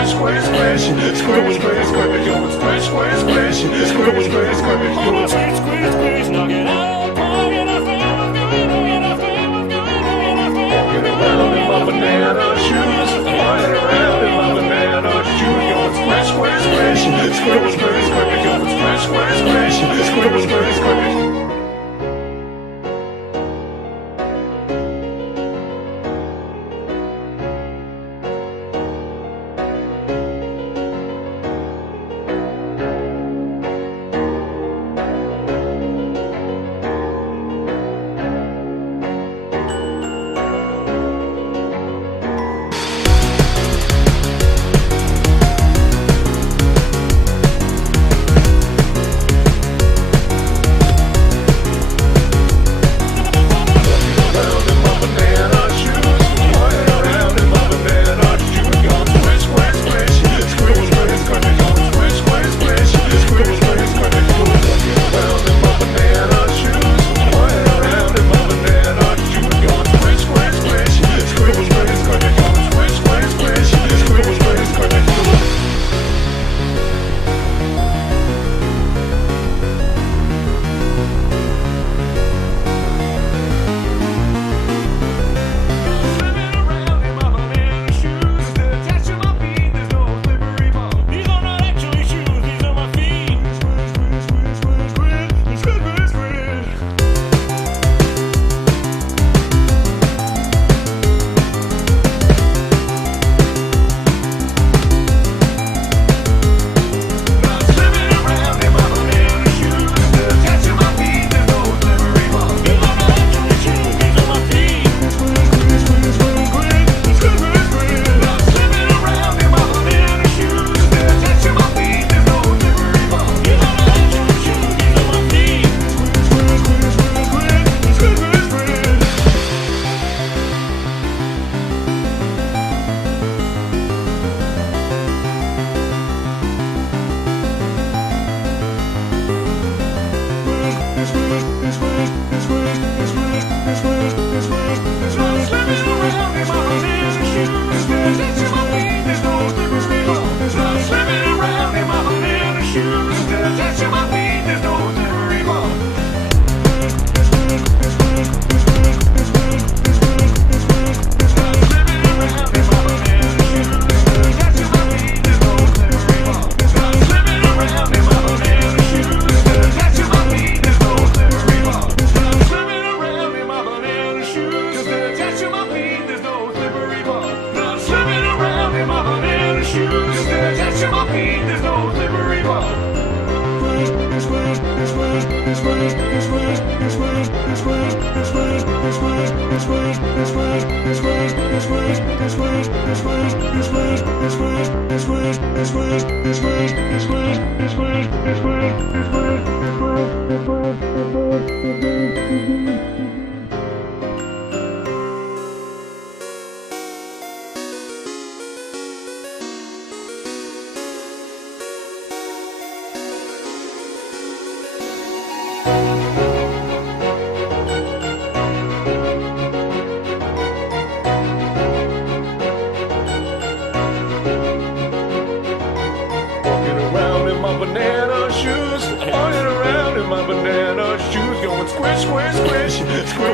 squish, squish, squish, squish, squish, squish, going squish, squish, squish, squish, squish, squish, going squish, squish, squish, knock it out of the park, and I feel what's going on, and I feel what's going on, and I feel what's going on, in my banana shoes, flying around in my banana shoes, going squish, squish, squish, squish, squish, squish, going squish, squish, squish, squish, squish, squish. Banana shoes, running around in my banana shoes, going squish, squish, squish,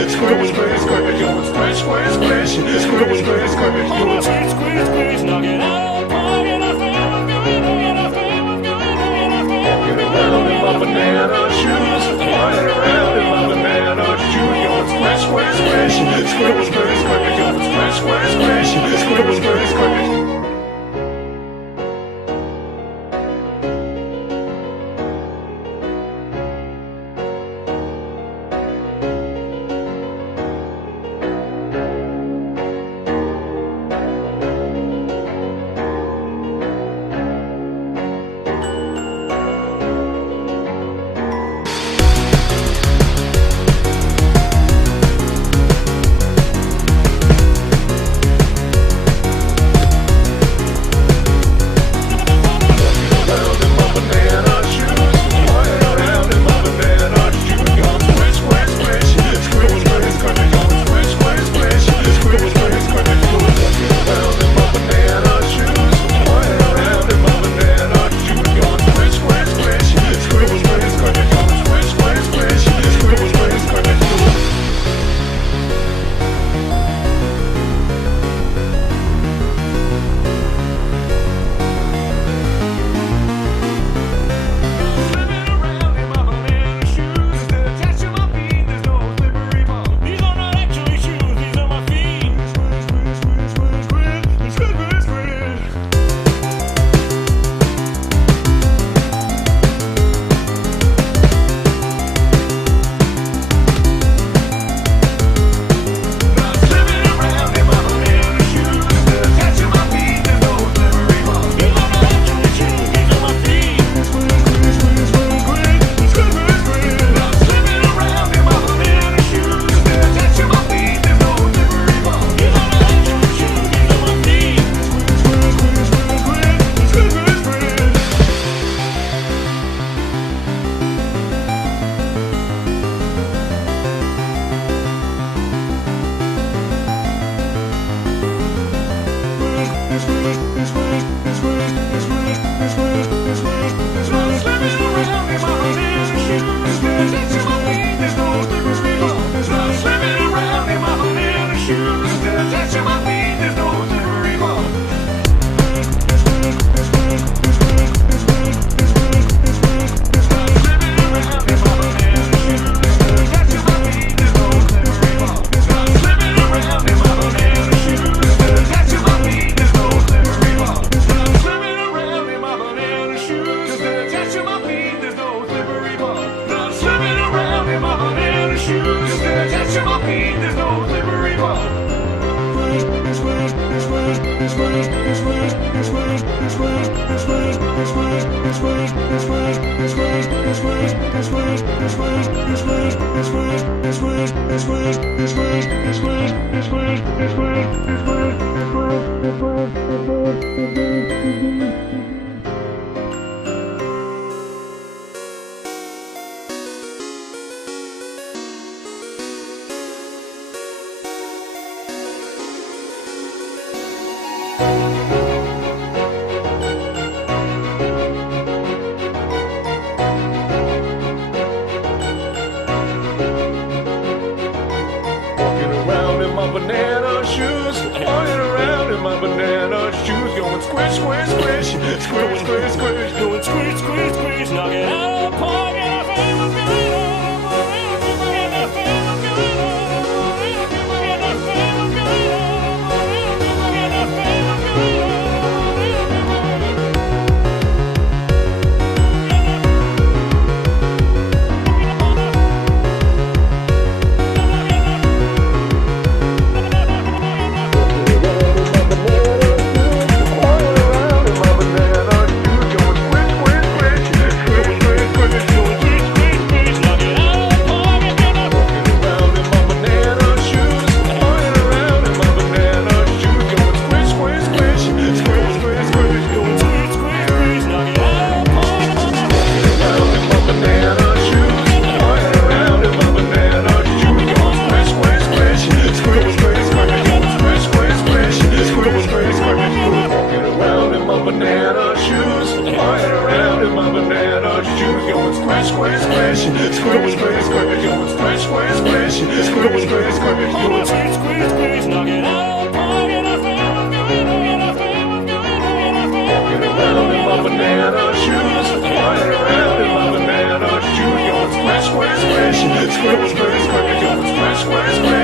Squish, squish, squish, going squish, squish, squish. Squish, squish, squish, going squish, squish, squish. Knock it out of the park and I feel what's going on. And I feel what's going on. And I feel what's going on. Around in my banana shoes, flying around in my banana shoes, going squish, squish, squish. Squish, squish, squish, going squish, squish, squish. Squish, squish, squish. Banana shoes, flying around in my banana shoes, going squish, squish, squish, squish, squish, squish, going squish, squish, squish, knock it out of the park and I feel what's going on, and I feel what's going on, and I feel what's going on, and I feel what's going on. Going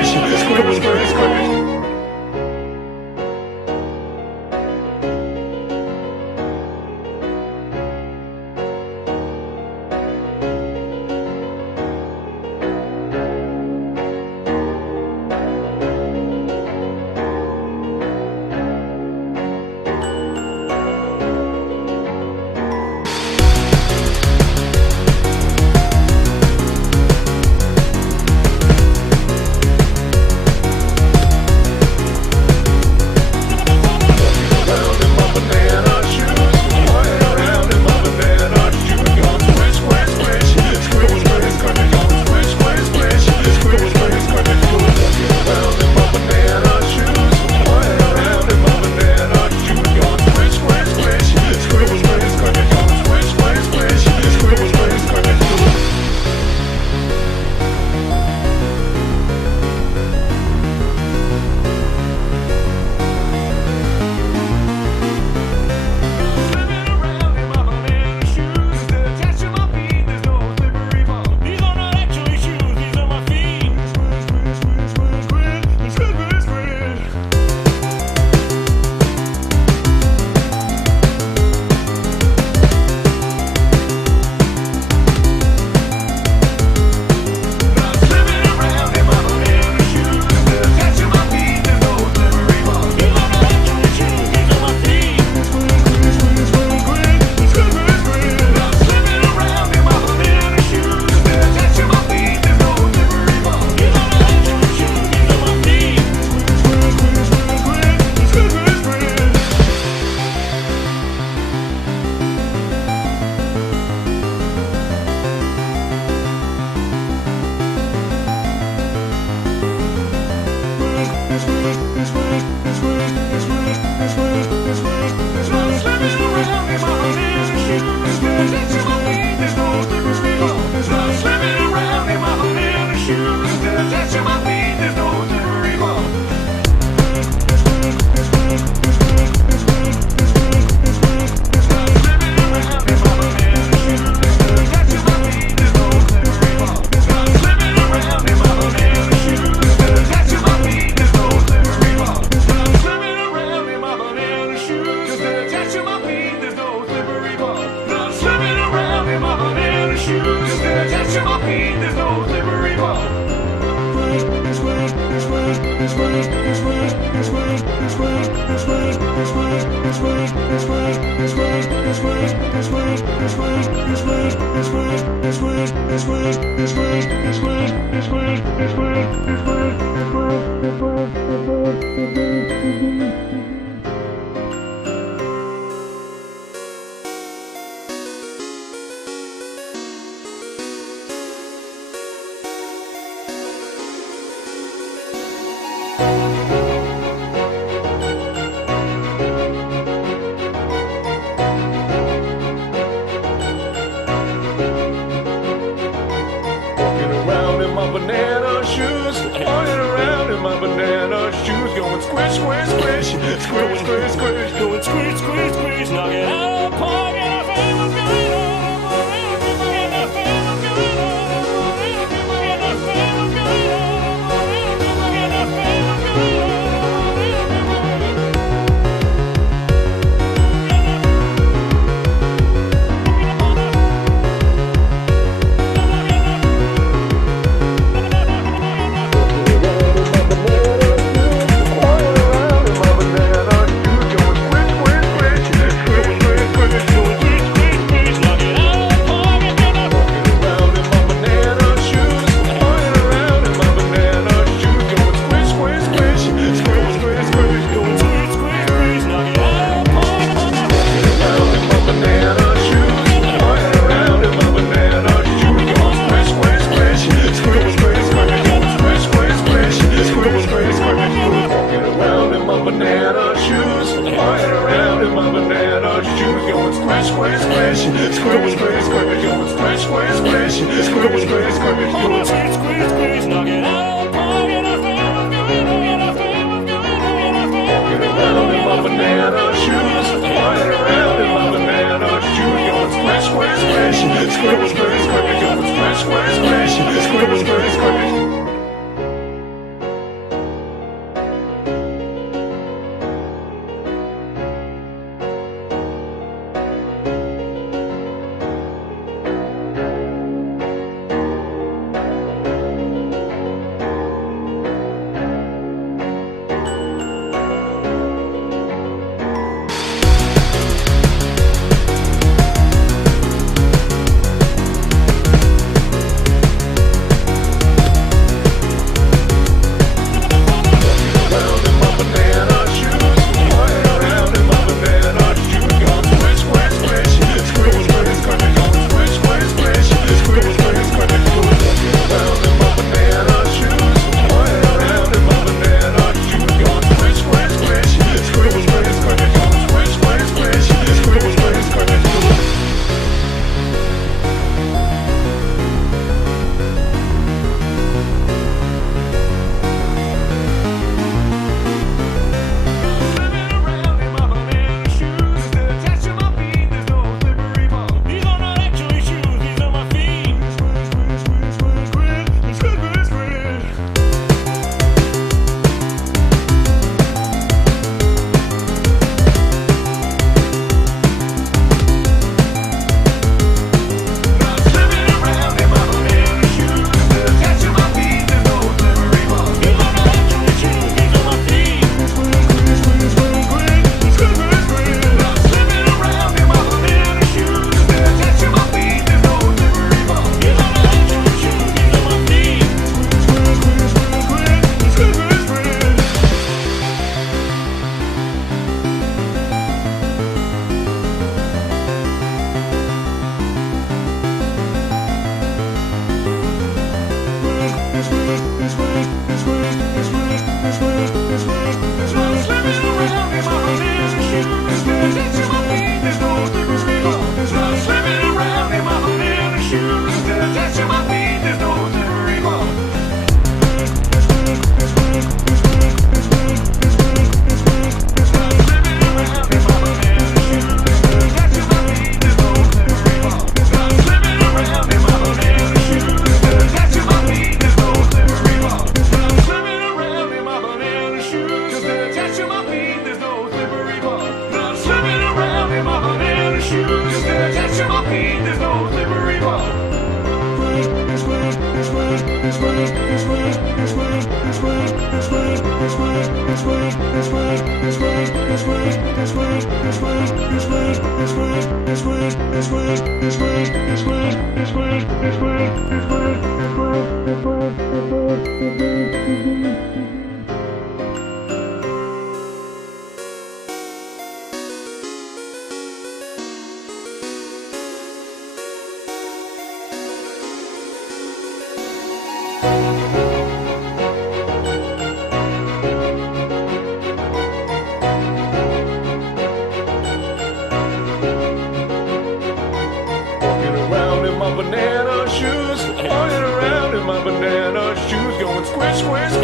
squish, squish, squish, squish. Banana shoes, running around in my banana shoes, going squish, squish, squish, squish, squish, squish, Going squish, squish, squish, knock it out of the park, and I feel what's going on. And I feel what's going on. And I feel what's going on. And I feel what's going on.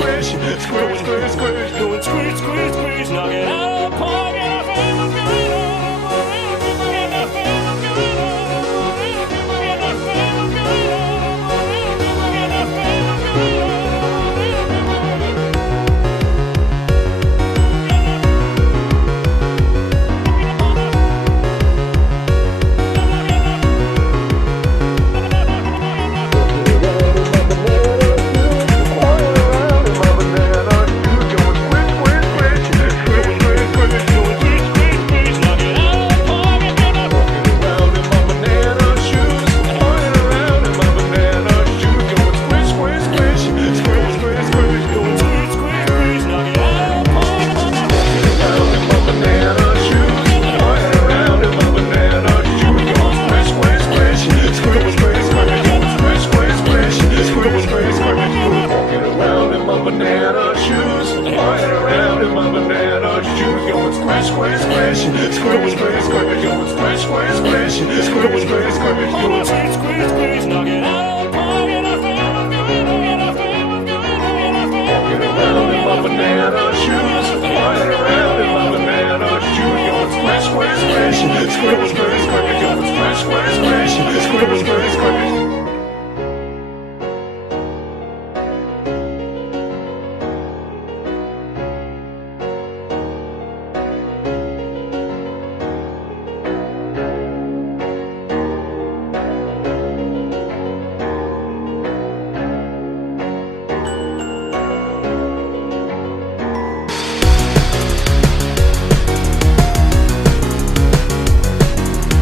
squish, squish, squish, squish. Going squish, squish, squish, knock it out of the park, and I feel what's going on. And I feel what's going on. And I feel what's going on. And I feel what's going on.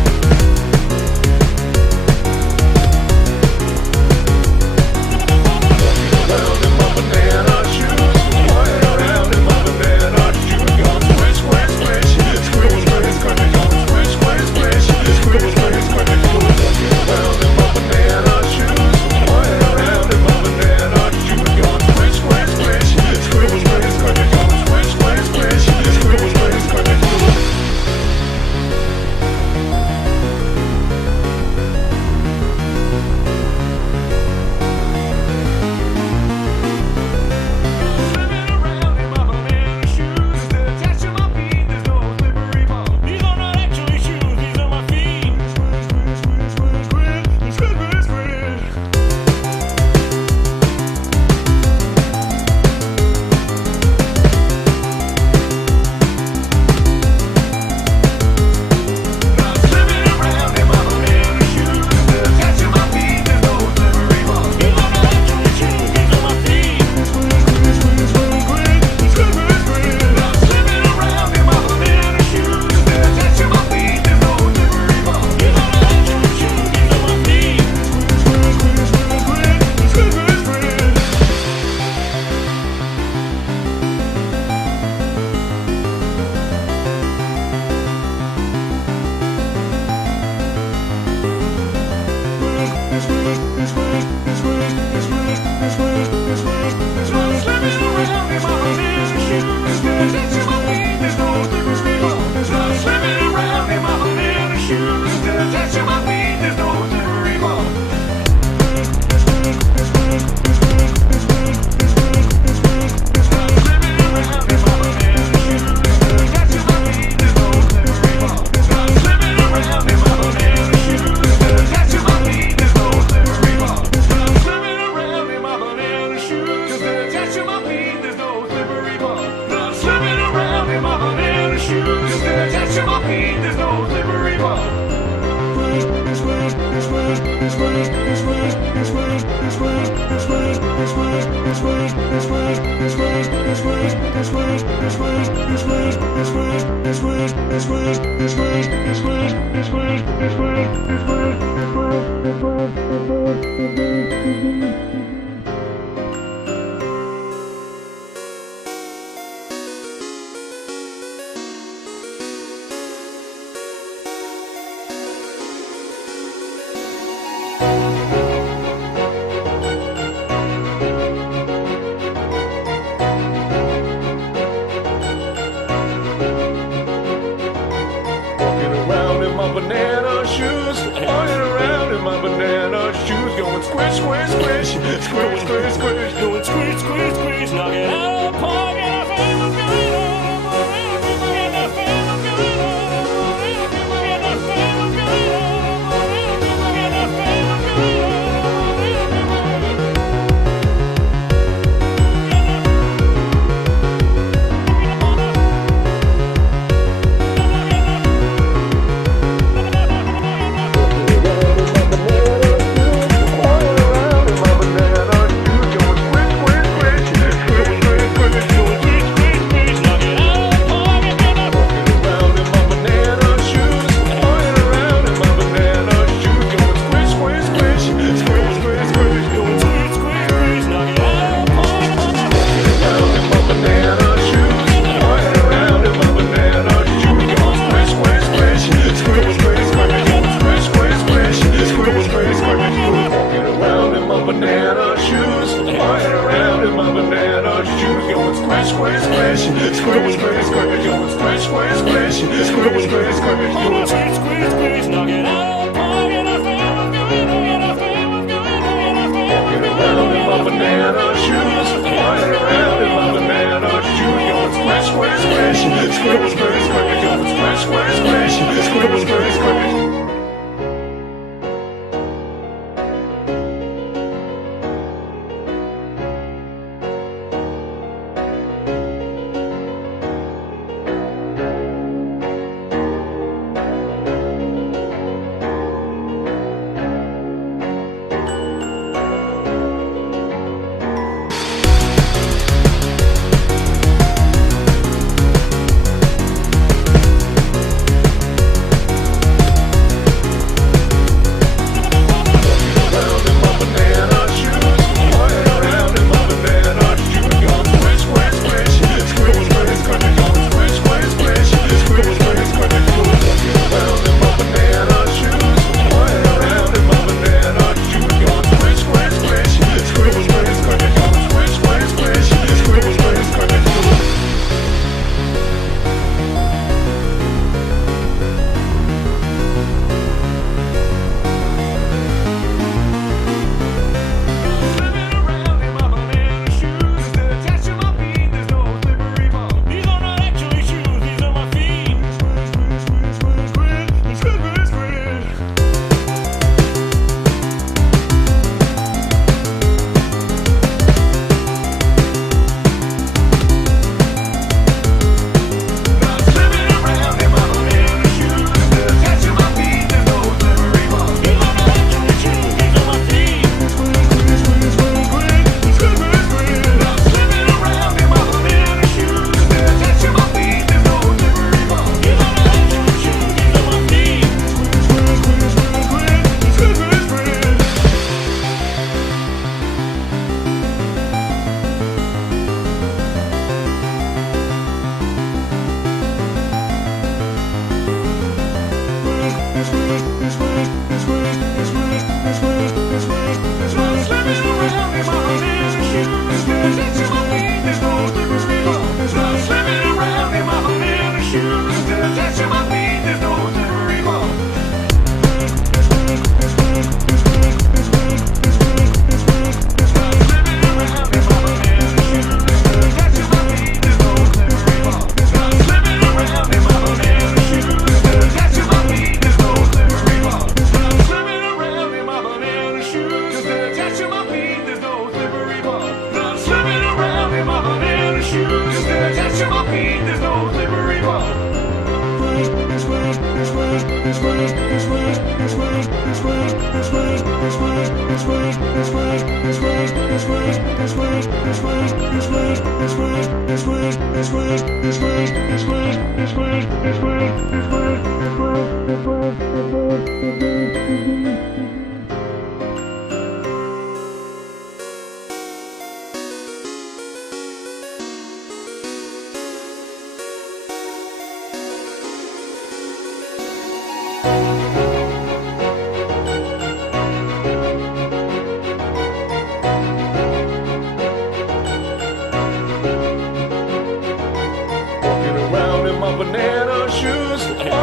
going squish, squish, squish, squish, squish, squish, going squish, squish, squish, squish, squish, squish, Come on, squeeze, squeeze, squeeze, knock it out of the park, and I feel what's going on, and I feel what's going on, and I feel what's walking going around in my on. banana shoes, flying around in my banana shoes, going squish, squish, squish, squish, squish, squish, going squish, squish, squish, squish, squish, squish. These are not actually shoes, these are my feet. Walking around in my banana shoes,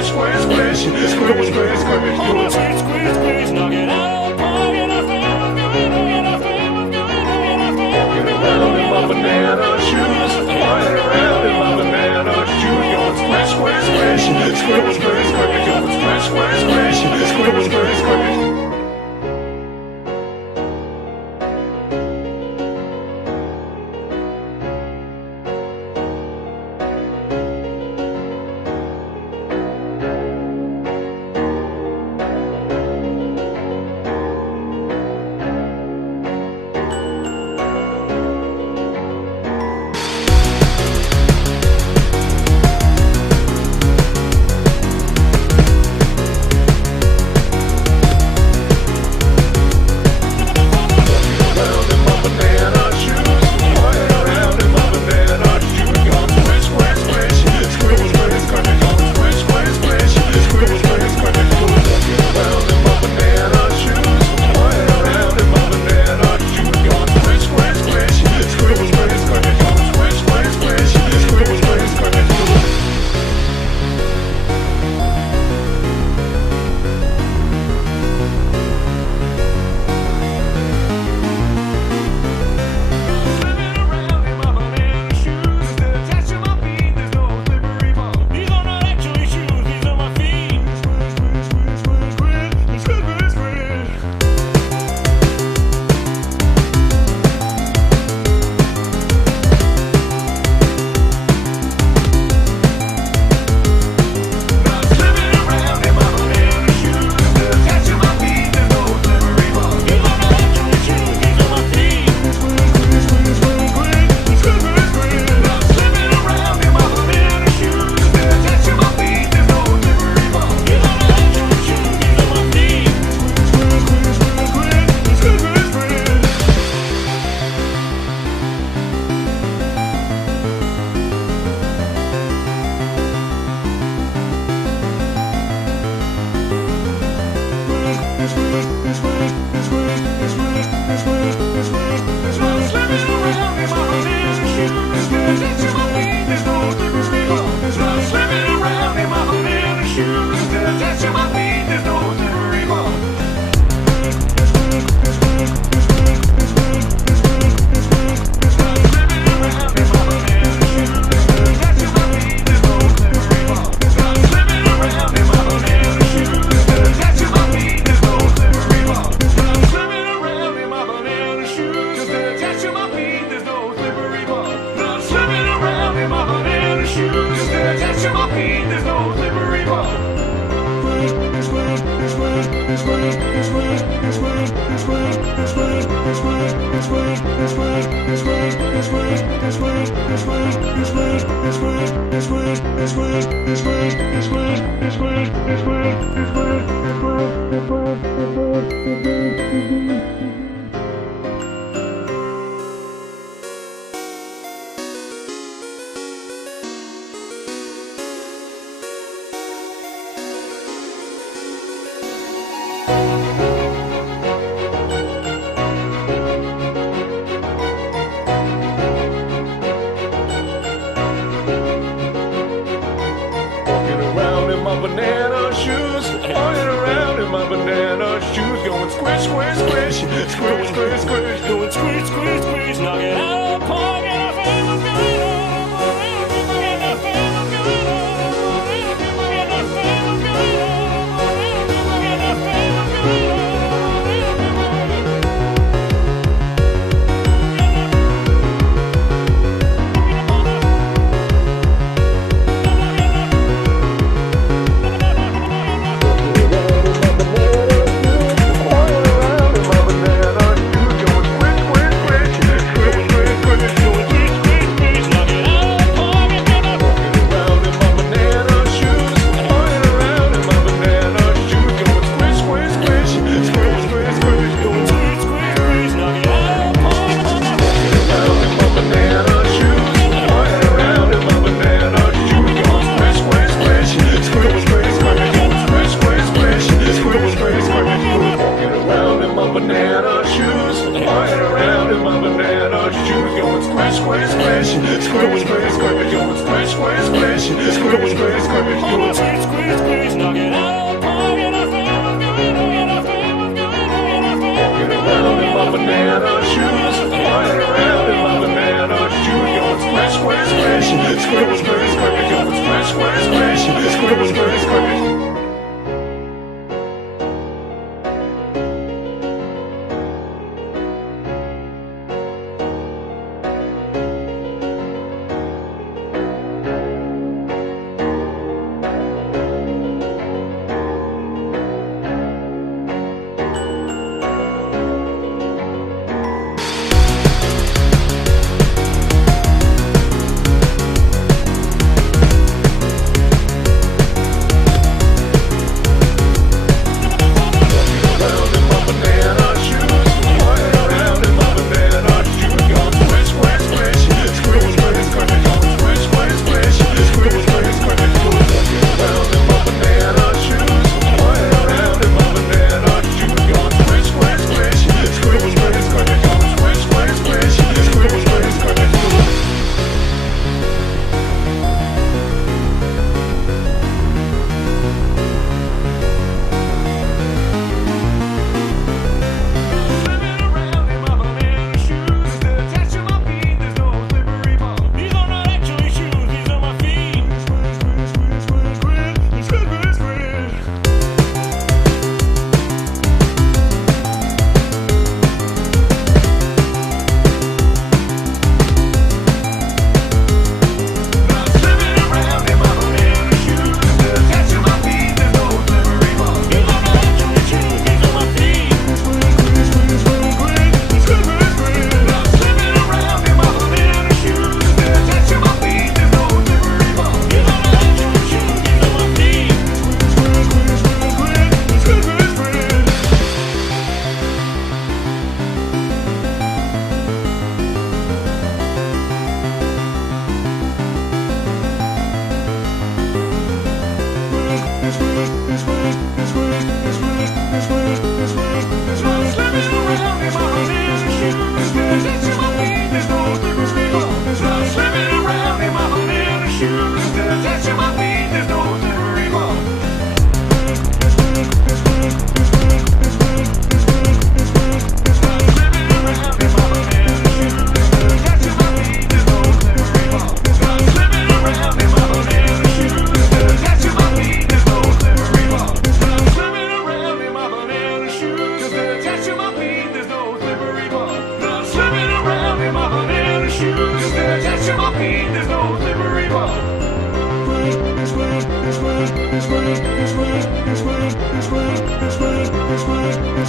squish, squish, squish, squish, squish, squish, Come on, squeeze, squeeze, squeeze, knock it out, park it off, and I'm going, and I'm going, I'm going, and I'm going, I'm going, around in my banana shoes, flying around in my banana shoes, going squish, squish, squish, squish, squish, squish, going squish, squish, squish, squish, squish, squish. Banana shoes, going squish, squish, squish,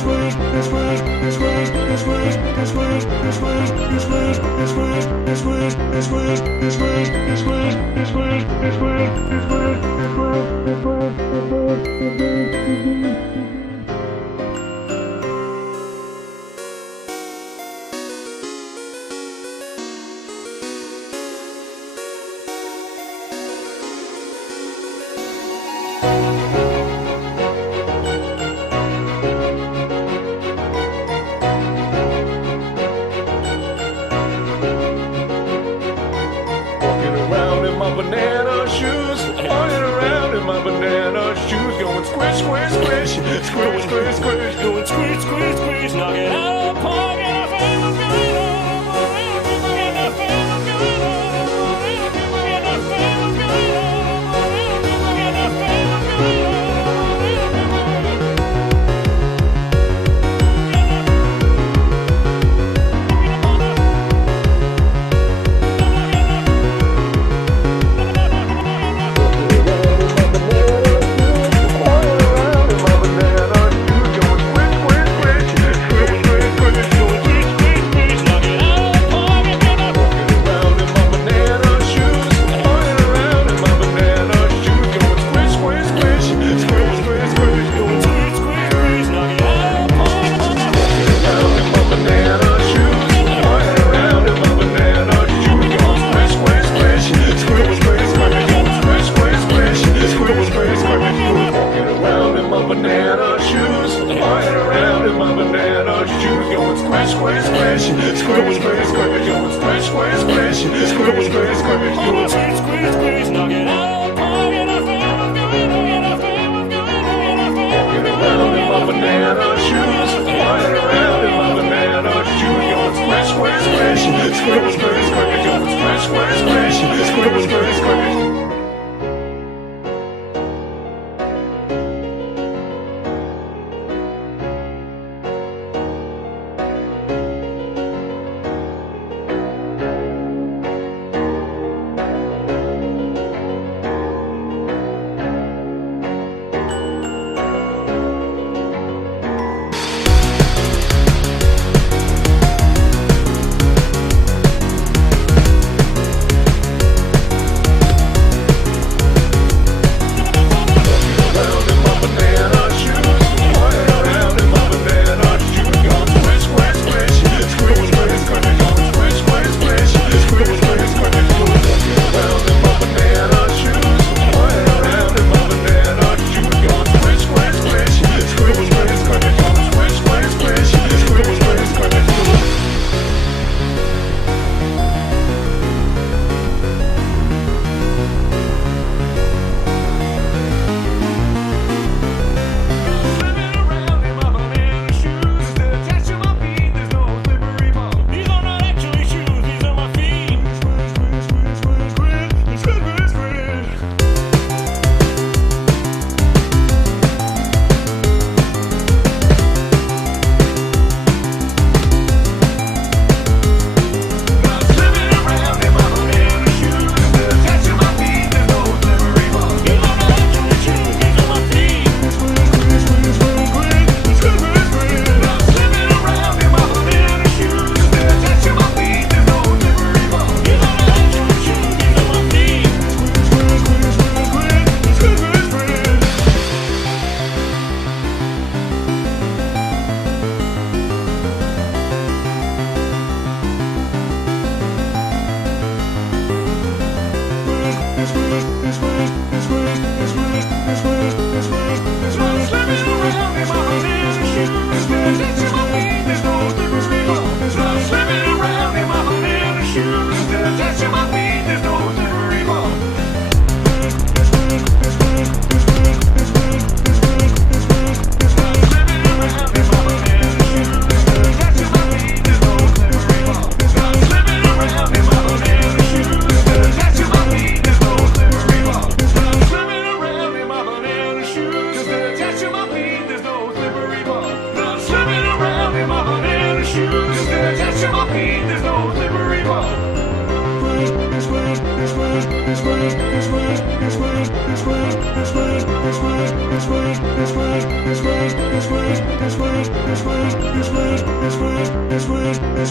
Walking around in my banana shoes, walking around in my banana shoes, going squish, squish, squish, squish, squish, squish, Going squish, squish, squish, knock it out of the park, and I feel what's going on. And I feel what's going on. And I feel what's going on. And I feel what's going on.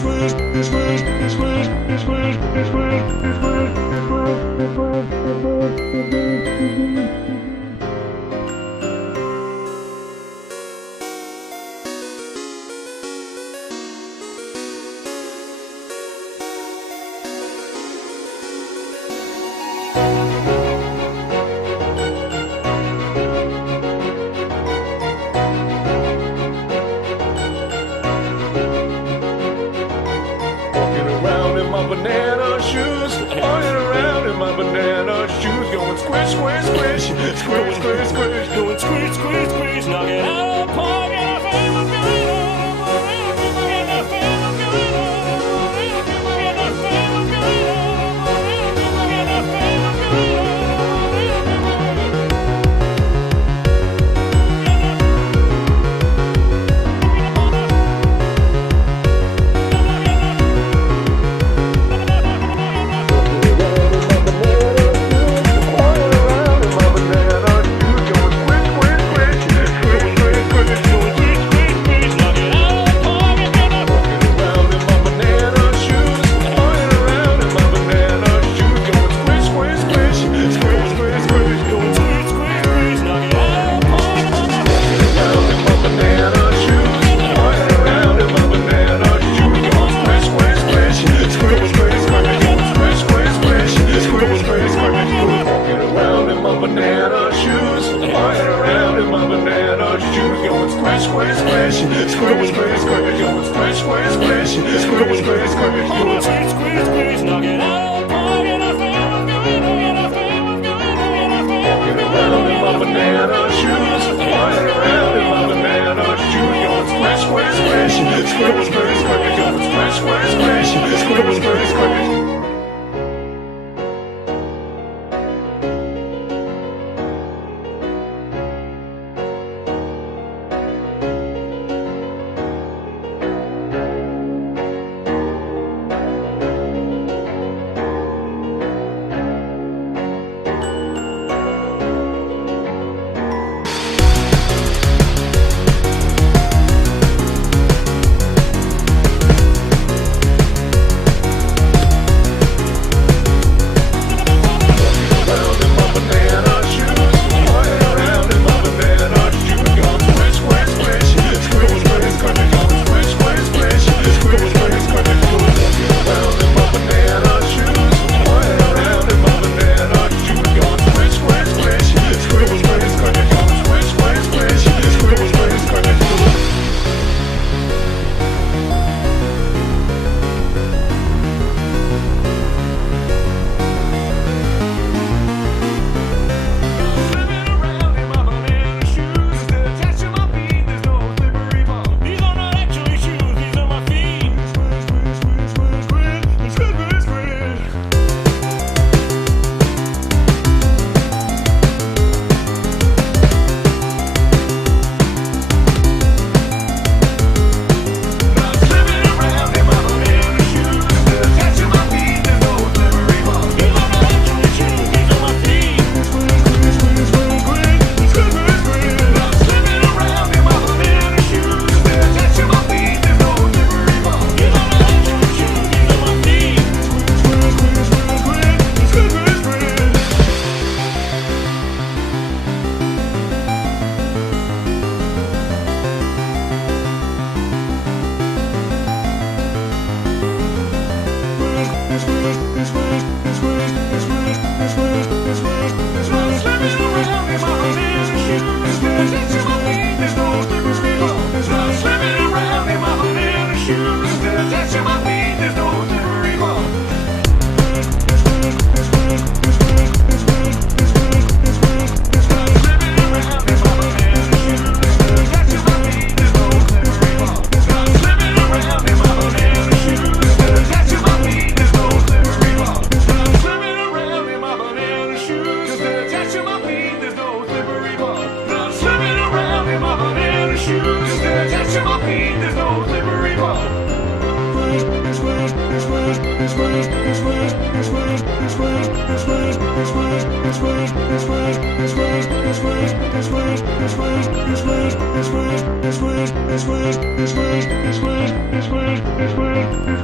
Walking around in my banana shoes, running around in my banana shoes, going squish, squish, squish, squish, squish, squish, Going squeeze, squeeze, squeeze, knock it out of the park, and I feel what's going on. And I feel what's going on. And I feel what's going on. And I feel what's going on. This way.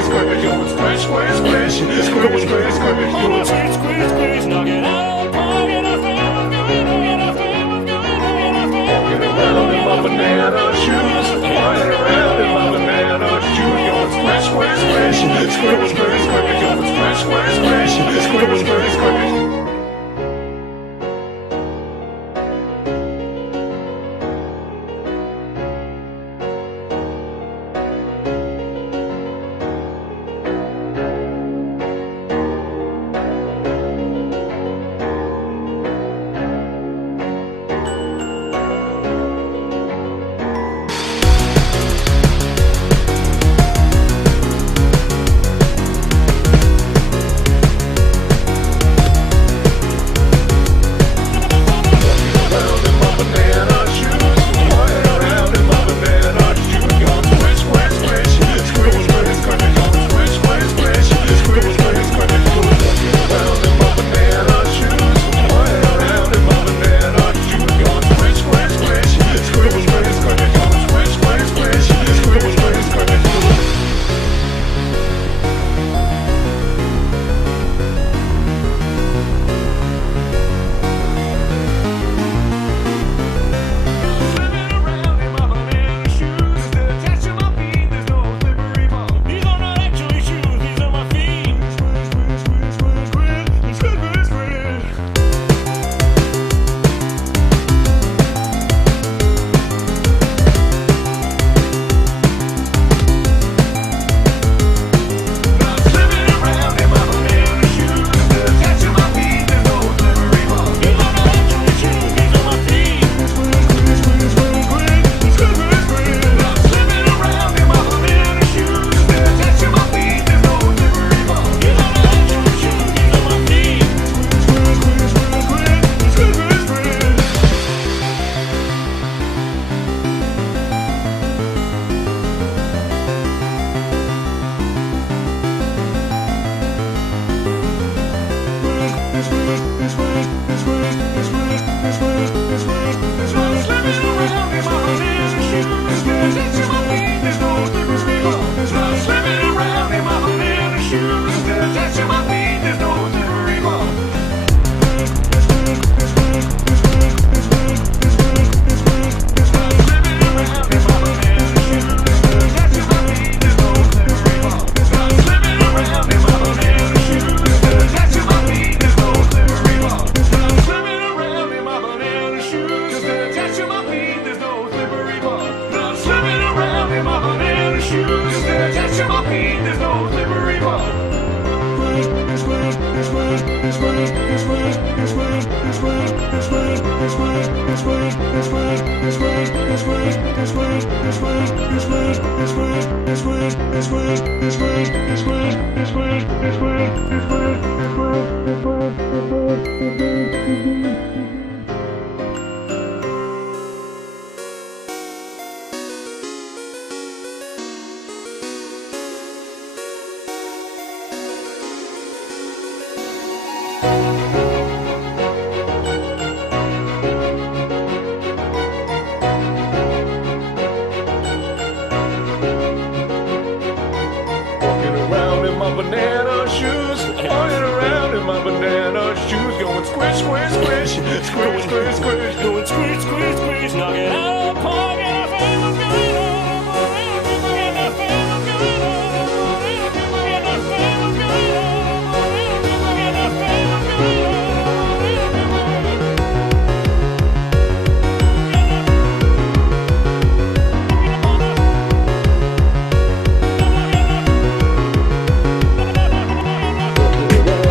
squish, going squish, squish, squish, squish, squish, squish, Going squish, squish, squish, knock it out of the park, and I feel what's going on, and I feel what's going on, and I feel what's walking going on. around in my banana shoes, flying around in my banana shoes, going squish, squish, squish, squish, squish, squish, going squish, squish, squish, squish, squish, squish. Banana shoes, flying around in my banana shoes, going squish, squish, squish, squish, squish, squish, Going squish, squish, squish, knock it out of the park, and I feel what's going on, and I feel what's going on, and I feel what's going on, and I feel what's going on. walking around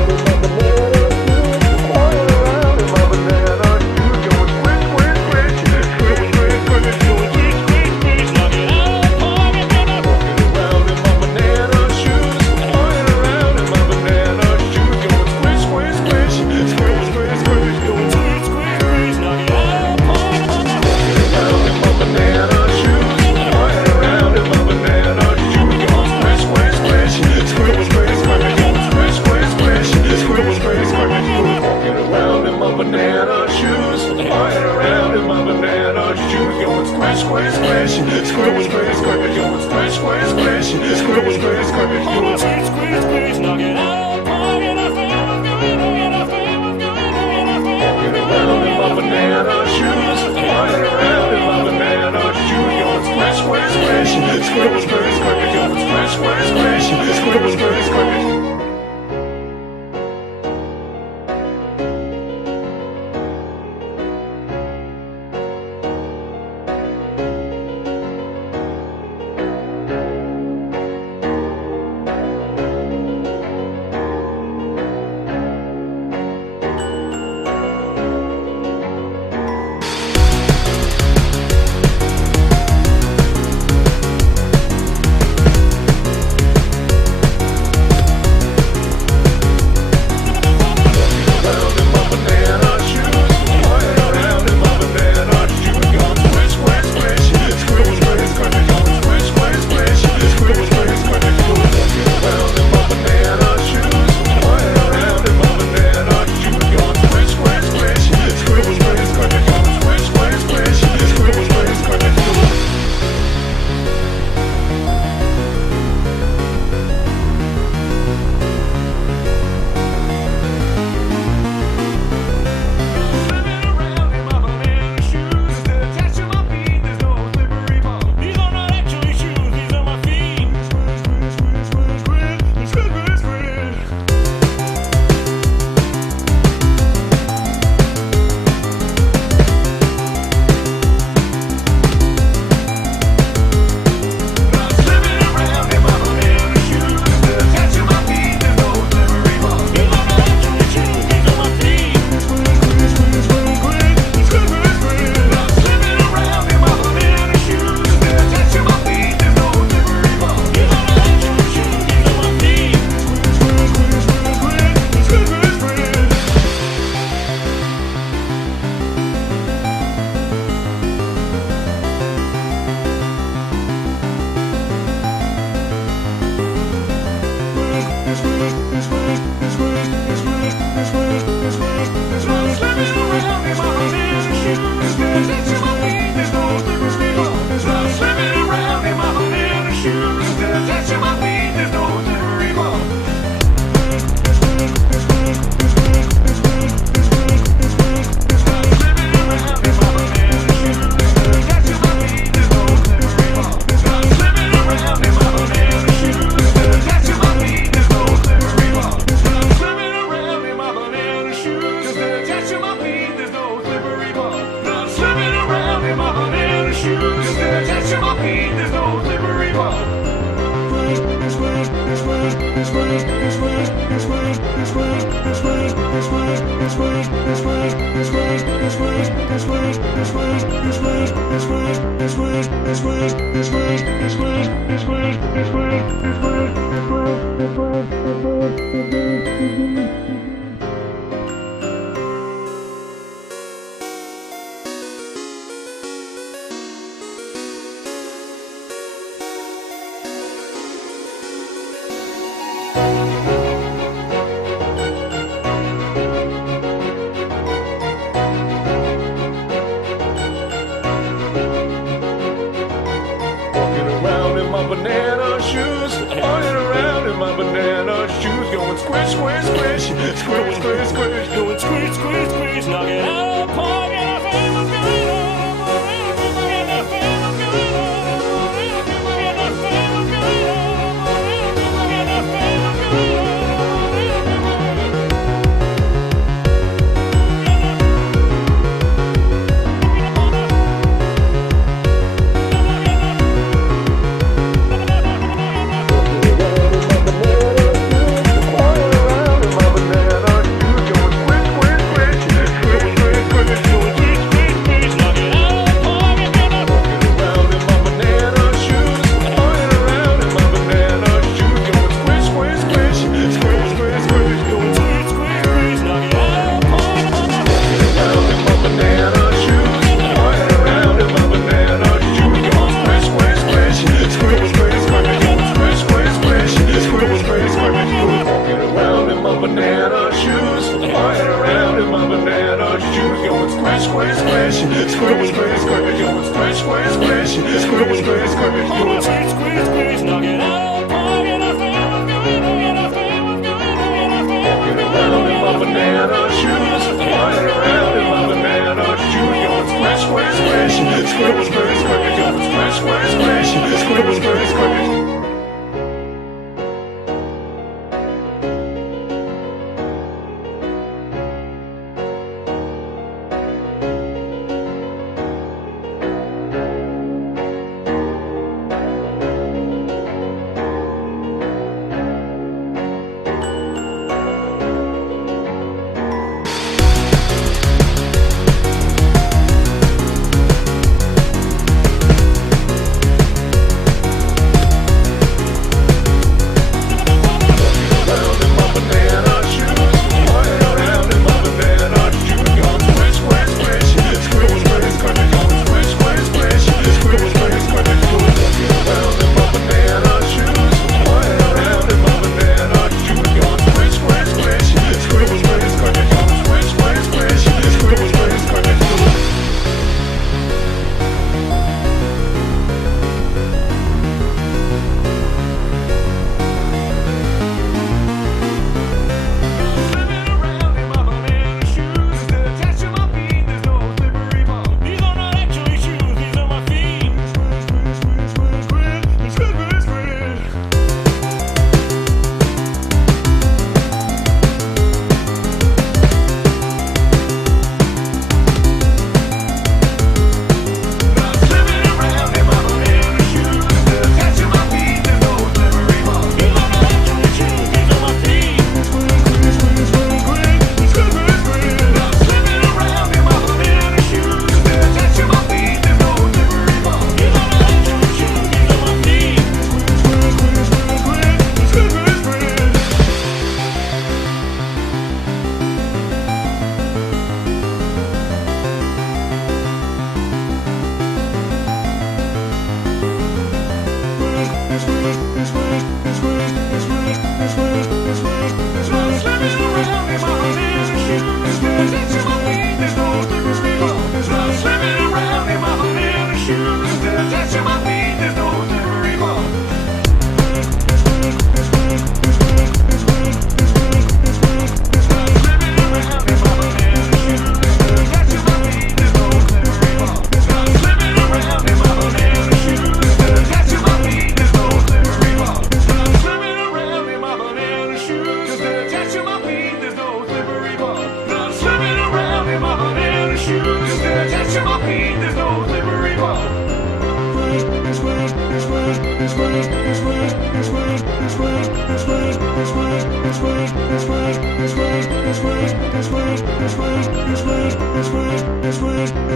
squish, squish, squish, going squish, squish, squish, squish, squish, squish. Banana shoes, running around in my banana shoes, going squish, squish, squish, squish, squish, squish, Going squish, squish, squish, knock it out of the park, and our family's going on. And our family's going on. And our family's going on. And our family's going on. Squish, squish, squish, squish, squish, squish, squish, squish, squish, squish,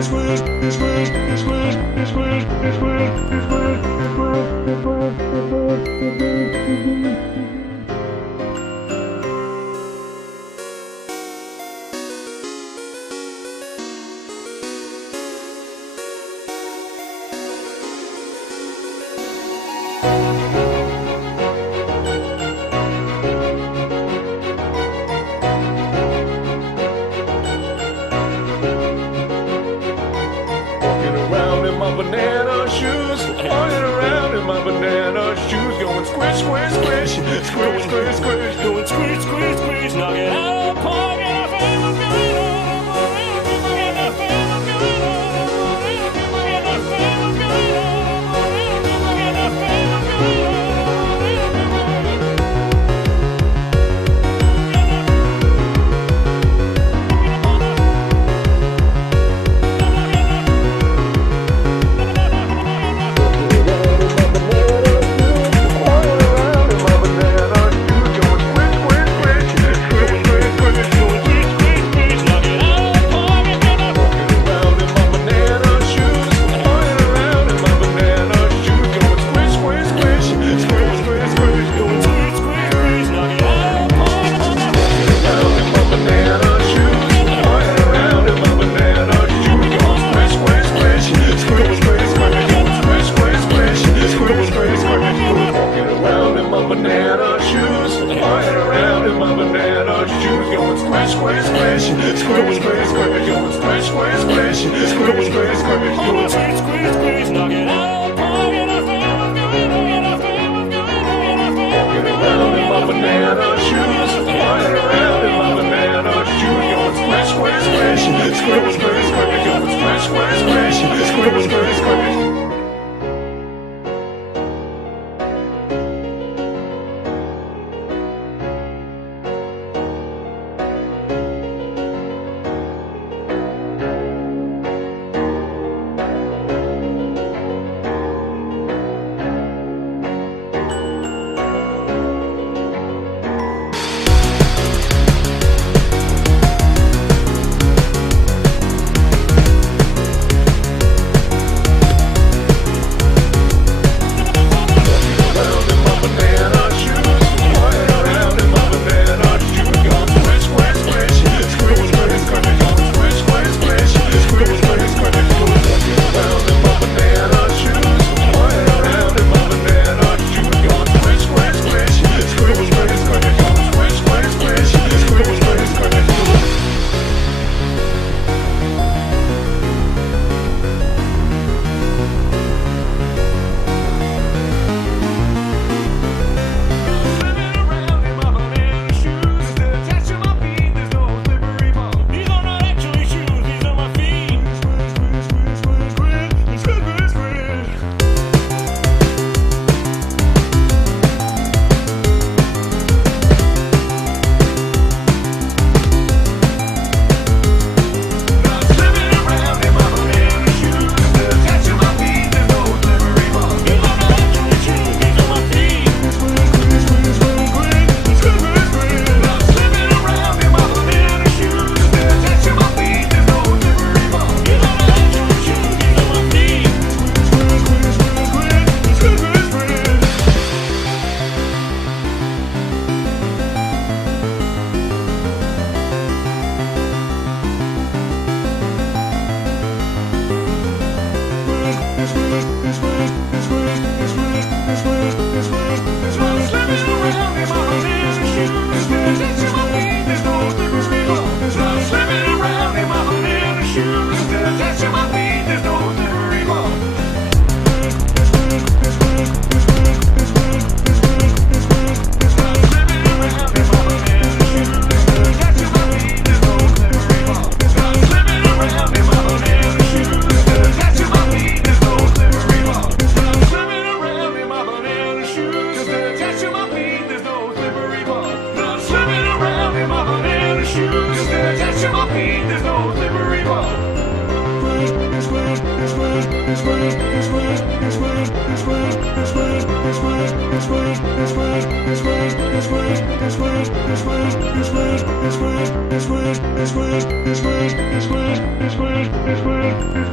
Walking around in my banana shoes, walking around in my banana shoes, going squish, squish, squish, squish, squish, squish, Going squish, squish, squish, knock it out of the park, and I feel what's going on. And I feel what's going on. And I feel what's going on. And I feel what's going on. This way.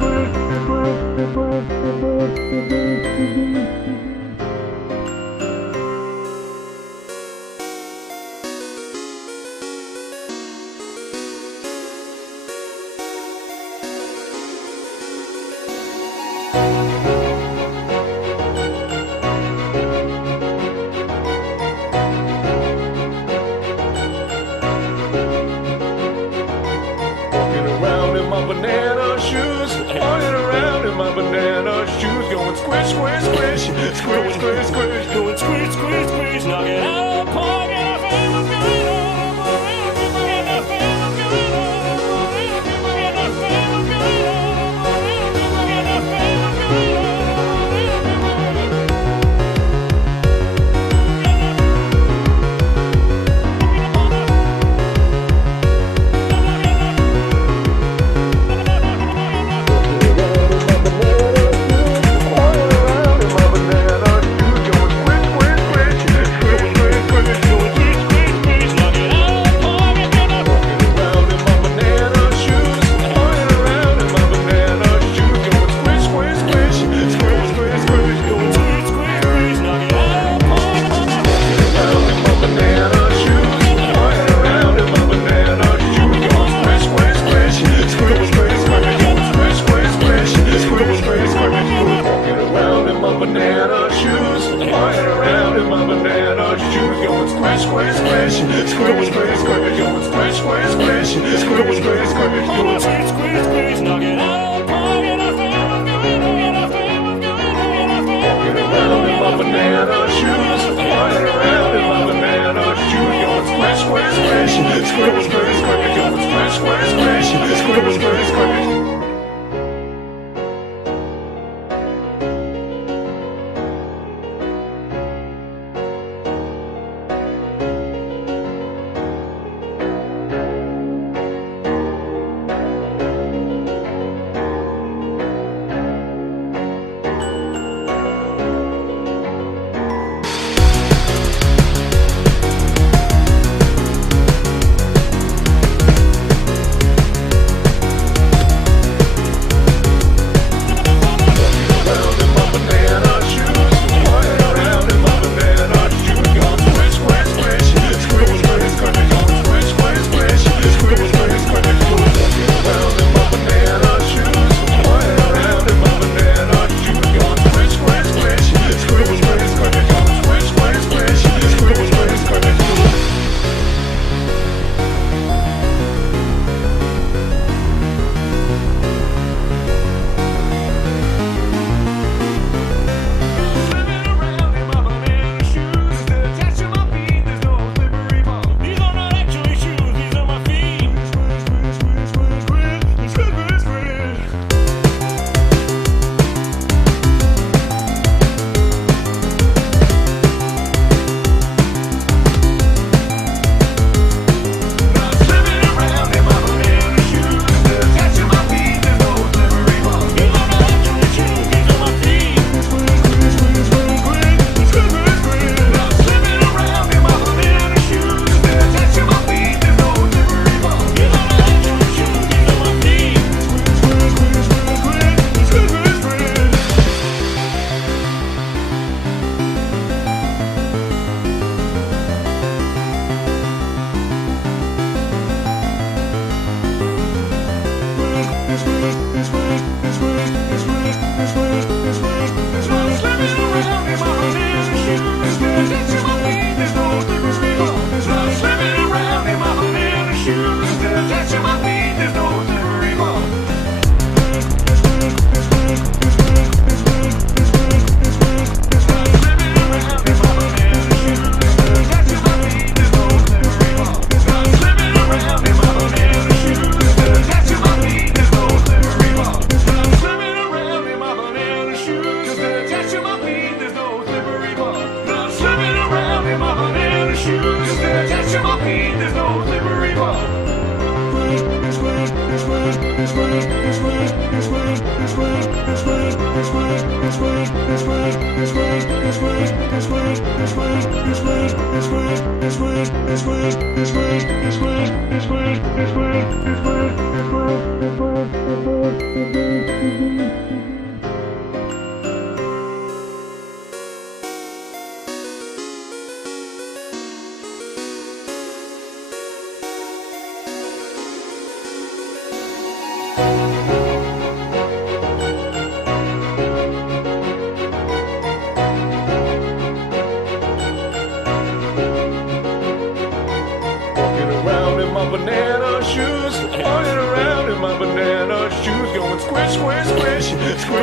squish, squish, squish, squish, squish, going squish, squish, squish, squish, squish, squish, Oh, going squeeze, squeeze, squeeze, knock it out, park it, I feel what's going on, I feel what's going on, I feel what's going around in my on. banana shoes, flying around in my banana shoes, going squish, squish, squish, squish, squish, squish, going squish, squish, squish, squish, squish, squish. These are not actually shoes, these are my feet. Banana shoes, walking around in my banana shoes, going squish, squish, squish,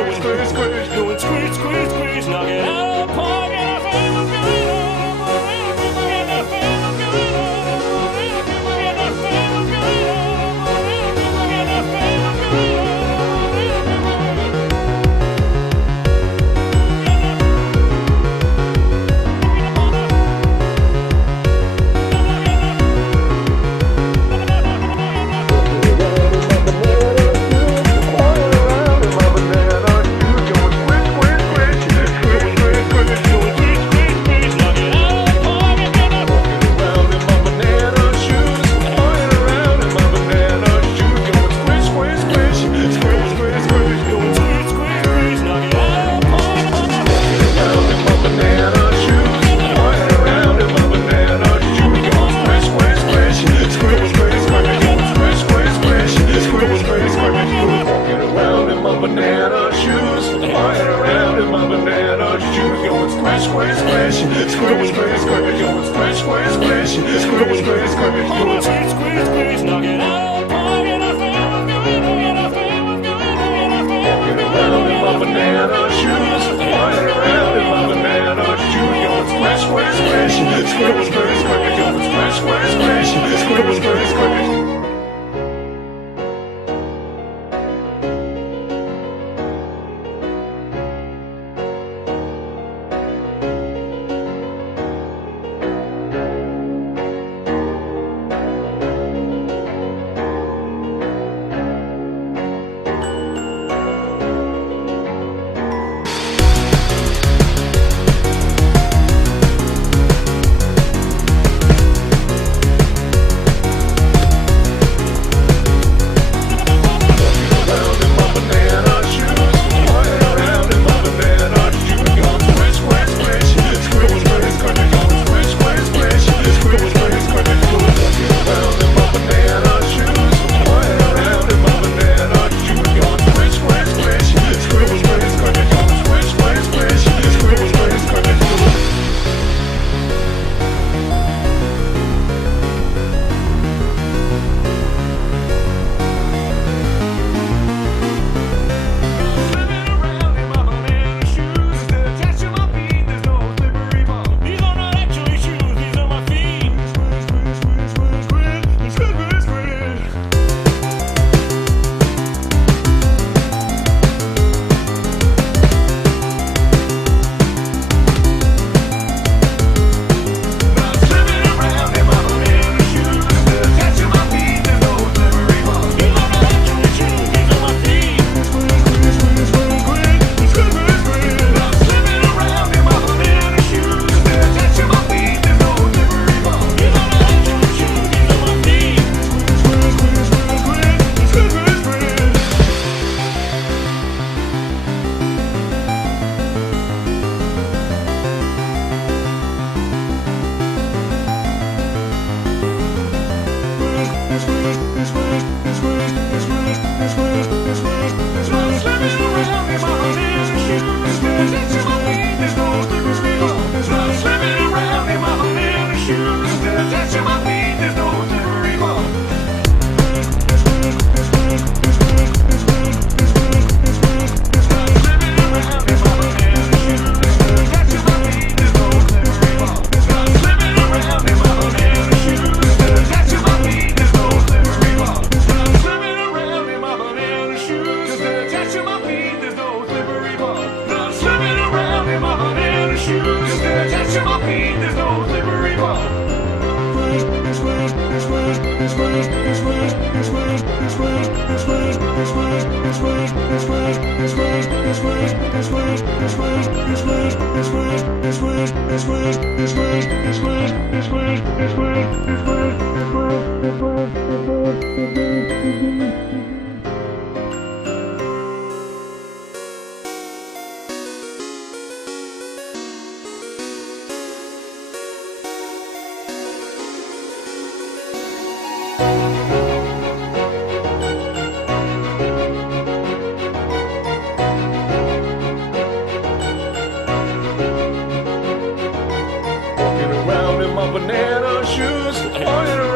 squish, squish, squish, squish. Come on, squeeze, squeeze, squeeze, knock it out, park it off, and I'm going, oh, yeah, I'm going, Walking around in my banana shoes, flying around in my banana shoes, going squish, squish, squish, squish, squish, squish, going squish, squish, squish, squish, squish, squish. Banana shoes, flying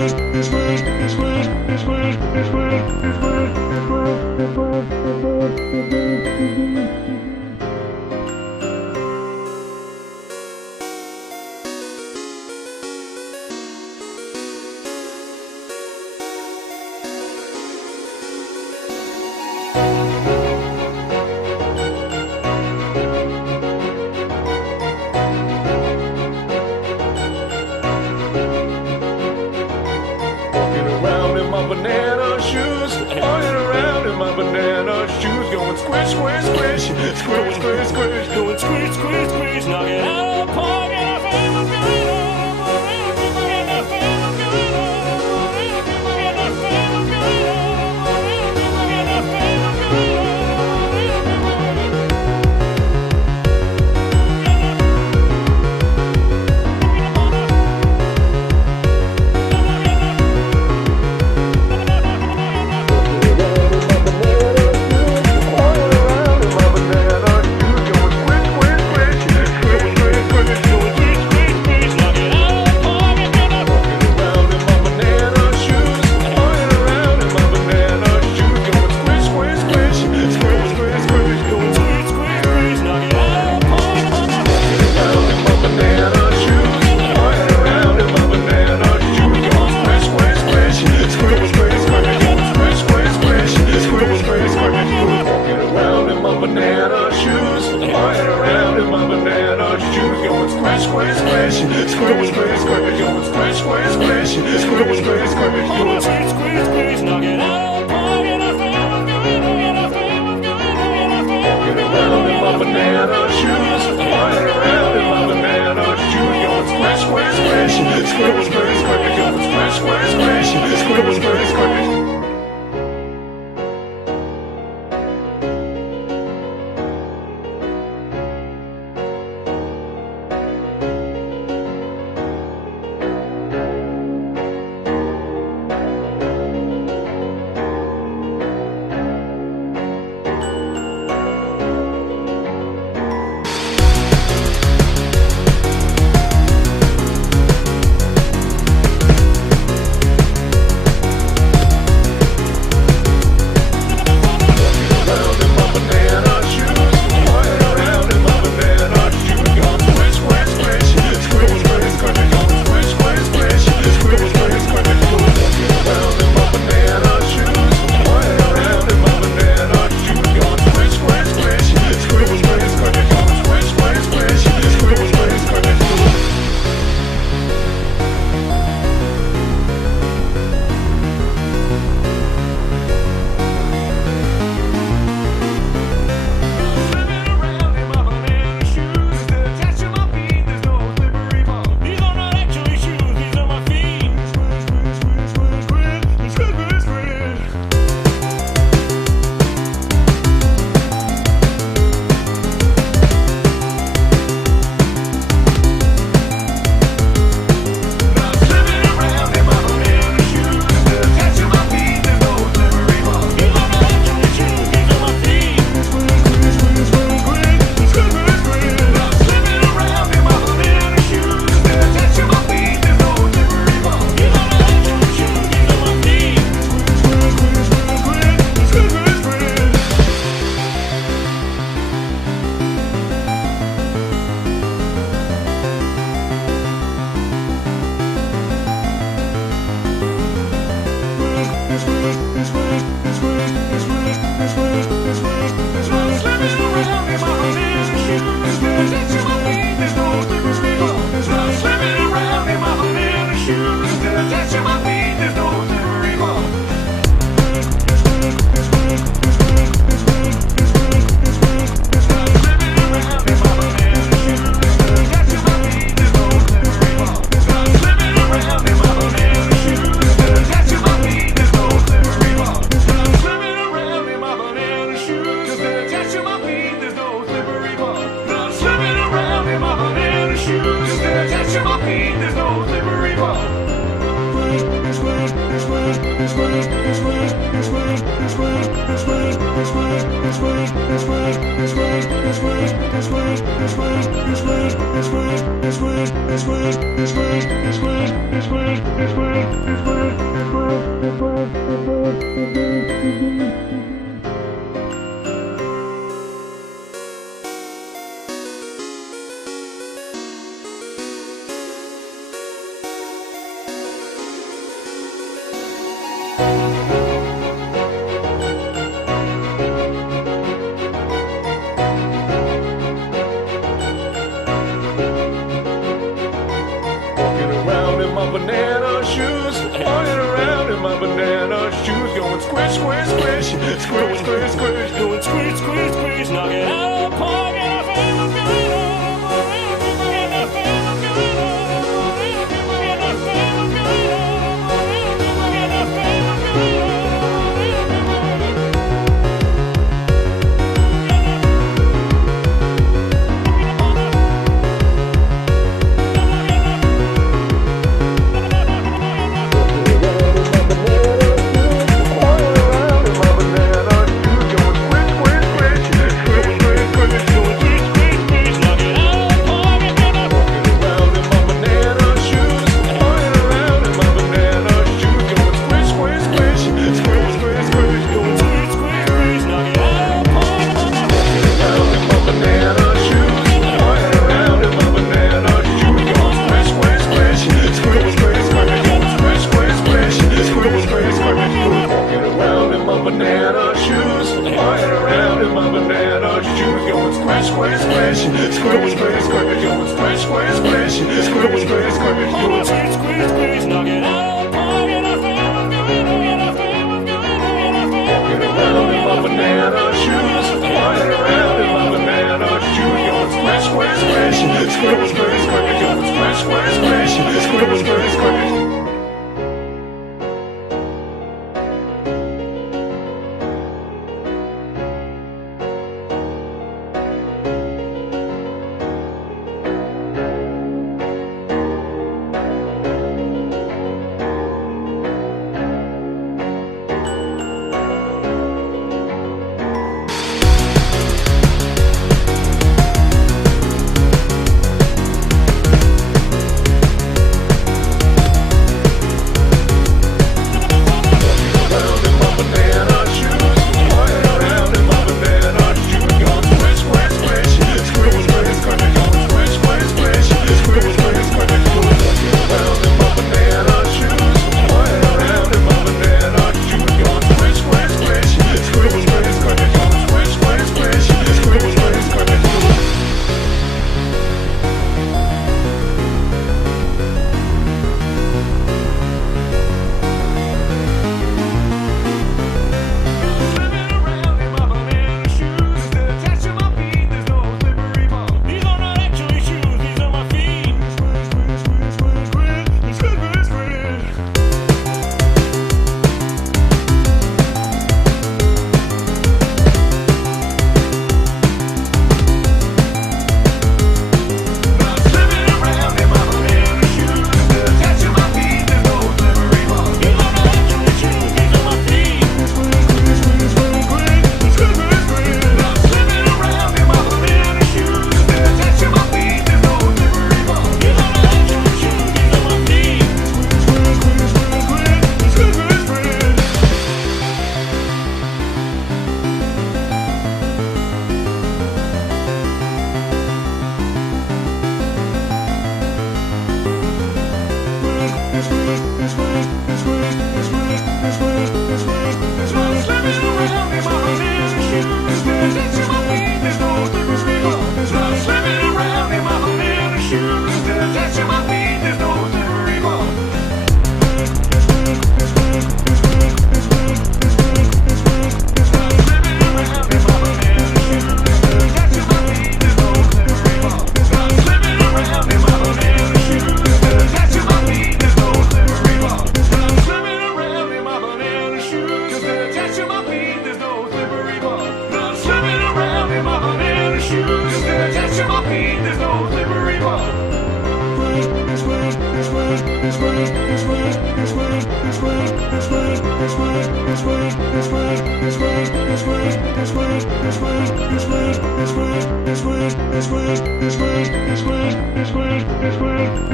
Walking around in my banana shoes, walking around in my banana shoes, going squish, squish, squish, squish, squish, squish, Going squish, squish, squish, knock it out of the park, and I feel what's going on. And I feel what's going on. And I feel what's going on. And I feel what's going on. This way. Banana shoes, walking around in my banana shoes, going squish, squish, squish, squish, squish, squish, Going squish, squish, squish, knock it out of the park, and I feel what's going on. And I feel what's going on. And I feel what's going on. And I feel what's going on. This way.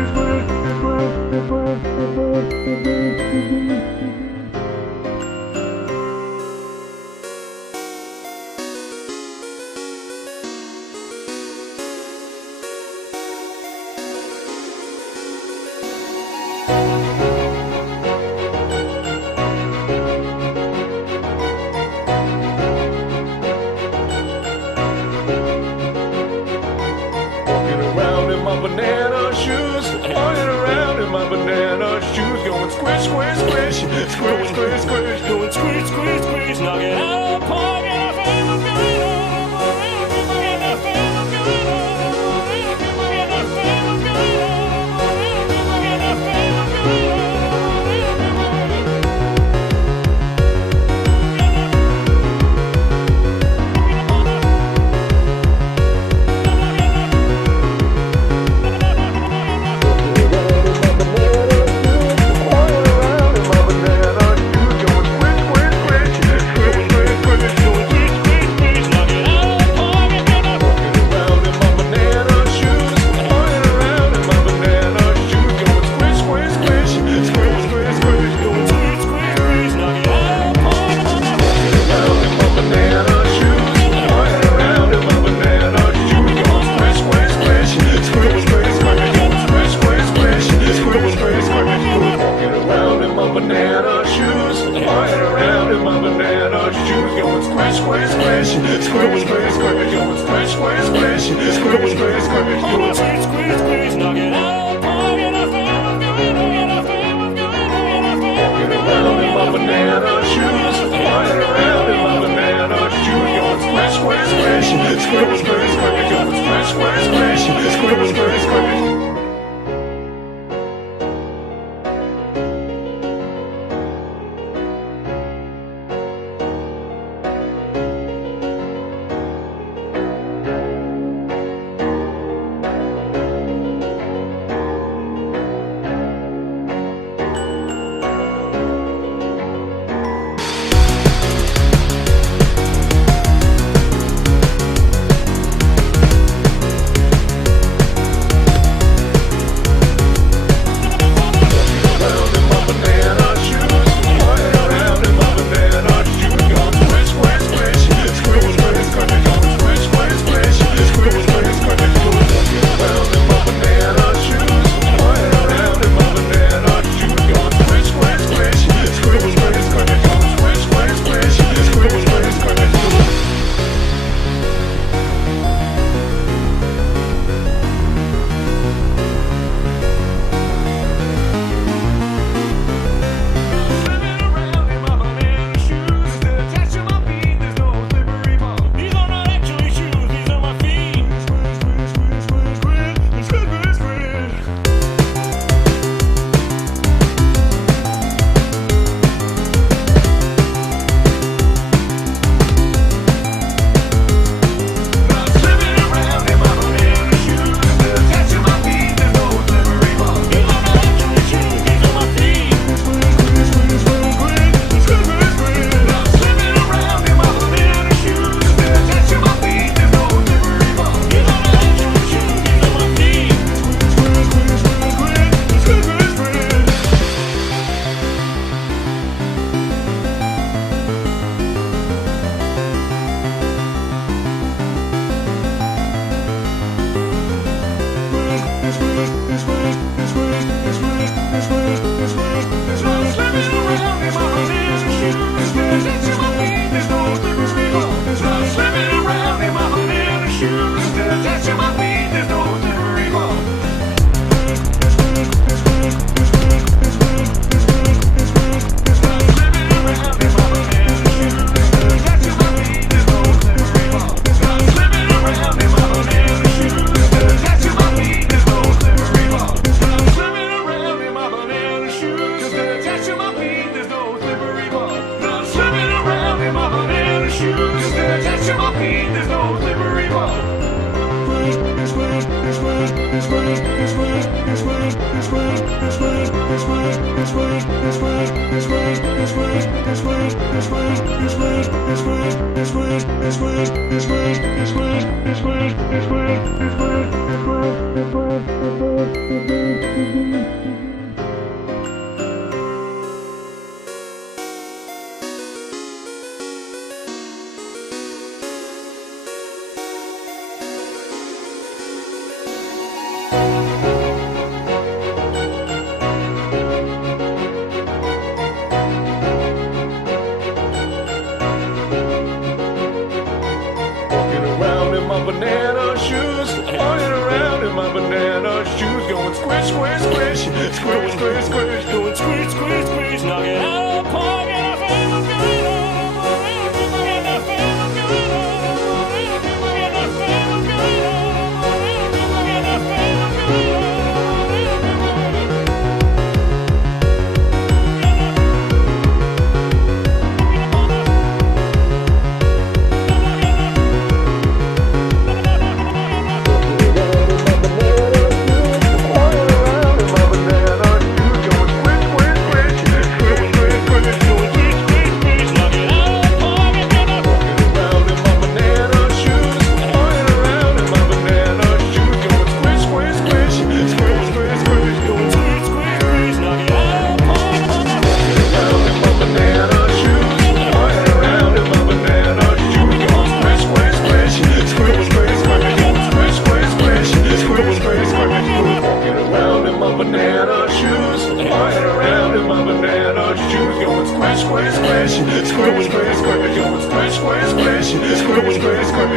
squish, squish, going squish, squish, squish, squish, squish, squish, going Squeeze, squeeze, squeeze, knock it out of the park, and I feel what's going on, and I feel what's going on, and I feel what's walking going around on. in my banana shoes, flying around in my banana shoes, going squish, squish, squish, squish, squish, squish, going squish, squish, squish, squish, squish, squish. These are not actually shoes, these are my feet. Walking around in my banana shoes, walking around in my banana shoes, going squish, squish, squish, squish, squish, squish, Going squeeze, squeeze, squeeze, knock it out of the park, and I feel what's going on, and I feel what's going on, and I feel what's going on, and I feel what's going on.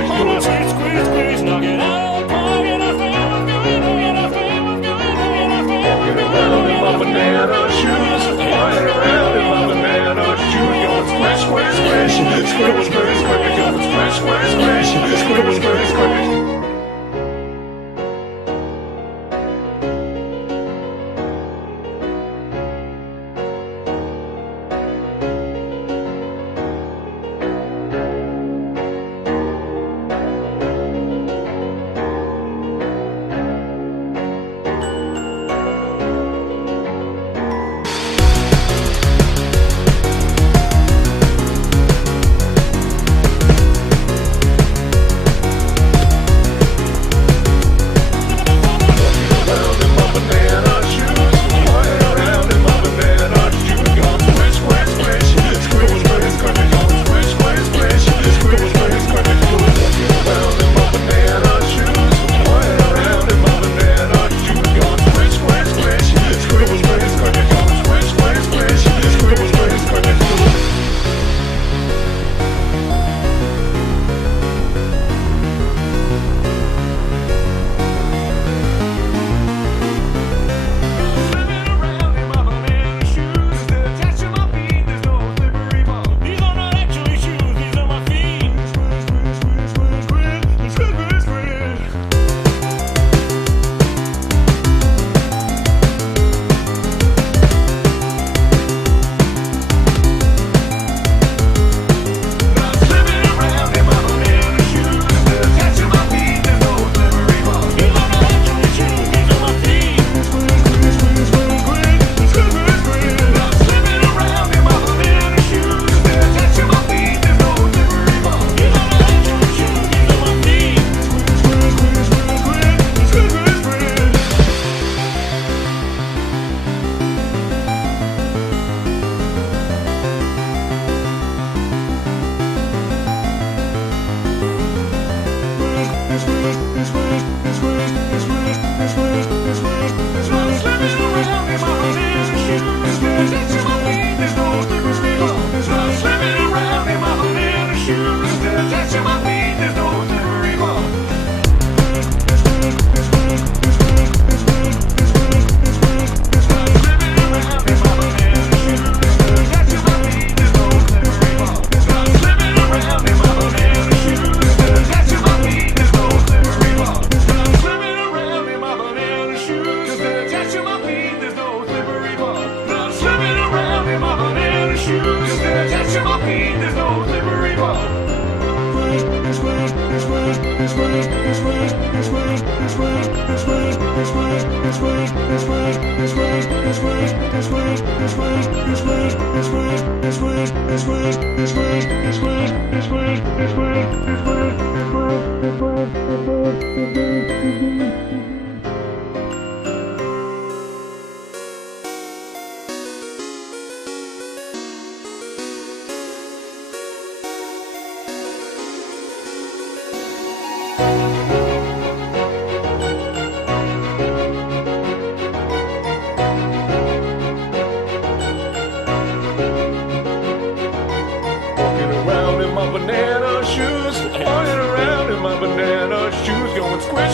Come on, squeeze, squeeze, squeeze, knock it out, park in our famous going, in our famous going, in our famous Around in my banana shoes, flying around in my banana shoes, going squish, squish, squish, squish, squish, squish, going squish, squish, squish, squish, squish, squish. These are not actually shoes, these are my feet. These are not actually shoes, these are my feet. These are not actually shoes, these are my feet. Walking around in my banana shoes, flying around in my banana shoes, going squish,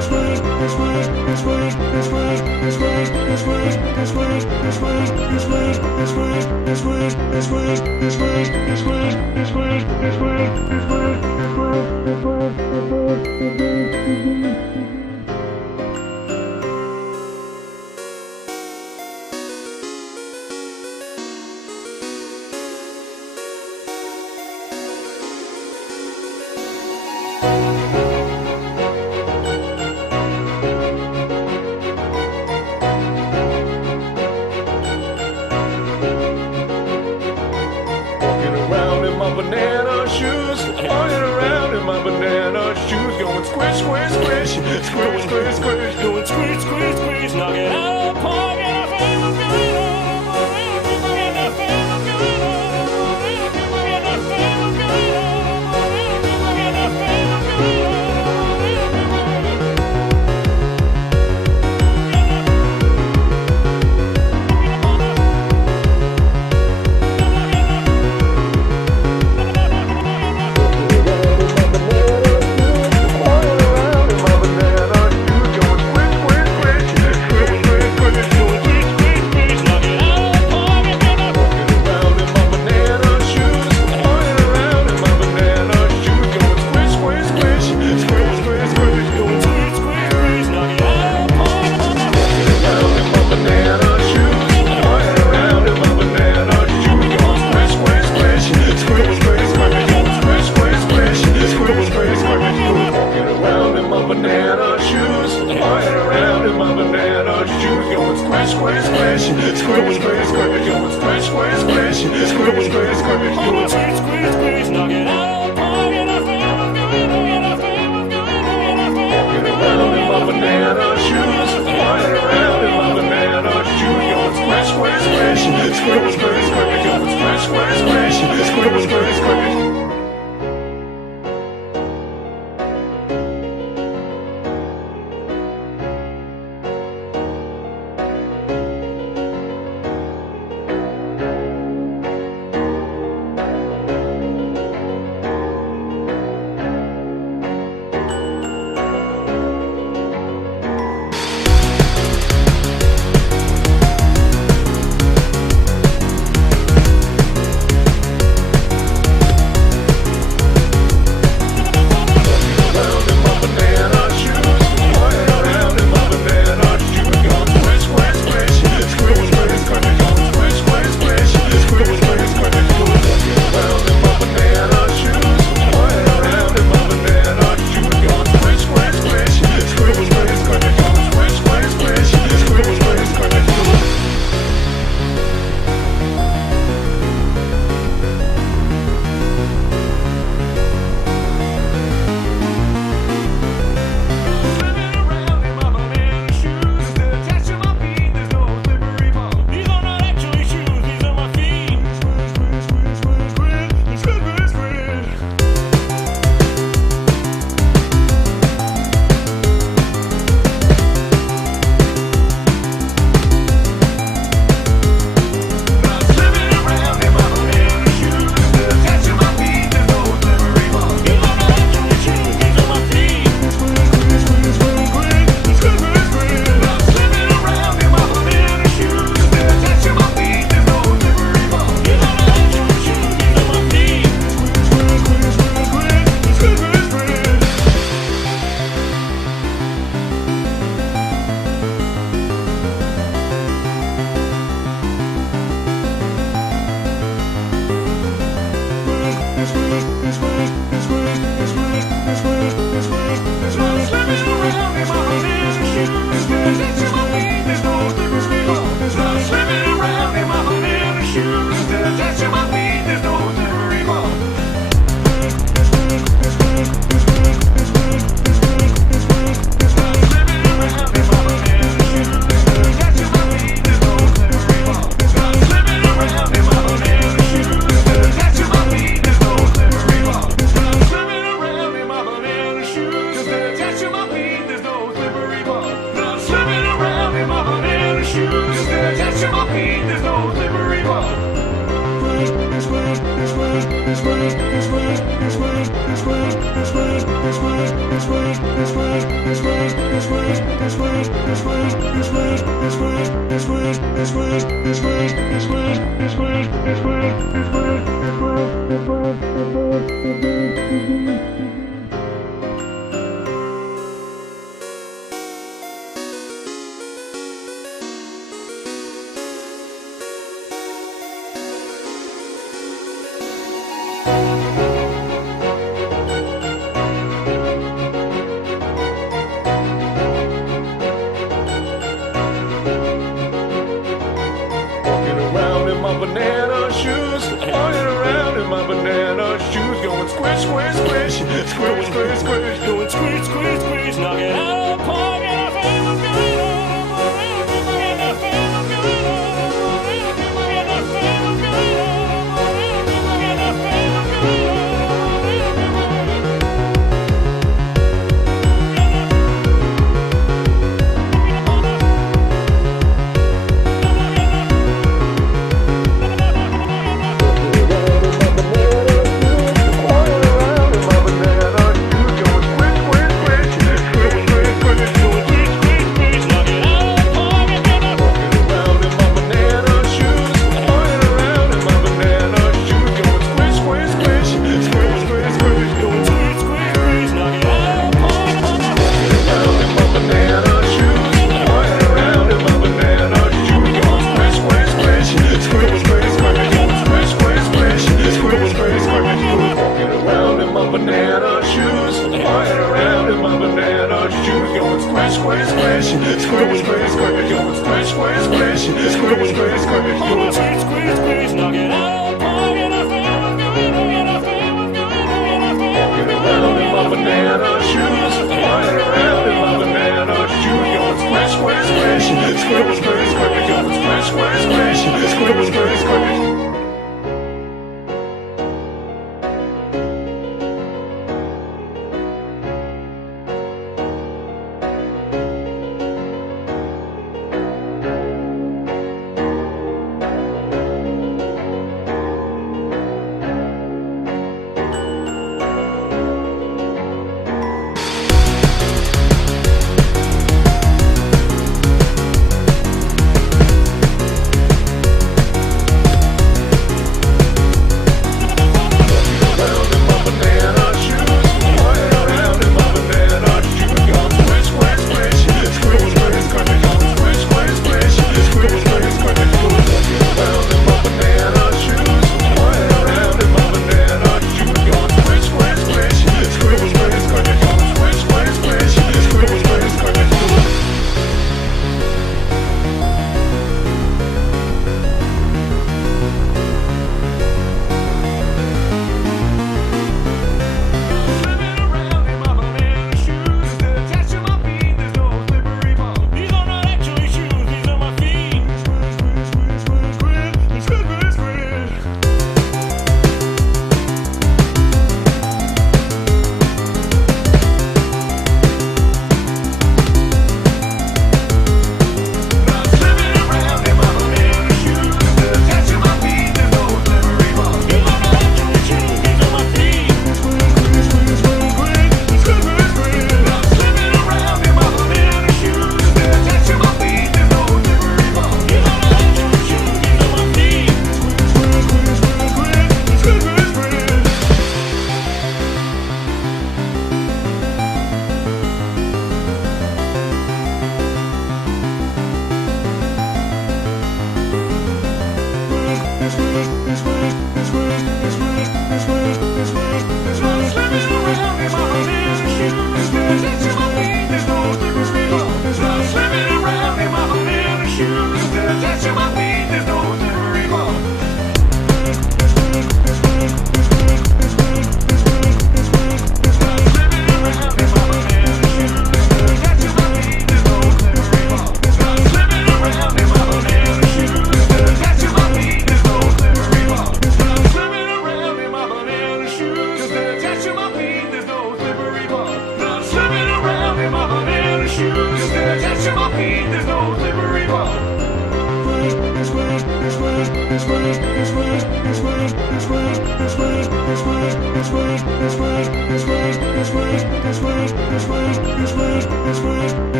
Walking around in my banana shoes, walking around in my banana shoes, going squish, squish, squish, squish, squish, squish, Going squish, squish, squish, knock it out of the park, and our family's going on. And our family's going on. And our family's going on. And our family's going on. Walking around in my banana shoes, walking around in my banana shoes, going squish, squish, squish, squish, squish, squish, Going squeeze, squeeze, squeeze, knock it out of the park, and our family's going on. And our family's going on. And our family's going on. And our family's going on.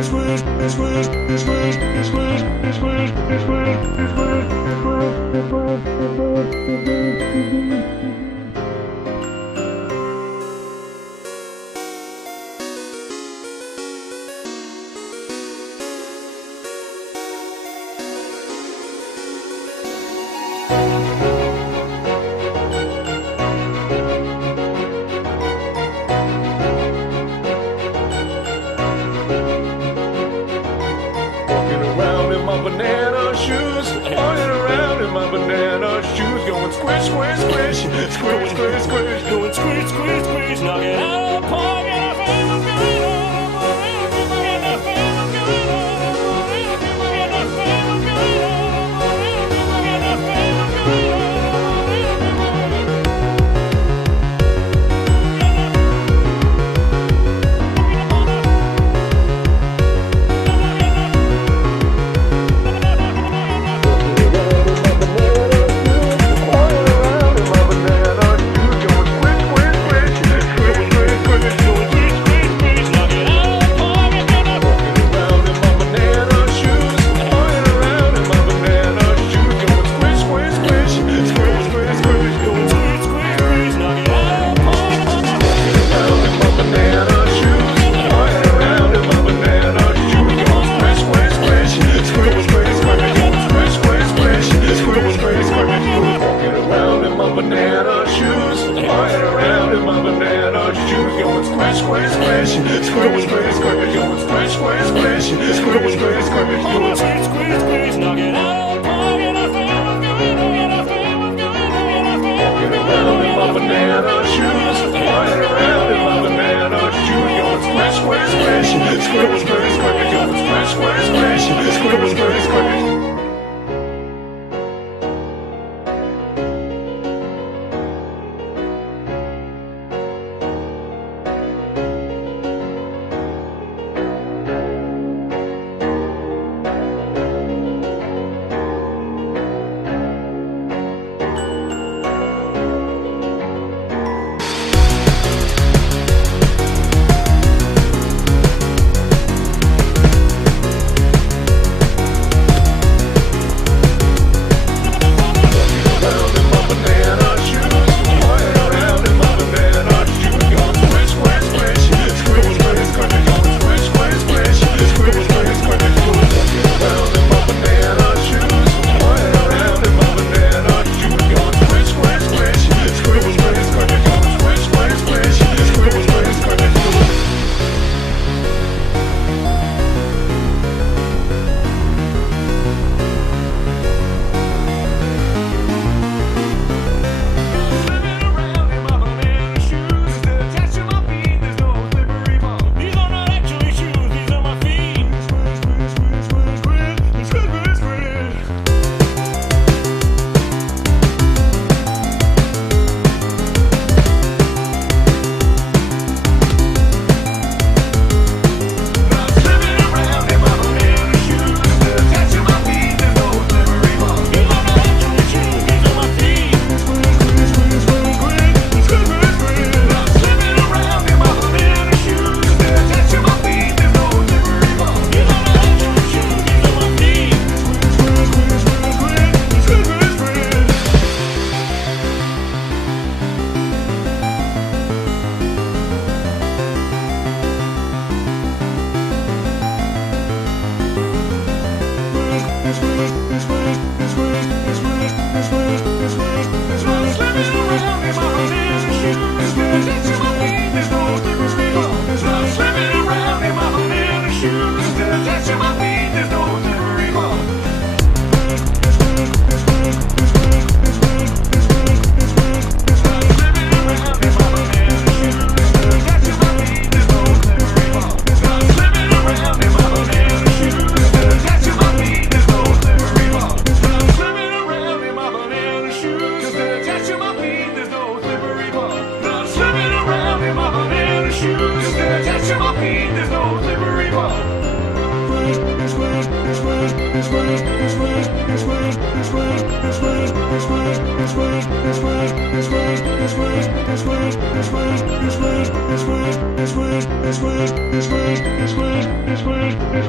Walking around in my banana shoes, walking around in my banana shoes, going squish, squish, squish, squish, squish, squish, Going squish, squish, squish, knock it out of the park, and I feel what's going on. And I feel what's going on. And I feel what's going on. And I feel what's going on.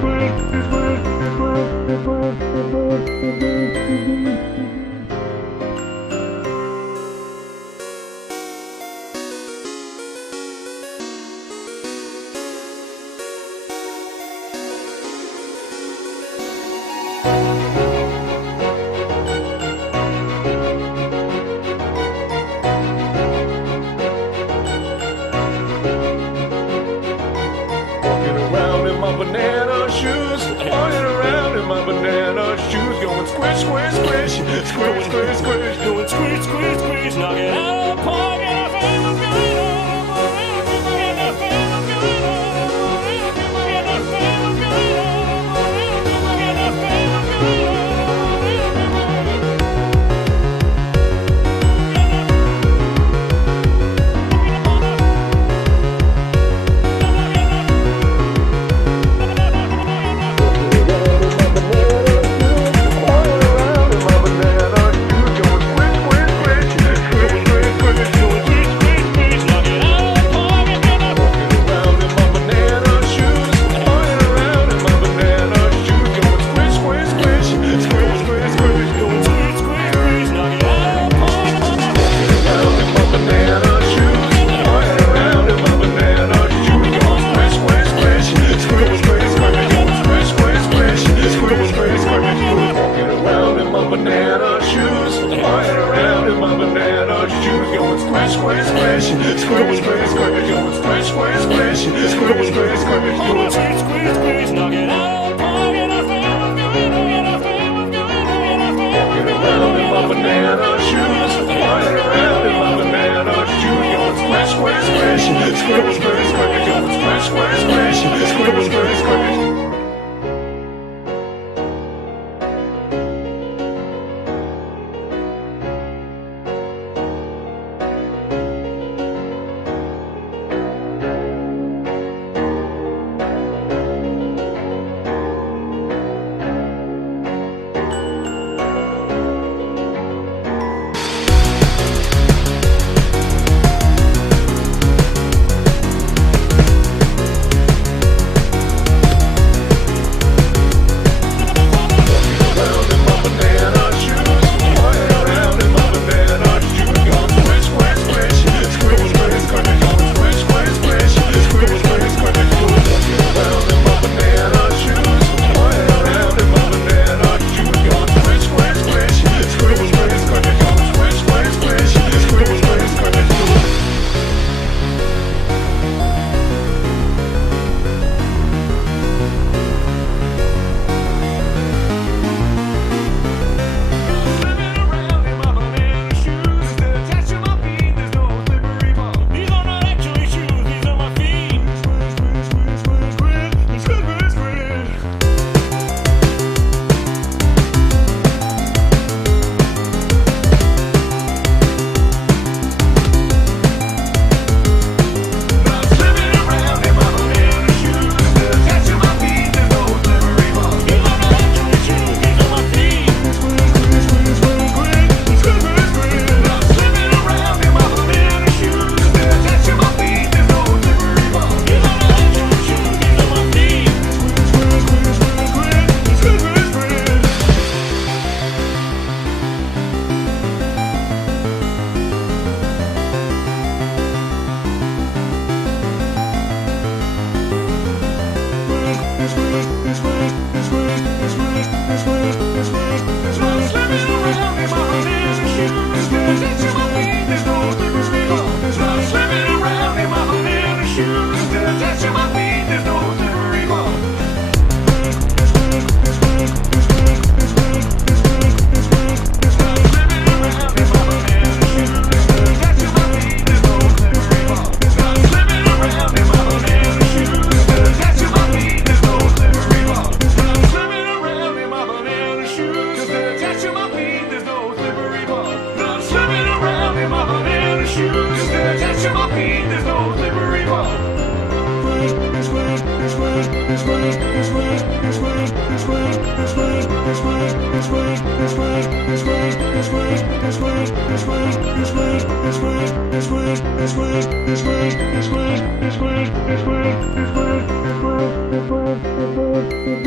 Walking around in my banana shoes, running around in my banana shoes, going squish, squish, squish, squish, squish, squish, Doing squish, squish, squish, knock it out of the park, and our family's going on. And our family's going on. And our family's going on. And our family's going on. This way.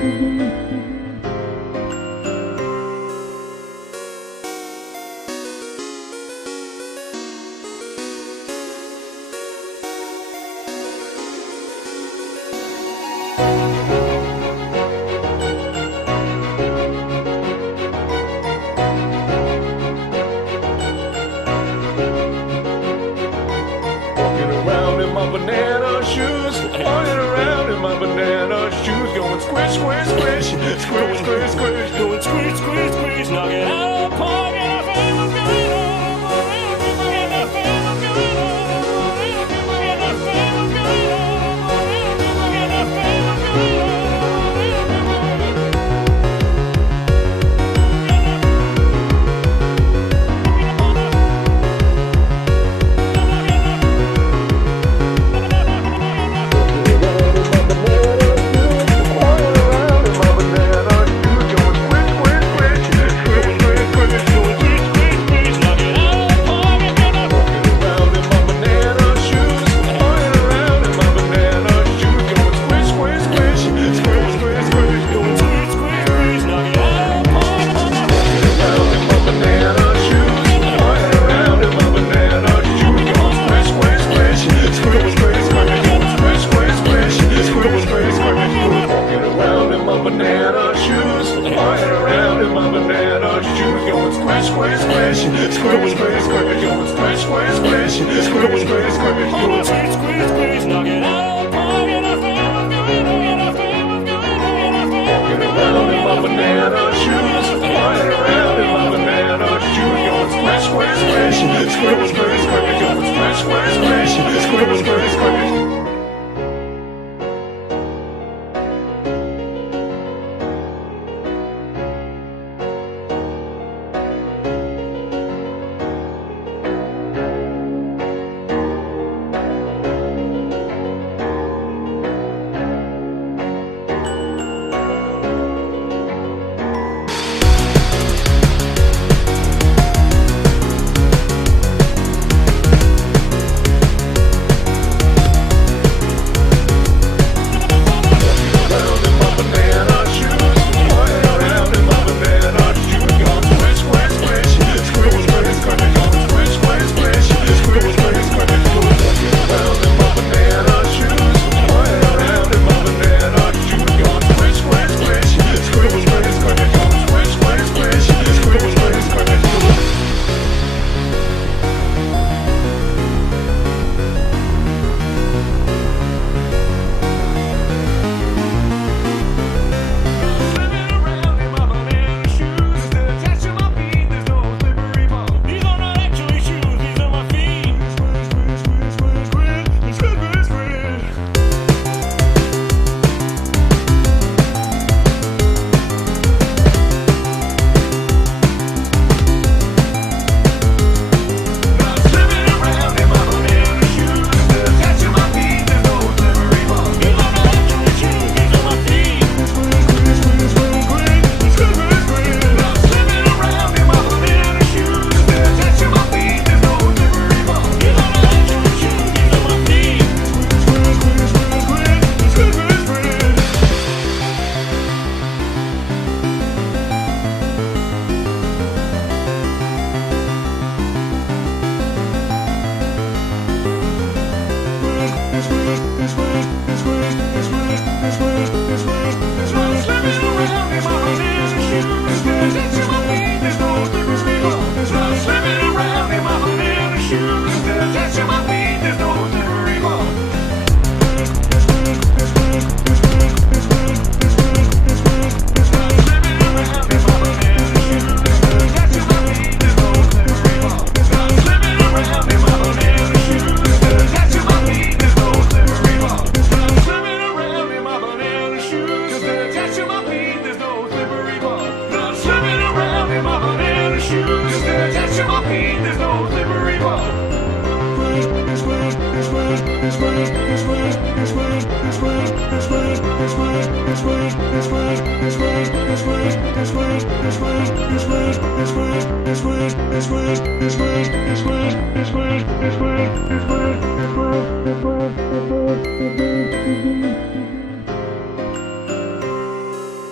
Walking around in my banana shoes, walking around in my banana shoes, going squish, squish, squish, squish, squish, squish, Going squeeze, squeeze, squeeze, knock it out of the park, and I feel what's going on. And I feel what's going on. And I feel what's going on. And I feel what's going on.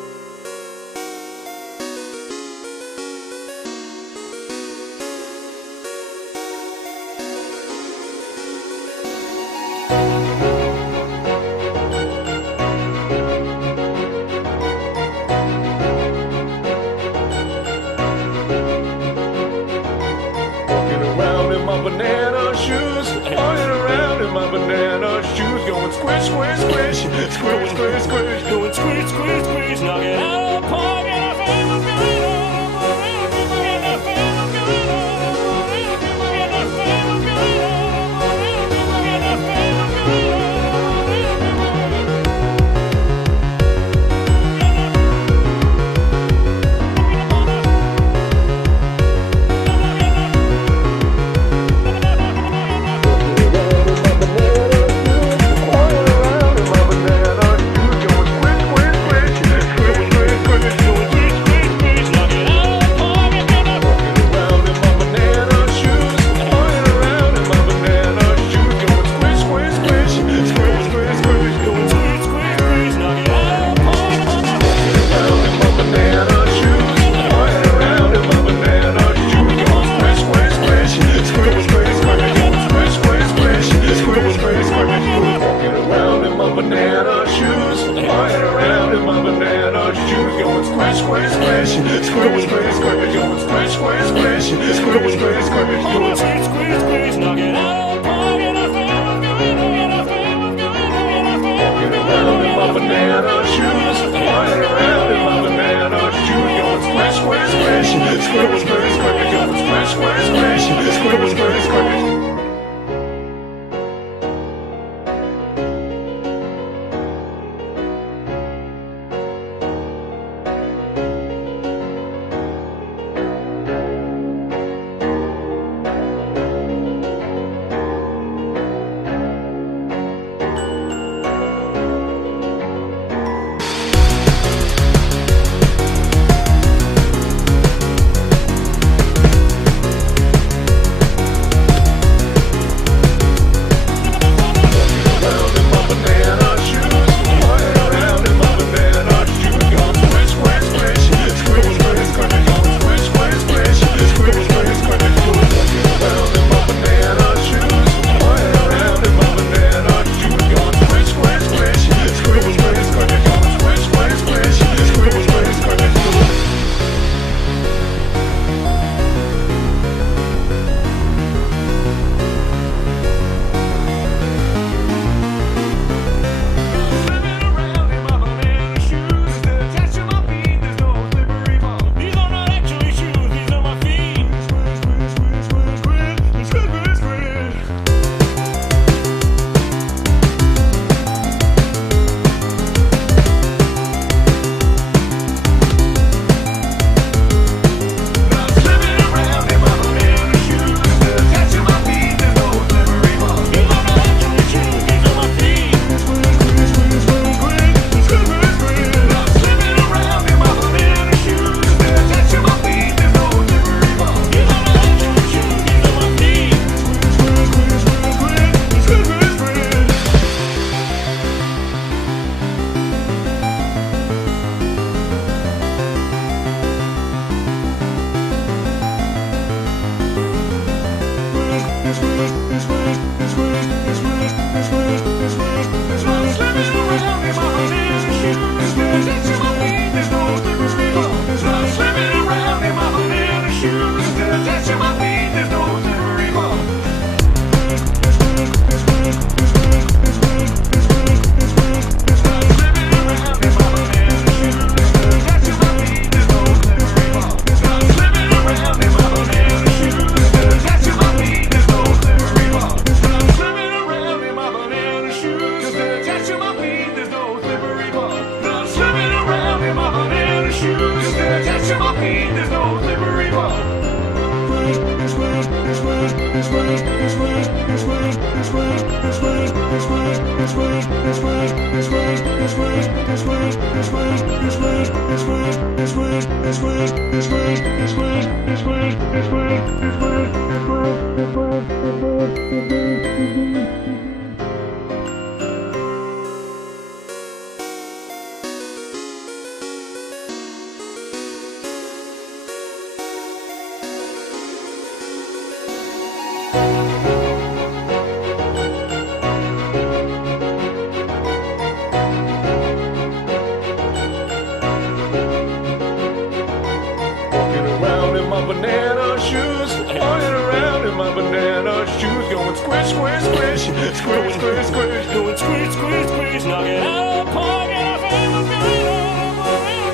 knock it out of the park, and our fame was going on. And our fame was going on. And our fame was going on. And our fame was going on. Going squish, squish, squish, squish, knock it out of the park, and our fame was going on.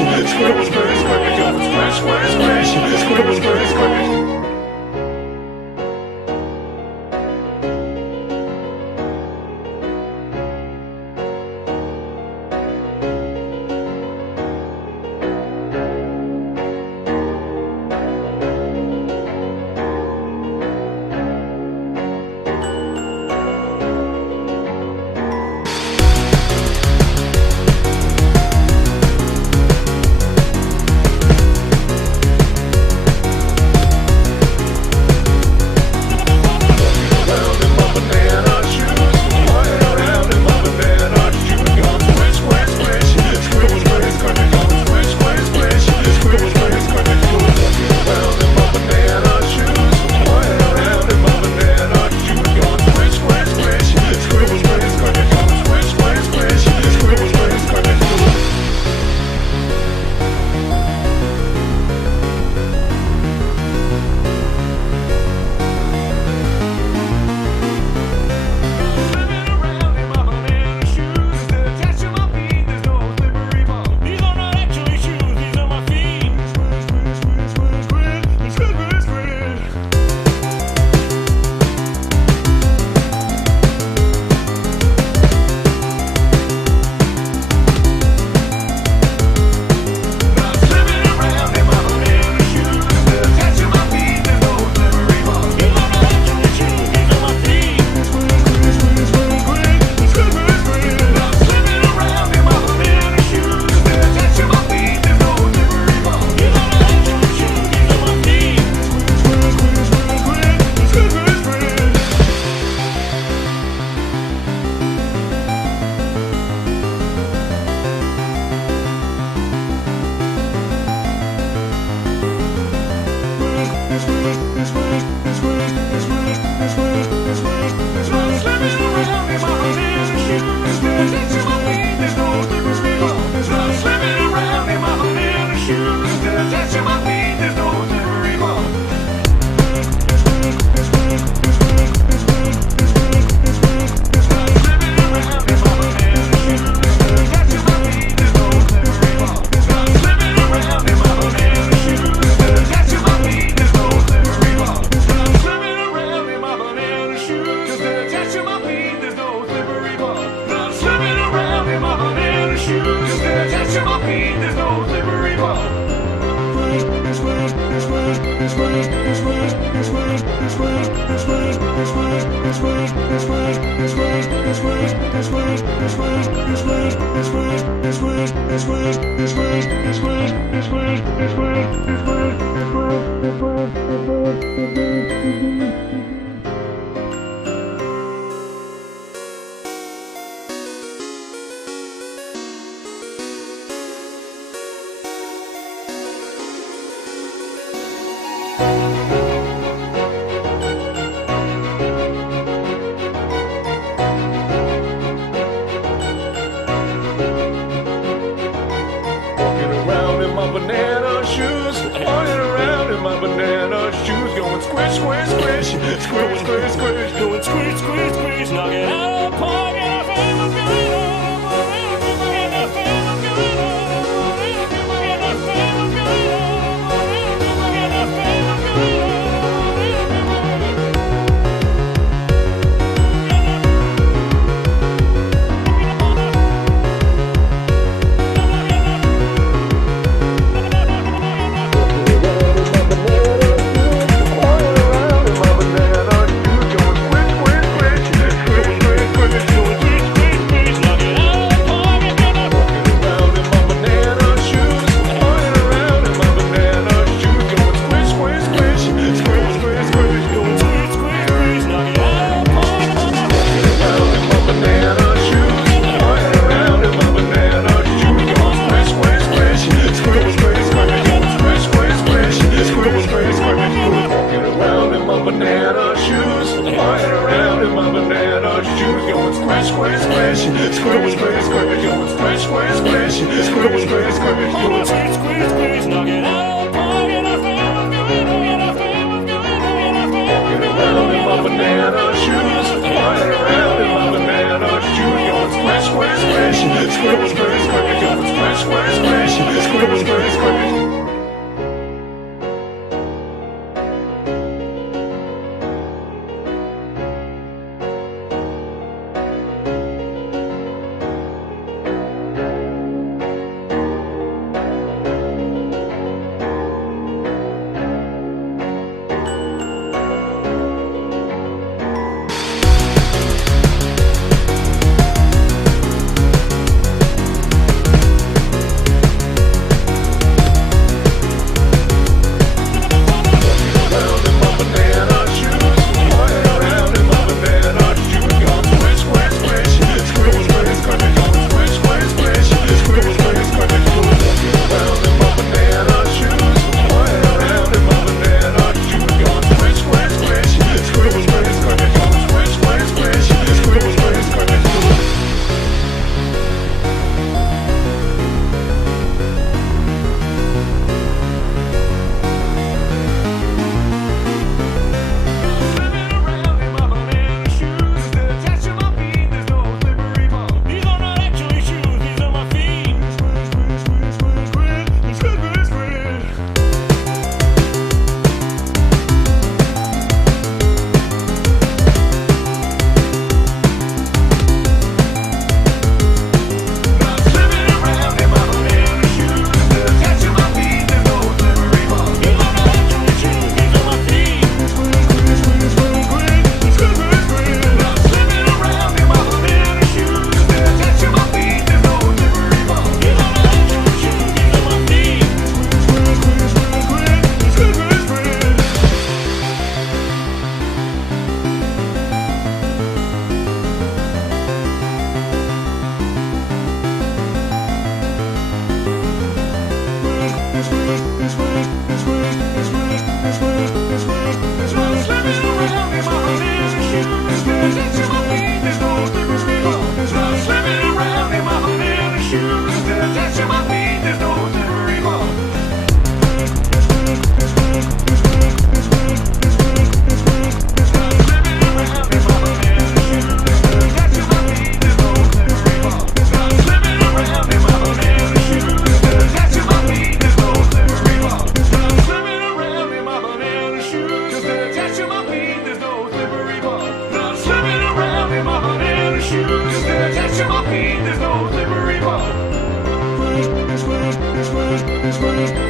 squish, squish, squish, going squish, squish, squish, squish, squish, squish. Banana shoes, walking around in my banana shoes, going squish, squish, squish, squish.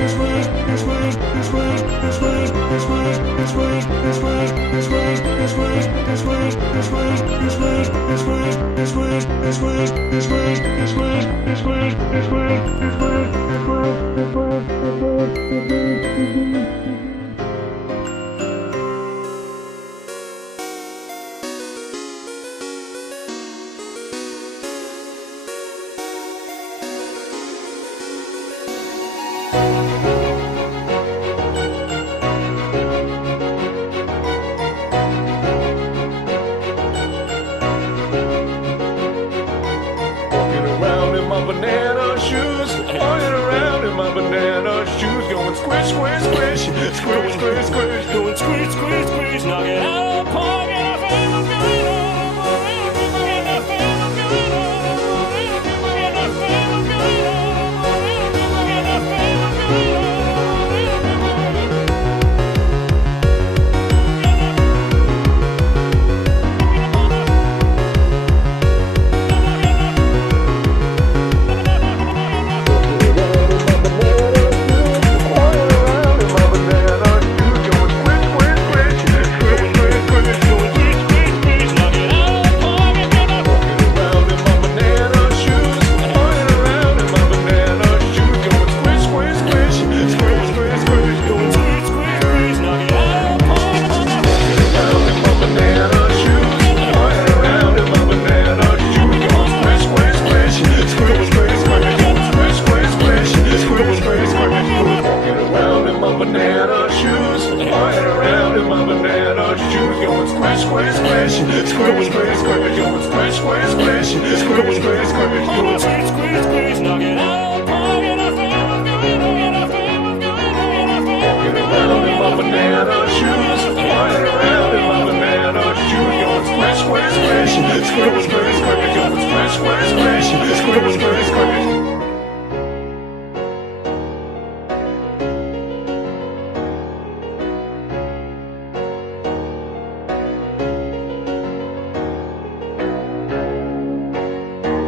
Walking around in my banana shoes, walking around in my banana shoes, going squish, squish, squish, squish, squish, squish, Going squeeze, squeeze, squeeze, knock it out of the park, and I feel I'm going on, and I feel I'm going on, and I feel I'm going on, and I feel I'm going on.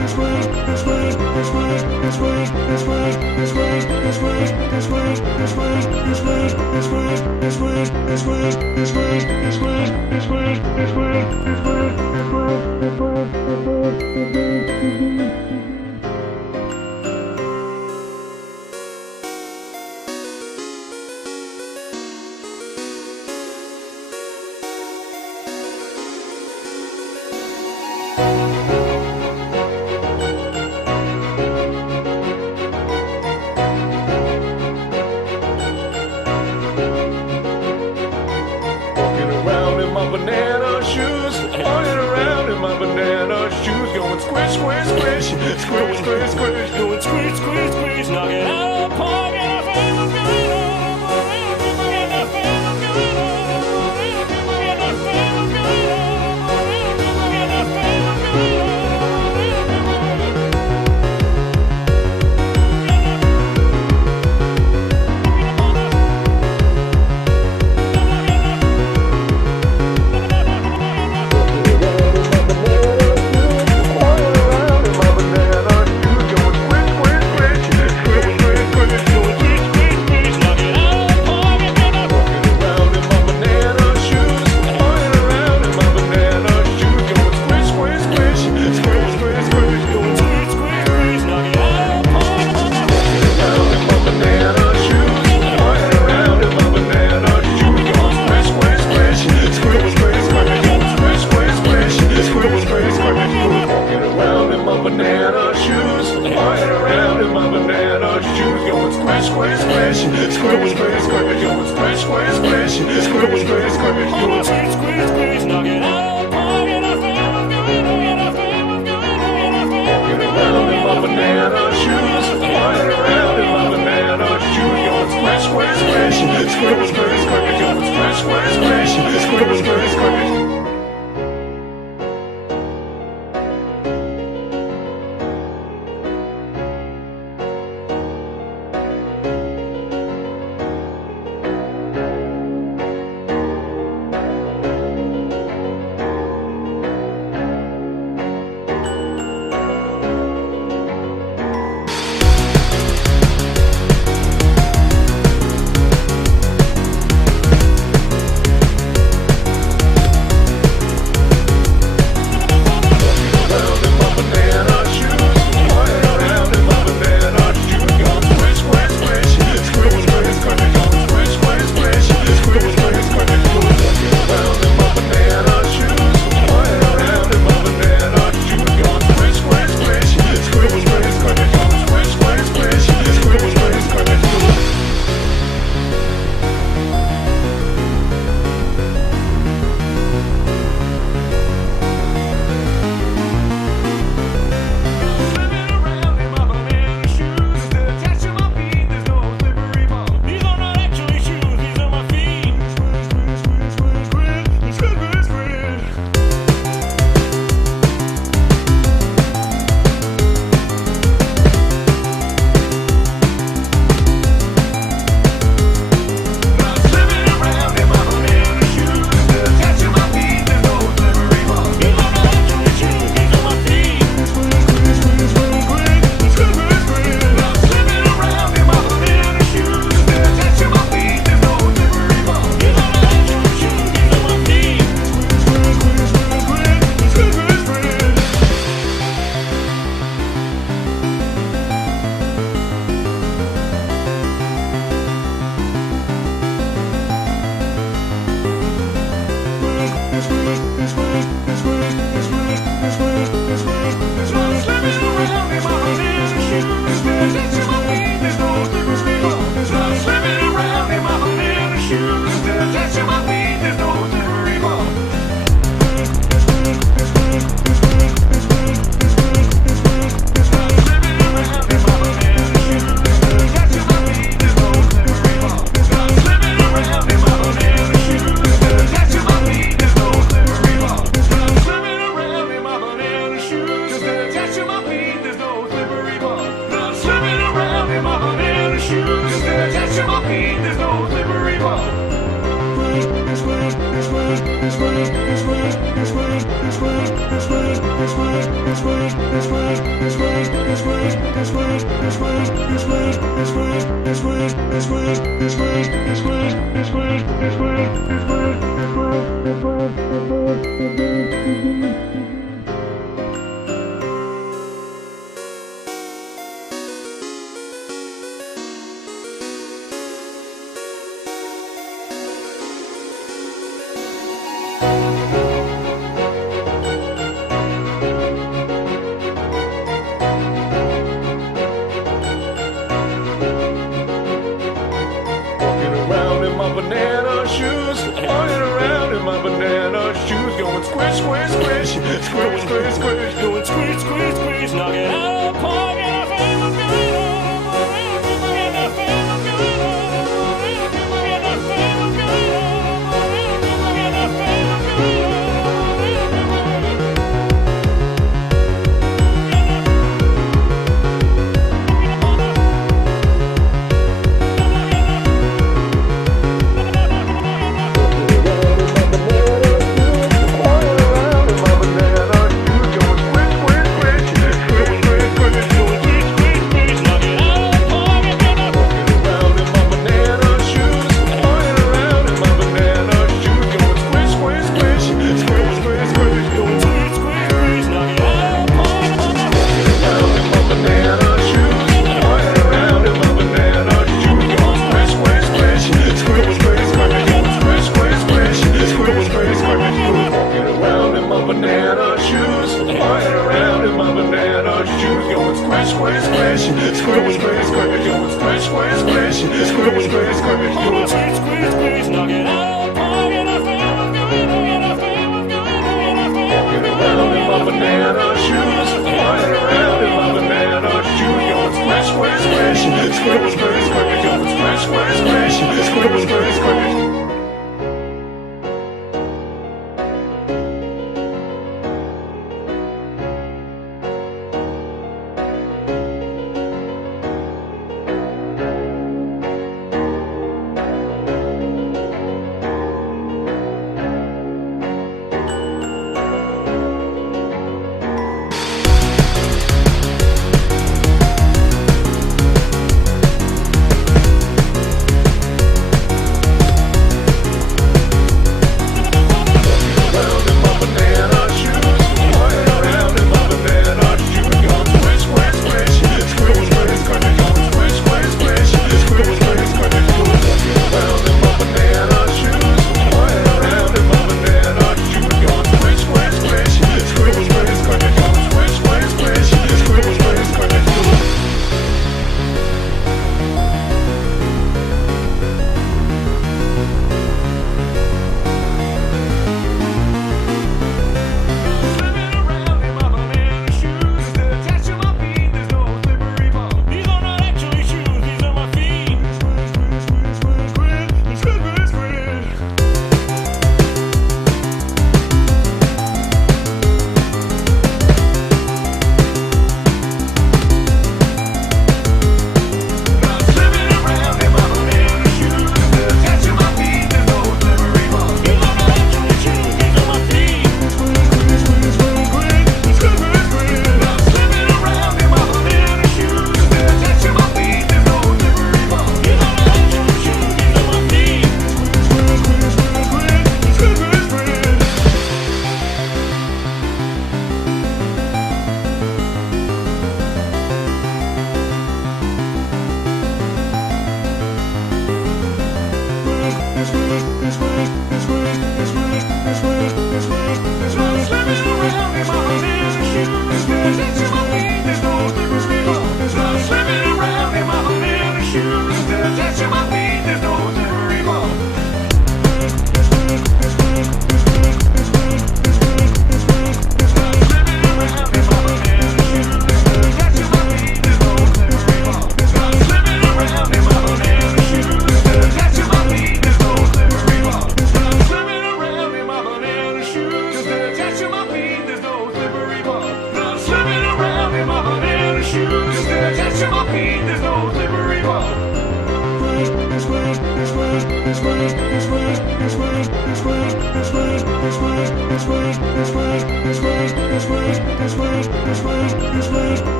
Walking around in my banana shoes, running around in my banana shoes, going squish, squish, squish, squish, squish, squish, Going squish, squish, squish, knock it out of the park, and our family's going on. And our family's going on. And our family's going on. And our family's going on. This way. Walking around in my banana shoes, walking around in my banana shoes, going squish, squish, squish, squish, squish, squish, Going squeeze, squeeze, squeeze, knock it out of the park, and I feel what's going on. And I feel what's going on. And I feel what's going on. And I feel what's going on. This way.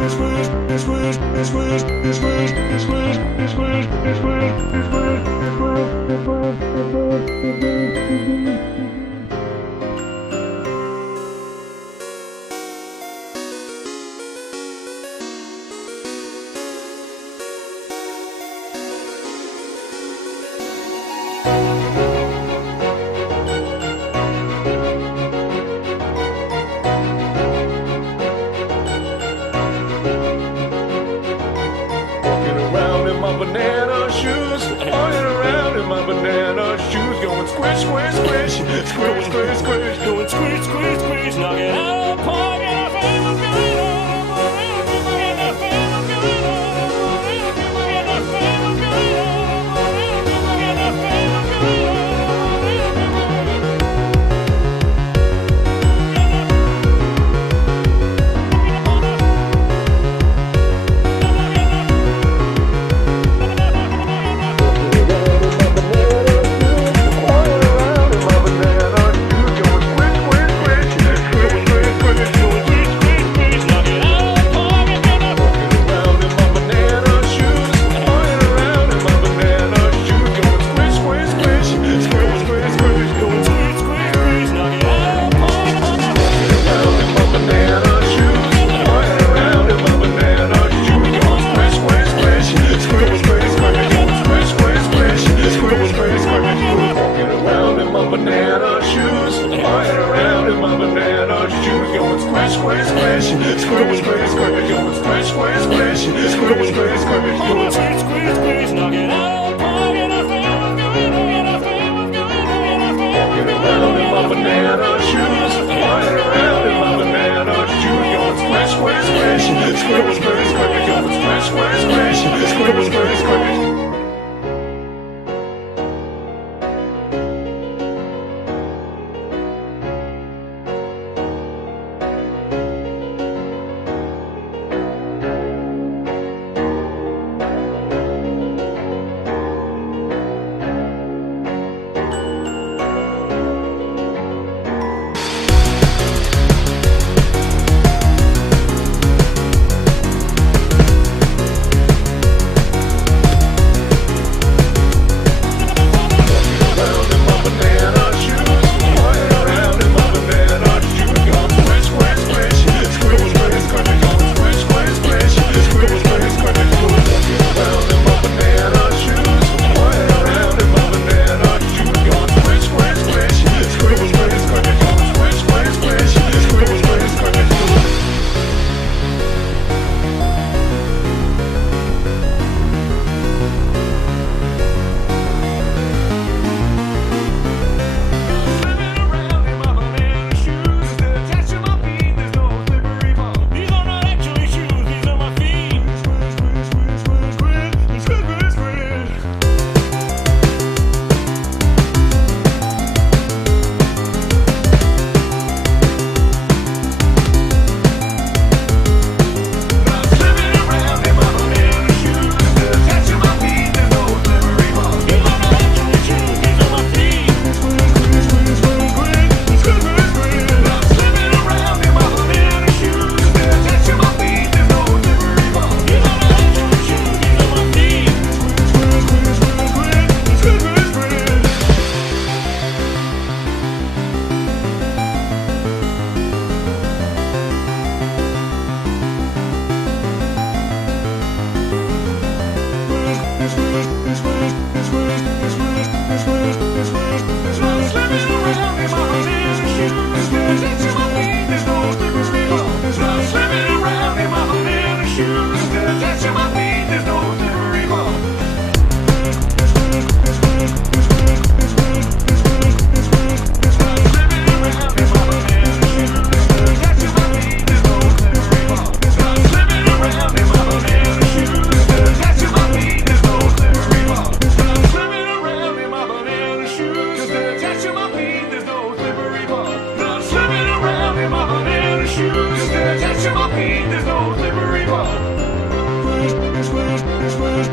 Walking around in my banana shoes, walking around in my banana shoes, going squish, squish, squish, squish, squish, squish, Going squish, squish, squish, knock it out of the park, and our family's going on. And our family's going on. And our family's going on. And our family's going on. There's no slippery ball.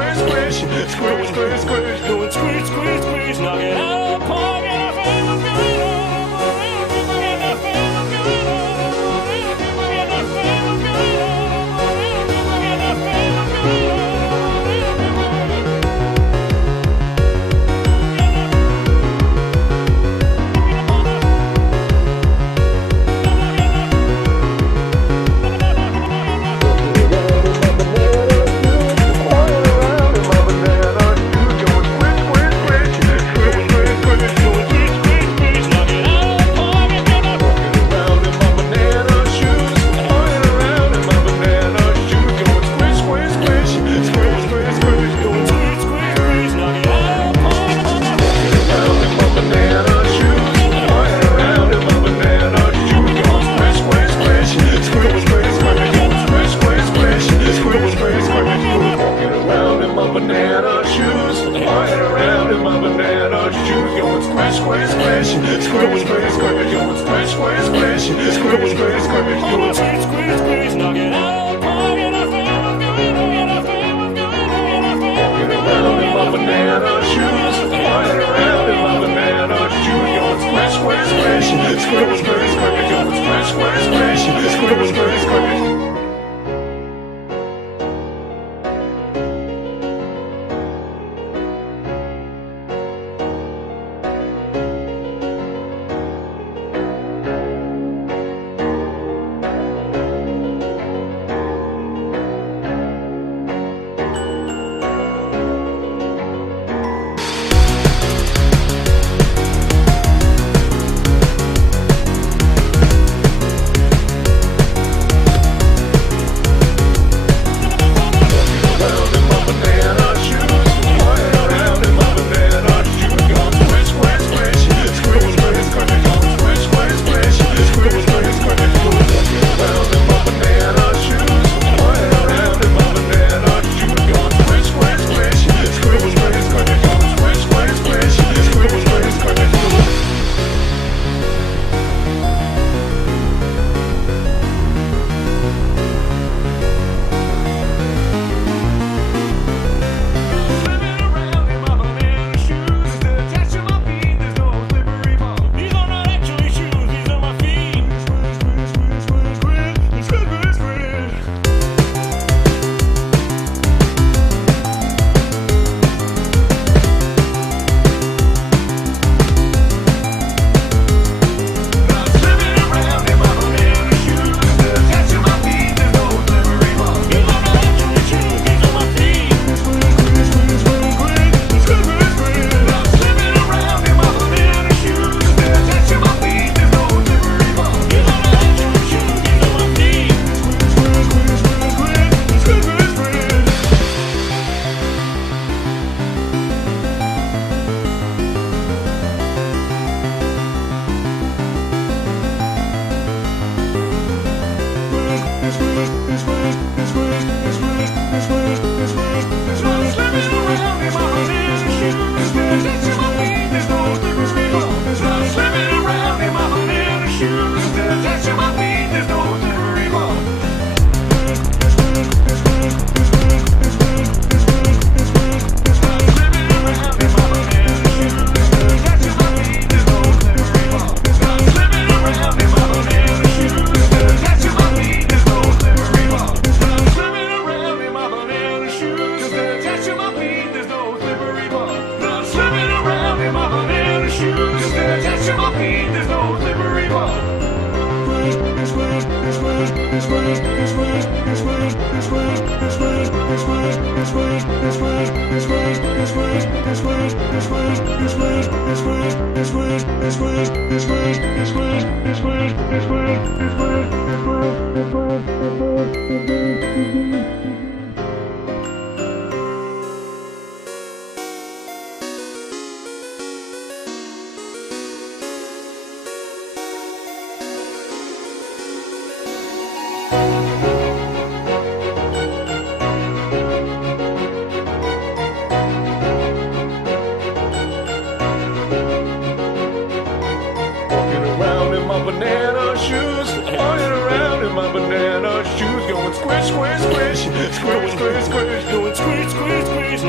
squish, squish, squish, squish, squish, Going squish, squish, squish, knock it out of the park, and our family's going on. And our family's going on. And our family's going on. And our family's going on. Banana shoes, flying around in my banana shoes, going squish, squish, squish, squish, squish, squish, Going squish, squish, squish.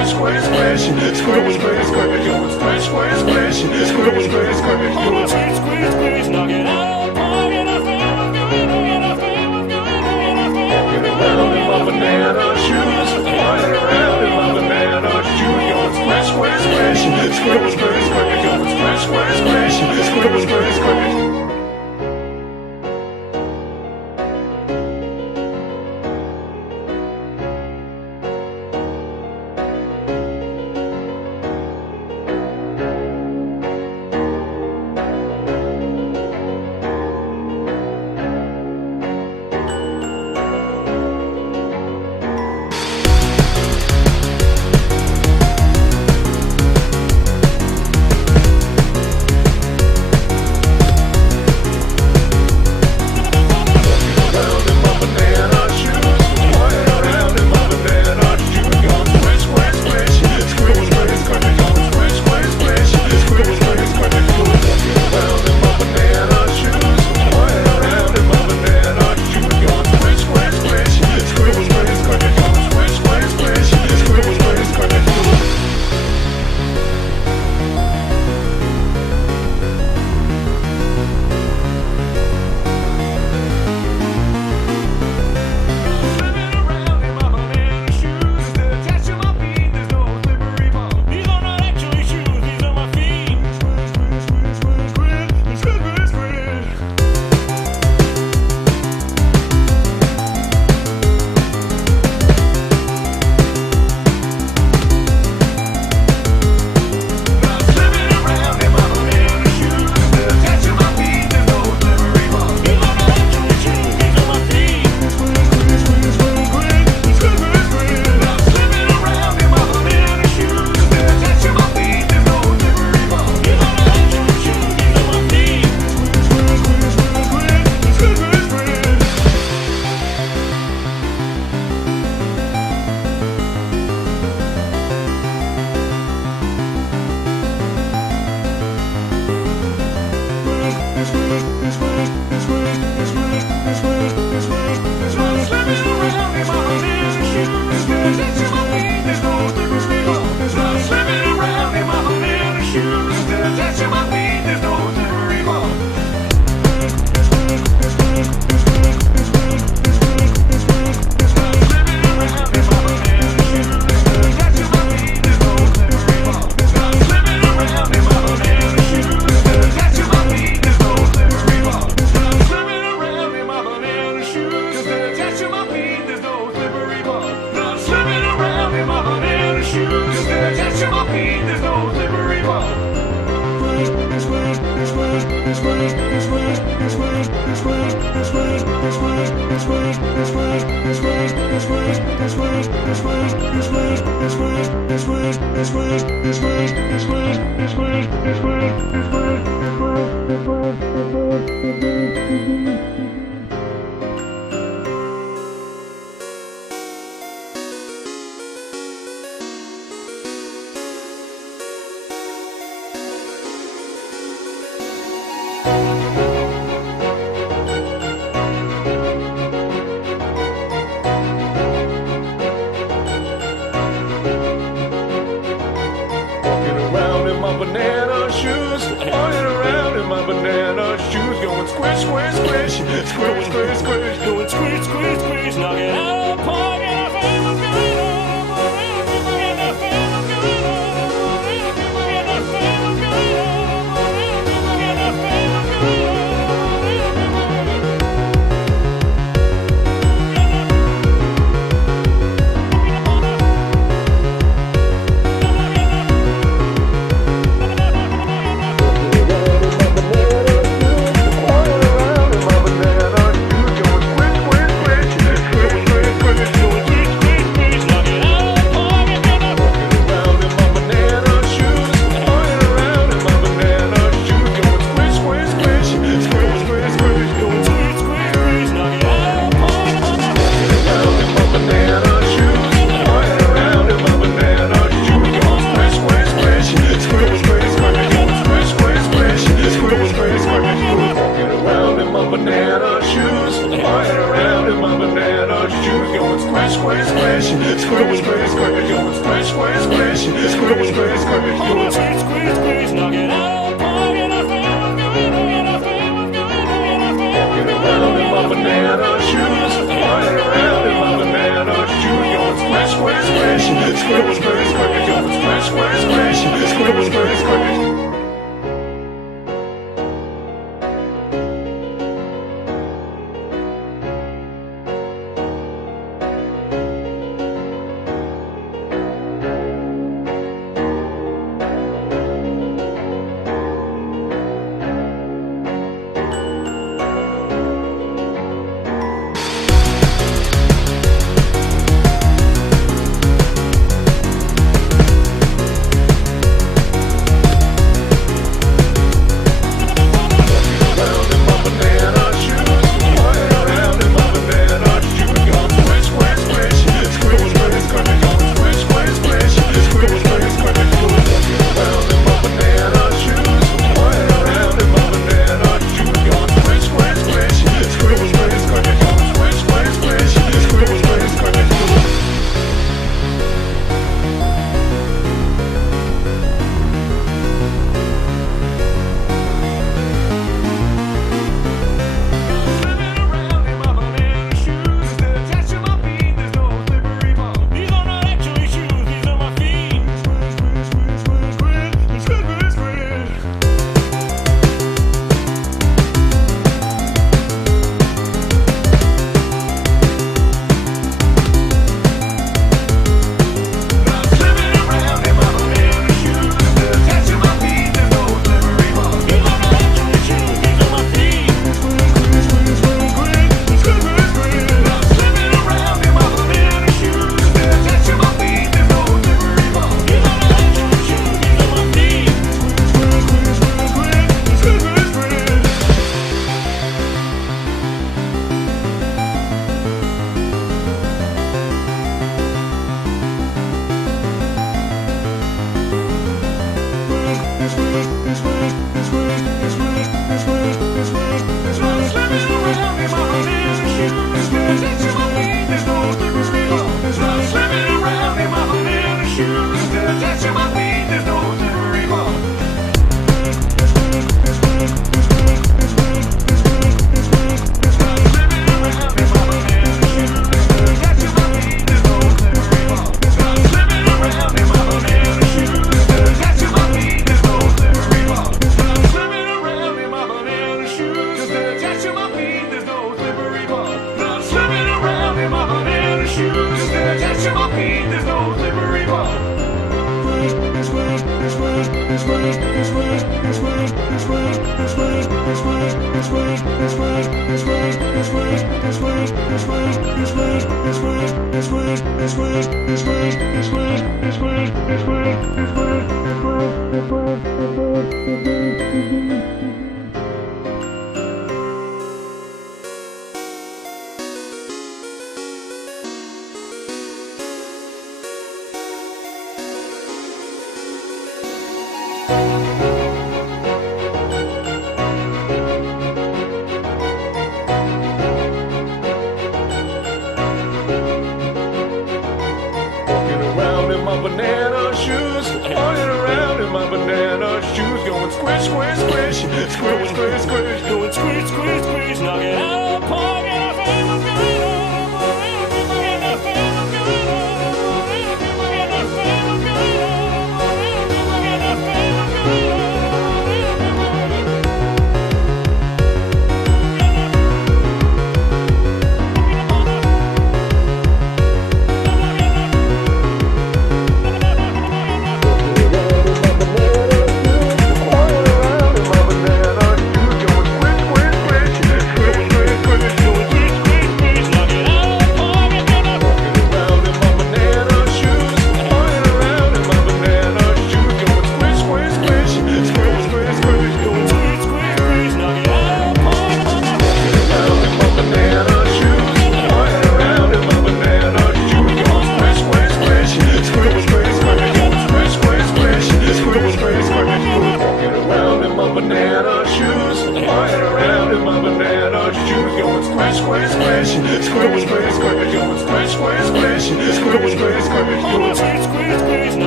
squish, squish, squish, squish, squish, squish, going squish, squish, squish, squish, squish, squish, going Squeeze, squeeze, squeeze, knock it out of the park, and I feel what's going on, and I feel what's going on, and I feel what's walking going around on. in my banana shoes, flying around in my banana shoes, going squish, squish, squish, squish, squish, squish, going squish, squish, squish, squish, squish, squish. These are not actually shoes, these are my feet. These are not actually shoes, these are my feet. These are not actually shoes, these are my feet. Walking around in my banana shoes, running around in my banana shoes, going squish, squish, squish, squish, squish, squish, Going squeeze, squeeze, squeeze, knock it out of the park, and I feel what's going on, and I feel what's going on, and I feel what's going on, and I feel what's going on. squish, squish, squish, squish, squish, going squish, squish, squish, squish, squish, squish, squish, Squeeze, squeeze, squeeze, knock it out of the park, and I feel what's going on, and I feel what's going on, and I feel what's walking going on. around in my banana shoes, flying around in my banana shoes, going squish, squish, squish, squish, squish, squish, going squish, squish, squish, squish, squish, squish. Banana shoes, flying around in my banana shoes, going squish, squish, squish, squish, squish, squish, Going squeeze, squeeze, squeeze, knock it out of the park, and I feel what's going on, and I feel what's going on, and I feel what's going on, and I feel what's going on. Squish, squish, squish, going squish, squish, squish, squish, squish, squish, squish, squish, squish, squish,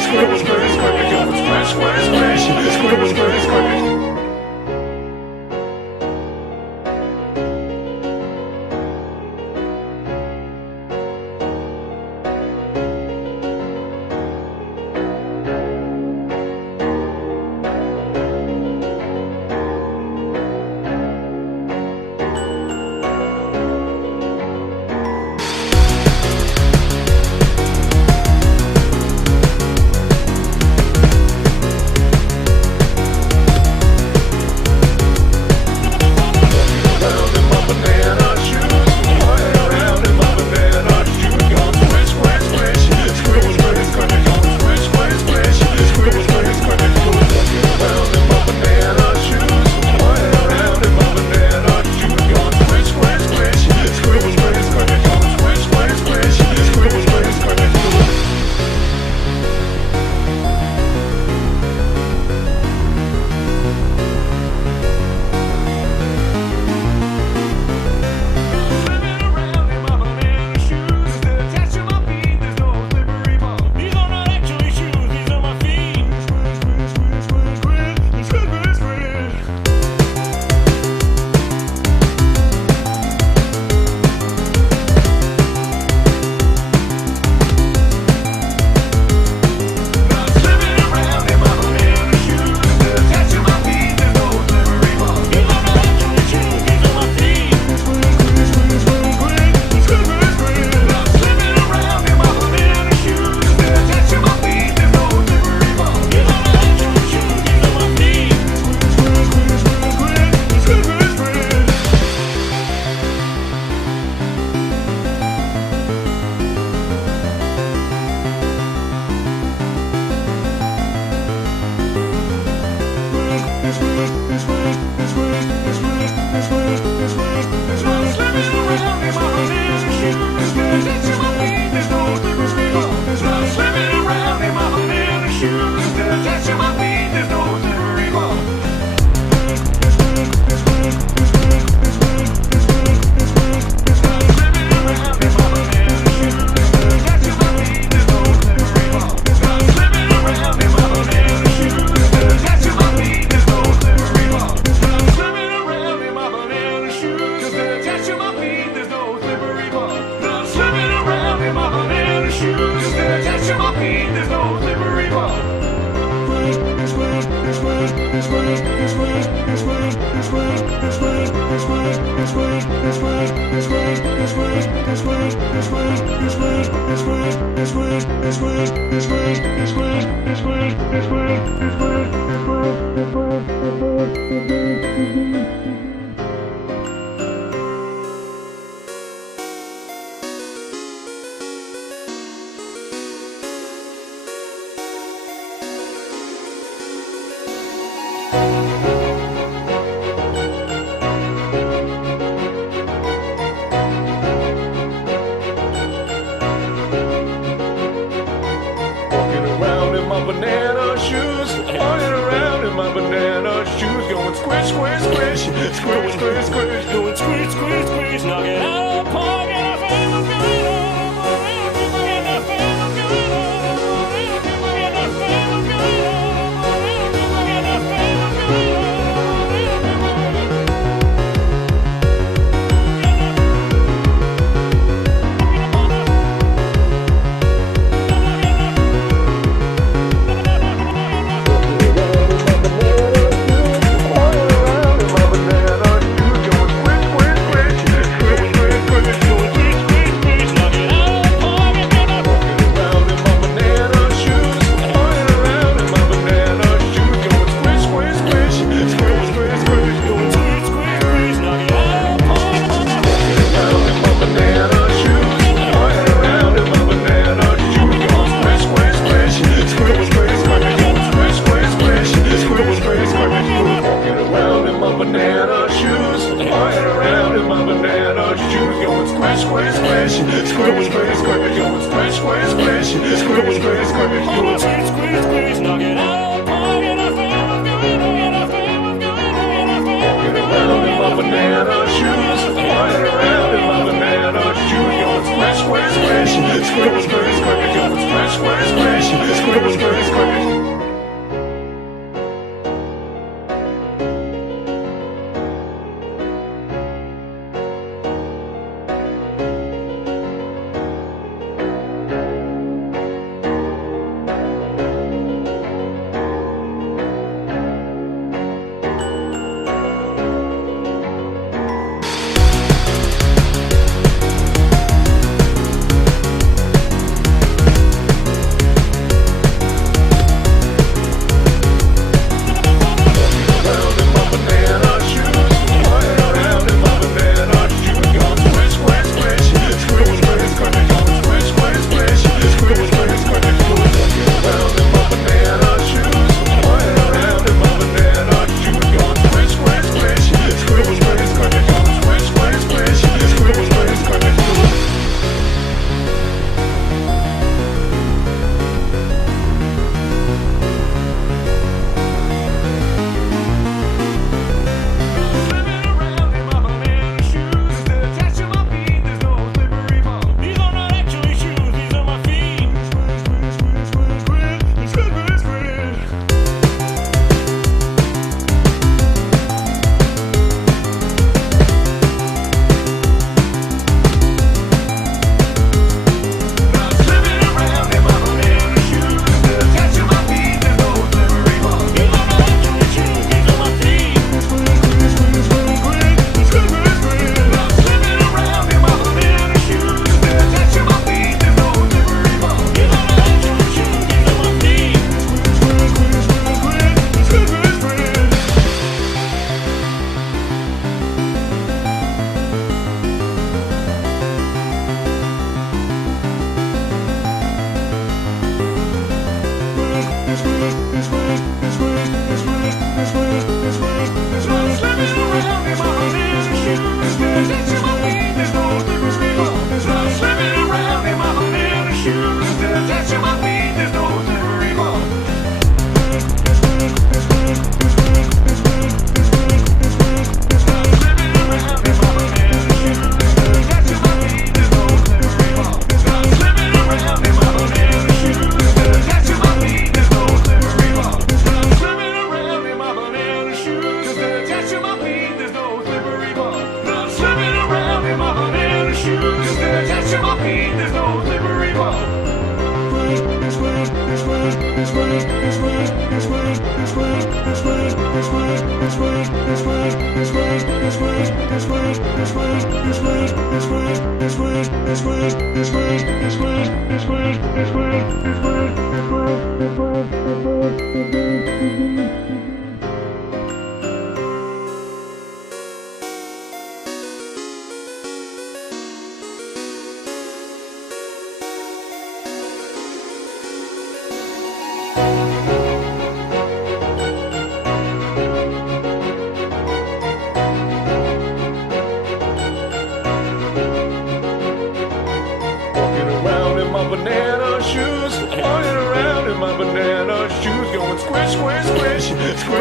squish, squish, squish, going squish, squish, squish, squish, squish, squish. Banana shoes, walking around in my banana shoes, going squish, squish, squish, squish, squish, squish, Going squish, squish, squish, knock it out of the park, and our family's going on. And our family's going on. And our family's going on. And our family's going on. Banana shoes, flying around in my banana shoes, going squish, squish, squish, squish, squish, squish, going squish, squish, squish, squish, squish, squish. Banana shoes, walking around in my banana shoes, going squish, squish, squish,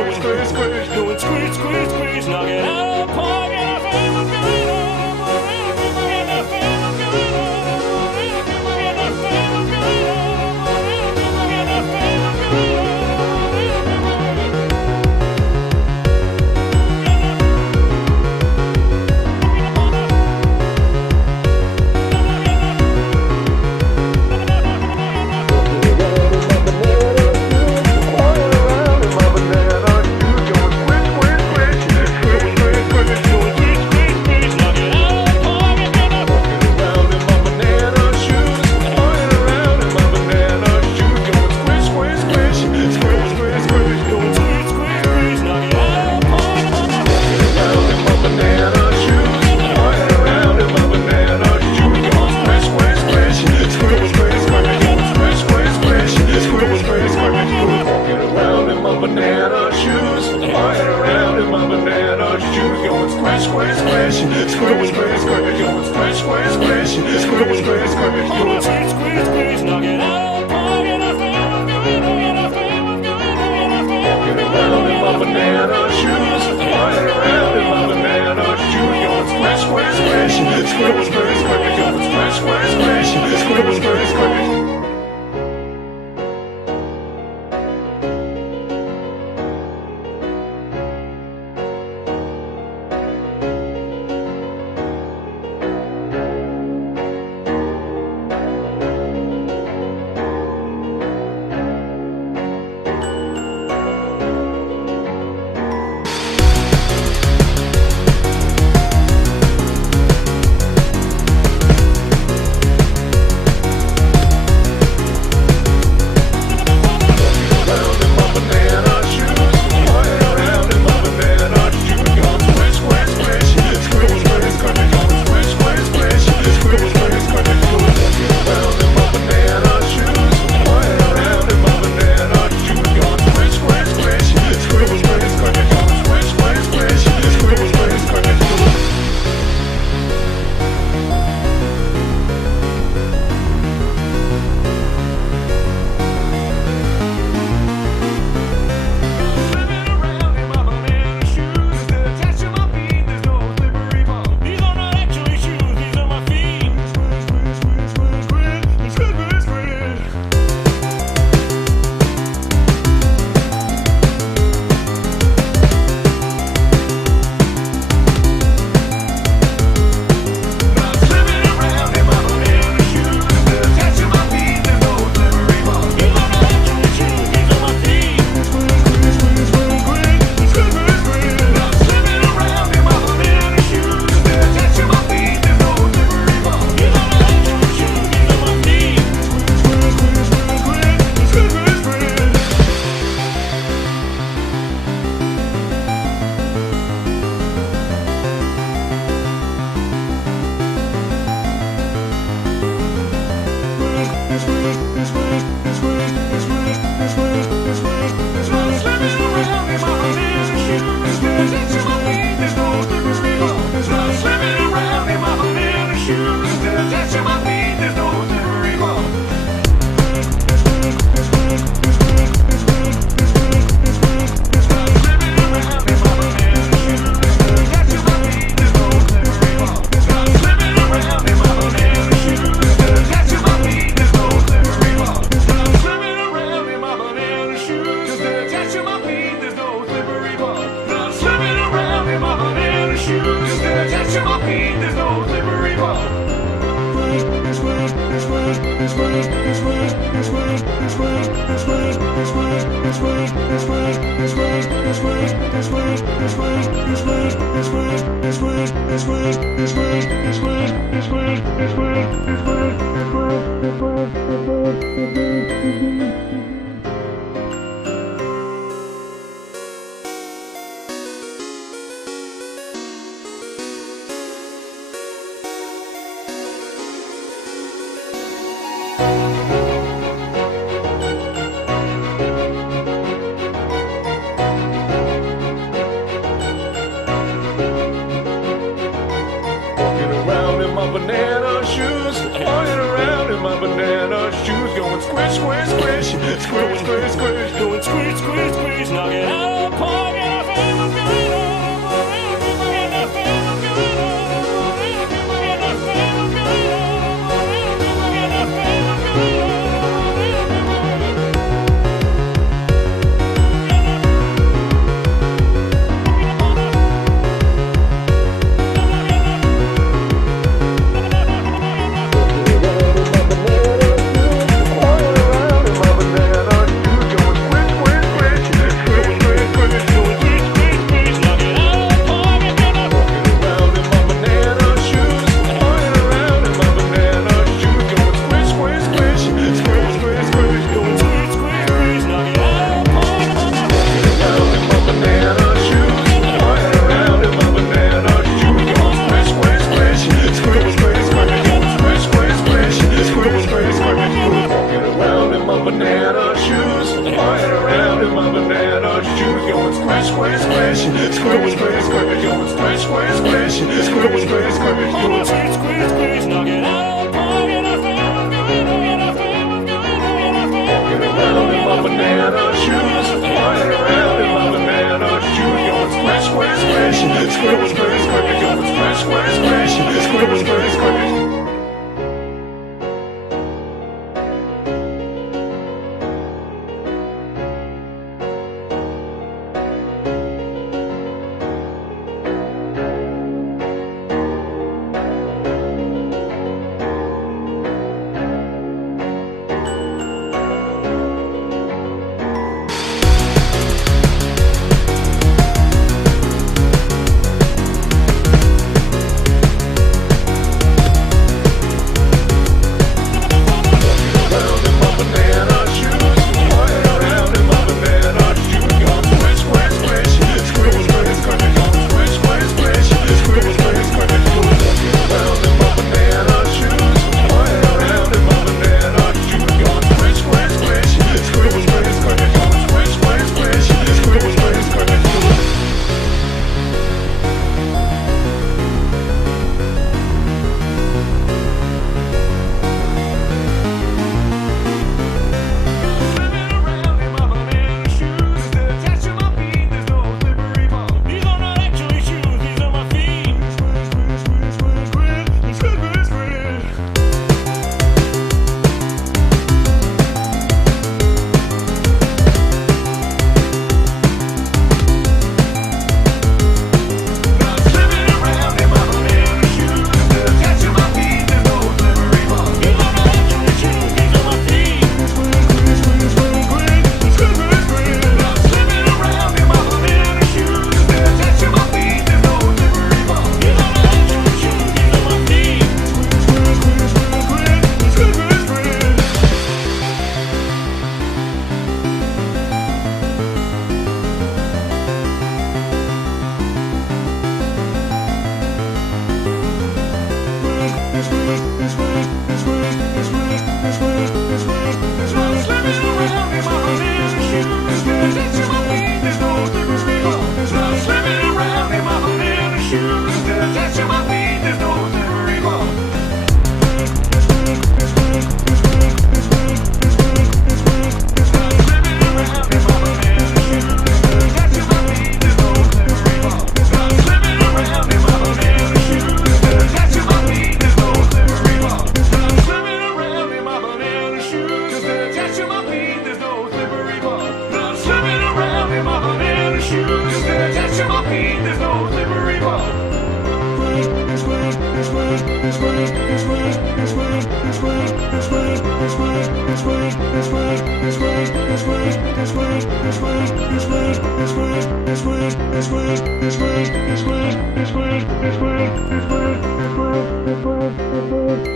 shoes. They're attached to my feet, there's no slippery ball. Banana shoes, walking around in my banana shoes, going squish, squish, squish, squish, squish, squish, Going squish, squish, squish, knock it out of the park, and I feel what's going on. And I feel what's going on. And I feel what's going on. And I feel what's going on. shoes. They're attached to my feet, there's no slippery ball.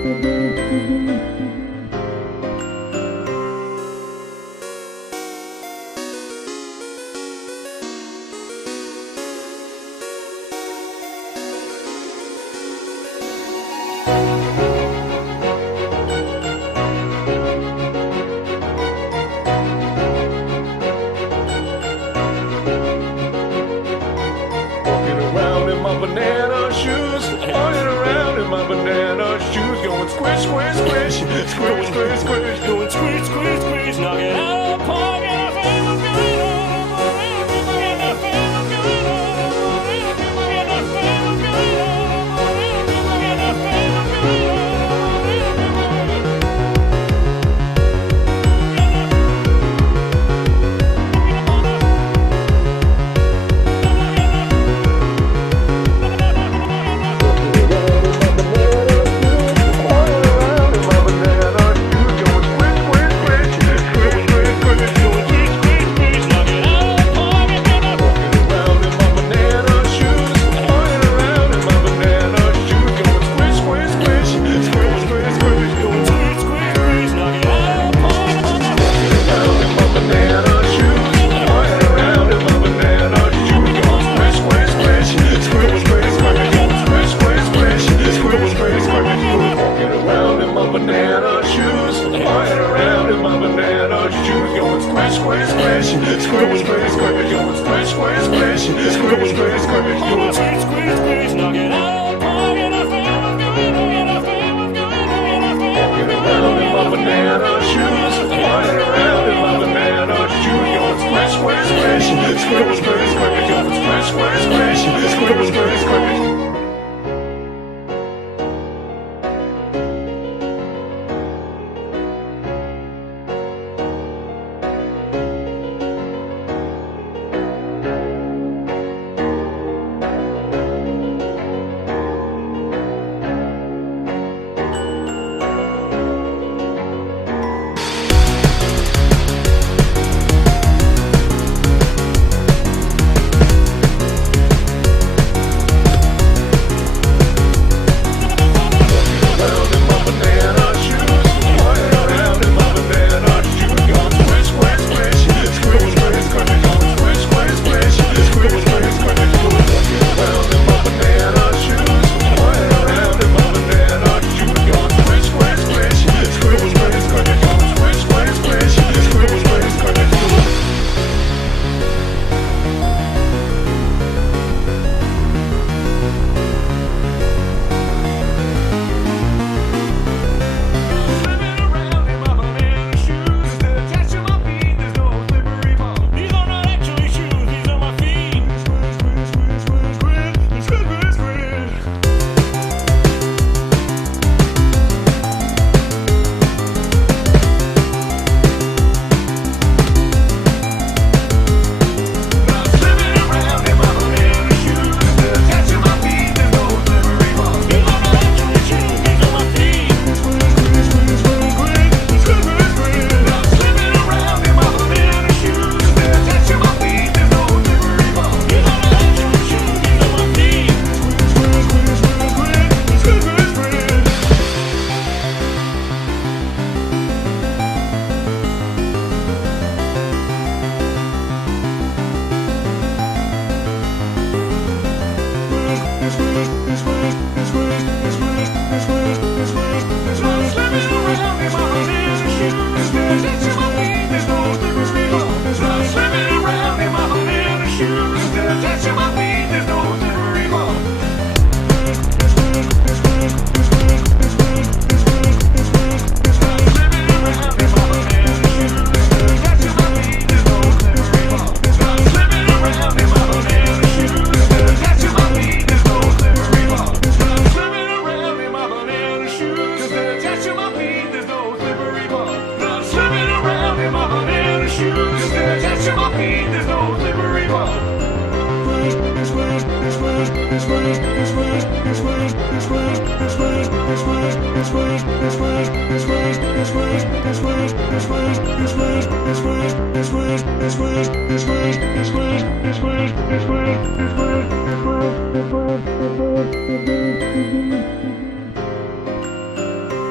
Walking around in my banana shoes, running around in my banana shoes, going squish, squish, squish, squish, squish, squish, Going squish, squish, squish, knock it out of the park, and I feel what's going on. And I feel what's going on. And I feel what's going on. And I feel what's going on.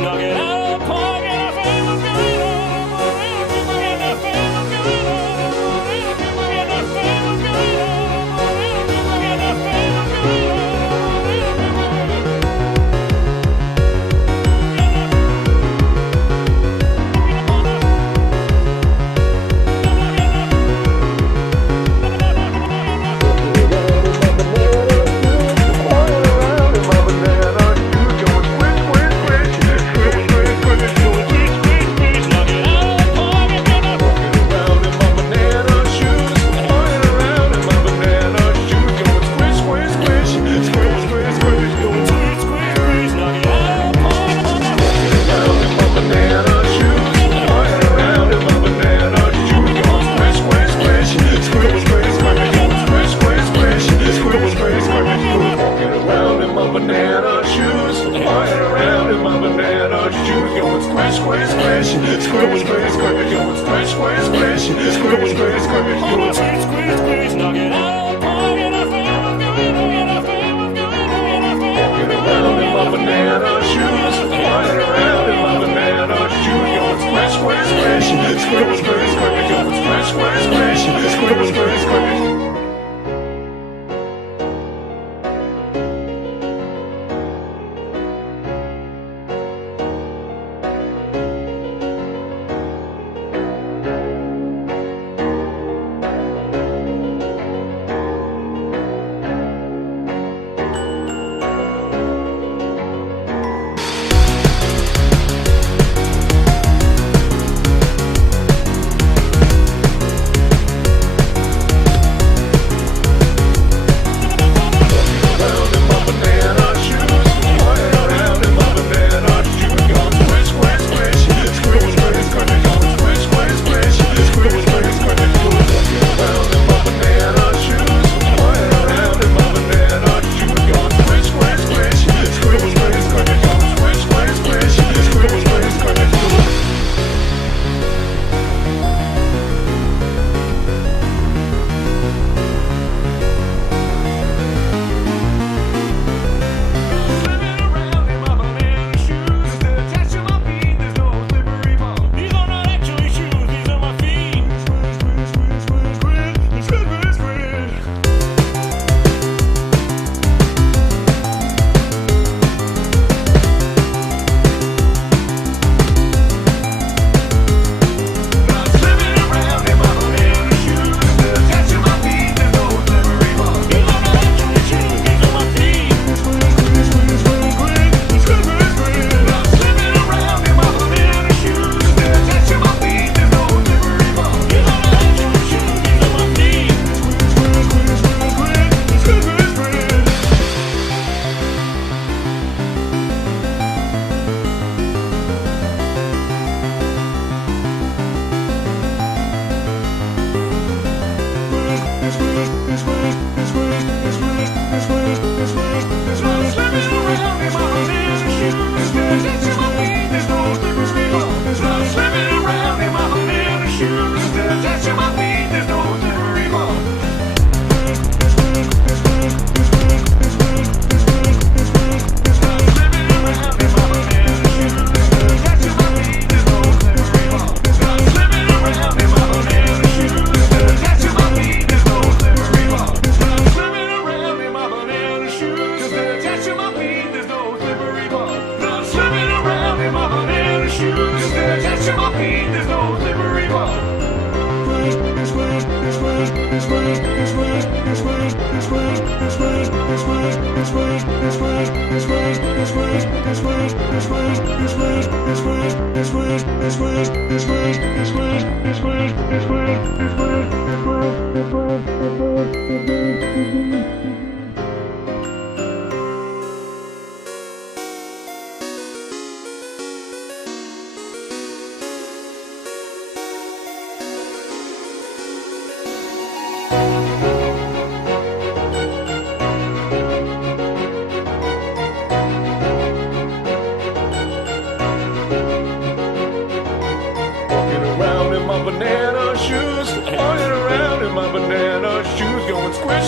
knock it out of the park, and I feel what's going on. And I feel what's going on. And I feel what's going on. And I feel what's going on. banana shoes, going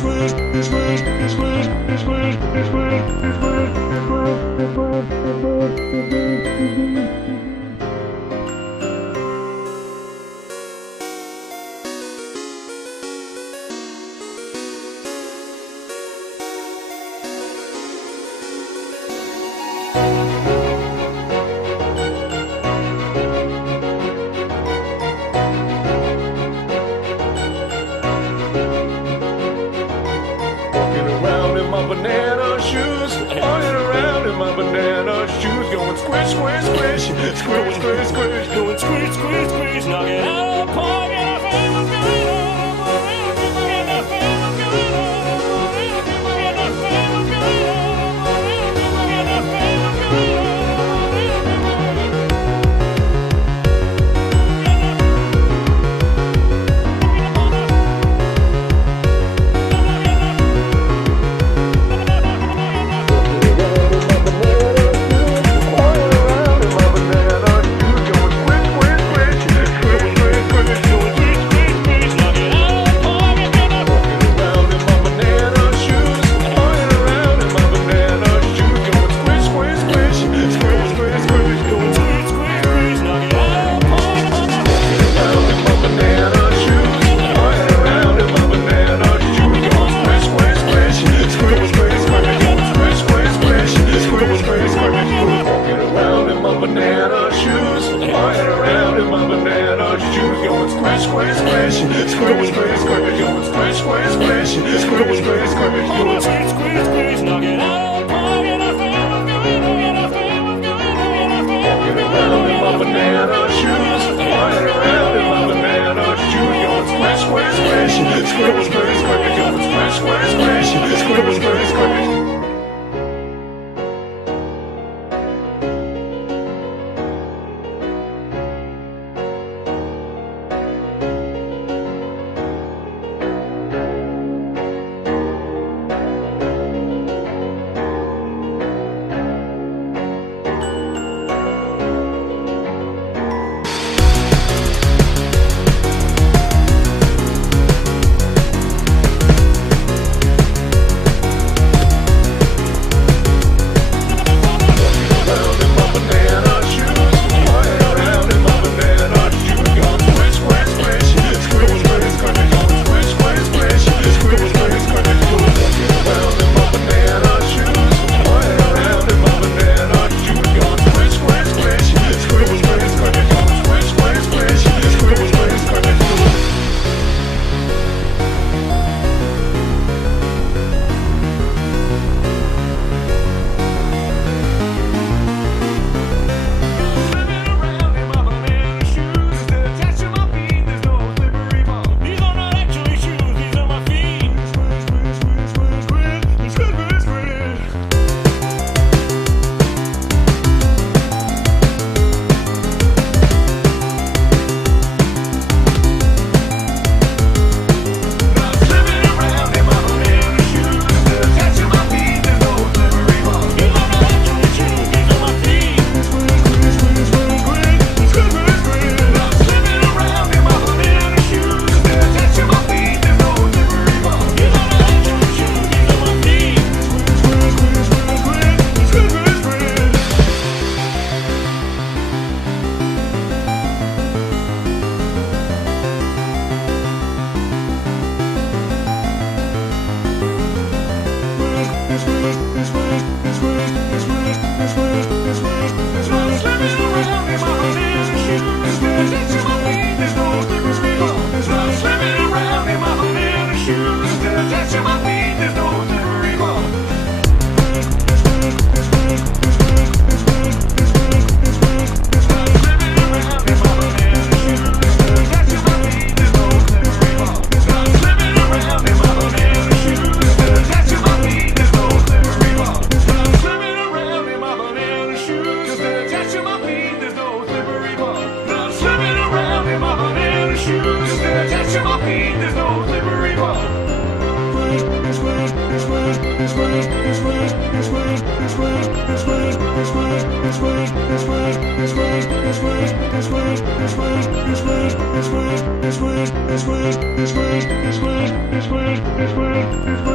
Walking around in my banana shoes, running around in my banana shoes, going squish, squish, squish, squish, squish, squish, Going squish, squish, squish, knock it out of the park, and I feel what's going on. And I feel what's going on. And I feel what's going on. And I feel what's going on. This way.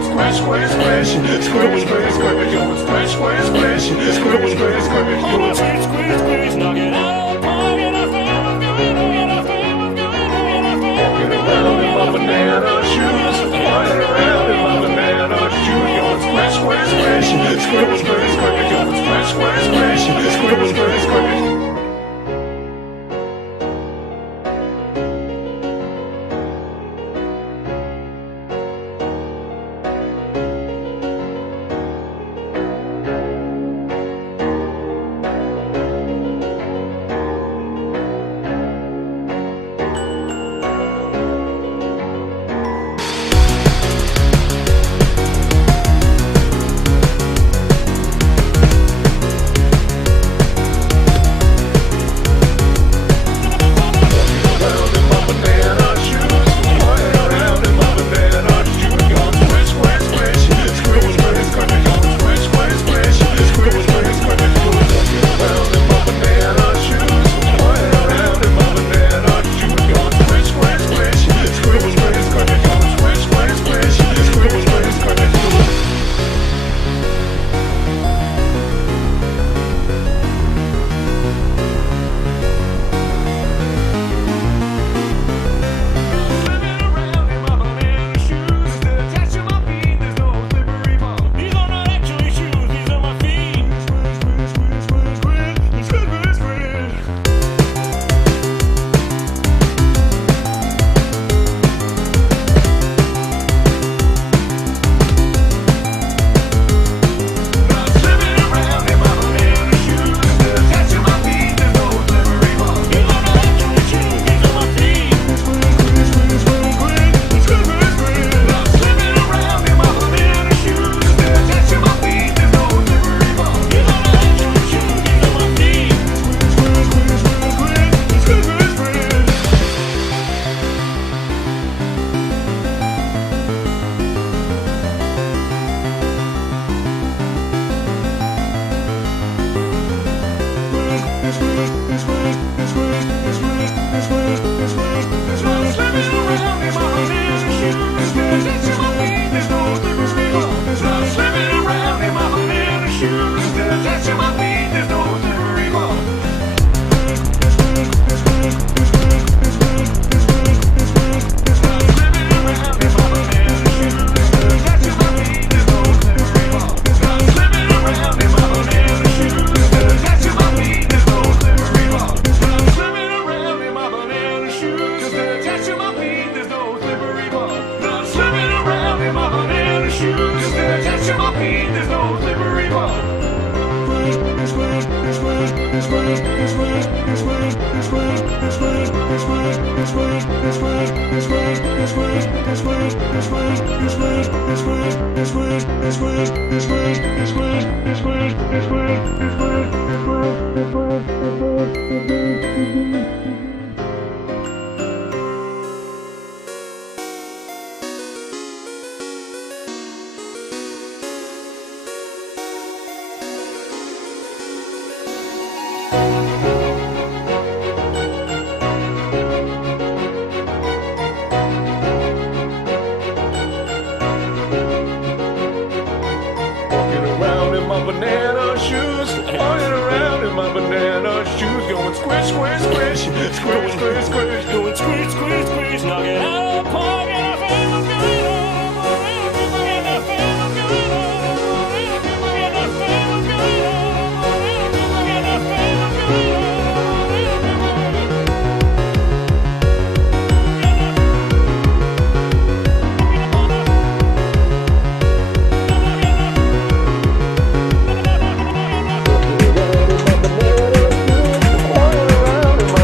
going squish, squish, squish, squish, squish, squish, going squish, squish, squish, squish, squish, squish, going Squeeze, squeeze, squeeze, knock it out of the park, and I feel what's going on, and I feel what's going on, and I feel walking around in my banana shoes, flying around in my banana shoes, going squish, squish, squish, squish, squish, squish, going squish, squish, squish, squish, squish, squish. Banana shoes, flying around in my banana shoes, going squish, squish, squish, squish, squish, squish, going squeeze, squeeze, squeeze, knock it out of the park, and I feel what's going on, and I feel what's going on, and I feel what's going on, and I feel what's going on.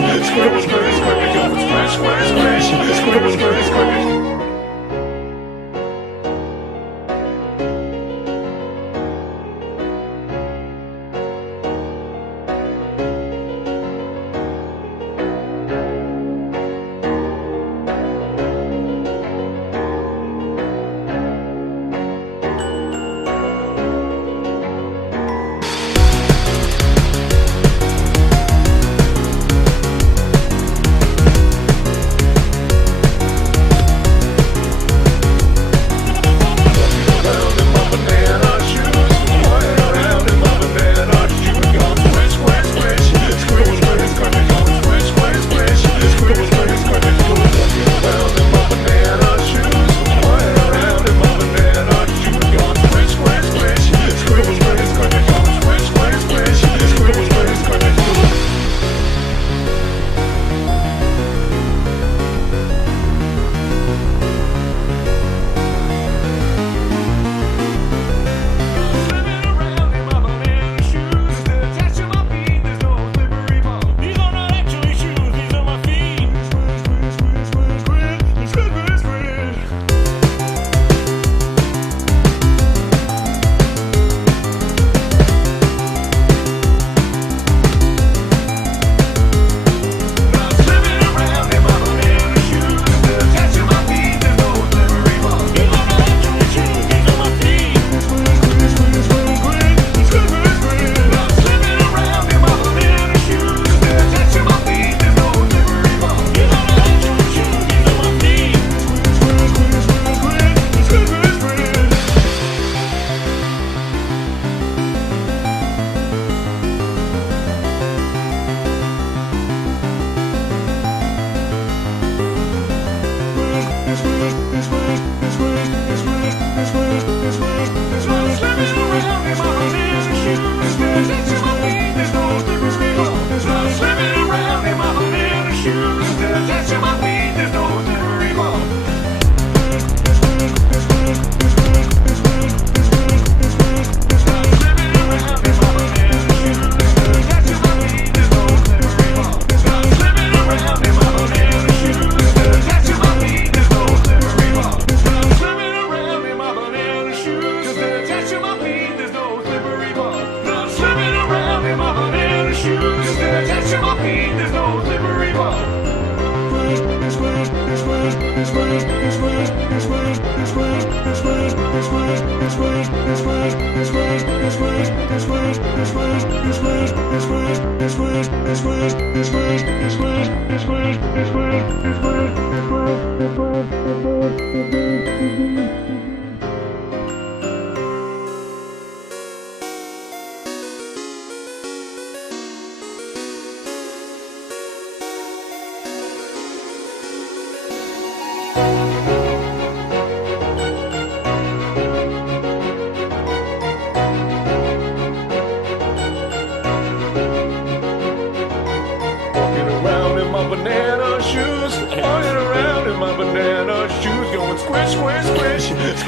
squish, squish, squish, going squish, squish, squish, squish, squish, squish. Banana shoes, walking around in my banana shoes, going squish, squish, squish,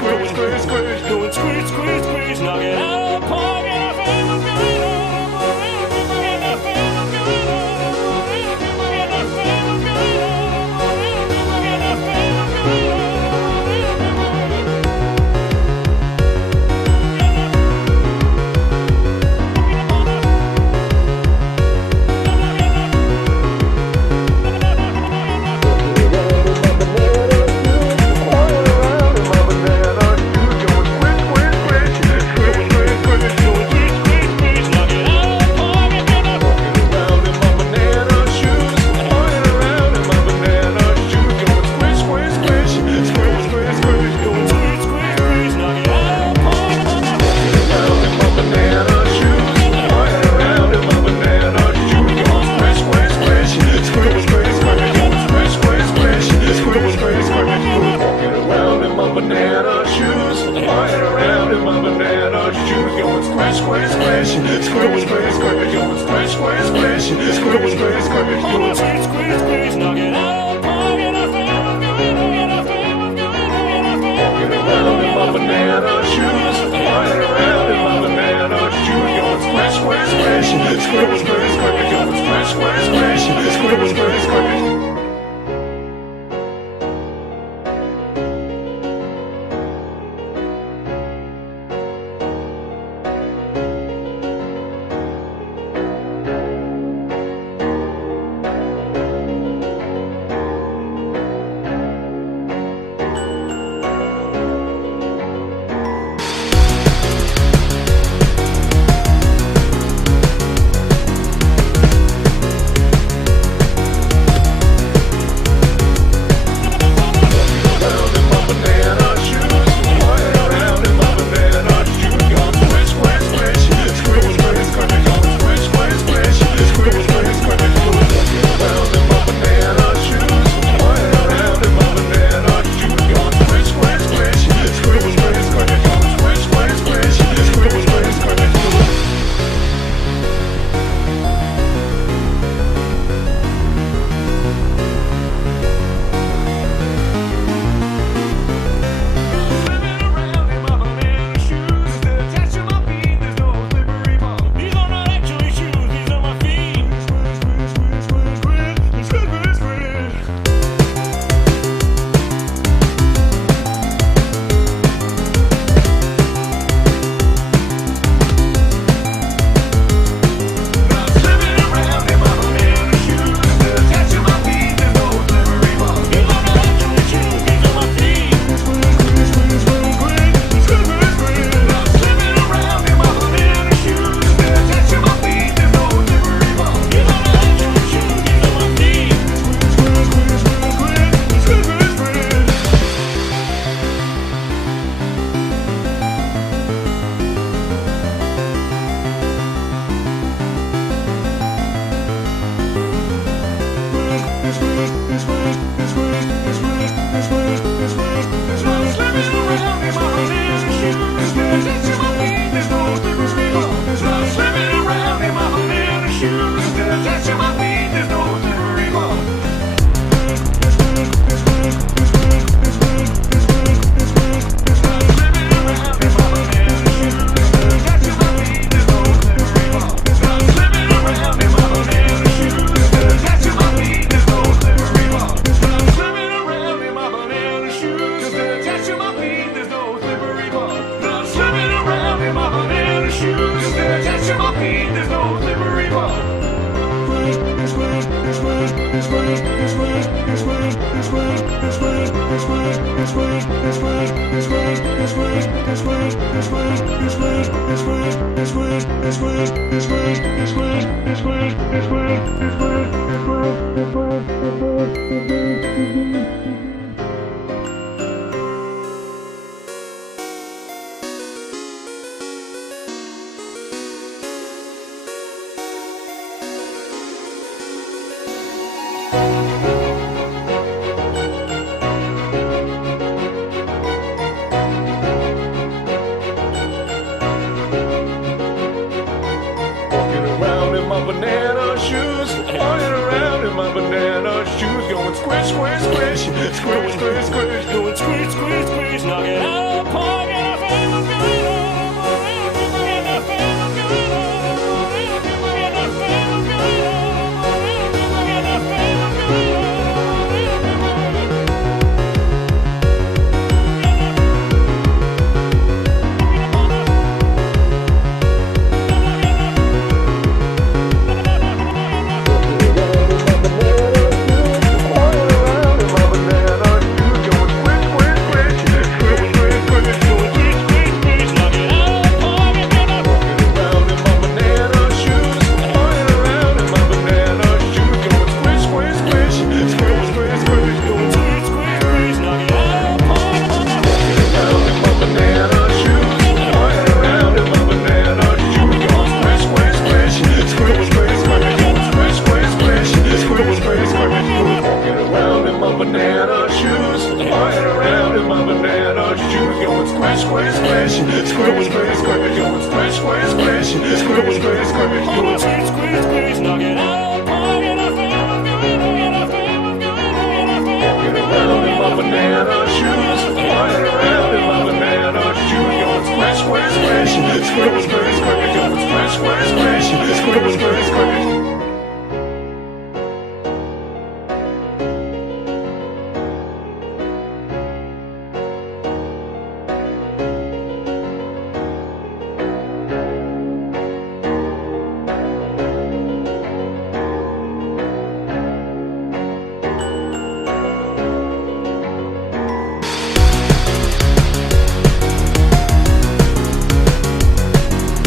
Walking around in my banana shoes, flying around in my banana shoes, going squish, squish, squish, squish, squish, squish, Going squeeze, squeeze, squeeze, knock it out of the park, and I feel what's going on. And I feel what's going on. And I feel what's going on. And I feel what's going on. Banana shoes, flying around in my banana shoes, going squish, squish, squish, squish, squish, squish, going squish, squish, squish, squish, squish, squish, Going squeeze, squeeze, squeeze, knock it out of the park, and I feel what's going on. And I feel what's going on. And I feel what's walking going around in my on. banana shoes, flying around in my banana shoes, going squish, squish, squish, squish, squish, squish, going squish, squish, squish, squish, squish, squish.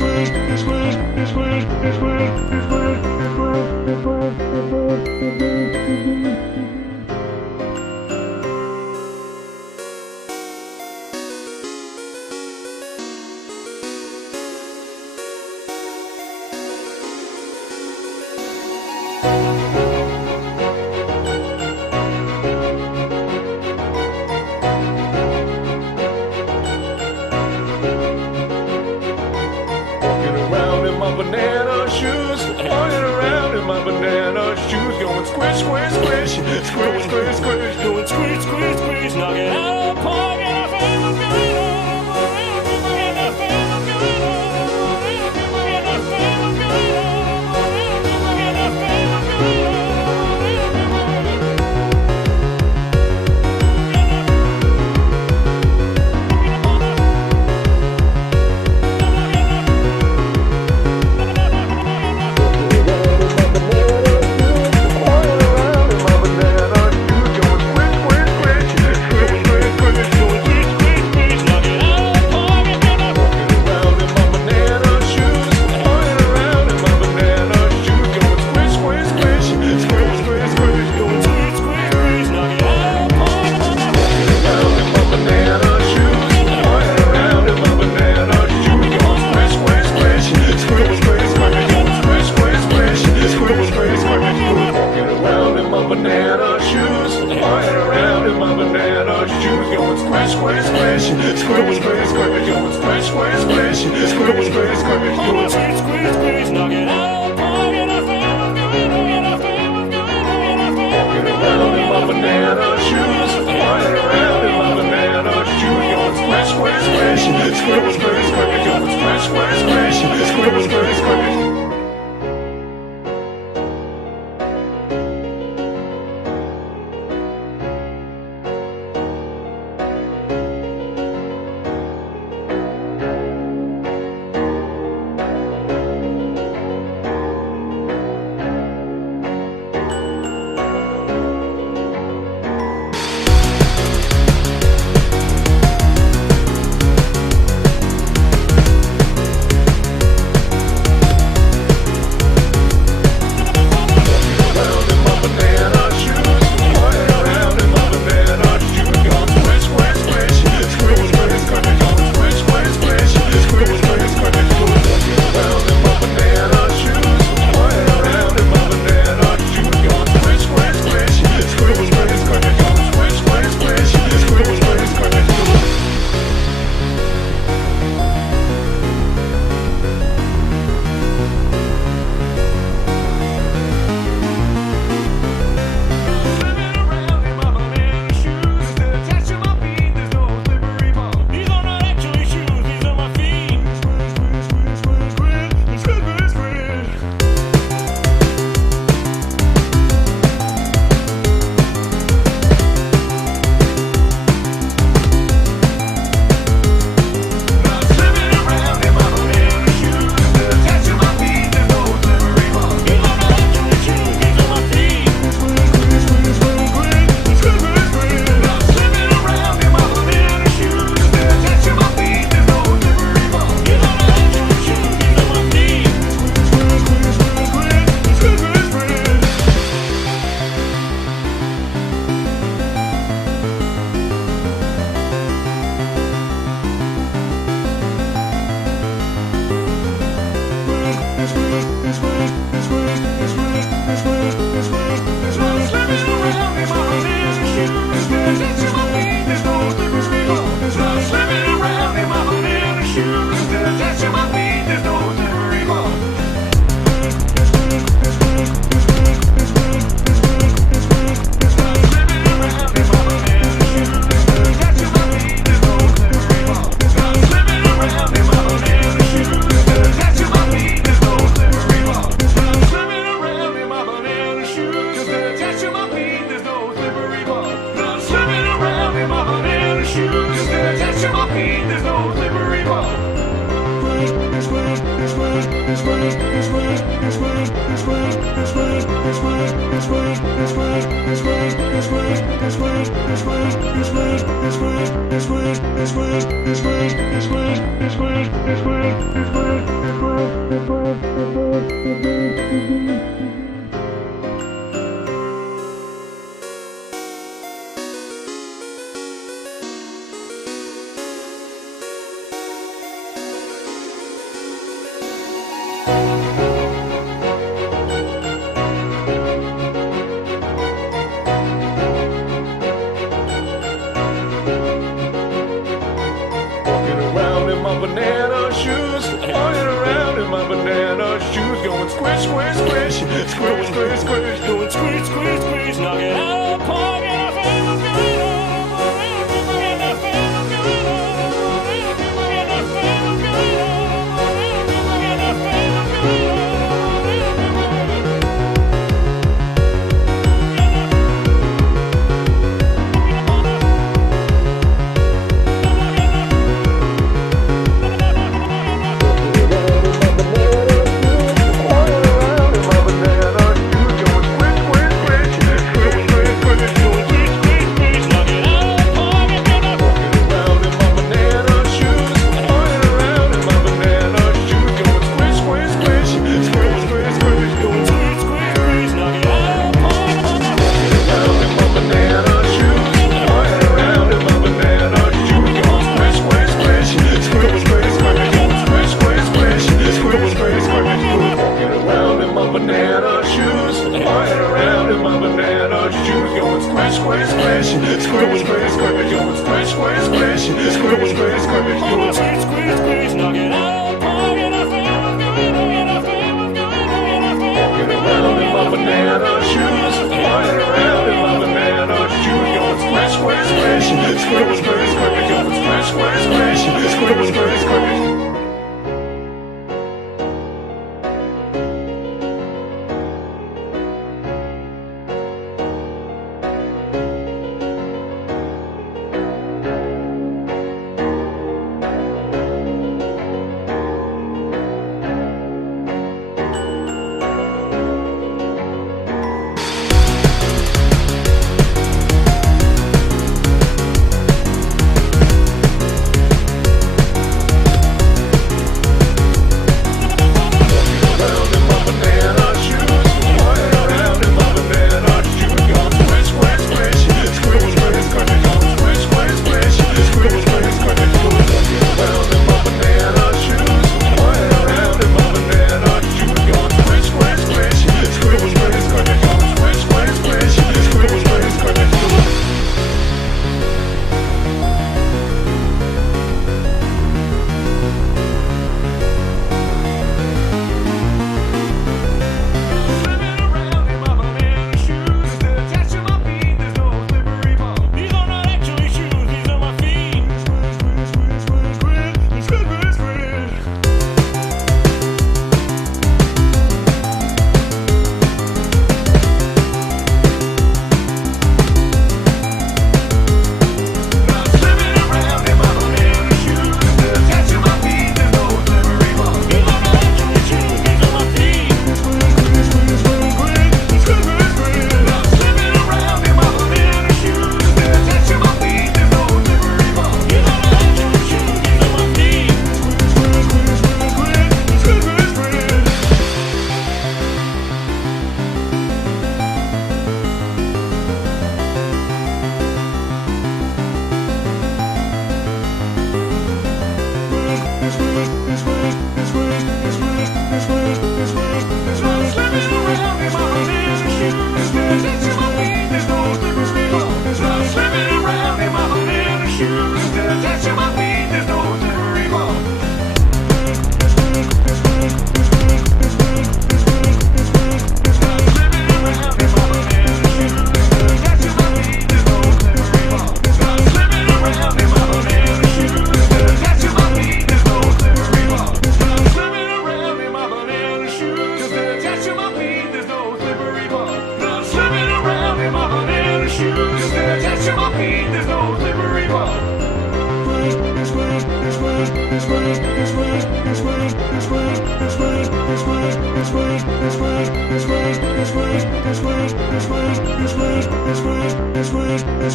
Banana shoes, walking around in my banana shoes, going squish, squish, squish, squish, squish, squish, Going squish, squish, squish, knock it out of the park, and our family's going on. And our family's going on. And our family's going on. And our family's going on. This Banana shoes, walking around in my banana shoes, going squish, squish, squish, squish, squish, squish, Going squish, squish, squish, knock it out of the park, and I feel what's going on. And I feel what's going on. And I feel what's going on. And I feel what's going on.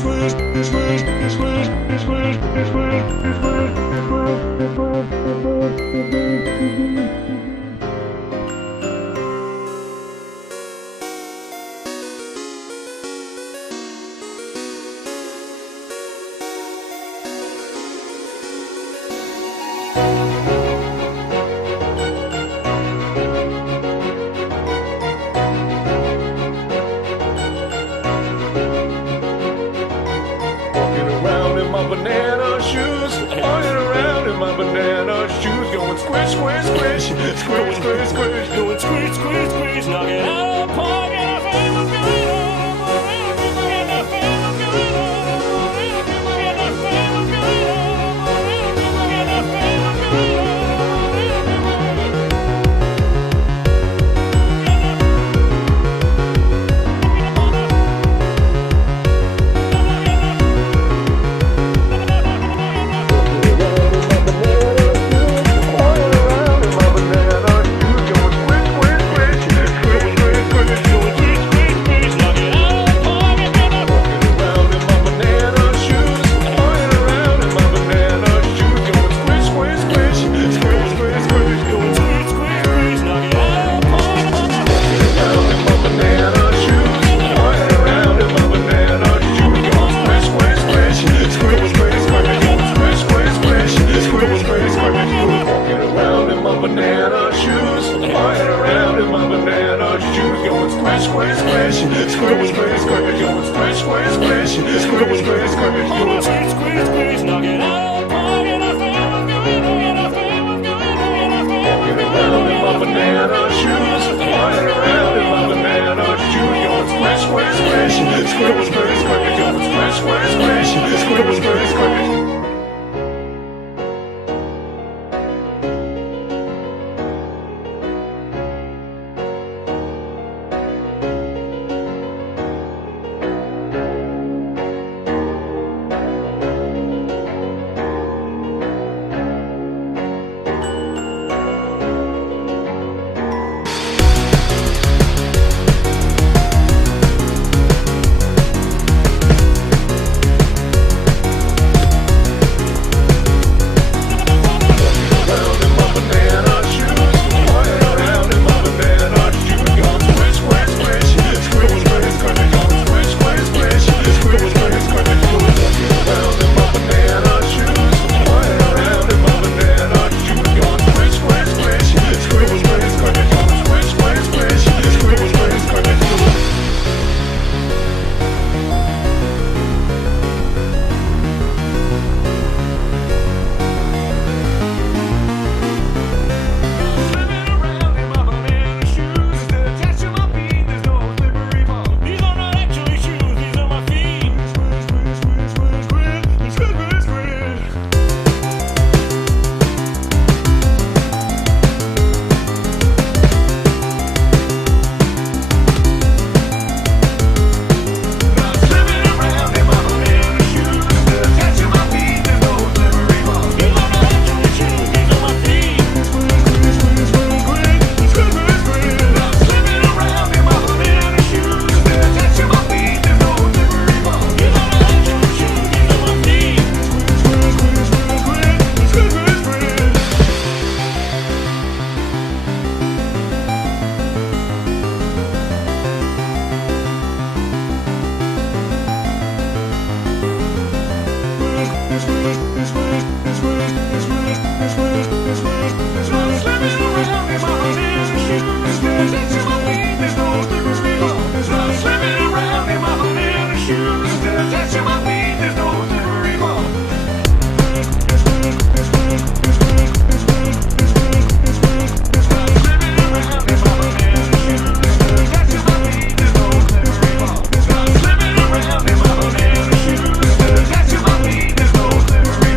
Walking around in my banana shoes, walking around in my banana shoes, going squish, squish, squish, squish, squish, squish, Going squeeze, squeeze, squeeze, knock it out of the park, and I feel what's going on. And I feel what's going on. And I feel what's going on. And I feel what's going on.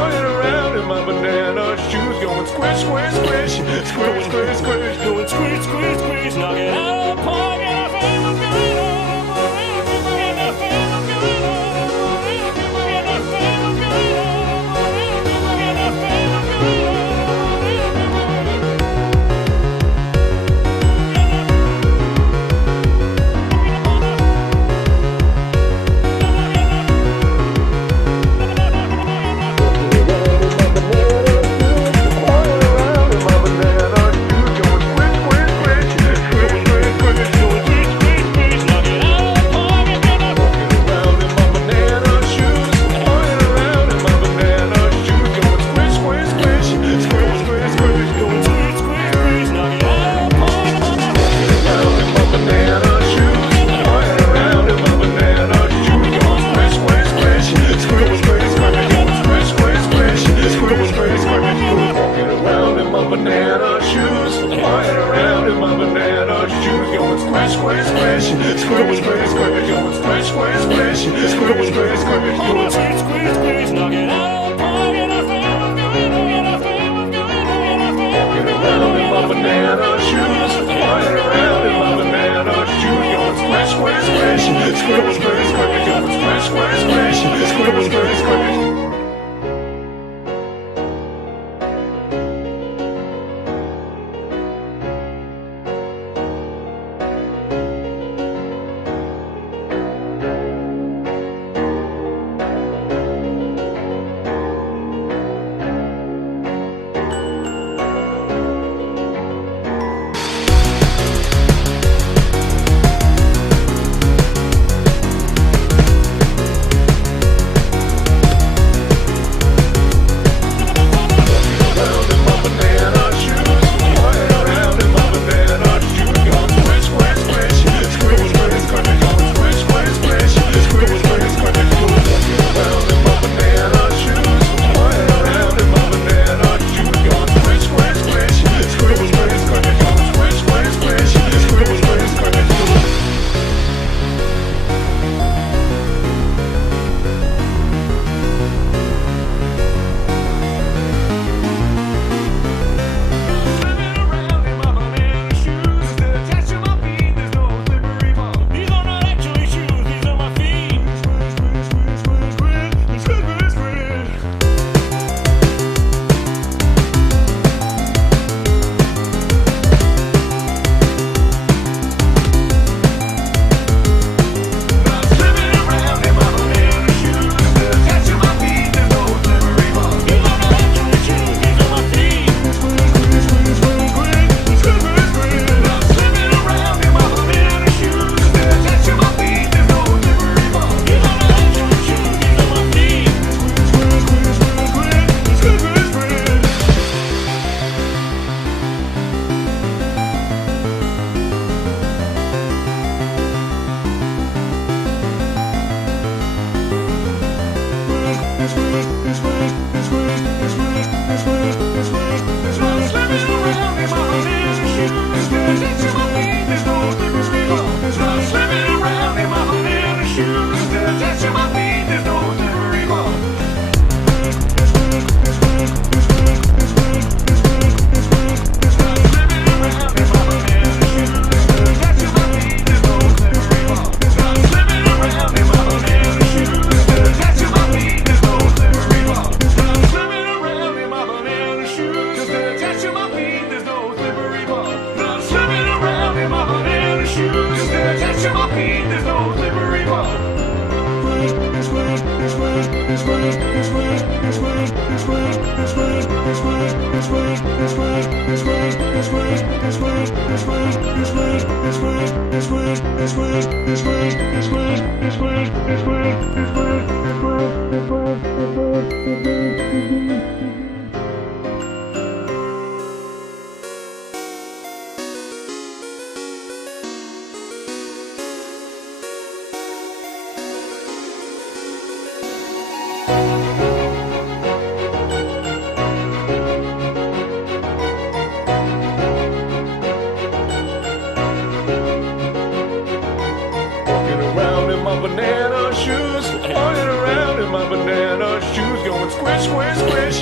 flying around in my banana shoes, going squish, squish, squish, squish, squish, squish, Going squish, squish, squish, knock it out of the park, and our family's going on. And our family's going on. And our family's going on. And our family's going on.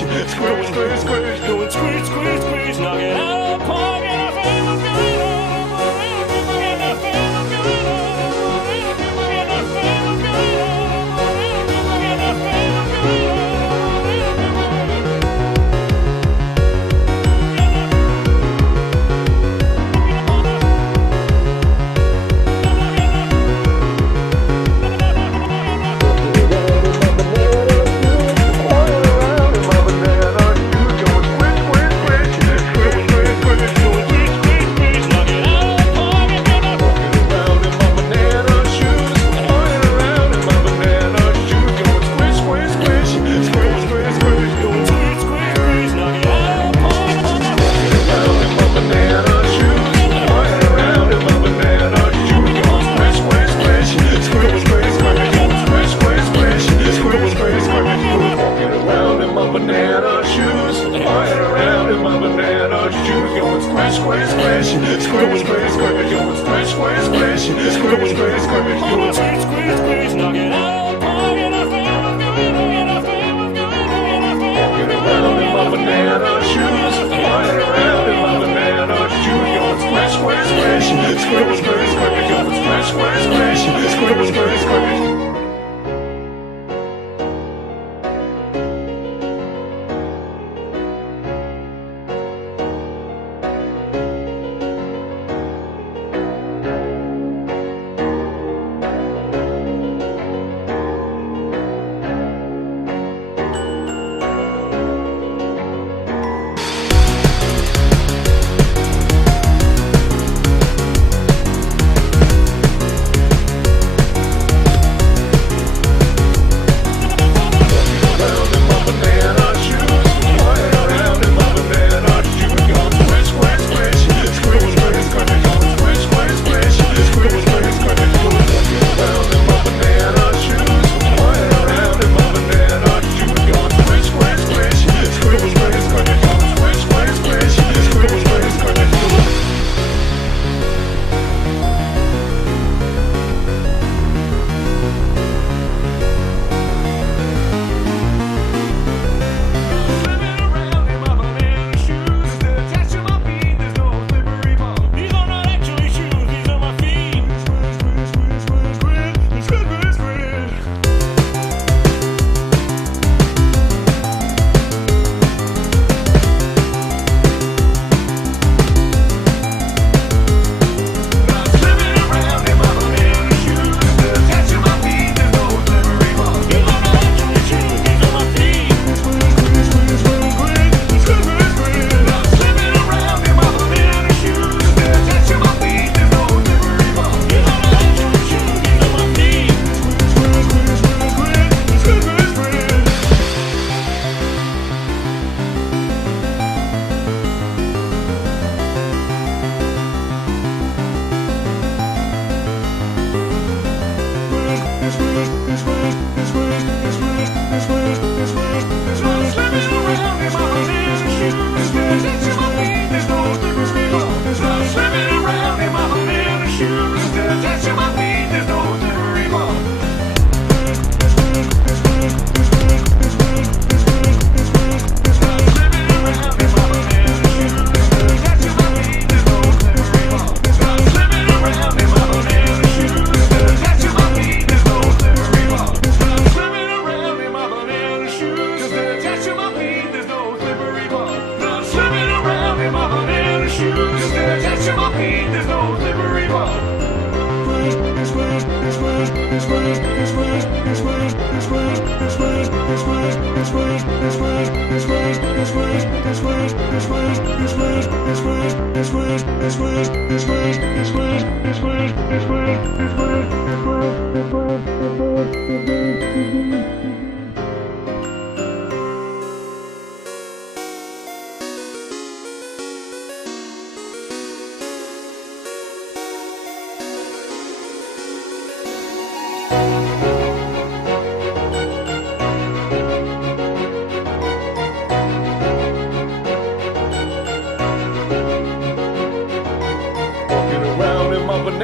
Squish, squish, squish. Going squish, squish, squish. Knock it out of the park and I feel what's going on. And I feel what's going on. And I feel what's going on. And I feel what's going on.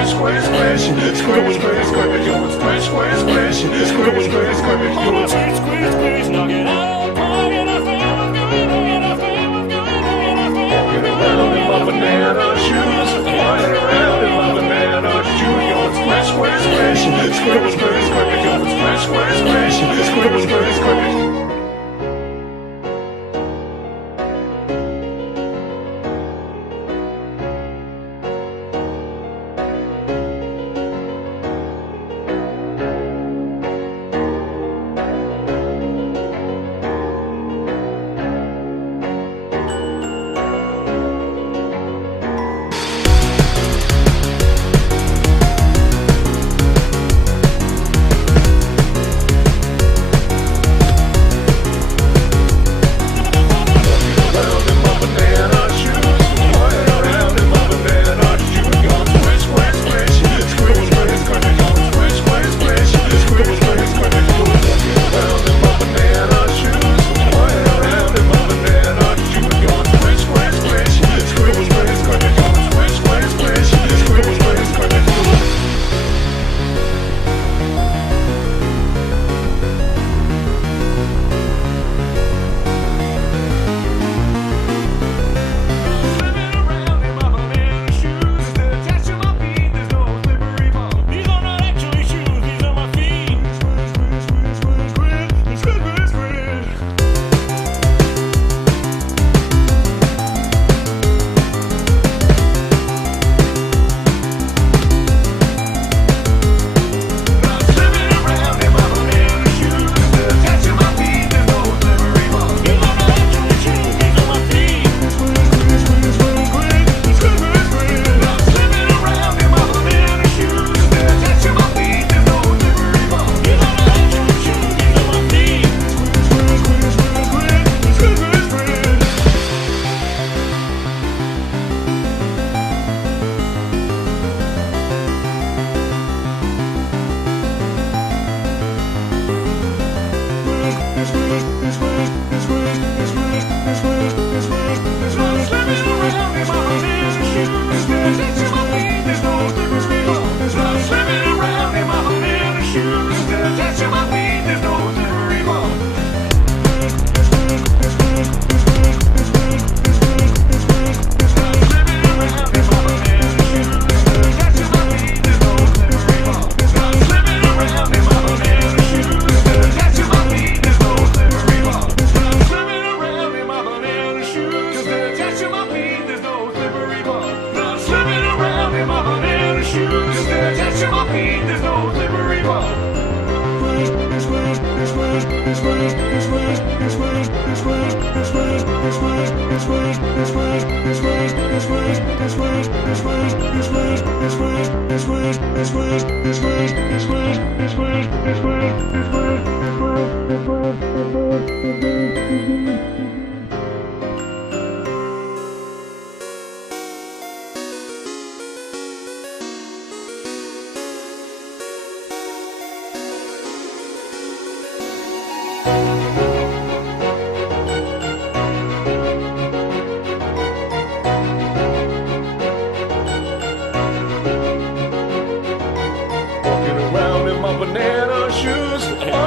squish, squish, squish, squish, squish, squish, going squish, squish, squish, squish, squish, squish, Come on, squeeze, squeeze, squeeze, knock it out of the park, and I feel what's going on, and I feel what's going on, and I feel what's walking going around on, in my banana shoes, flying around in my banana shoes, going squish, squish, squish, squish, squish, squish, going squish, squish, squish, squish, squish, squish. These are not actually shoes, these are my feet. Walking around in my banana shoes,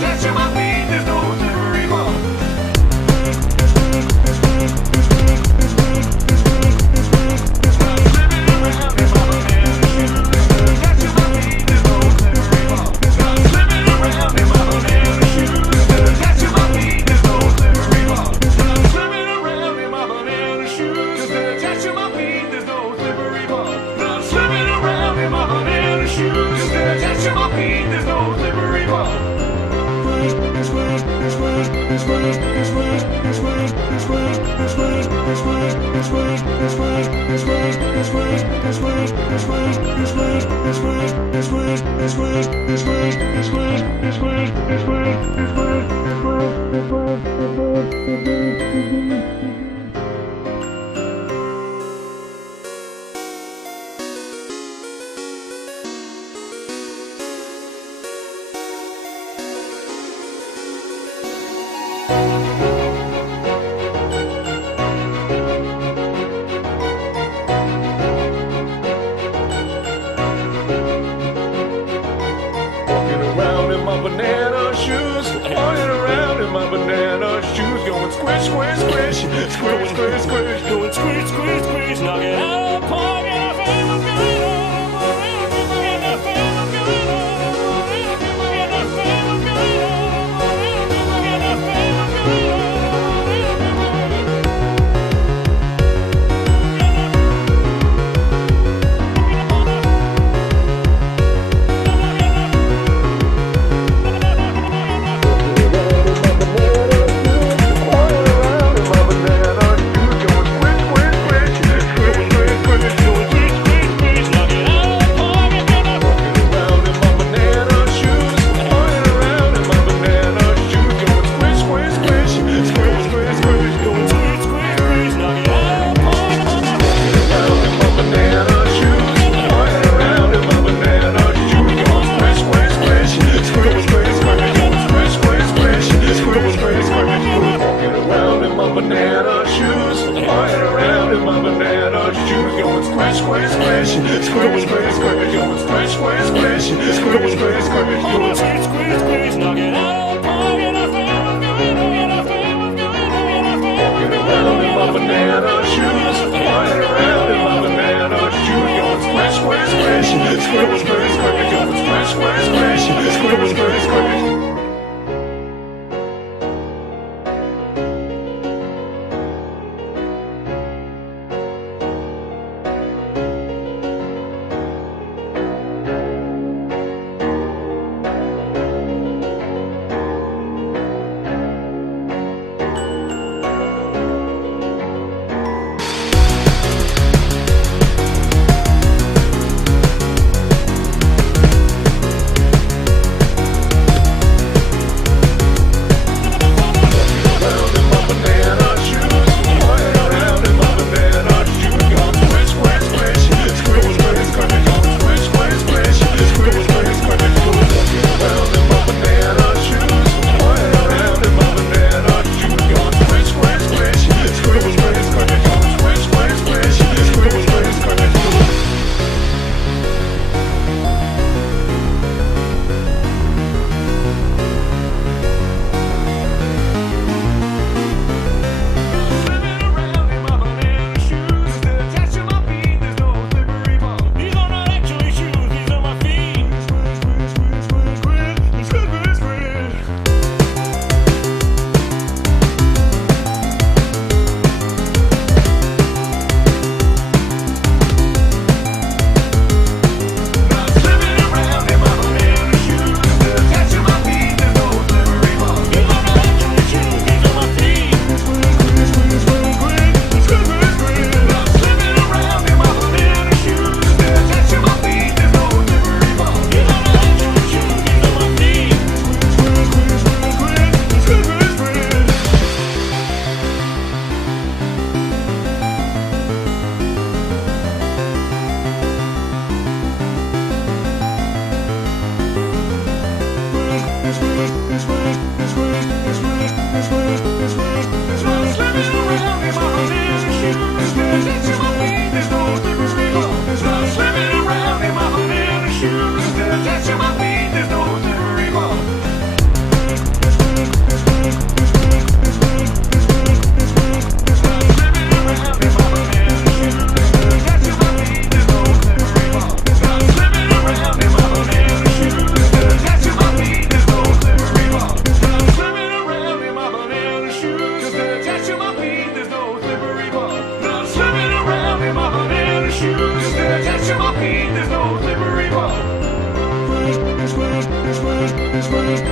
attached to my feet, there's no slippery ball. Banana shoes, walking around in my banana shoes, going squish, squish, squish, squish, squish, squish, Going squish, squish, squish, knock it out of the park, and I feel what's going on. And I feel what's going on. And I feel what's going on. And I feel what's going on.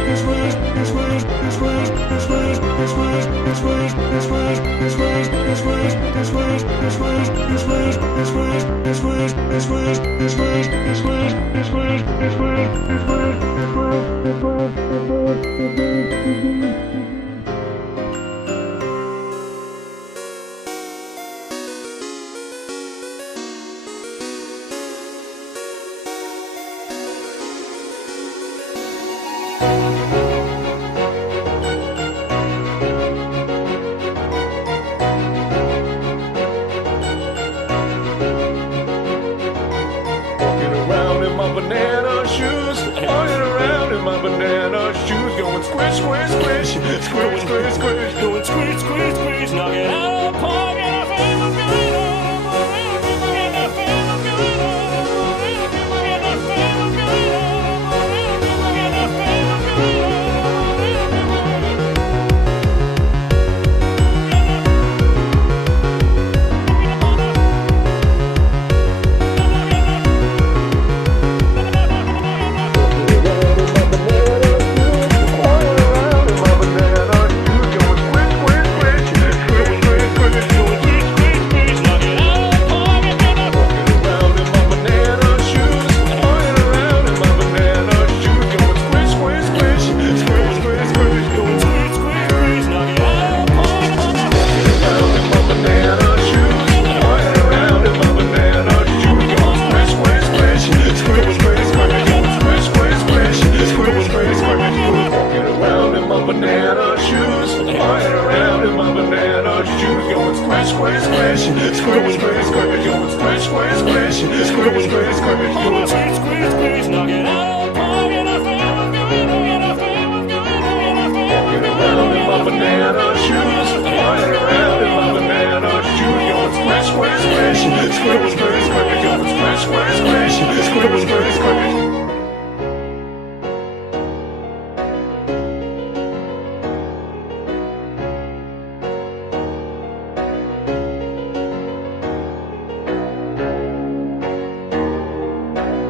Walking around in my banana shoes, walking around in my banana shoes, going squish, squish, squish, squish, squish, squish, Going squeeze, squeeze, squeeze, knock it out of the park, and I feel I'm going on, and I feel I'm going on, and I feel I'm going on, and I feel I'm going on.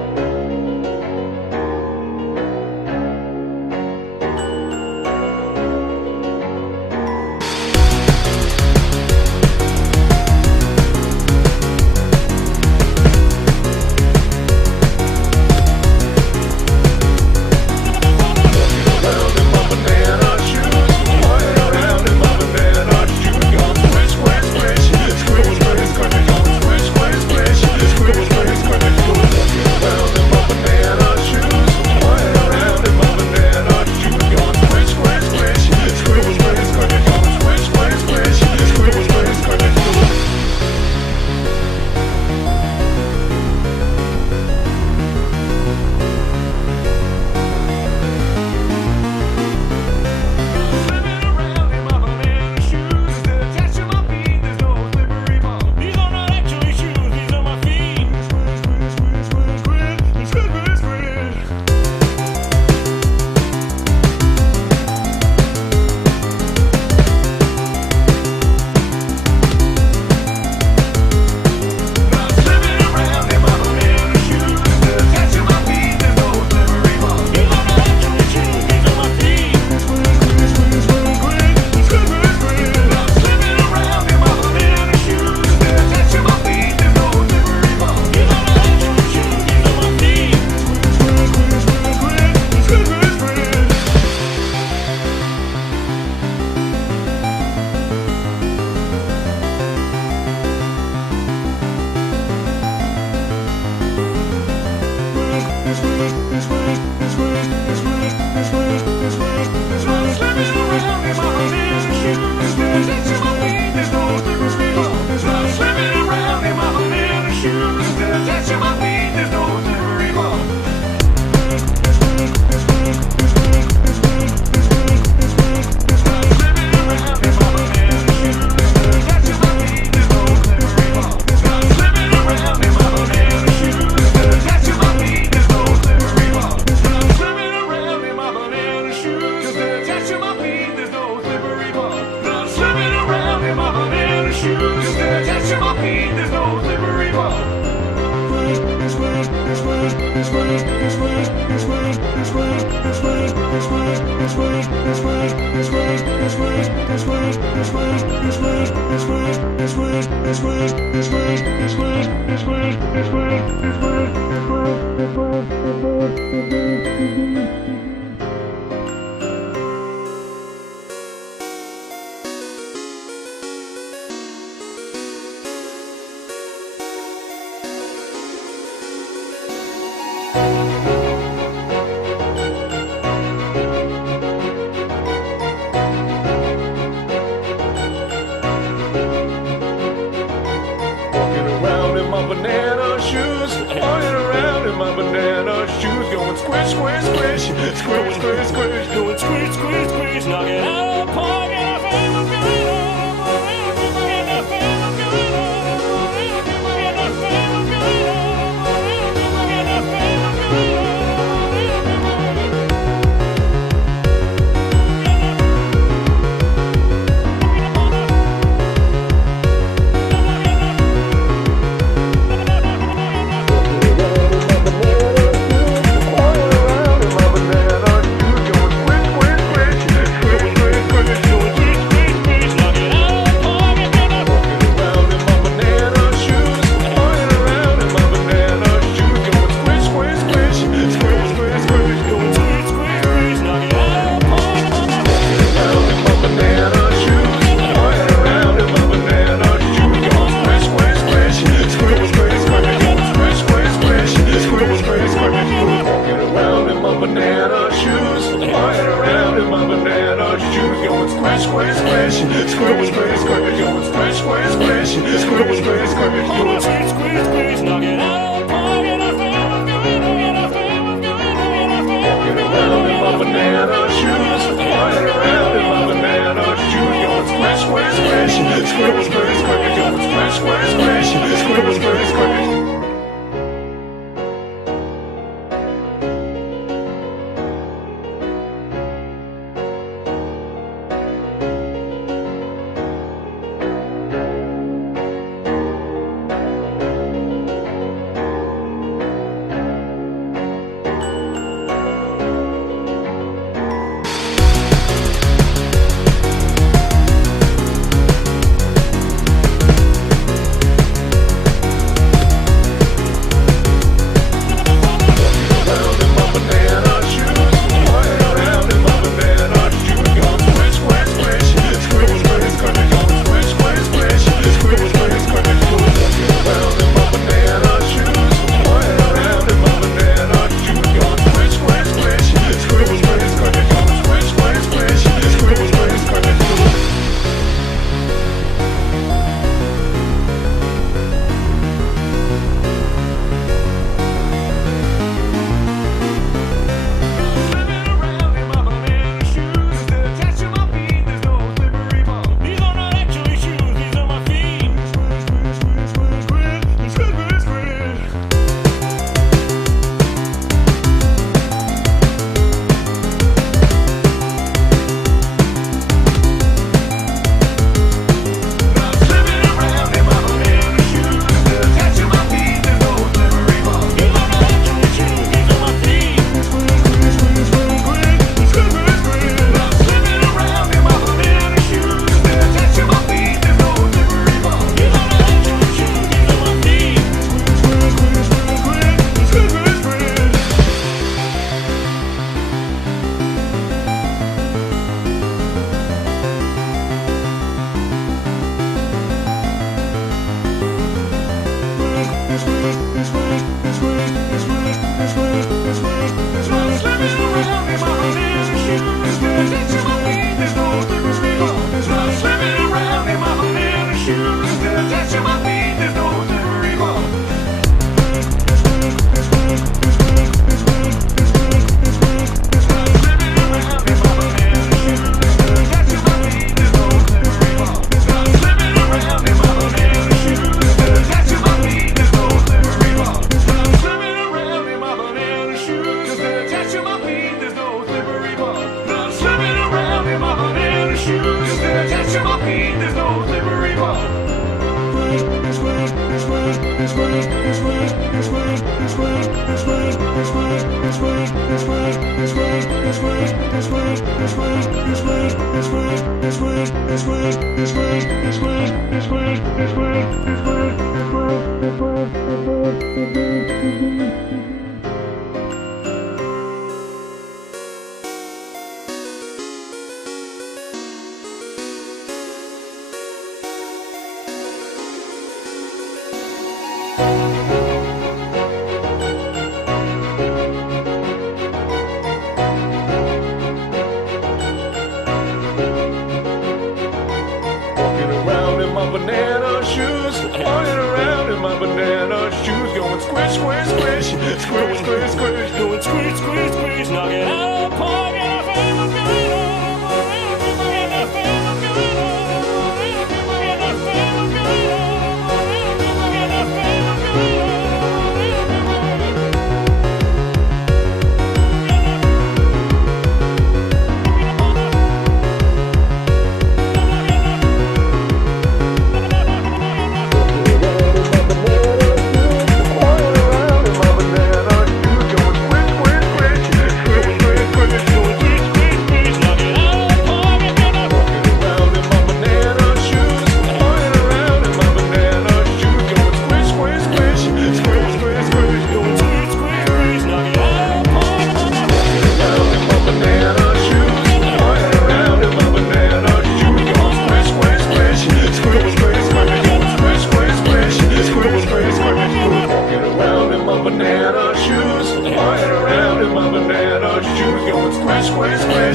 Banana shoes, running around in my banana shoes, going squish, squish, squish, squish, squish, squish, Going squish, squish, squish, knock it out of the park, and I feel what's going on. And I feel what's going on. And I feel what's going on. And I feel what's going on. This way.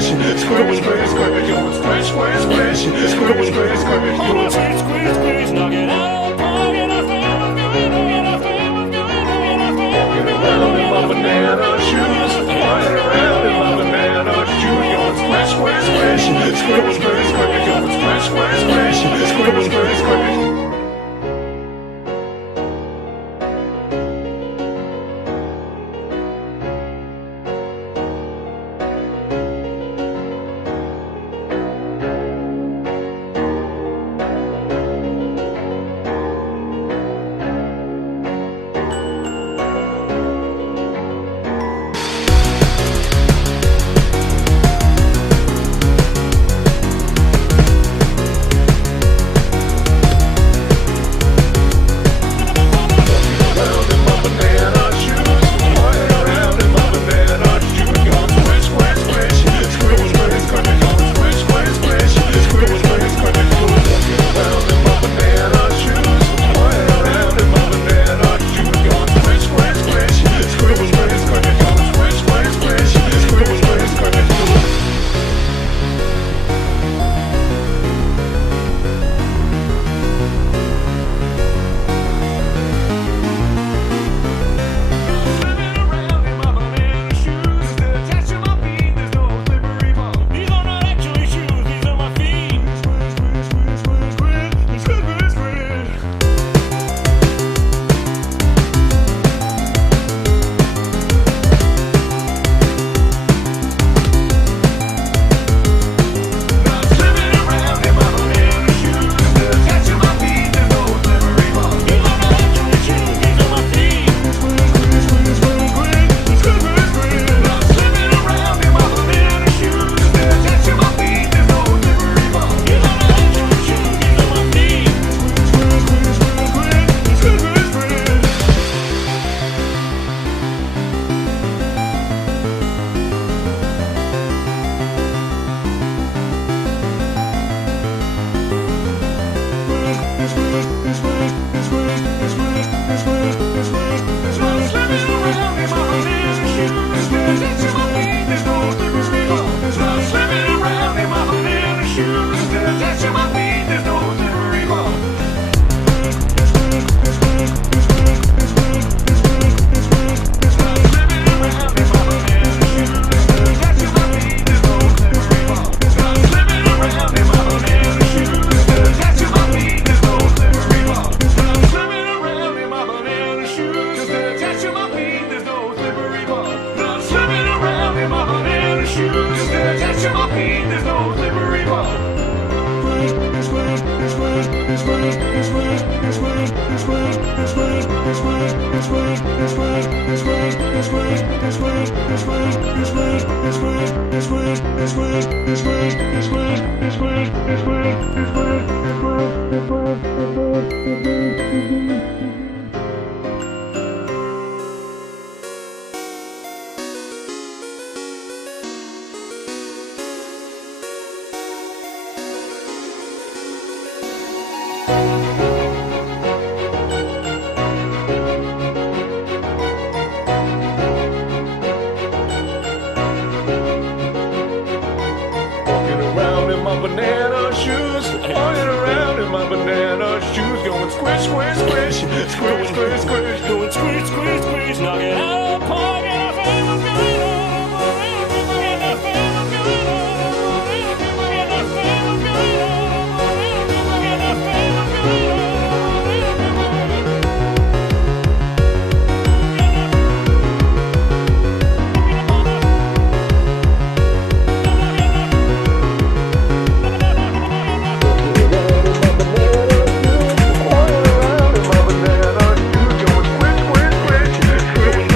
squish, squish, squish, going squish, squish, squish, squish, squish, squish, going Squeeze, squeeze, squeeze, knock it out of the park, and I feel what's going on, and I feel what's going on, and I feel what's going on. around in my banana shoes, flying around in my banana shoes, going squish, squish, squish, squish, squish, squish, going squish, squish, squish, squish, squish, squish. Banana shoes, walking around in my banana shoes, going squish, squish, squish, squish, squish, squish, Going squeeze, squeeze, squeeze, knock it out of the park, and I feel what's going on, and I feel what's going on, and I feel what's going on, and I feel what's going on. squish,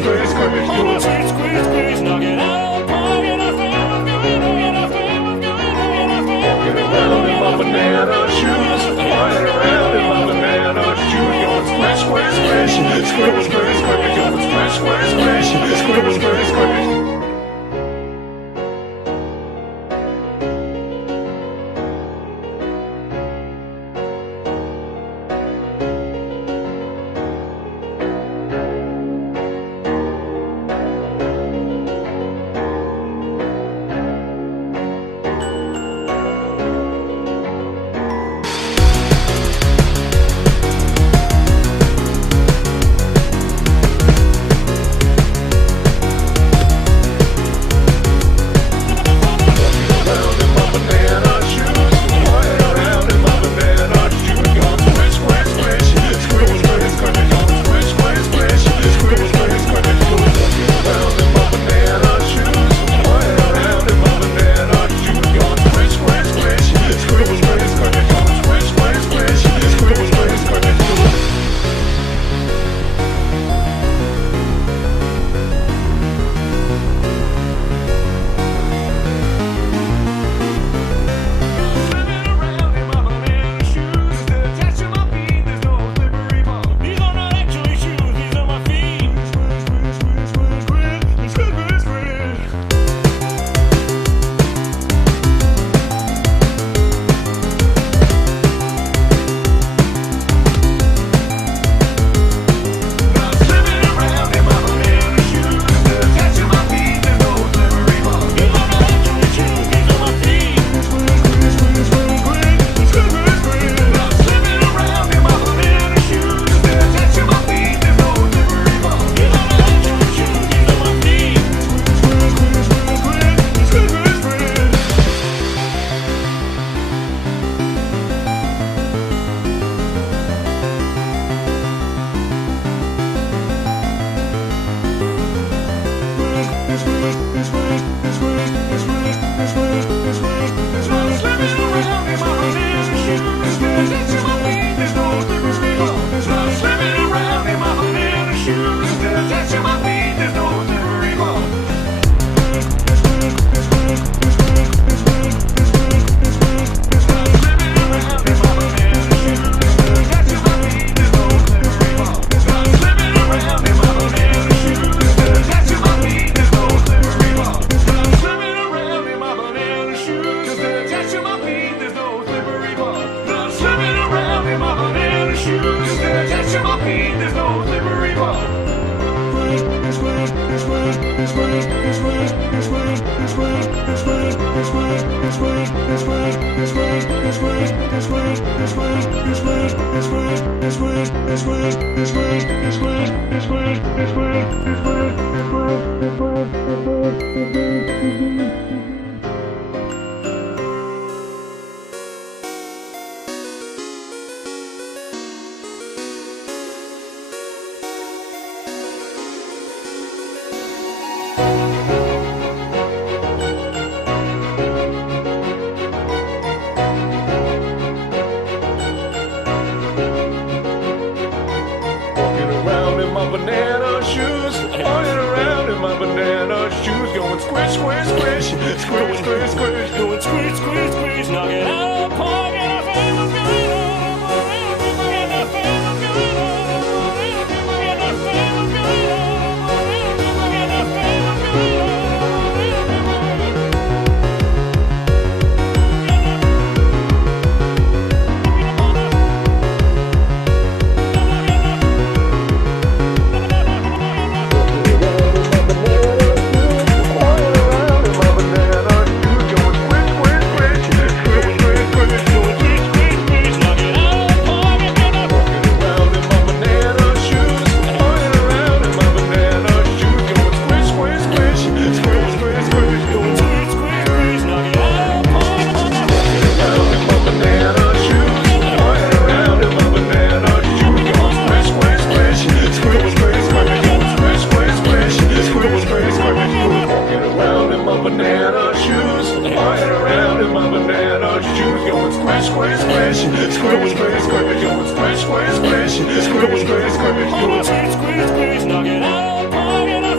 squish, squish, Come on, squeeze, squeeze, squeeze, knock it out. Park in our famous going on, in our famous going on, in our famous going around in my on. banana shoes, flying around in my banana shoes, going squish, squish, squish, squish, squish, squish, going squish, squish, squish, squish, squish, squish. These are not actually shoes, these are my feet. Banana shoes, running around in my banana shoes, going squish, squish, squish, squish, squish, squish, Going squeeze, squeeze, squeeze, knock it out. Park in our famous going on, in our famous going on, in our famous going on, in our famous going on. squish, squish, squish, squish, squish, squish, going squish, squish, squish, squish, squish, squish, Squeeze, squeeze, squeeze, knock it out, park it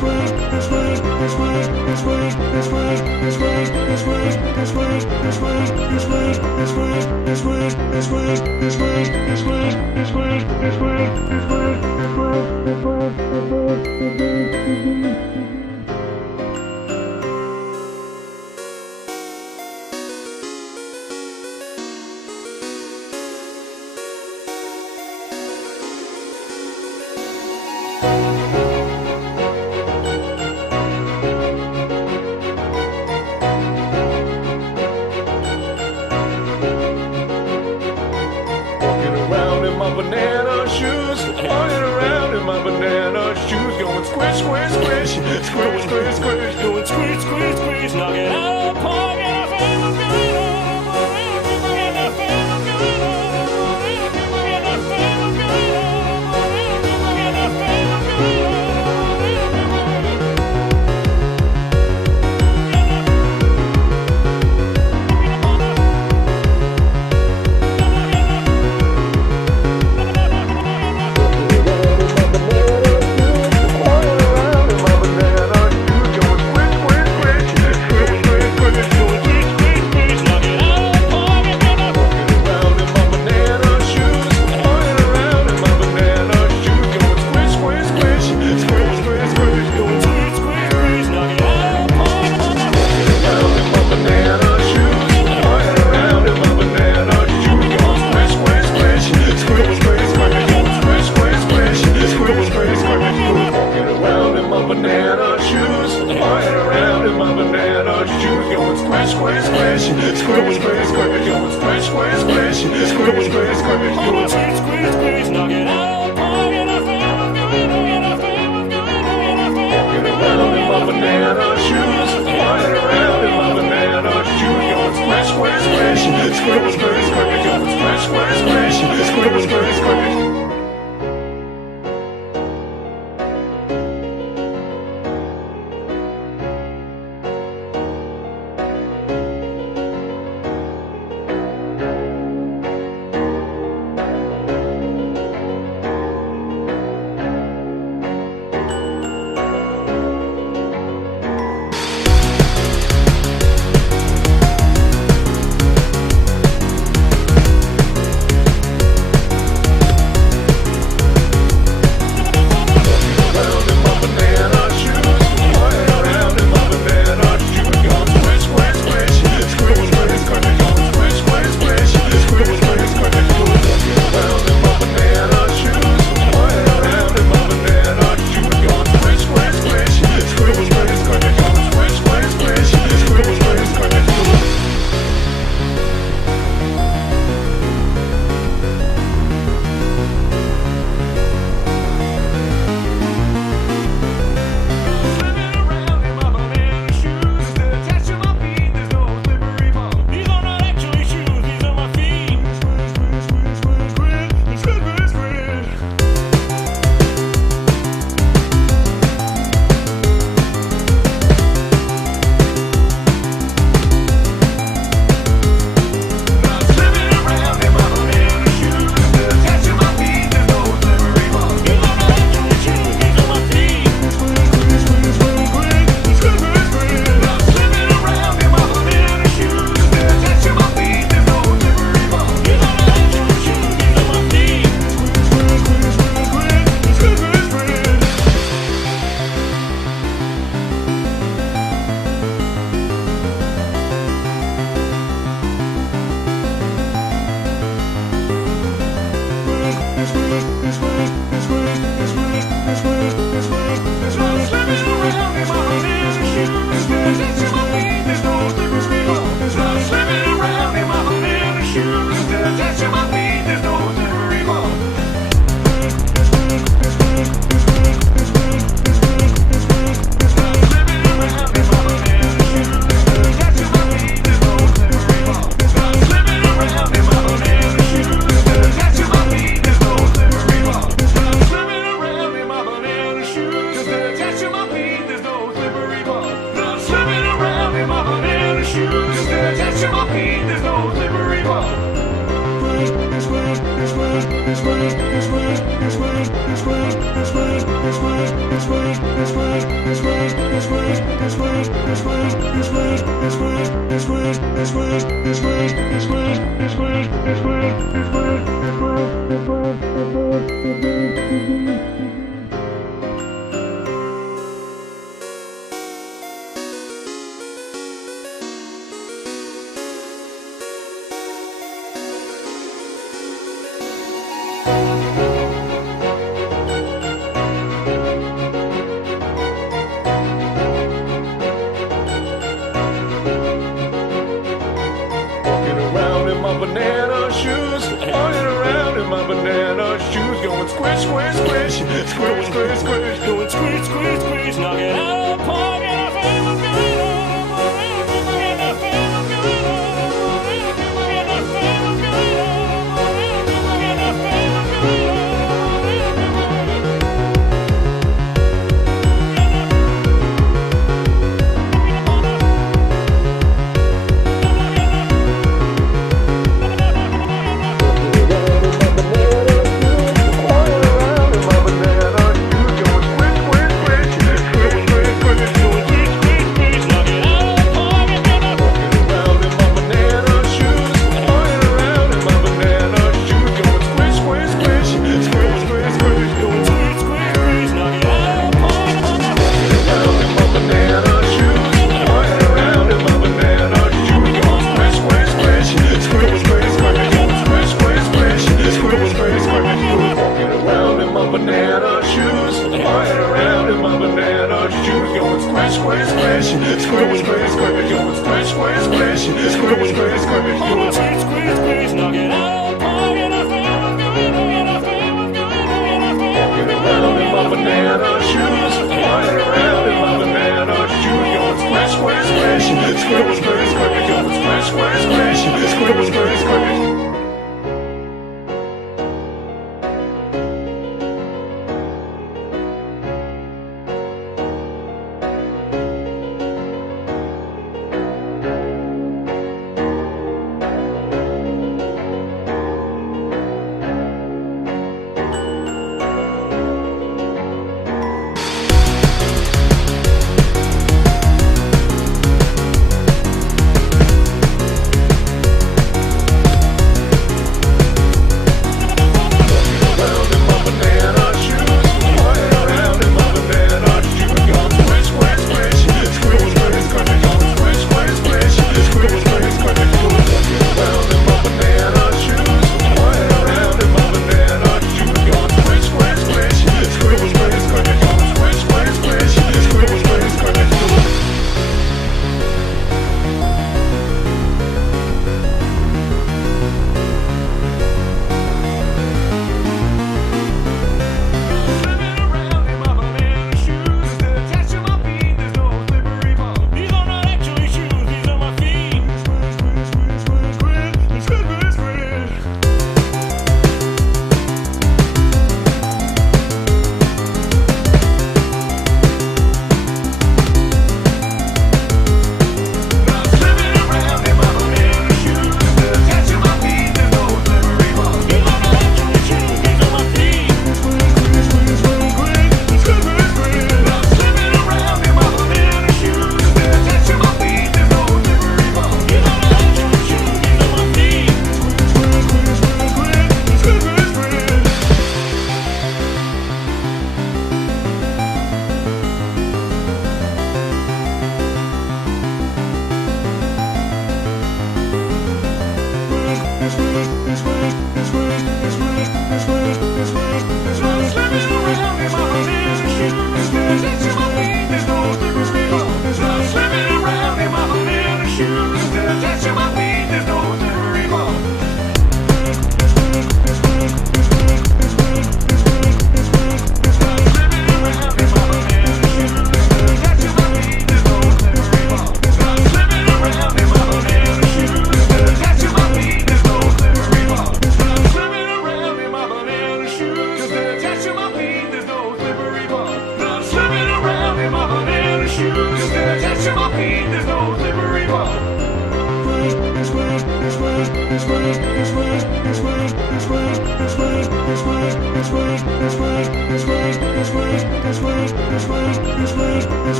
Walking around in my banana shoes, walking around in my banana shoes, going squish, squish, squish, squish, squish, squish, Going squeeze, squeeze, squeeze, knock it out of the park, and I feel what's going on. And I feel what's going on. And I feel what's going on. And I feel what's going on. Walking around in my banana shoes, running around in my banana shoes, going squish, squish, squish, squish, squish, squish, Going squish, squish, squish, knock it out of the park, and I feel what's going on. And I feel what's going on. And I feel what's going on. And I feel what's going on.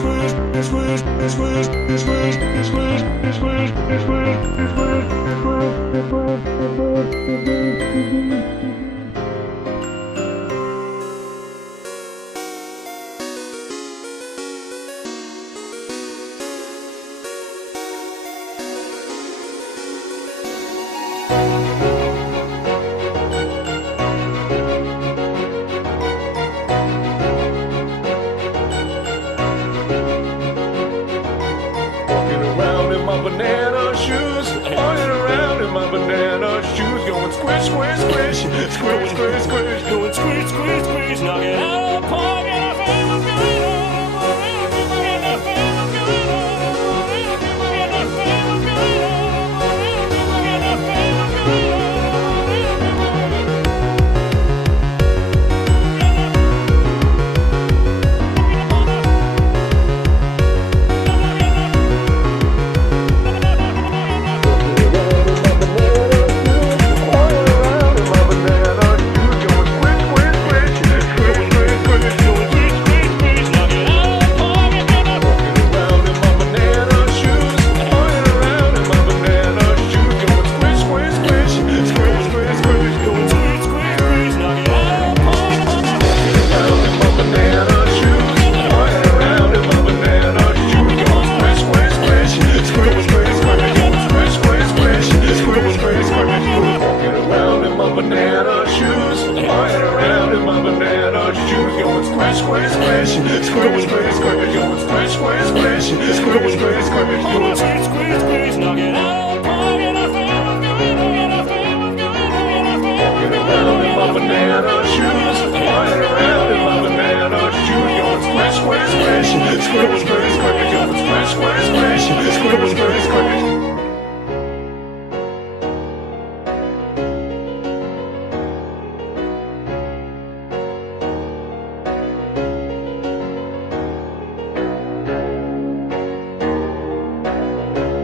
Walking around in my banana shoes, walking around in my banana shoes, going squish, squish, squish, squish, squish, squish, Going squeeze, squeeze, squeeze, knock it out of the park, and I feel what's going on. And I feel what's going on. And I feel what's going on. And I feel what's going on. Banana shoes, flying around in my banana shoes, going squish, squish, squish, squish, squish, squish, going squish, squish, squish, squish, squish, squish, Going squeeze, squeeze, squeeze, knock it out of the park, and I feel what's going on. And I feel what's going on. And I feel walking around in my banana shoes, flying around in my banana shoes, going squish, squish, squish, squish, squish, squish, going squish, squish, squish, squish, squish, squish.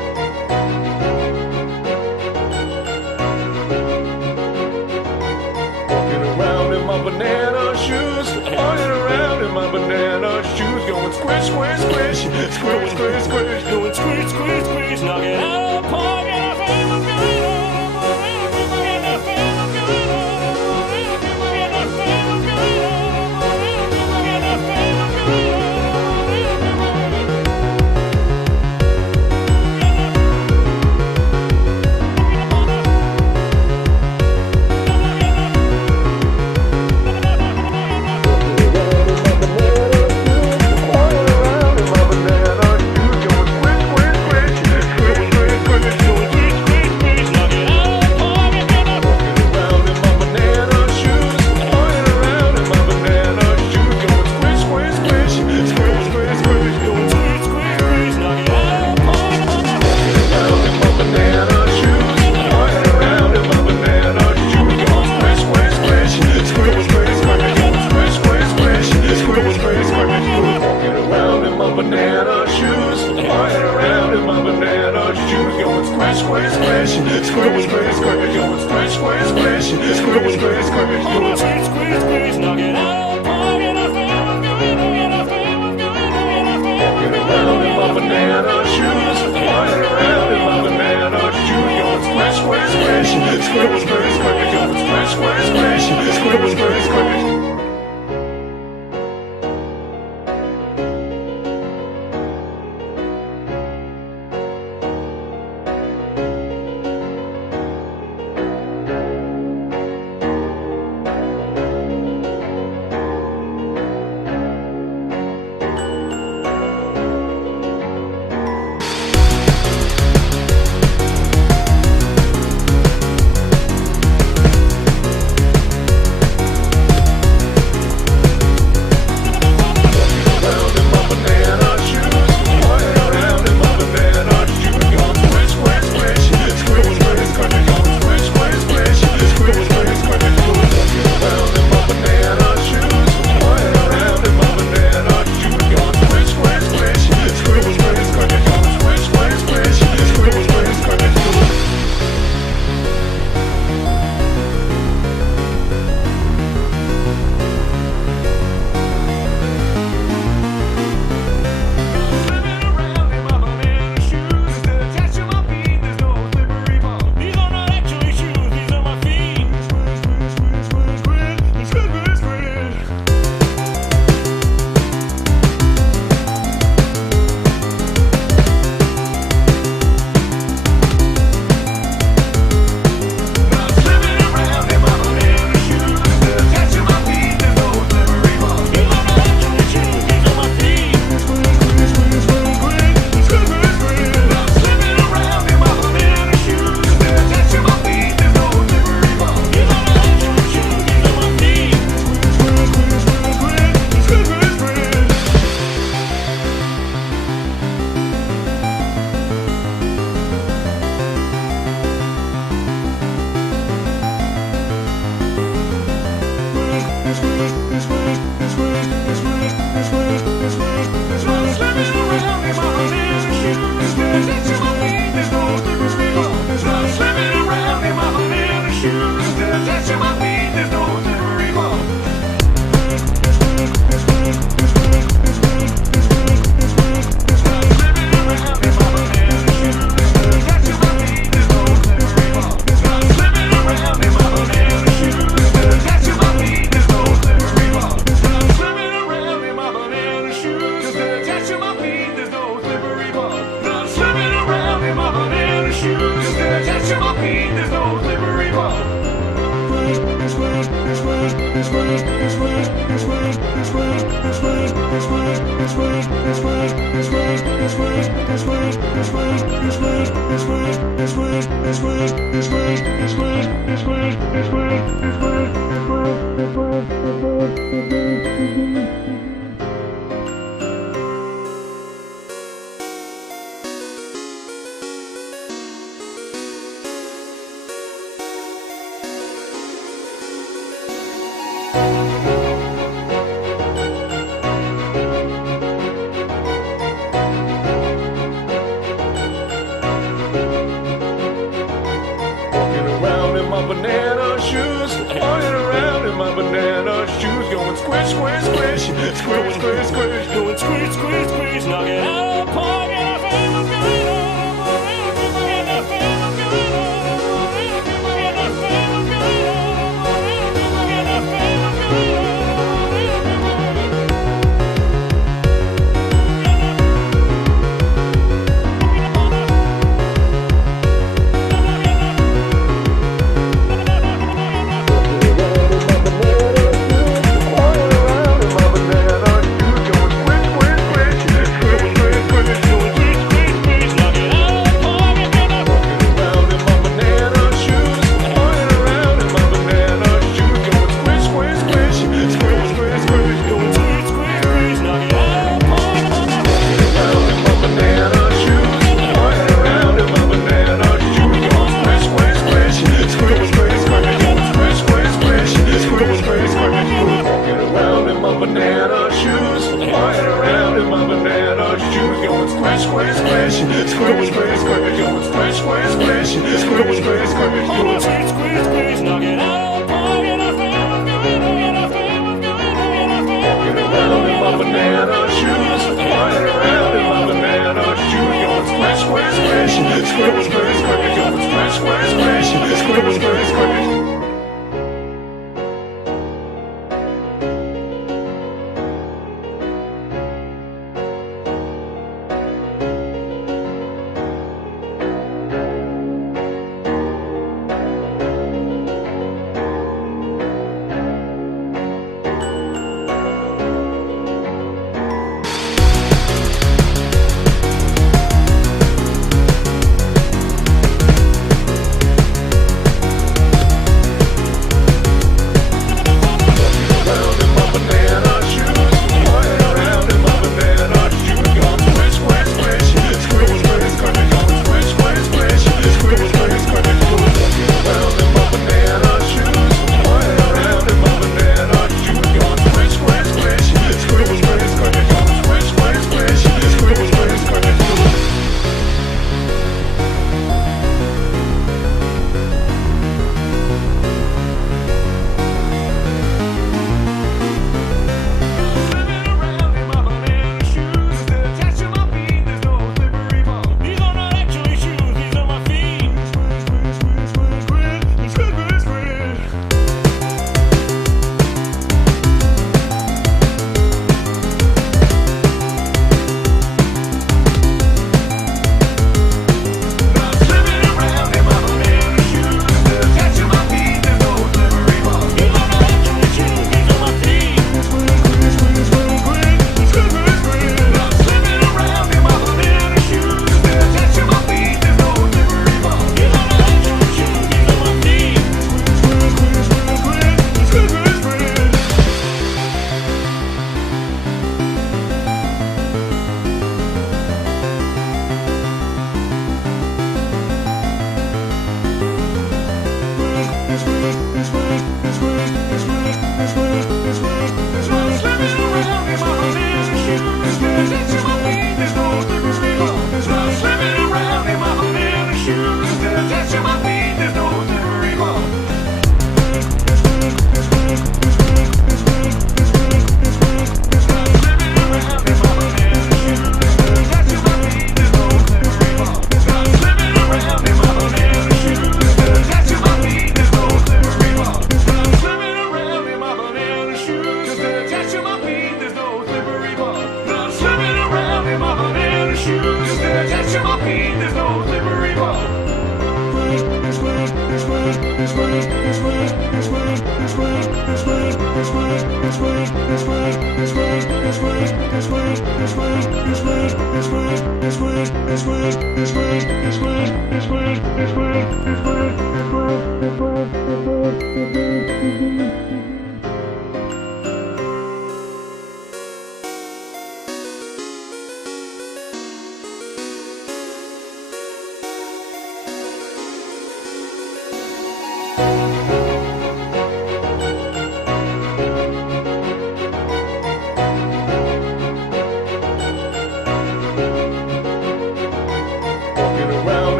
shoes, walking around in my banana shoes, going squish, squish, squish, squish, squish, squish, Going squish, squish, squish, knock it out of the park, and I feel what's going on. And I feel what's going on. And I feel what's going on. And I feel what's going on. banana shoes, walking around in my banana shoes, going going squish, squish, squish, squish, squish, squish, Going squish, squish, squish, knock it out of the park, and our family's going on. And our family's going on. And our family's going on. And our family's going on. Walking around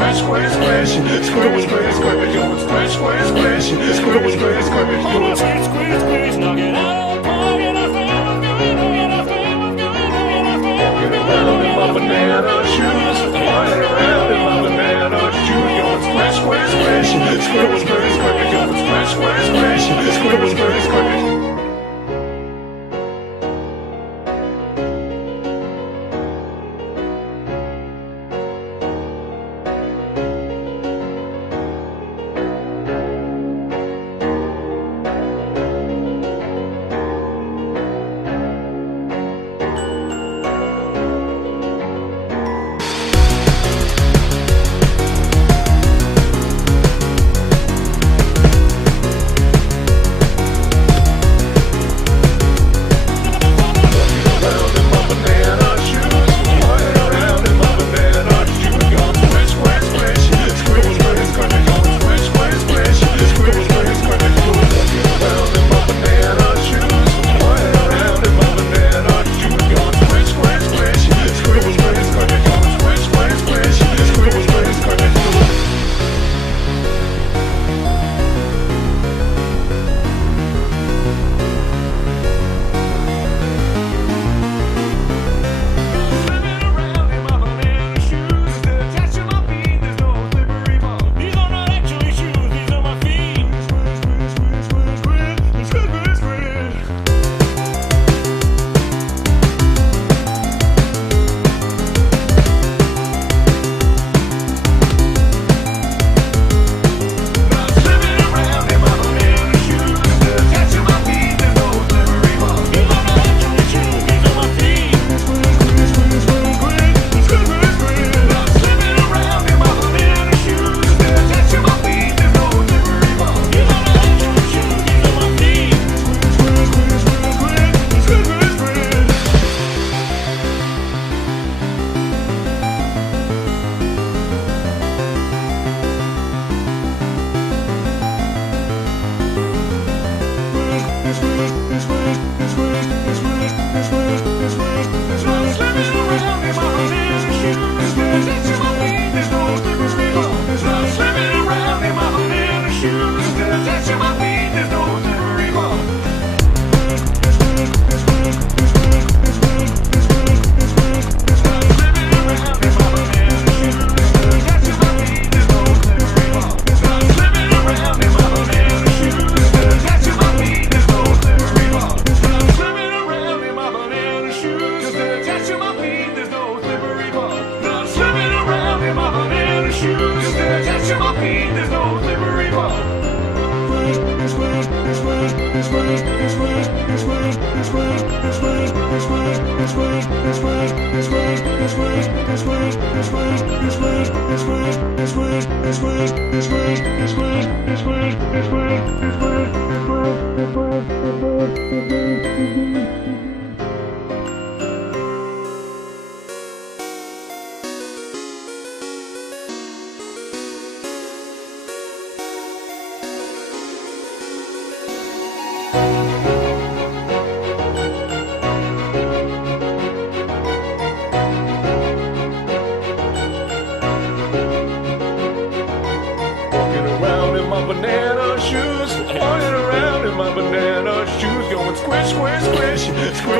squish, squish, squish, squish, squish, squish, going squish, squish, squish, squish, squish, squish, going Squeeze, squeeze, squeeze, knock it out of the park, and I feel what's going on, and I feel what's going on, and I feel what's walking going on. around in my banana shoes, flying around in my banana shoes, going squish, squish, squish, squish, squish, squish, going squish, squish, squish, squish, squish, squish. Banana shoes, flying around in my banana shoes, going squish, squish, squish, squish,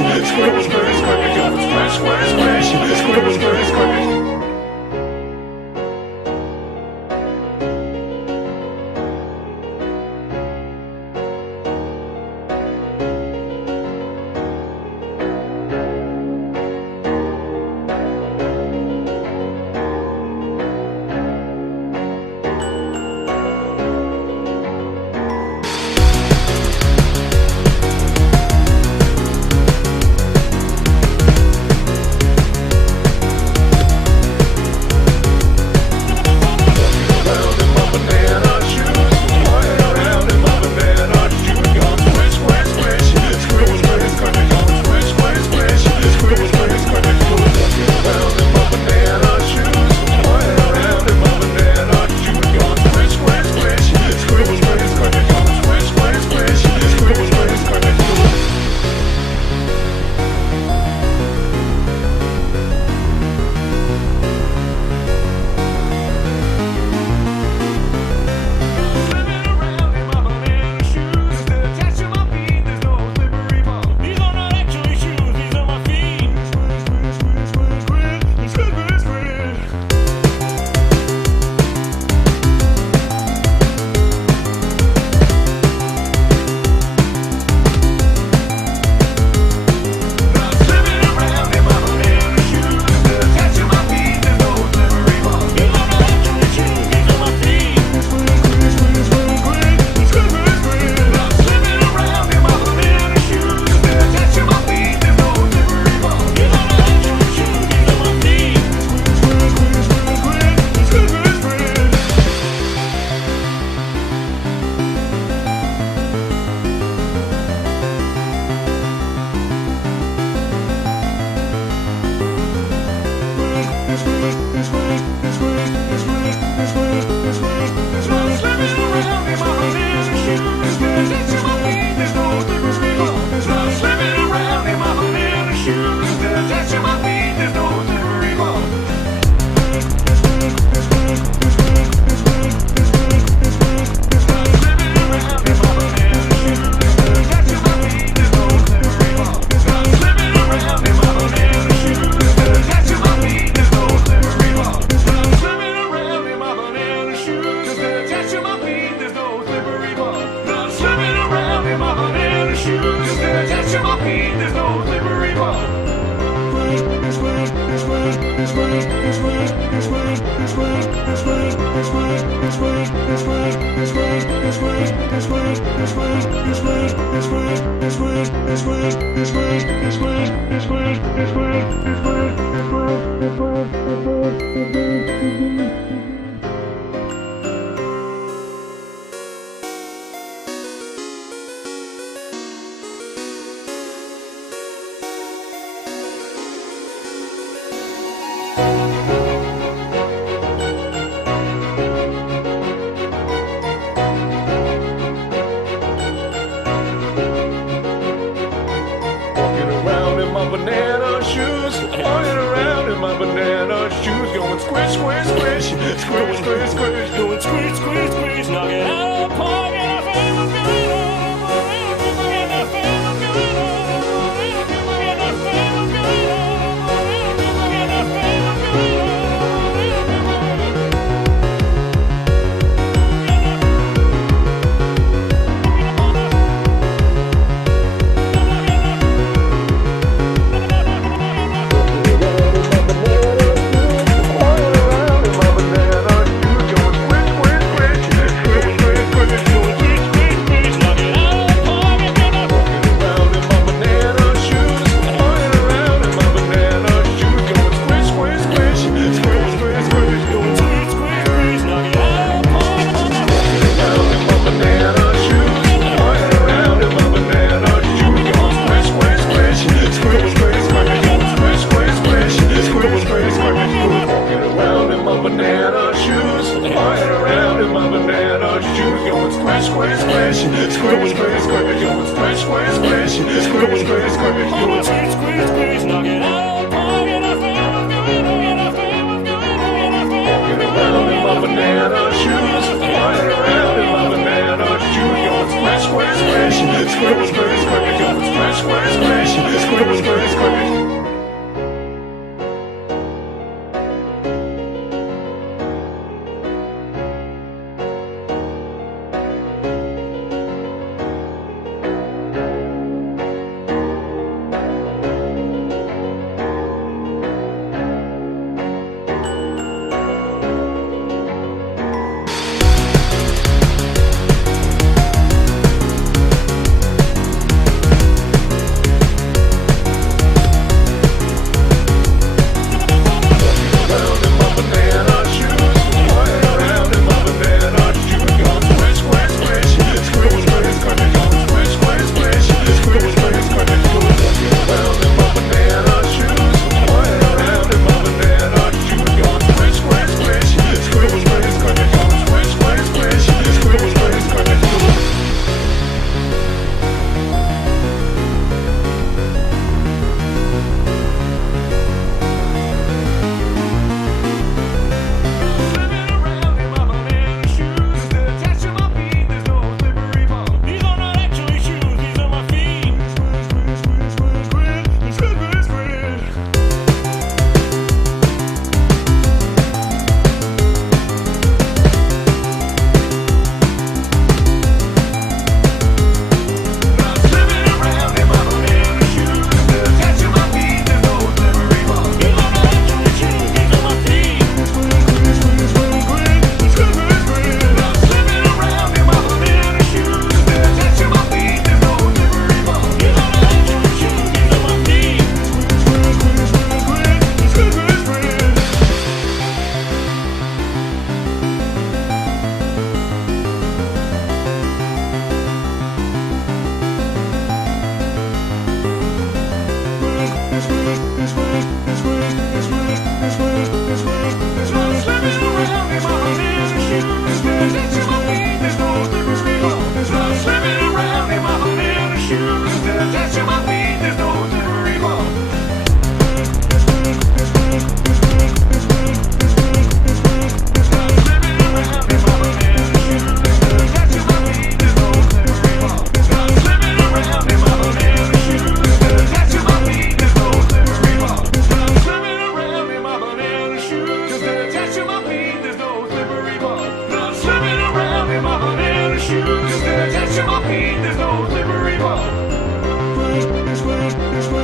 squish, squish, squish, going squish, squish, squish, squish, squish, squish. Banana shoes, walking around in my banana shoes, going squish, squish, squish, squish, squish, squish, going squish, squish, squish, knock it out of the park, and I feel what's going on, and I feel what's going on, and I feel what's going on, and I feel what's going on. Squish, squish, squish, squish, squish, squish, squish, squish, squish,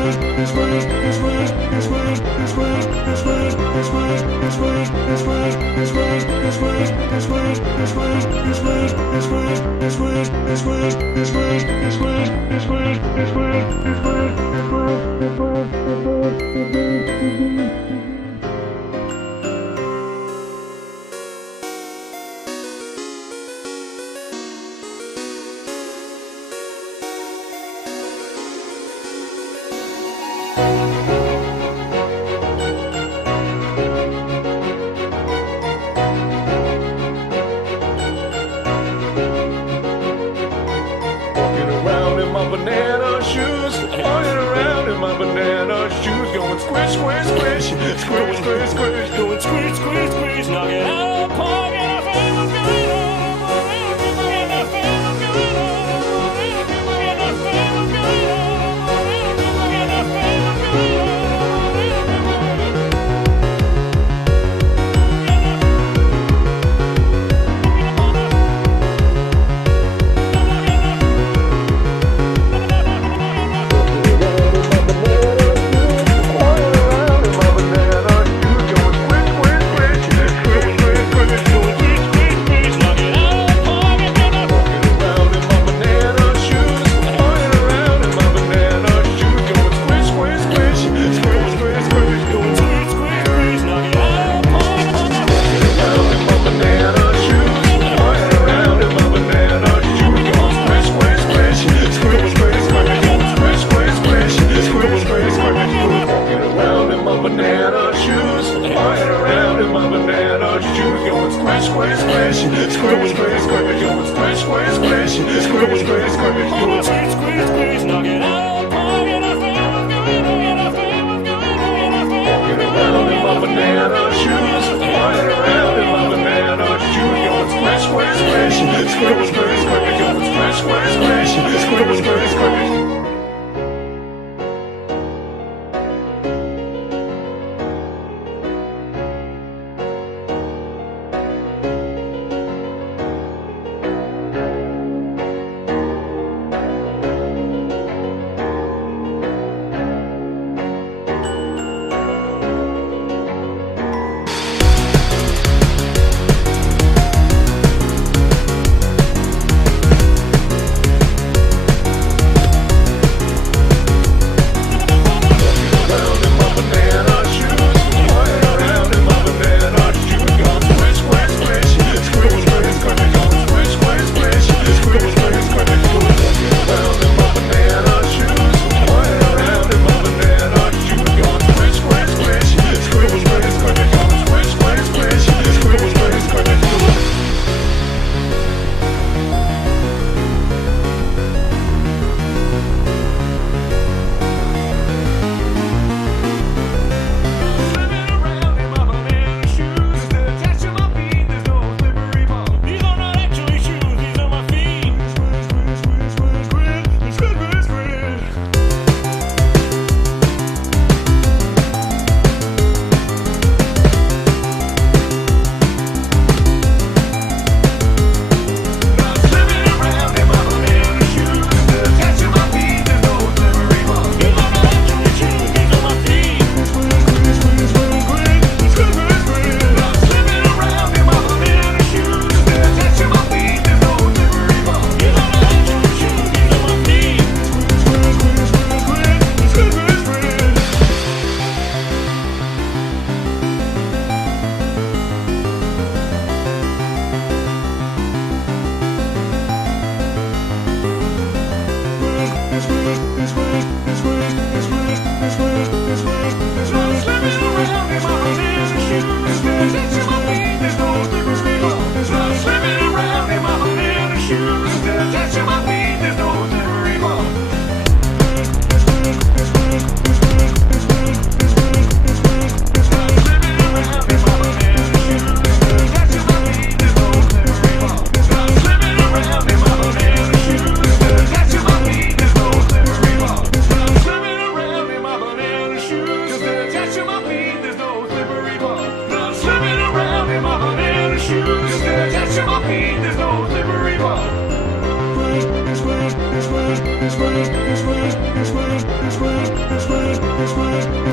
Walking around in my banana shoes, walking around in my banana shoes, going squish, squish, squish, squish, squish, squish, Going squeeze, squeeze, squeeze, knock it out of the park, and I feel what's going on. And I feel what's going on. And I feel what's going on. And I feel what's going on.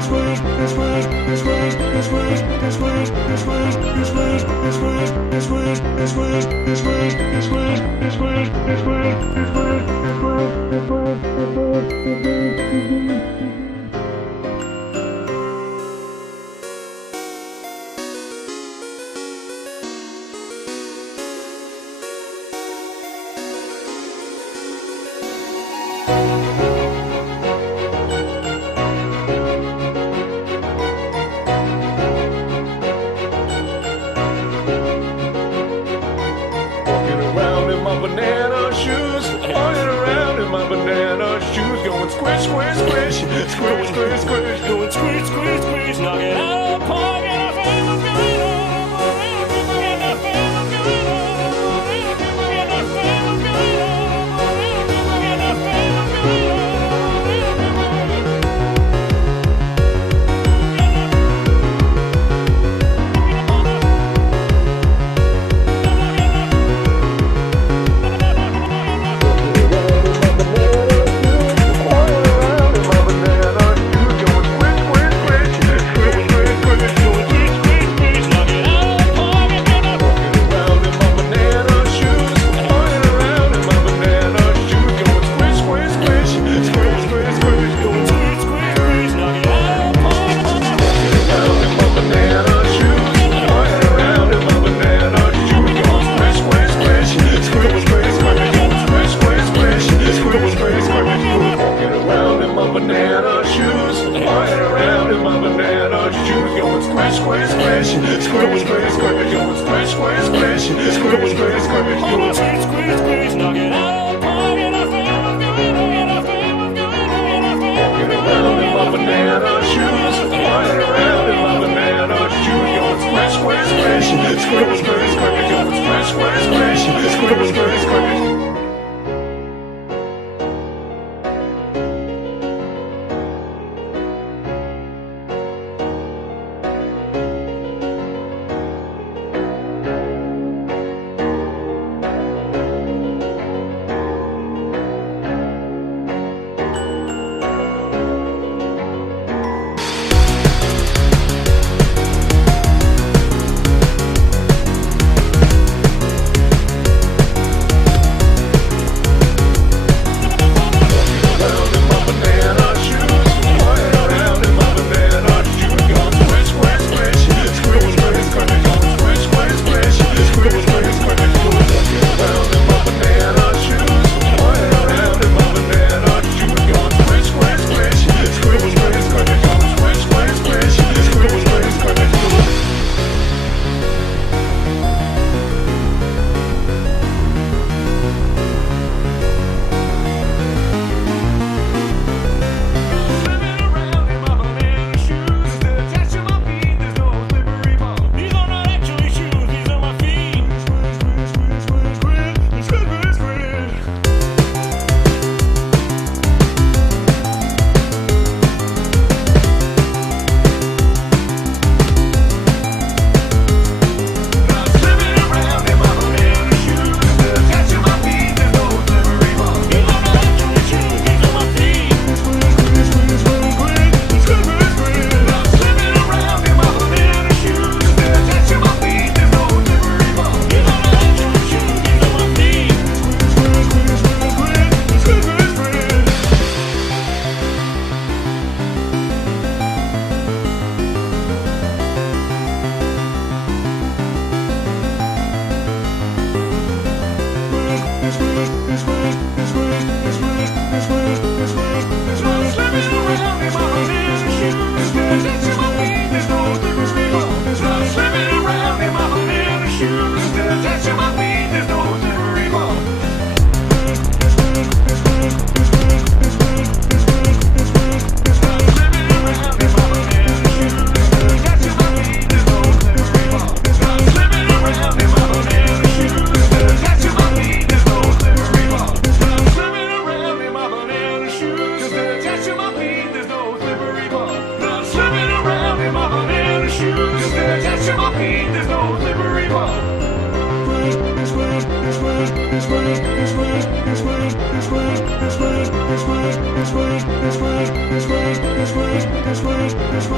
Walking around in my banana shoes, walking around in my banana shoes, going squish, squish, squish, squish, squish, squish, Going squish, squish, squish, knock it out of the park, and I feel what's going on. And I feel what's going on. And I feel what's going on. And I feel what's going on.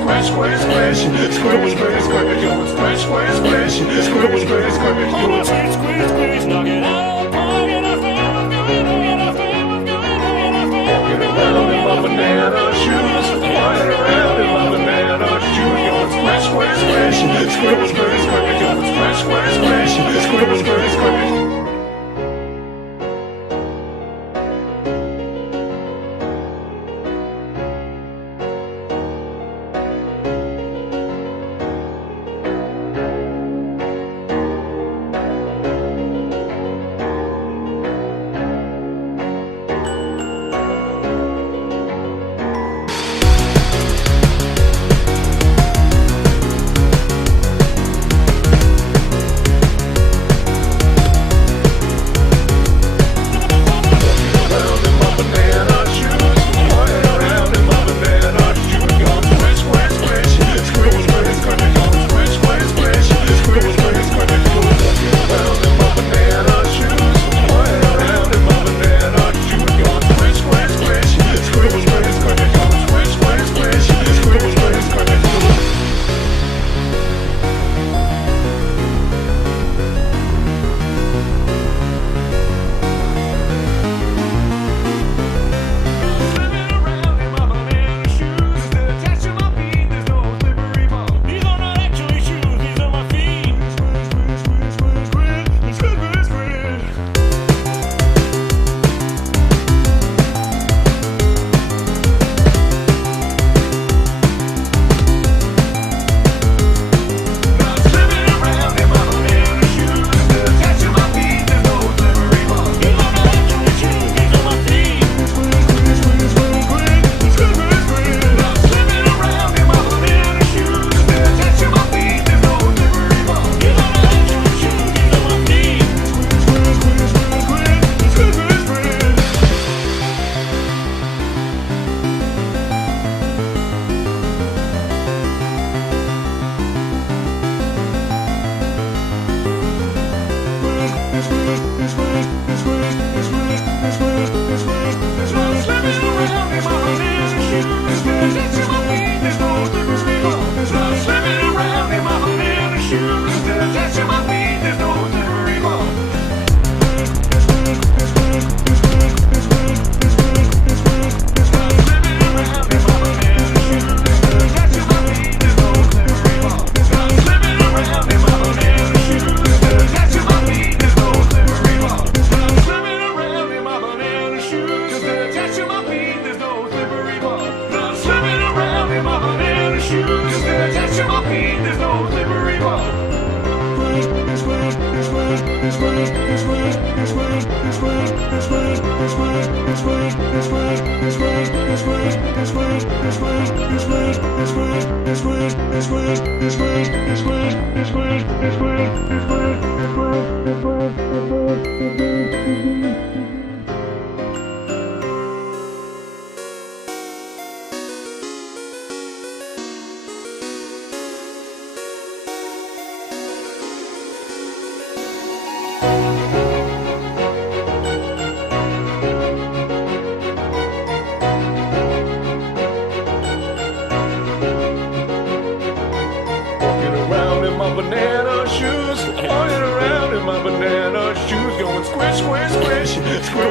squish, squish, squish, squish, squish, squish, going squish, squish, squish, squish, squish, squish, going Squeeze, squeeze, squeeze, knock it out of the park, and I feel what's going on, and I feel what's going on, and I feel what's walking going around on. in my banana shoes, flying around in my banana shoes, going squish, squish, squish, squish, squish, squish, going squish, squish, squish, squish, squish, squish. Banana shoes, flying around in my banana shoes, going squish, squish, squish, squish,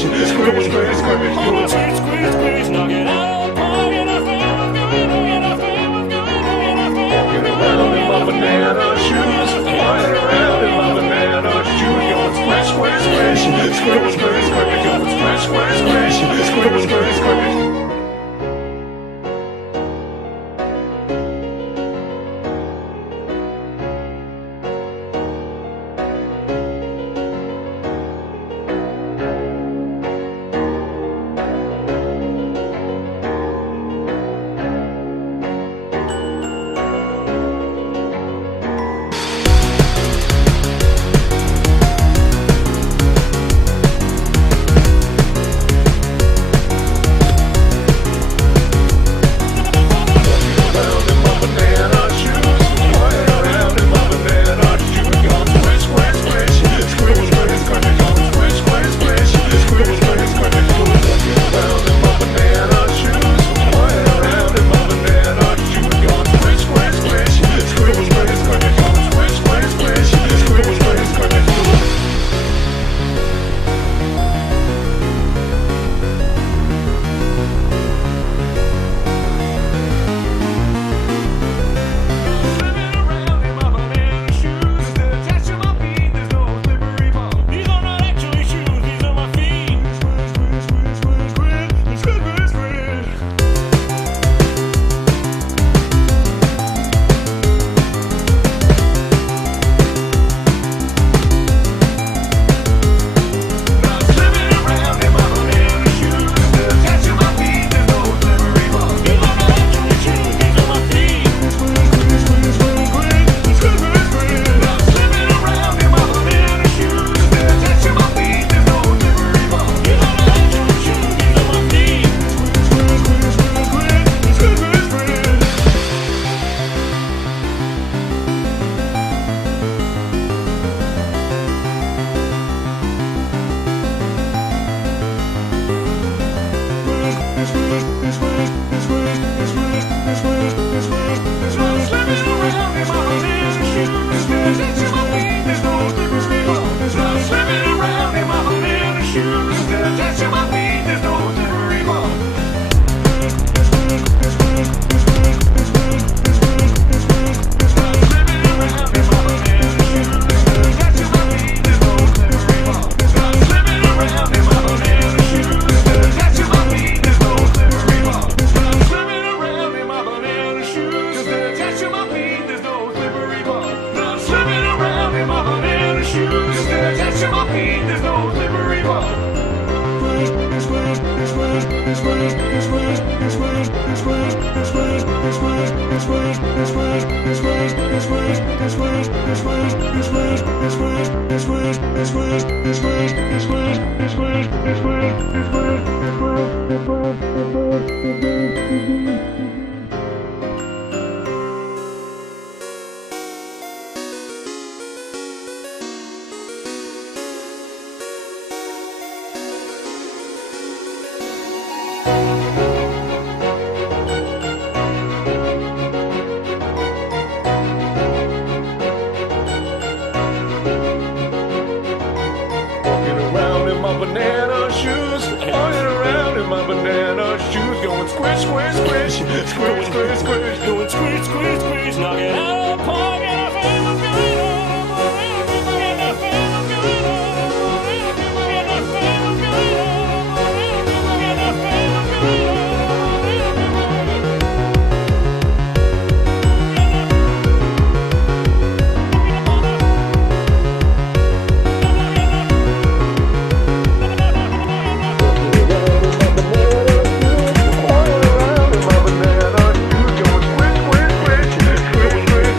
squish, squish, squish, Going squish, squish, squish, knock it out of the park, and our family's going, and our family's going, and our family's going, around in my banana shoes, flying around in my banana shoes, going squish, squish, squish, squish, squish, squish, going squish, squish, squish, squish, squish, squish.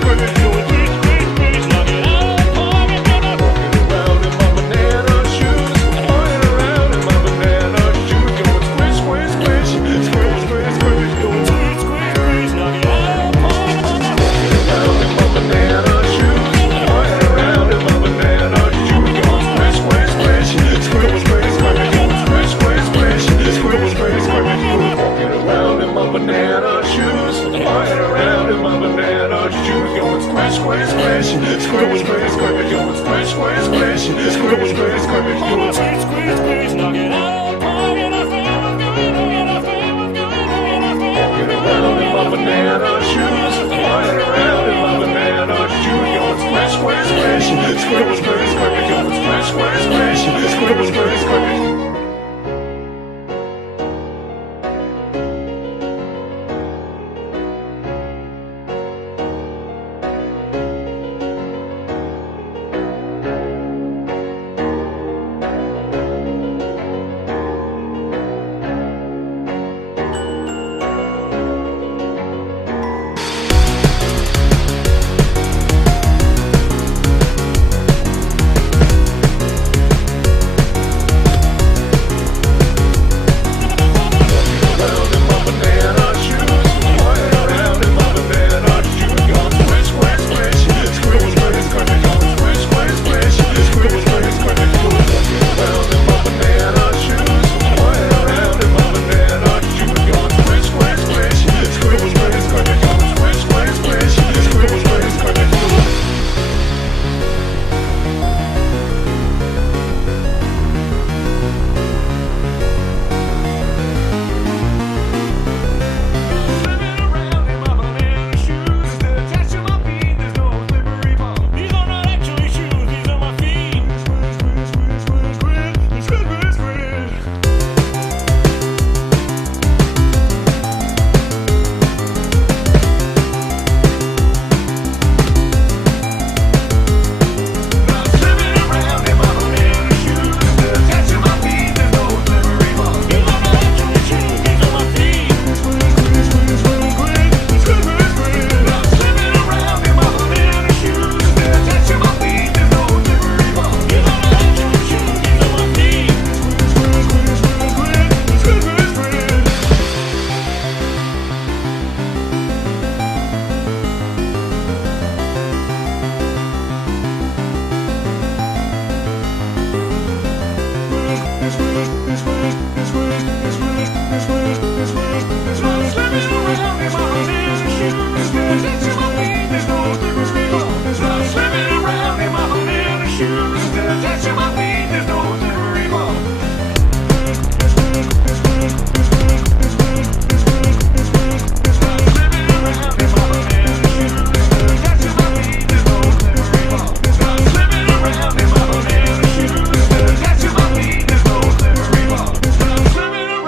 Slipping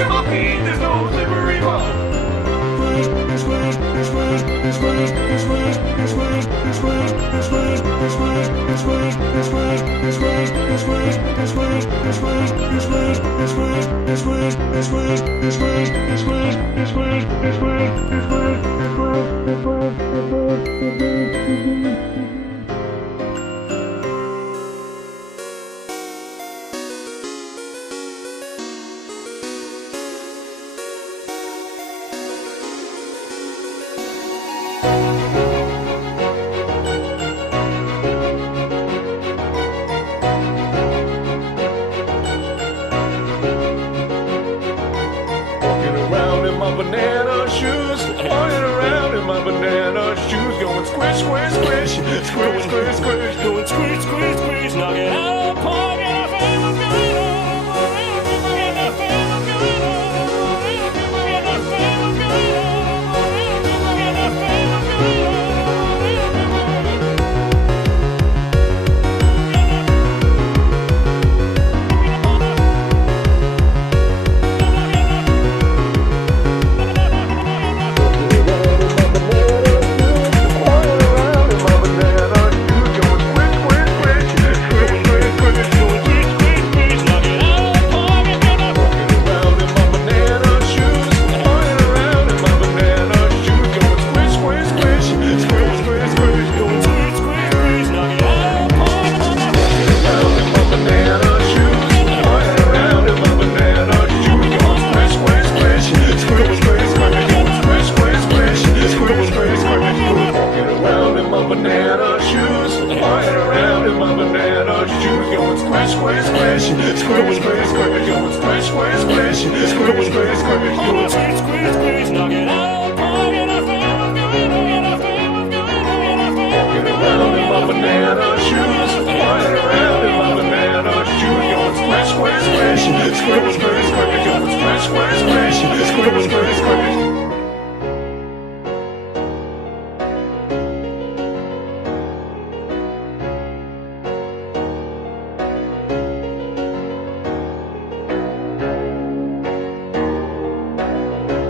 in my feet, there's no slippery road. Walking around in my banana shoes, walking around in my banana shoes, going squish, squish, squish, squish, squish, squish, Going squish, squish, squish, knock it out of the park, and our family's going on. And our family's going on. And our family's going on. And our family's going on.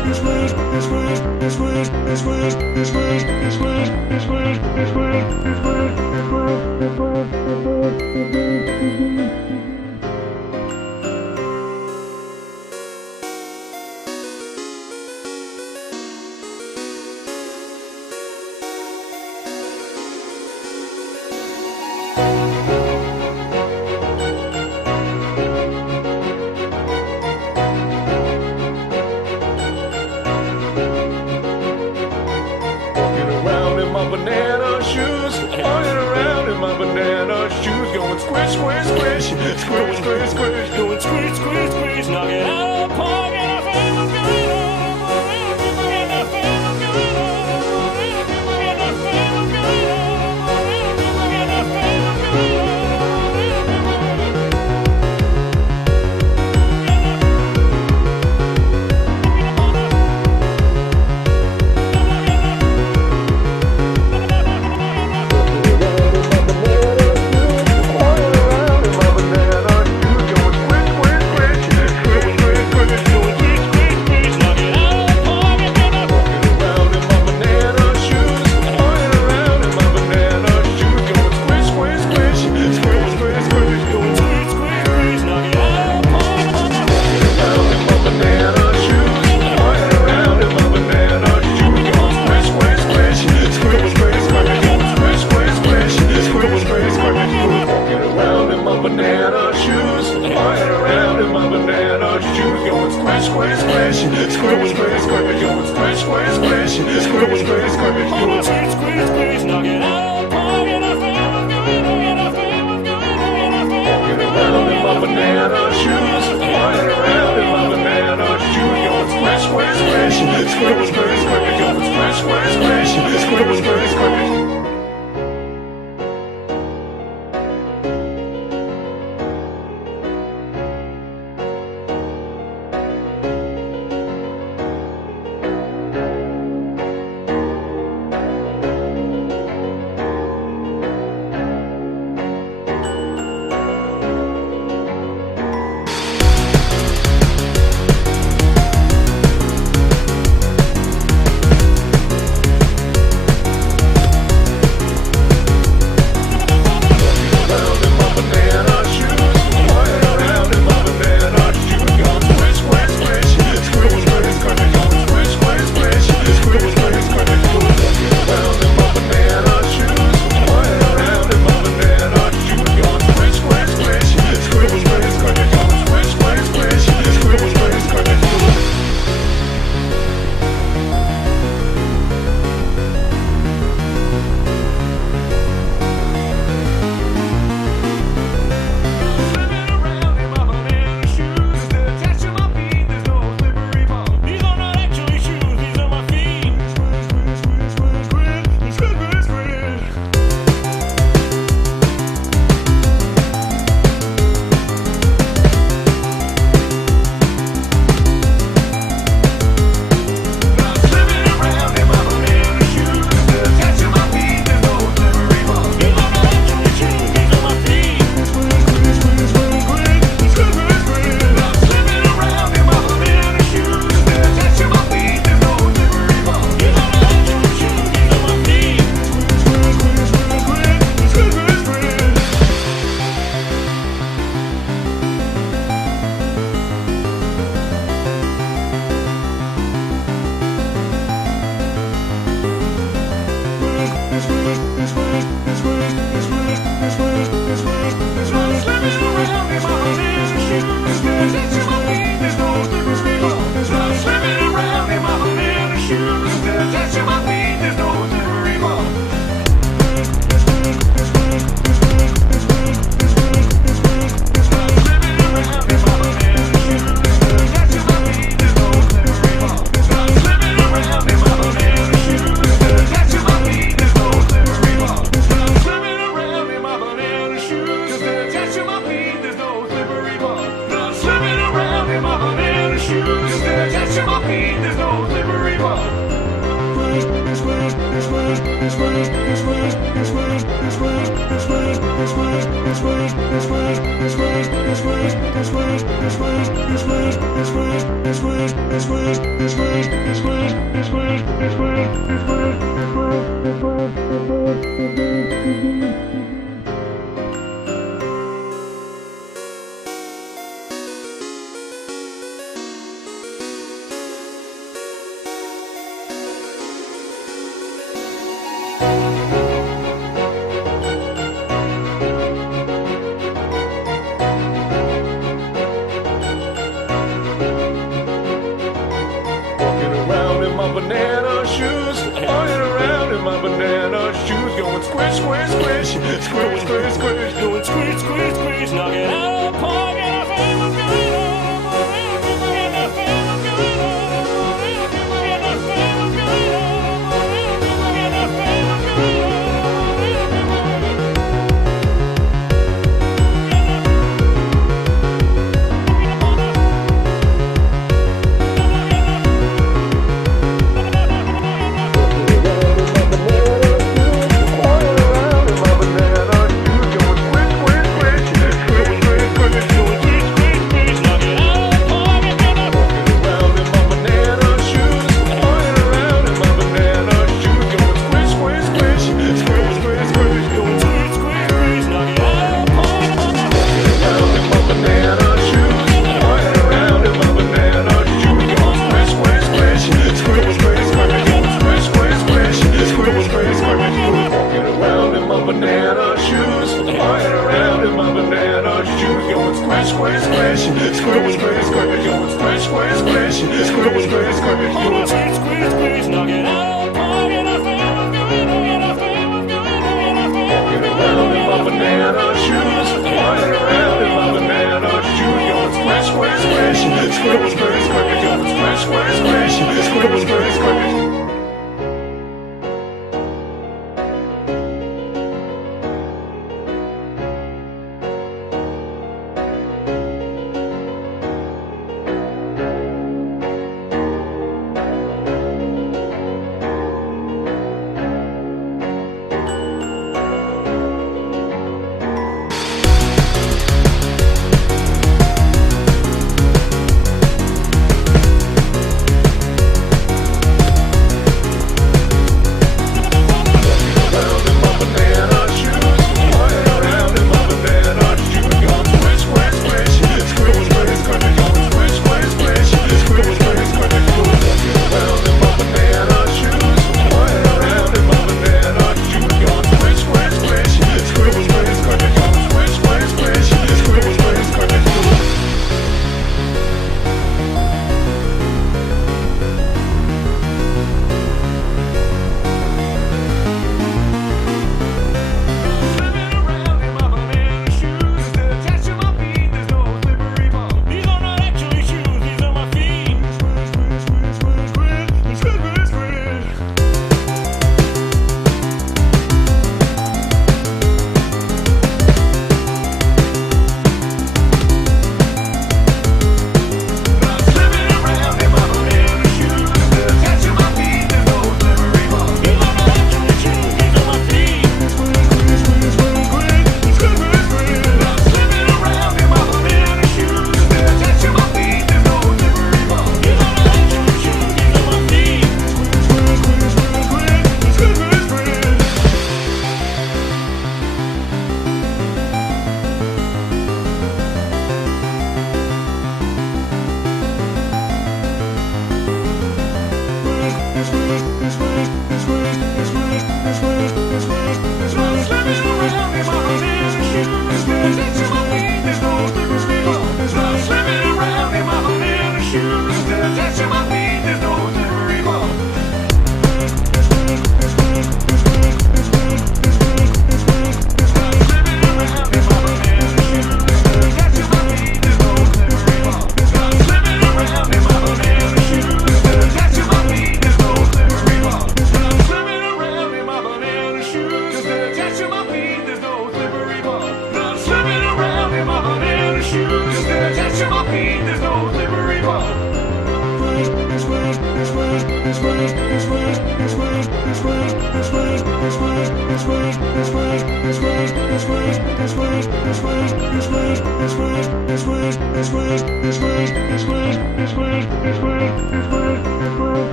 Banana shoes, running around in my banana shoes, going squish, squish, squish, squish, squish, squish, Going squish, squish, squish, knock it out of the park, and I feel what's going on. And I feel what's going on. And I feel what's going on. And I feel what's going on. This way. Walking around in my banana shoes, walking around in my banana shoes, going squish, squish, squish, squish, squish, squish, Going squish, squish, squish, knock it out of the park, and I feel what's going on. And I feel what's going on. And I feel what's going on. And I feel what's going on. This way.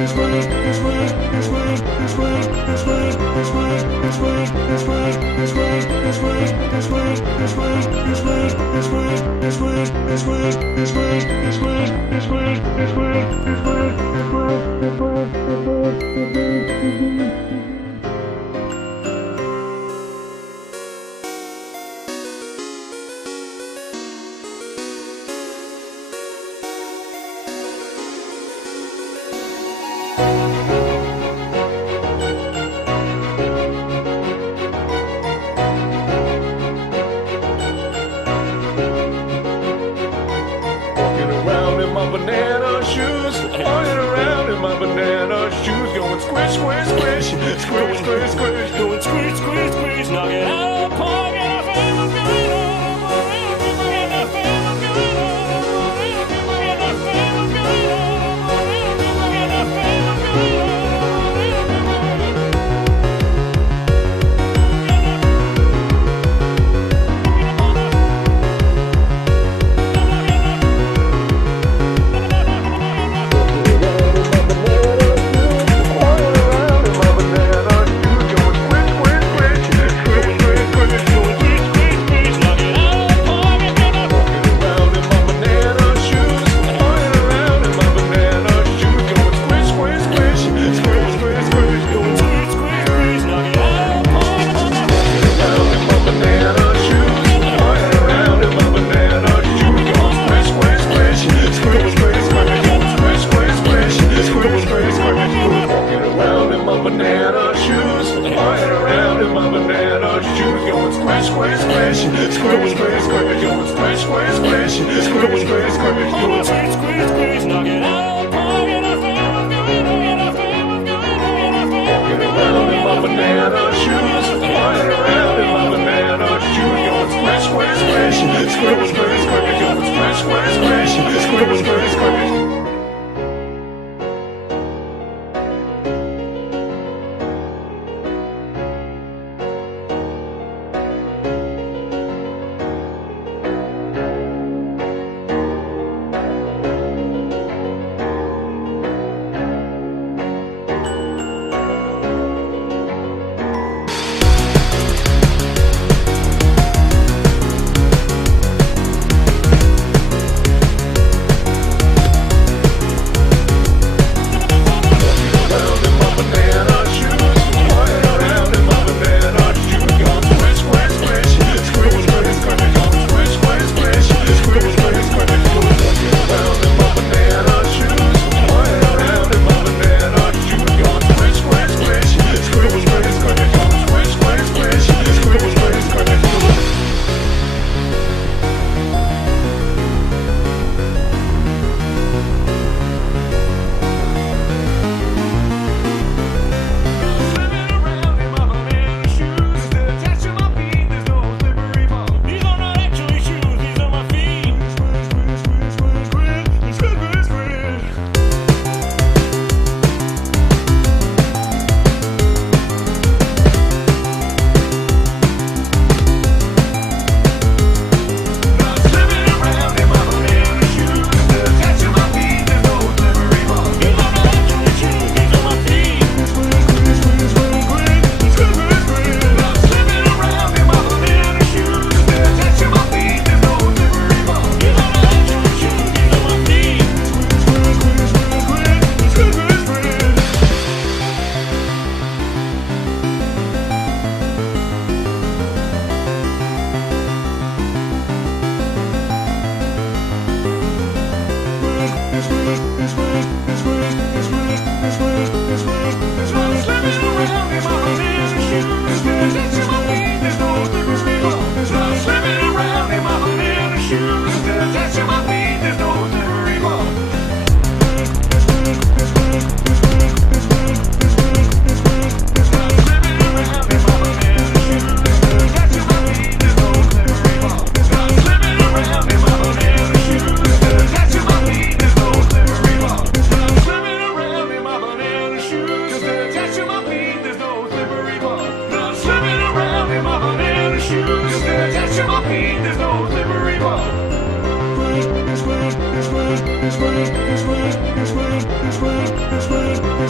Banana shoes, walking around in my banana shoes, going squish, squish, squish, squish, squish, squish, Going squish, squish, squish, knock it out of the park, and I feel what's going on. And I feel what's going on. And I feel what's going on. And I feel what's going on. Squish, squish, squish, squish, squish, squish, squish, squish, squish,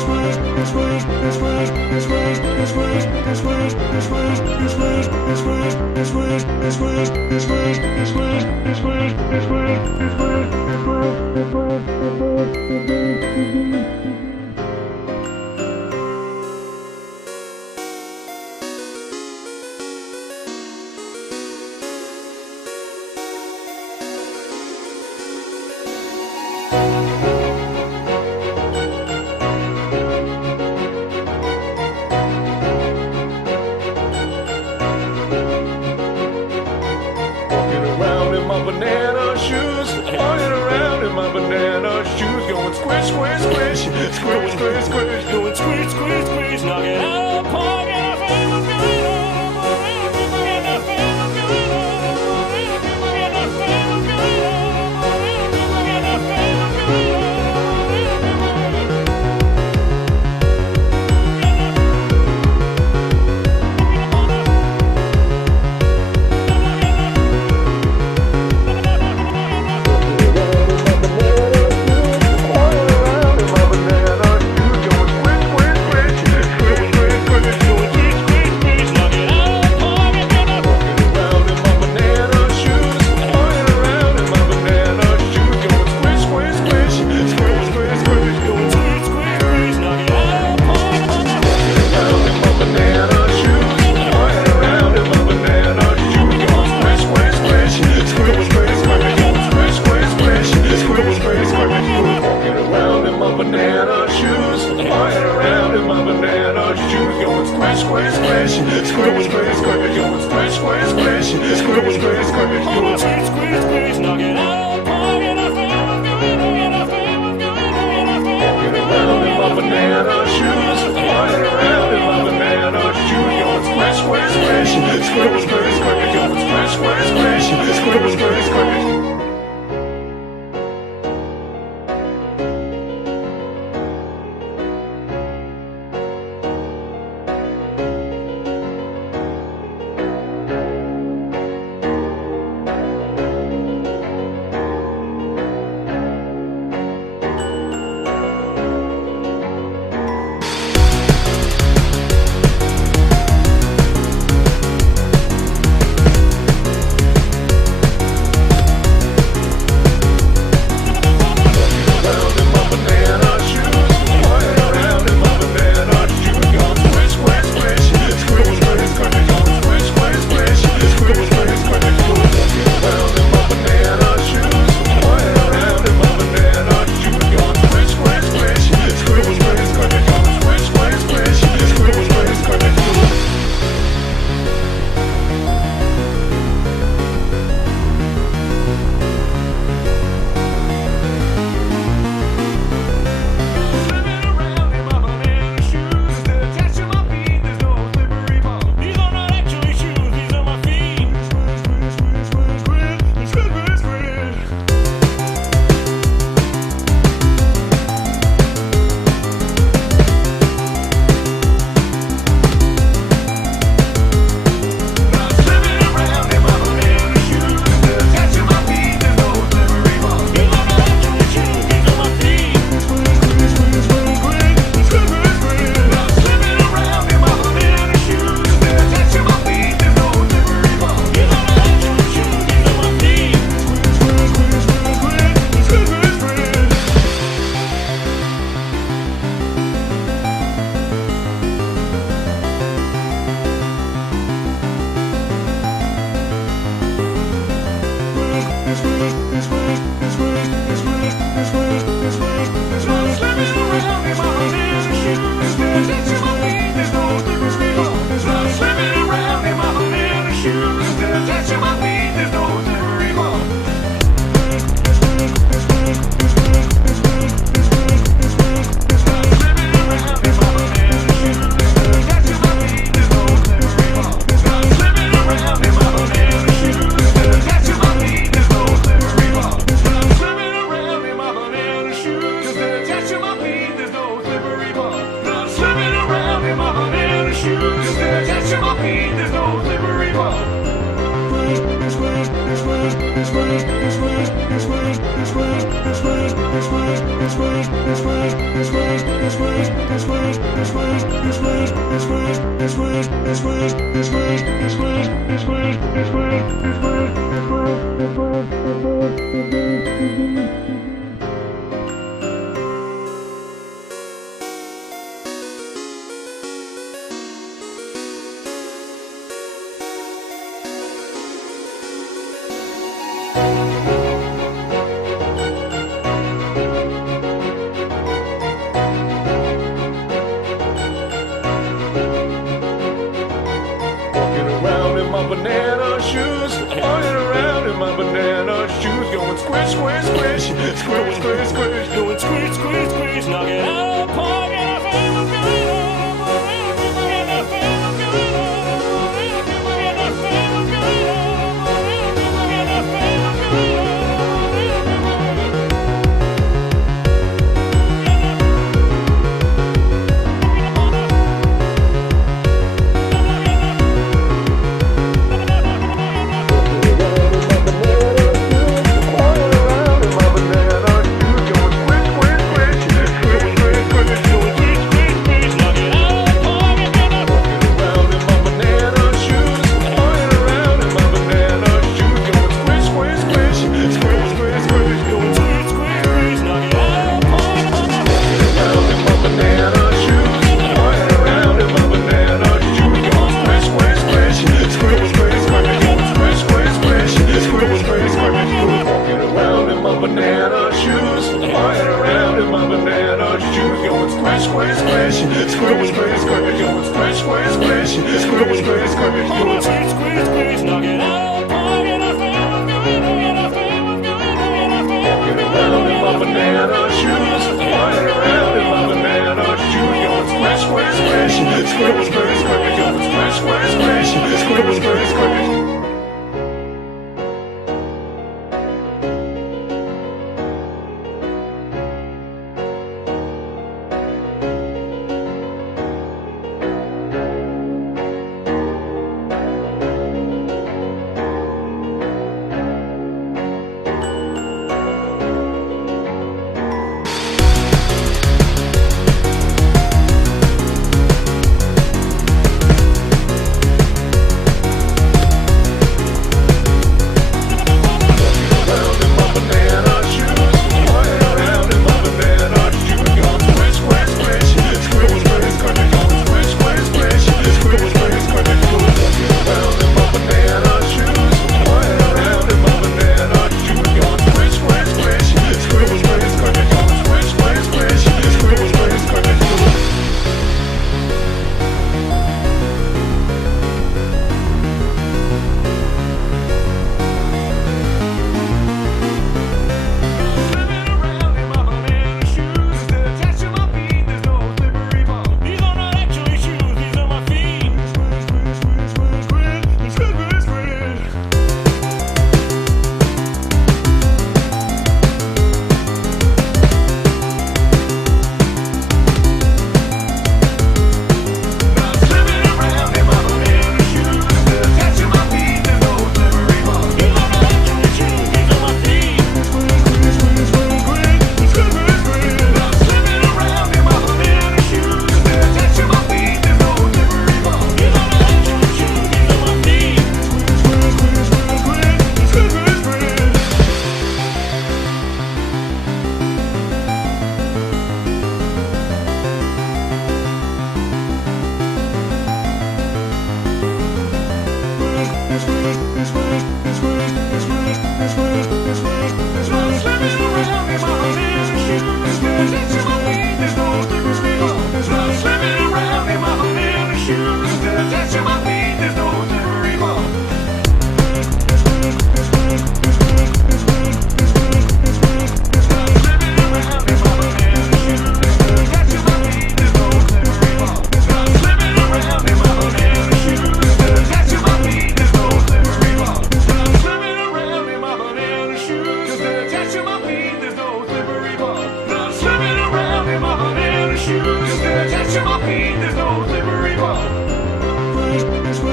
Walking around in my banana shoes, walking around in my banana shoes, going squish, squish, squish, squish, squish, squish, Going squish, squish, squish, knock it out of the park, and I feel what's going on. And I feel what's going on. And I feel what's going on. And I feel what's going on. This way. Walking around in my banana shoes, walking around in my banana shoes, going squish, squish, squish, squish, squish, squish, Going squish, squish, squish, knock it out of the park, and I feel what's going on. And I feel what's going on. And I feel what's going on. And I feel what's going on. Attached to my feet, there's no slippery ball.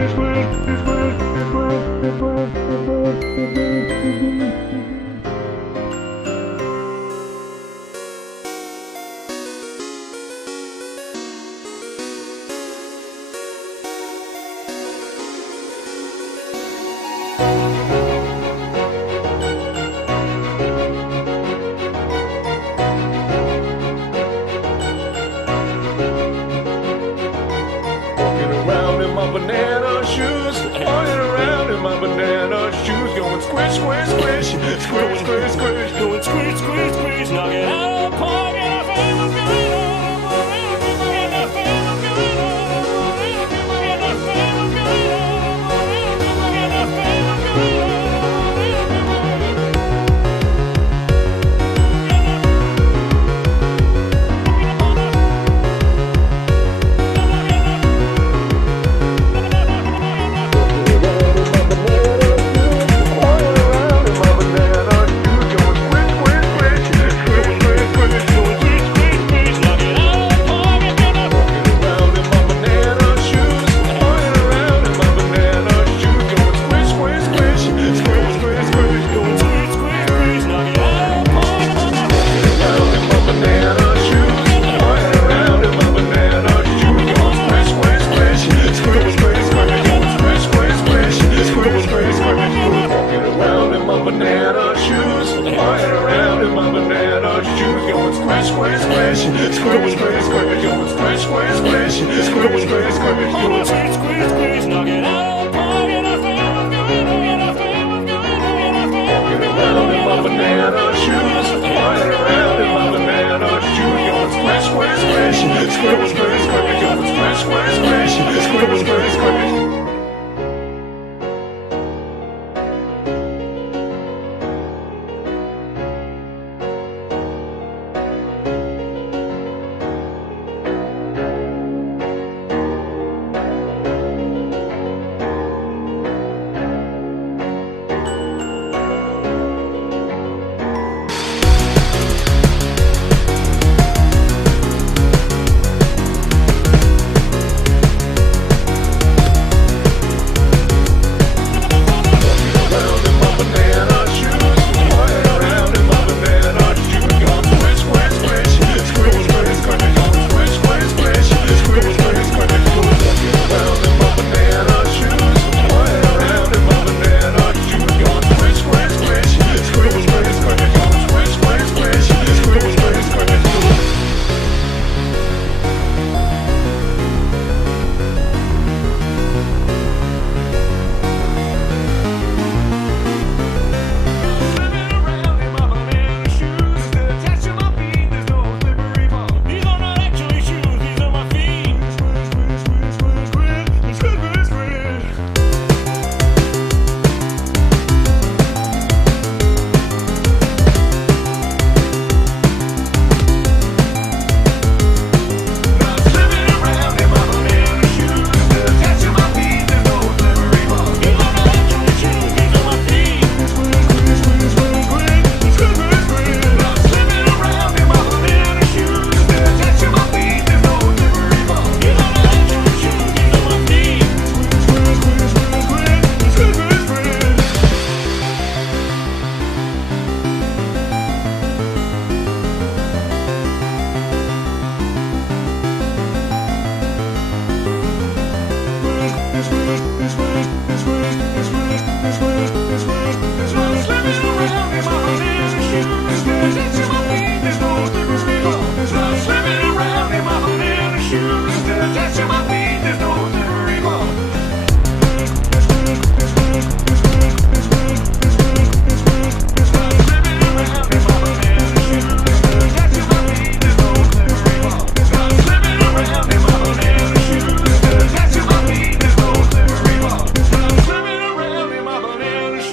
Banana shoes, walking around in my banana shoes, going squish, squish, squish, squish, squish, squish, Going squish, squish, squish, knock it out of the park, and I feel what's going on. And I feel what's going on. And I feel what's going on. And I feel what's going on.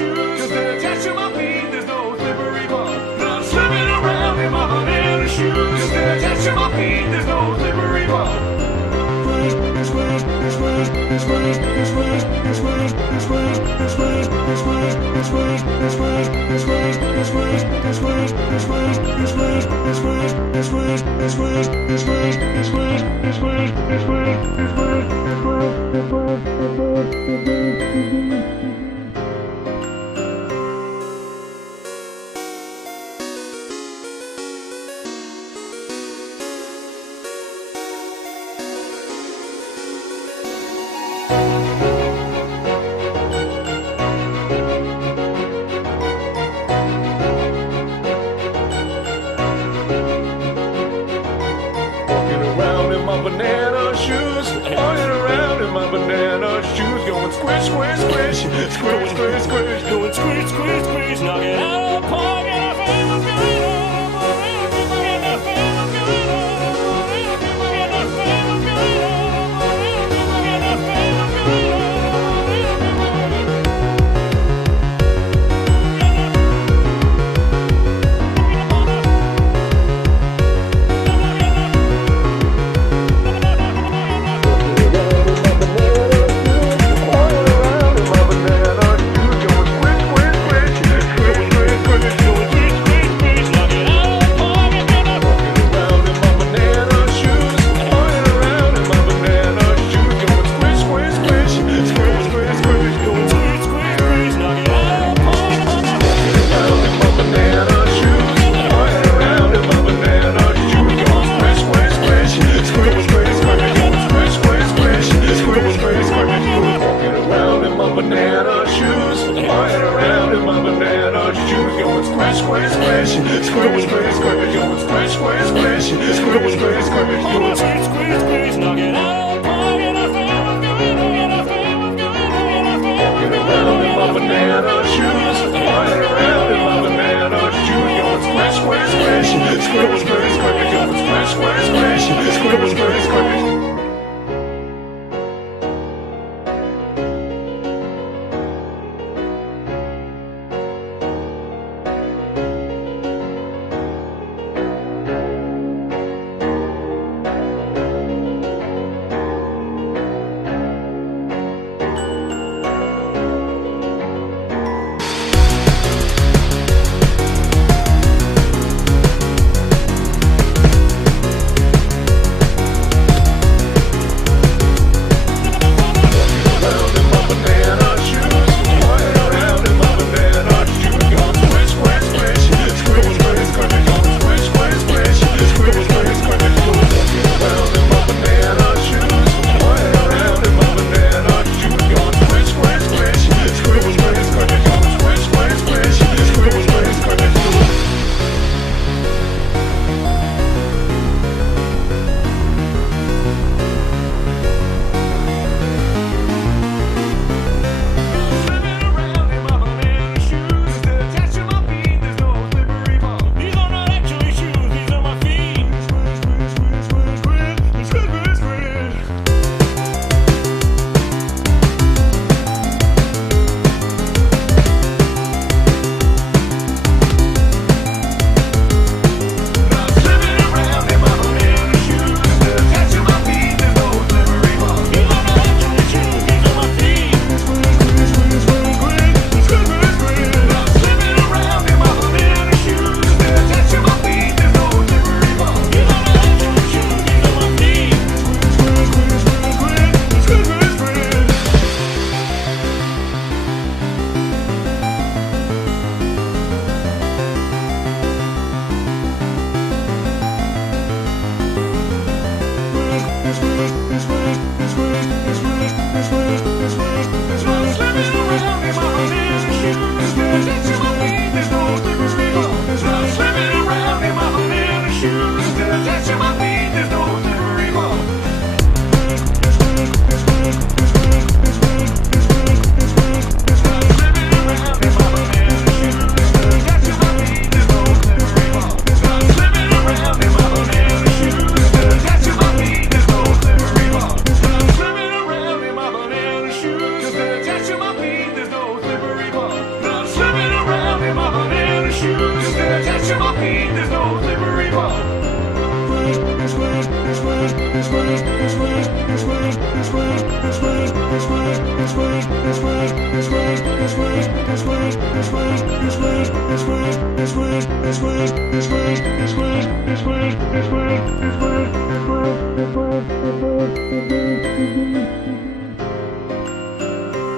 Walking around in my banana shoes, walking around in my banana shoes, going squish, squish, squish, squish, squish, squish, Going squish, squish, squish, knock it out of the park, and I feel what's going on. And I feel what's going on. And I feel what's going on. And I feel what's going on.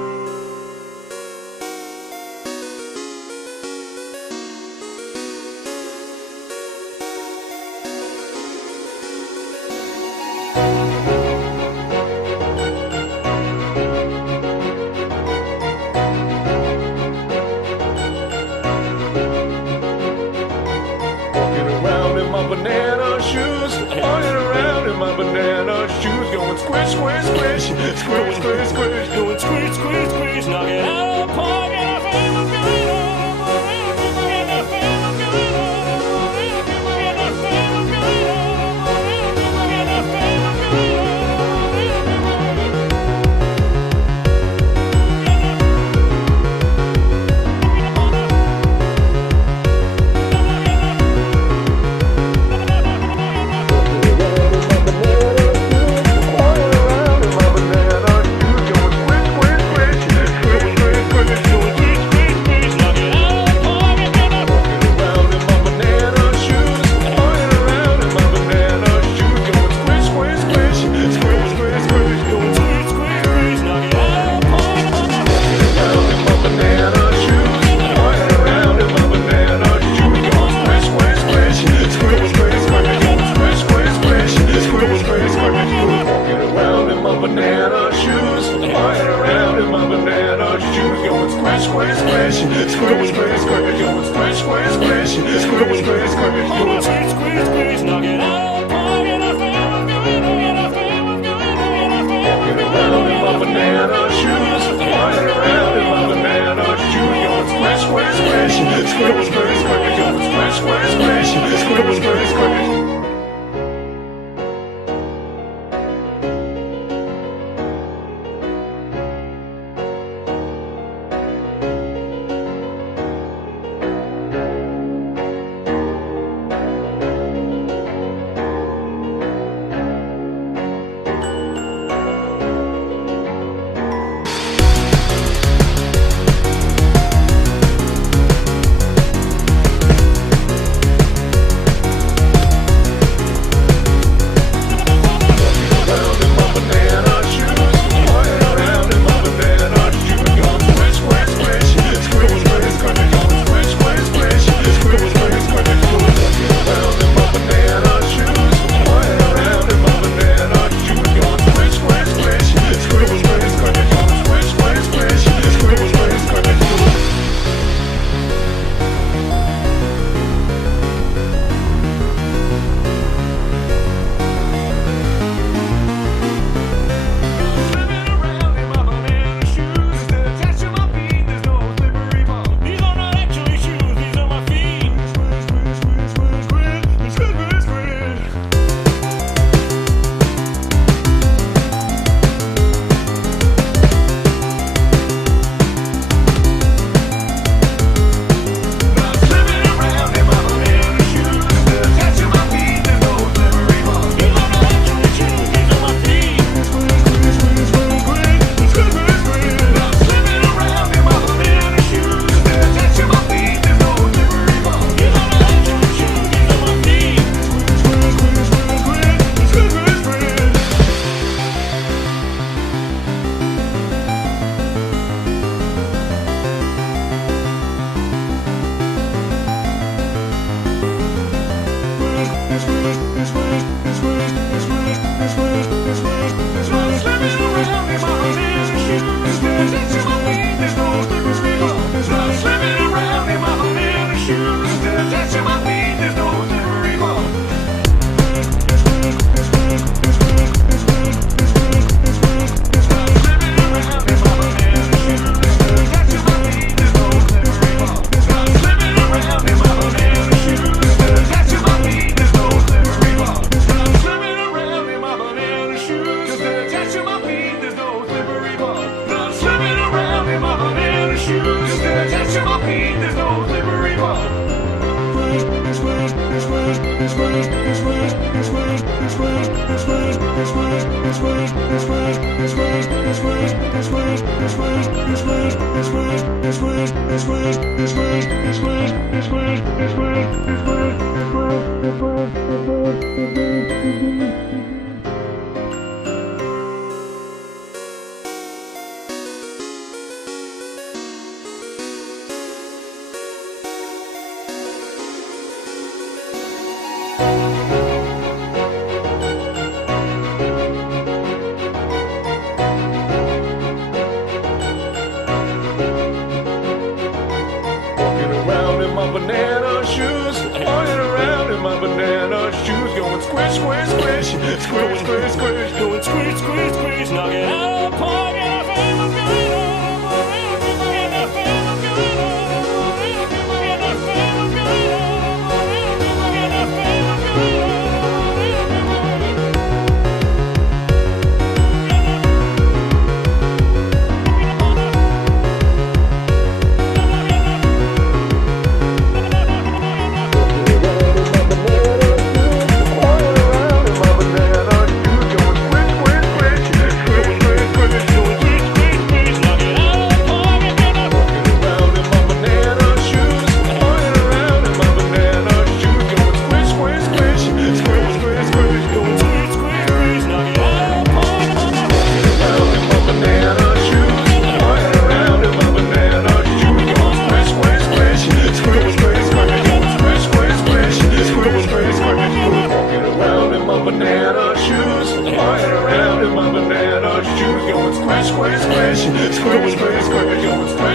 squeeze, knock it out of the park, and our family's going on. And our family's going on. And our family's going on. And our family's going on.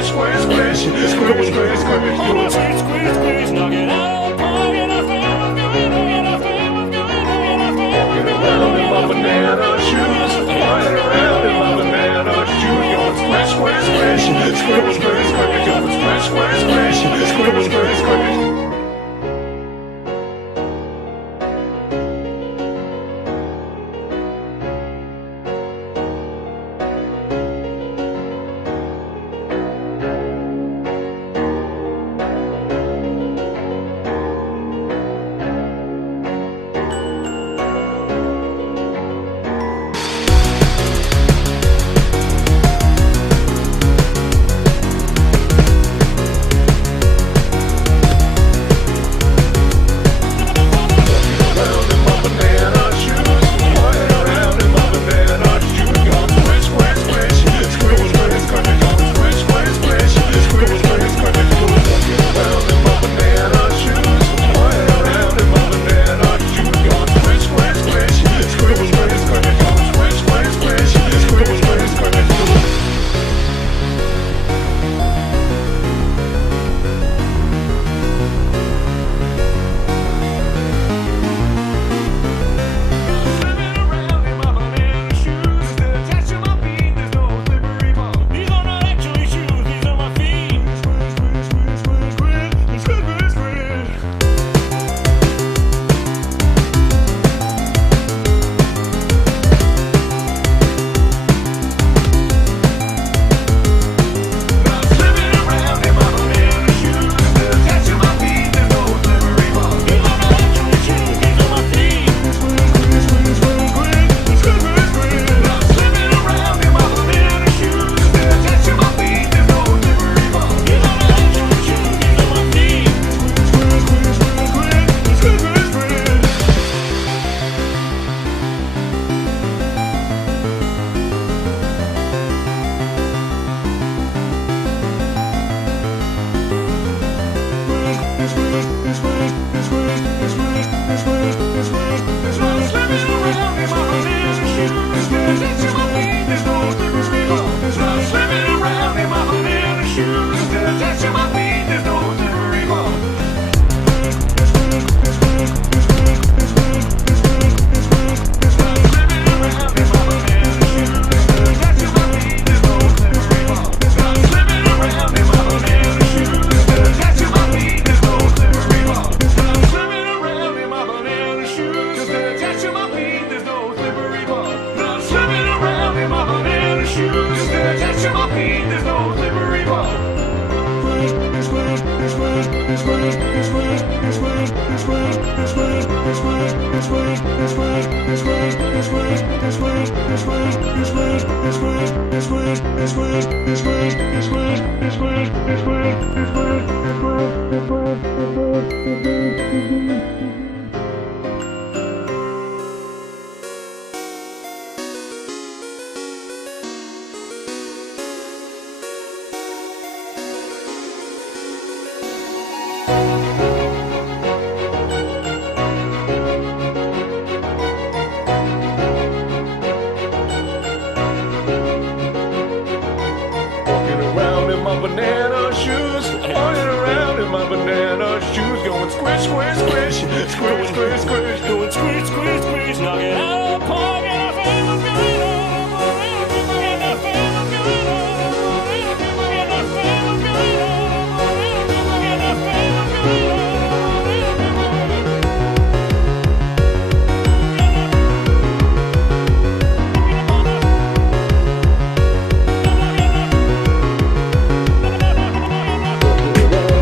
squish, squish, squish, squish, squish, squish, squish. Come on, squeeze, squeeze, squeeze, knock it out of the park, and I feel what's going on, and I feel what's going on, and I feel what's Walking going on. around in my banana shoes, flying around in my banana shoes, going squish, squish, squish, squish, squish, squish, going squish, squish, squish, squish, squish, squish. Banana shoes, running around in my banana shoes, going squish, squish, squish, squish, squish, squish, Going squeeze, squeeze, squeeze, knock it out of the park, and I feel what's going on, and I feel what's going on, and I feel what's going on, and I feel what's going on. walking around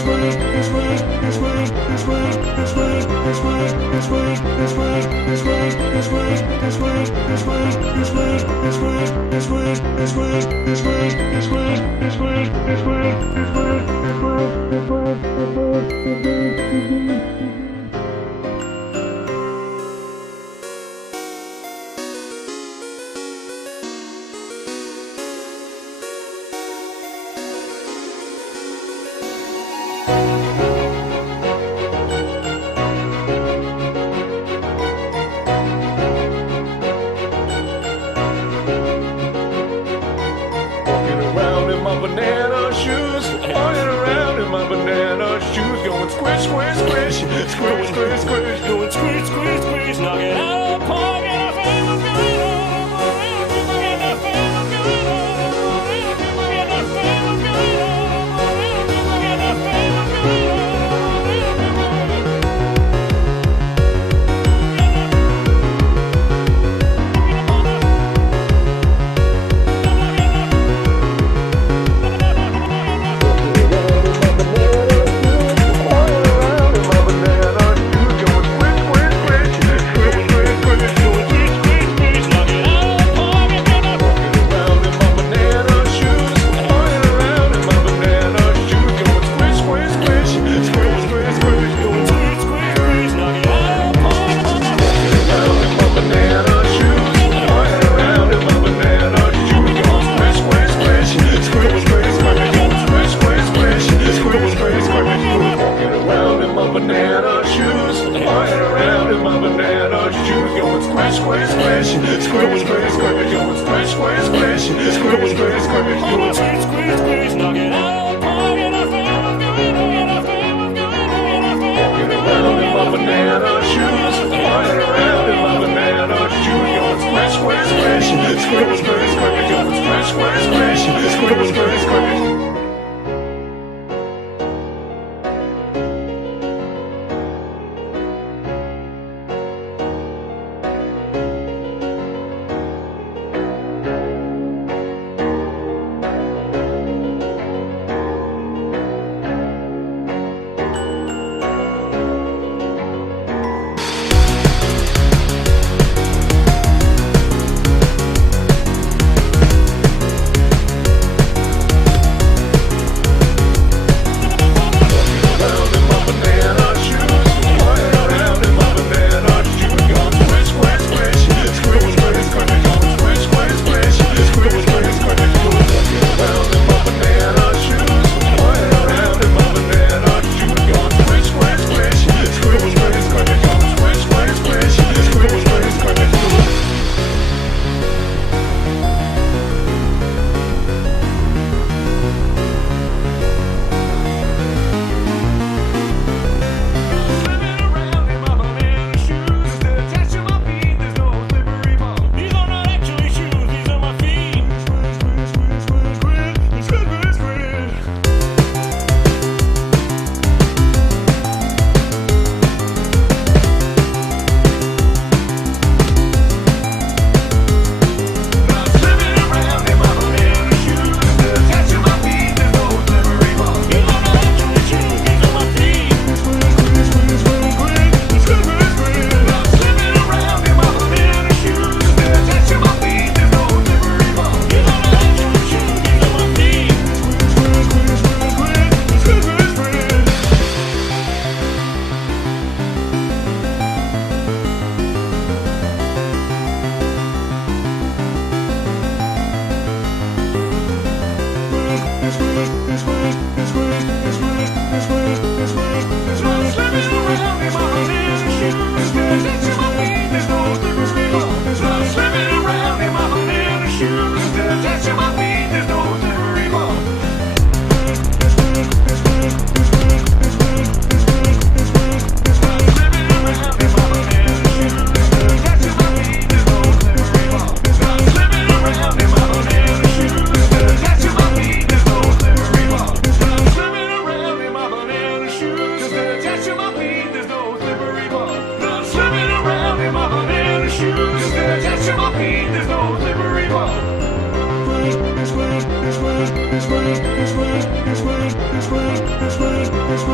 Banana shoes, running around in my banana shoes, going squish, squish, squish, squish, squish, squish, Going squish, squish, squish, knock it out of the park, and our family's going on. And our family's going on. And our family's going on. And our family's going on.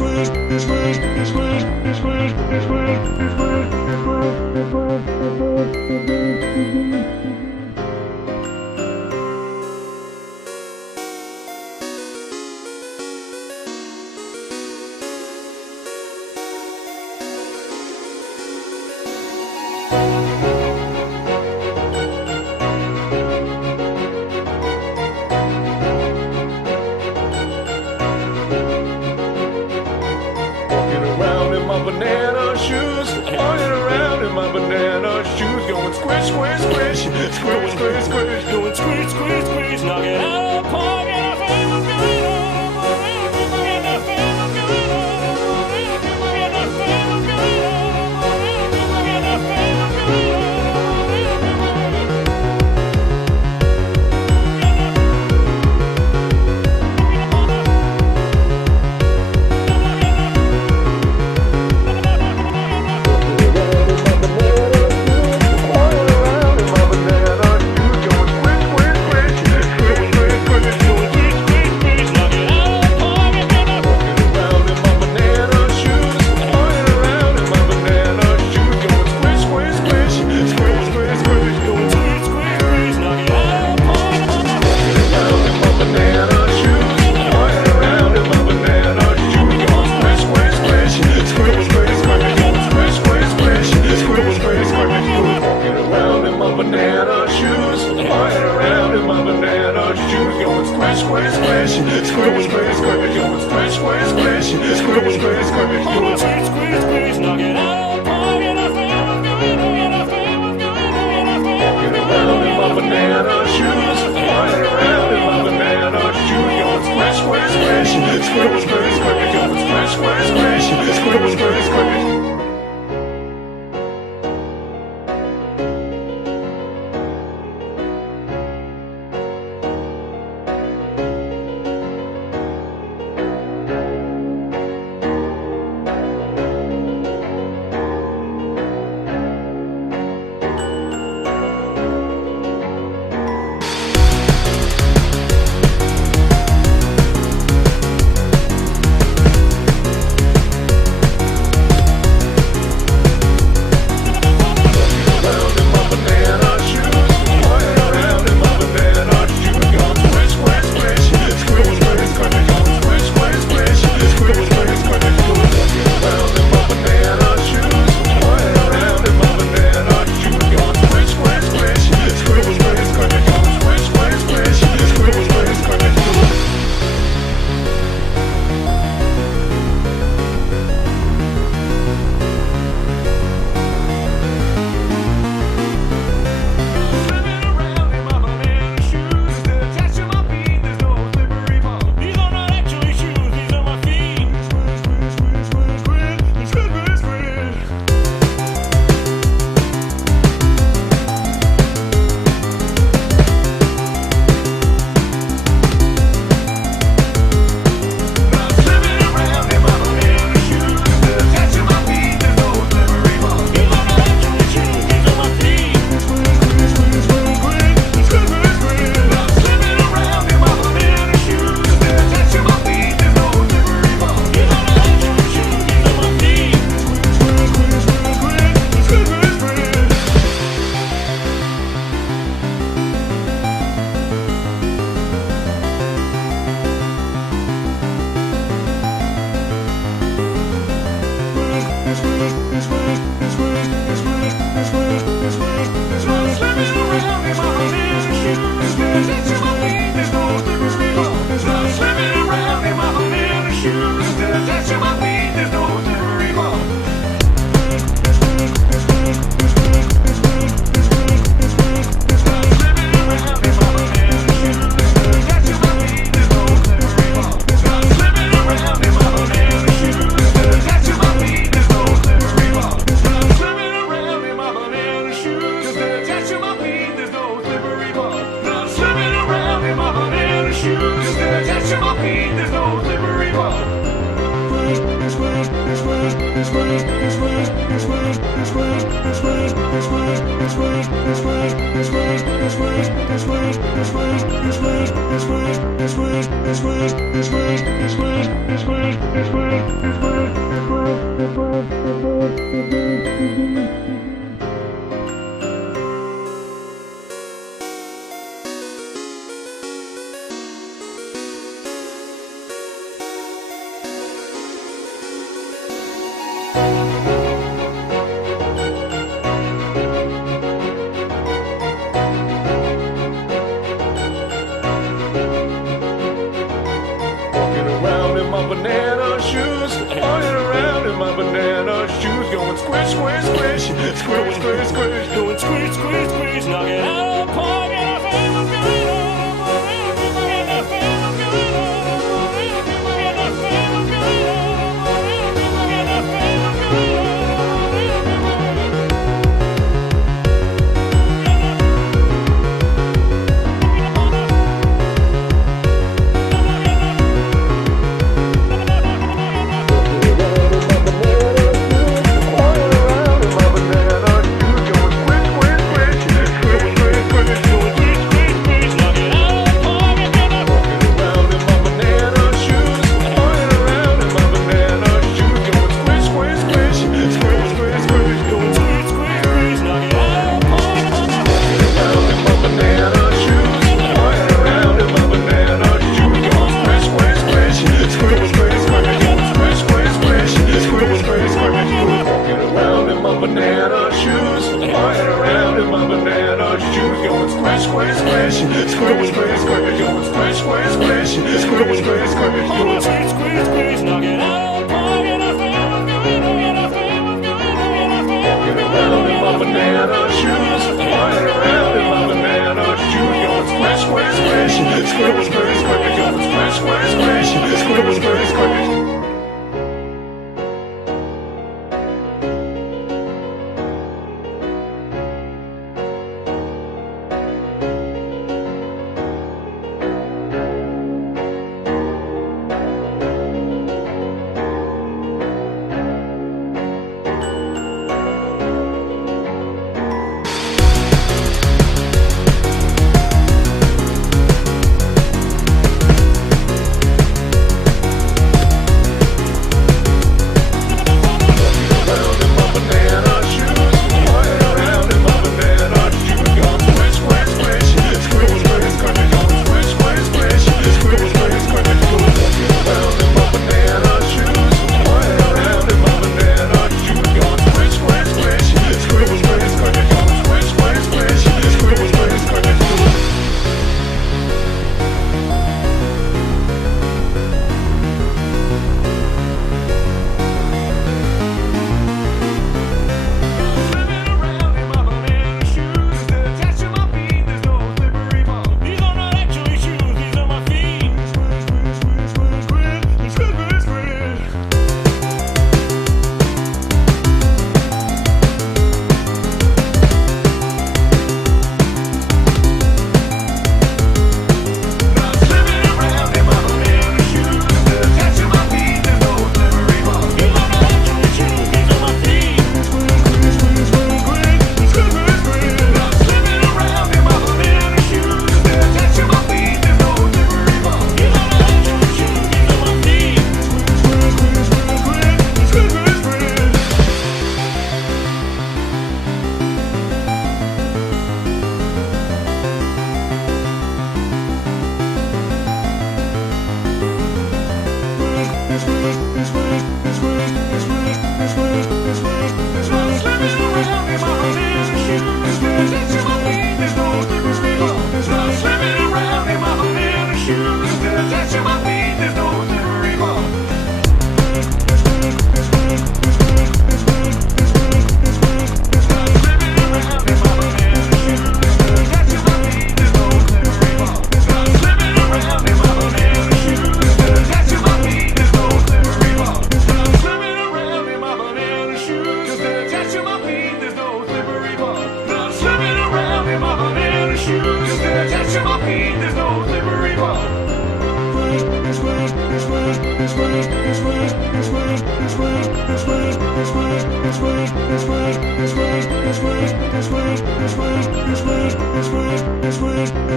Walking around in my banana shoes, walking around in my banana shoes, going squish, squish, squish, squish, squish, squish, Going squeeze, squeeze, squeeze, knock it out of the park, and I feel what's going on. And I feel what's going on. And I feel what's going on. And I feel what's going on. This way. Walking around in my banana shoes, running around in my banana shoes, going squish, squish, squish, squish, squish, squish, Going squish, squish, squish, knock it out of the park, and I feel what's going on. And I feel what's going on. And I feel what's going on. And I feel what's going on.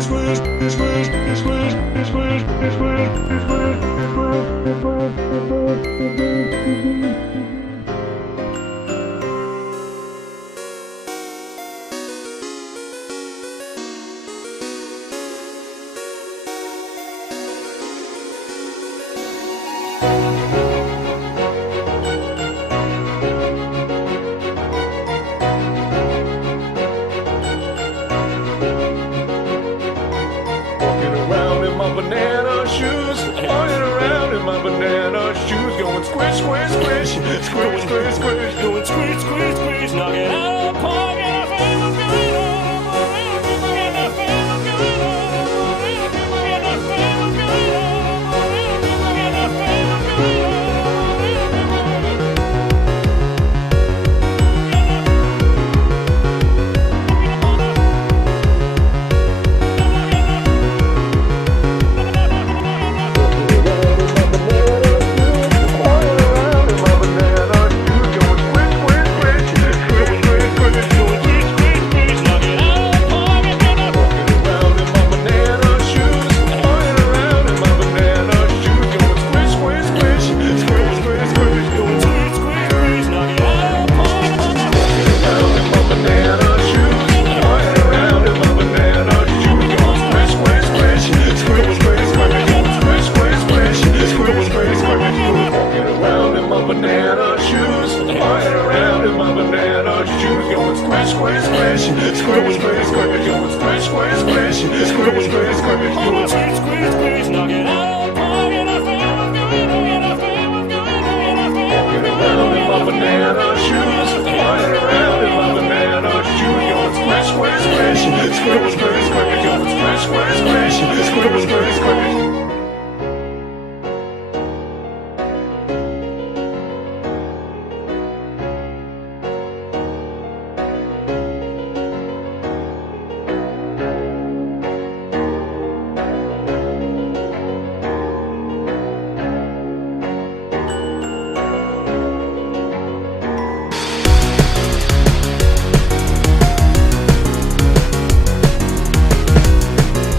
Walking around in my banana shoes, walking around in my banana shoes, going squish, squish, squish, squish, squish, squish, Going squish, squish, squish, knock it out of the park, and I feel what's going on. And I feel what's going on. And I feel what's going on. And I feel what's going on. Banana shoes, flying around in my banana shoes, going squish, squish, squish, squish, squish, squish, going squish, squish, squish, squish, squish, squish, Going squish, squish, squish, knock it out of the park, and I feel what's going on. And I feel what's going on. And I feel walking around in my banana shoes, flying around in my banana shoes, going squish, squish, squish, squish, squish, squish, going squish, squish, squish, squish, squish, squish.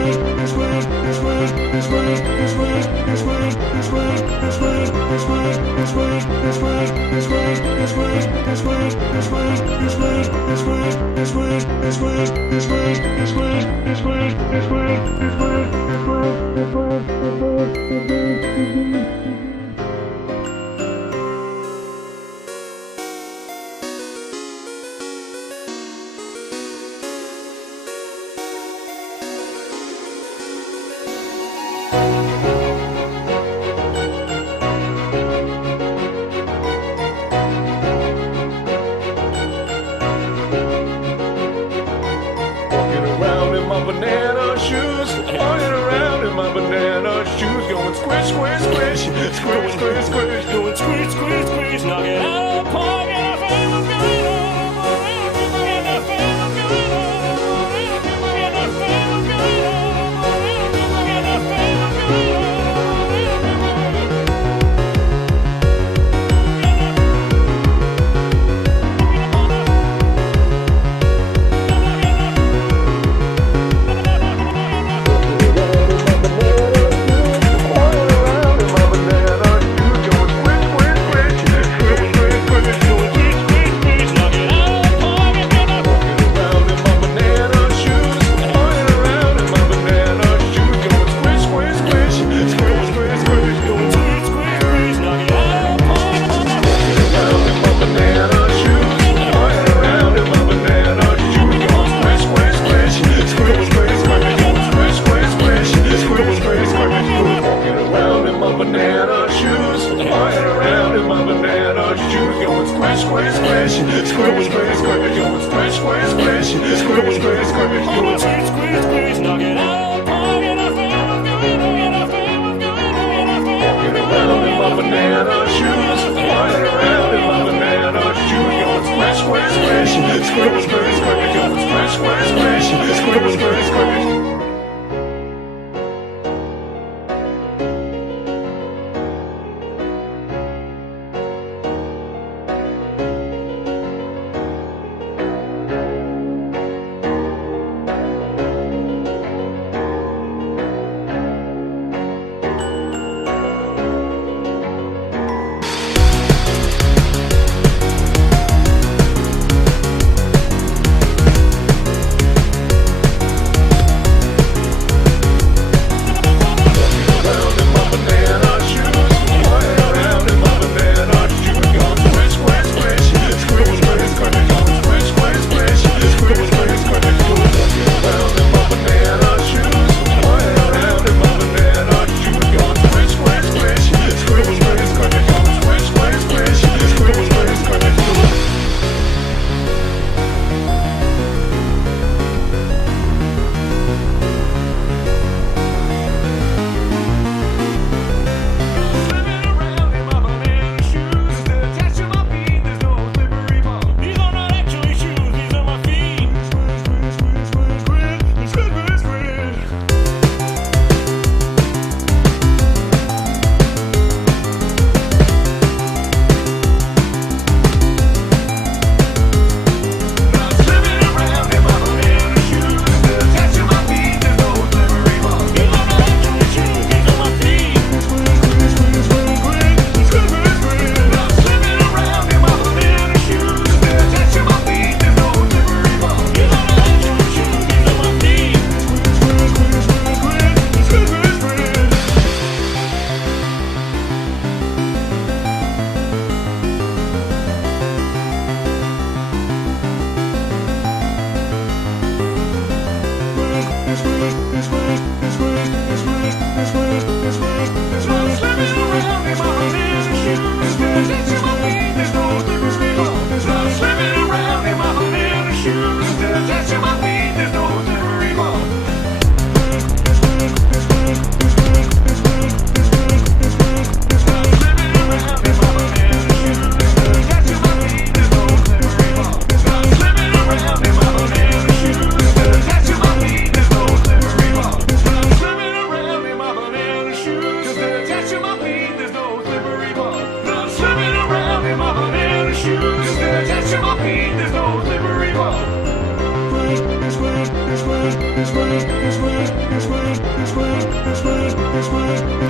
Walking around in my banana shoes, walking around in my banana shoes, going squish, squish, squish, squish, squish, squish, Going squeeze, squeeze, squeeze, knock it out of the park, and our family's going on. And our family's going on. And our family's going on. And our family's going on.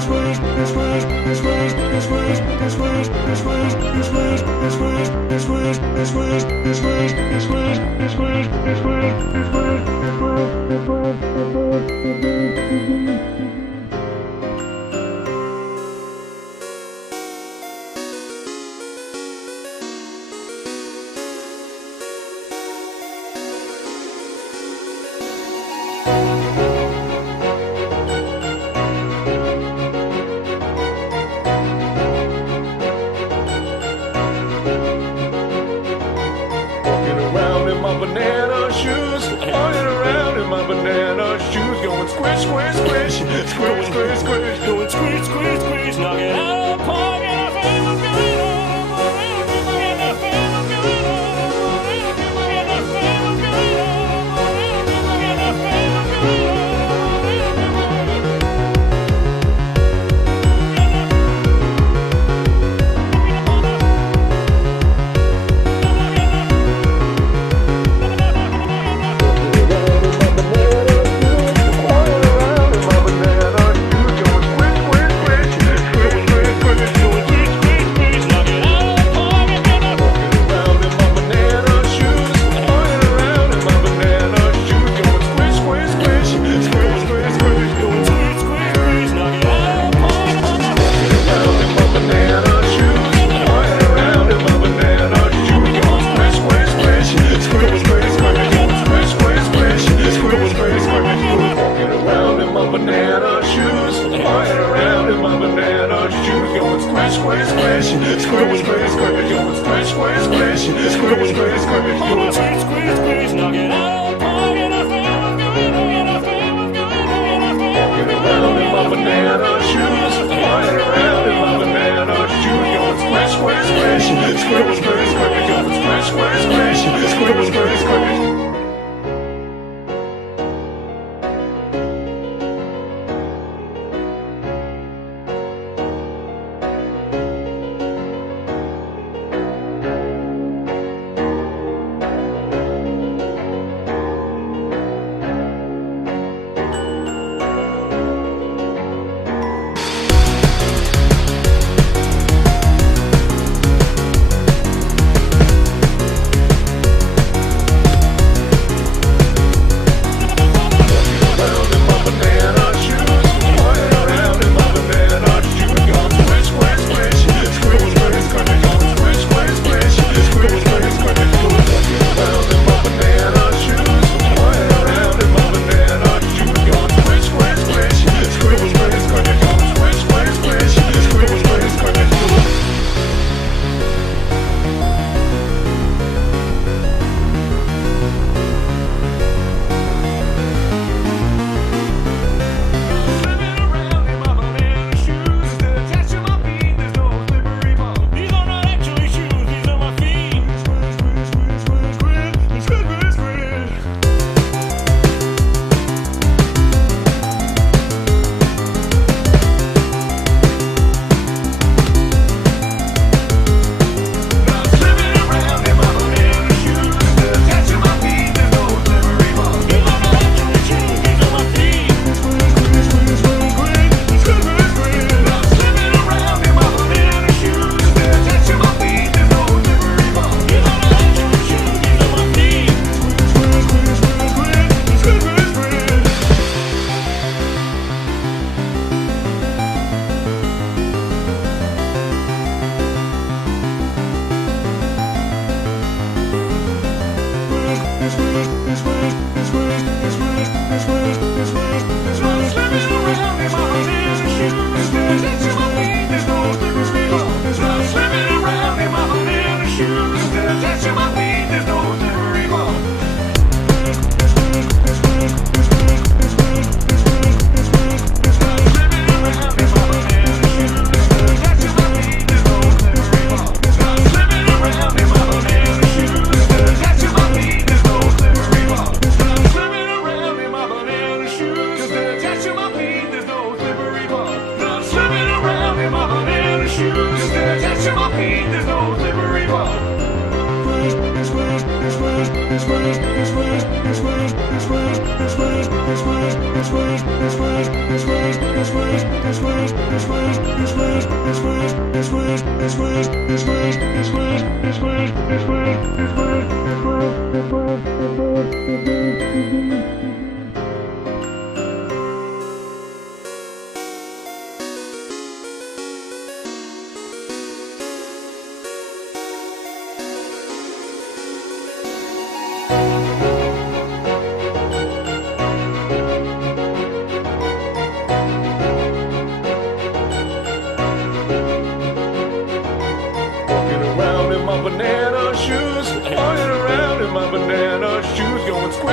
Walking around in my banana shoes, walking around in my banana shoes, going squish, squish, squish, squish, squish, squish, Going squish, squish, squish, knock it out of the park, and our family's going on. And our family's going on. And our family's going on. And our family's going on.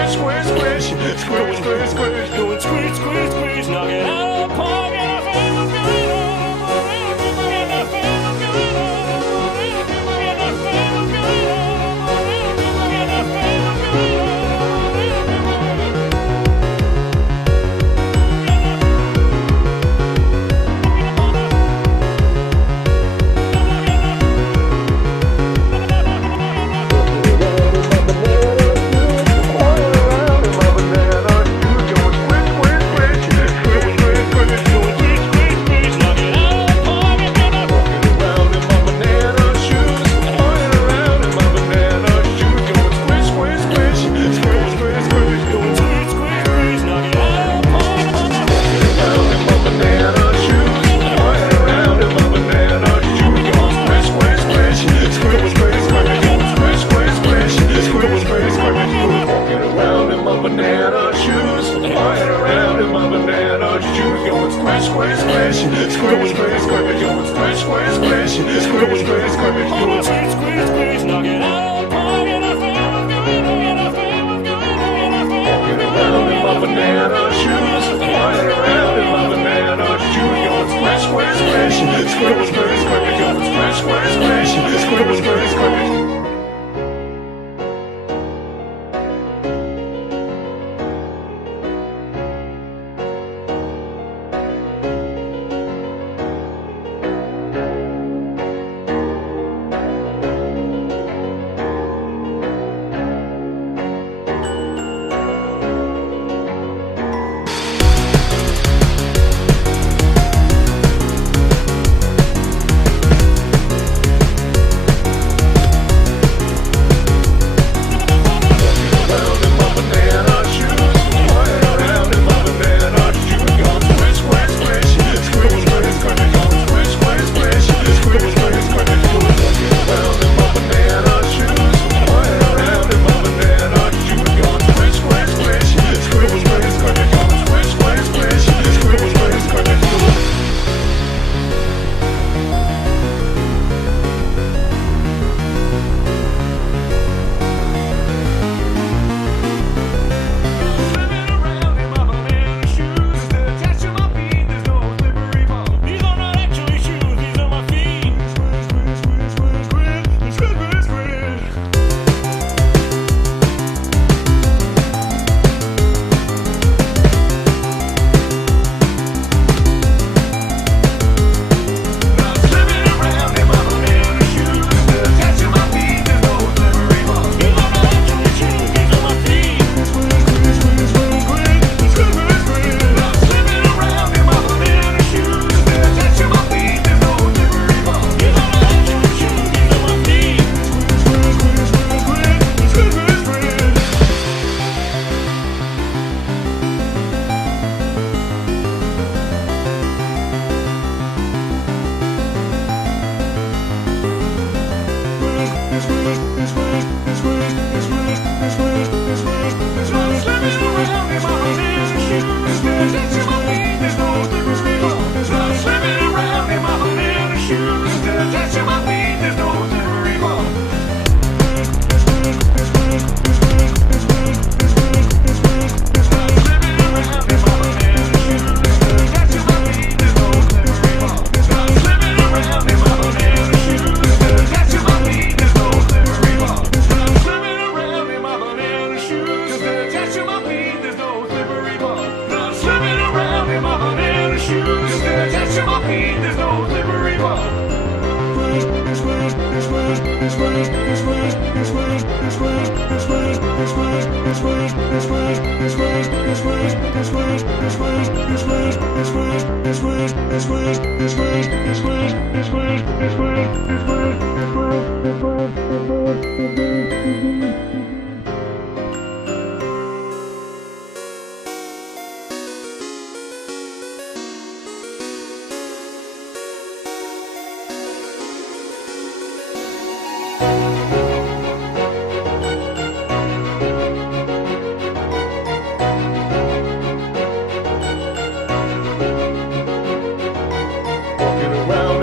squish, squish, squish, squish, squish, squish. Going squish, squish, squish, knock it out of the park, and I feel what's going on. And I feel what's going on. And I feel what's going on. And I feel what's going on. Walking around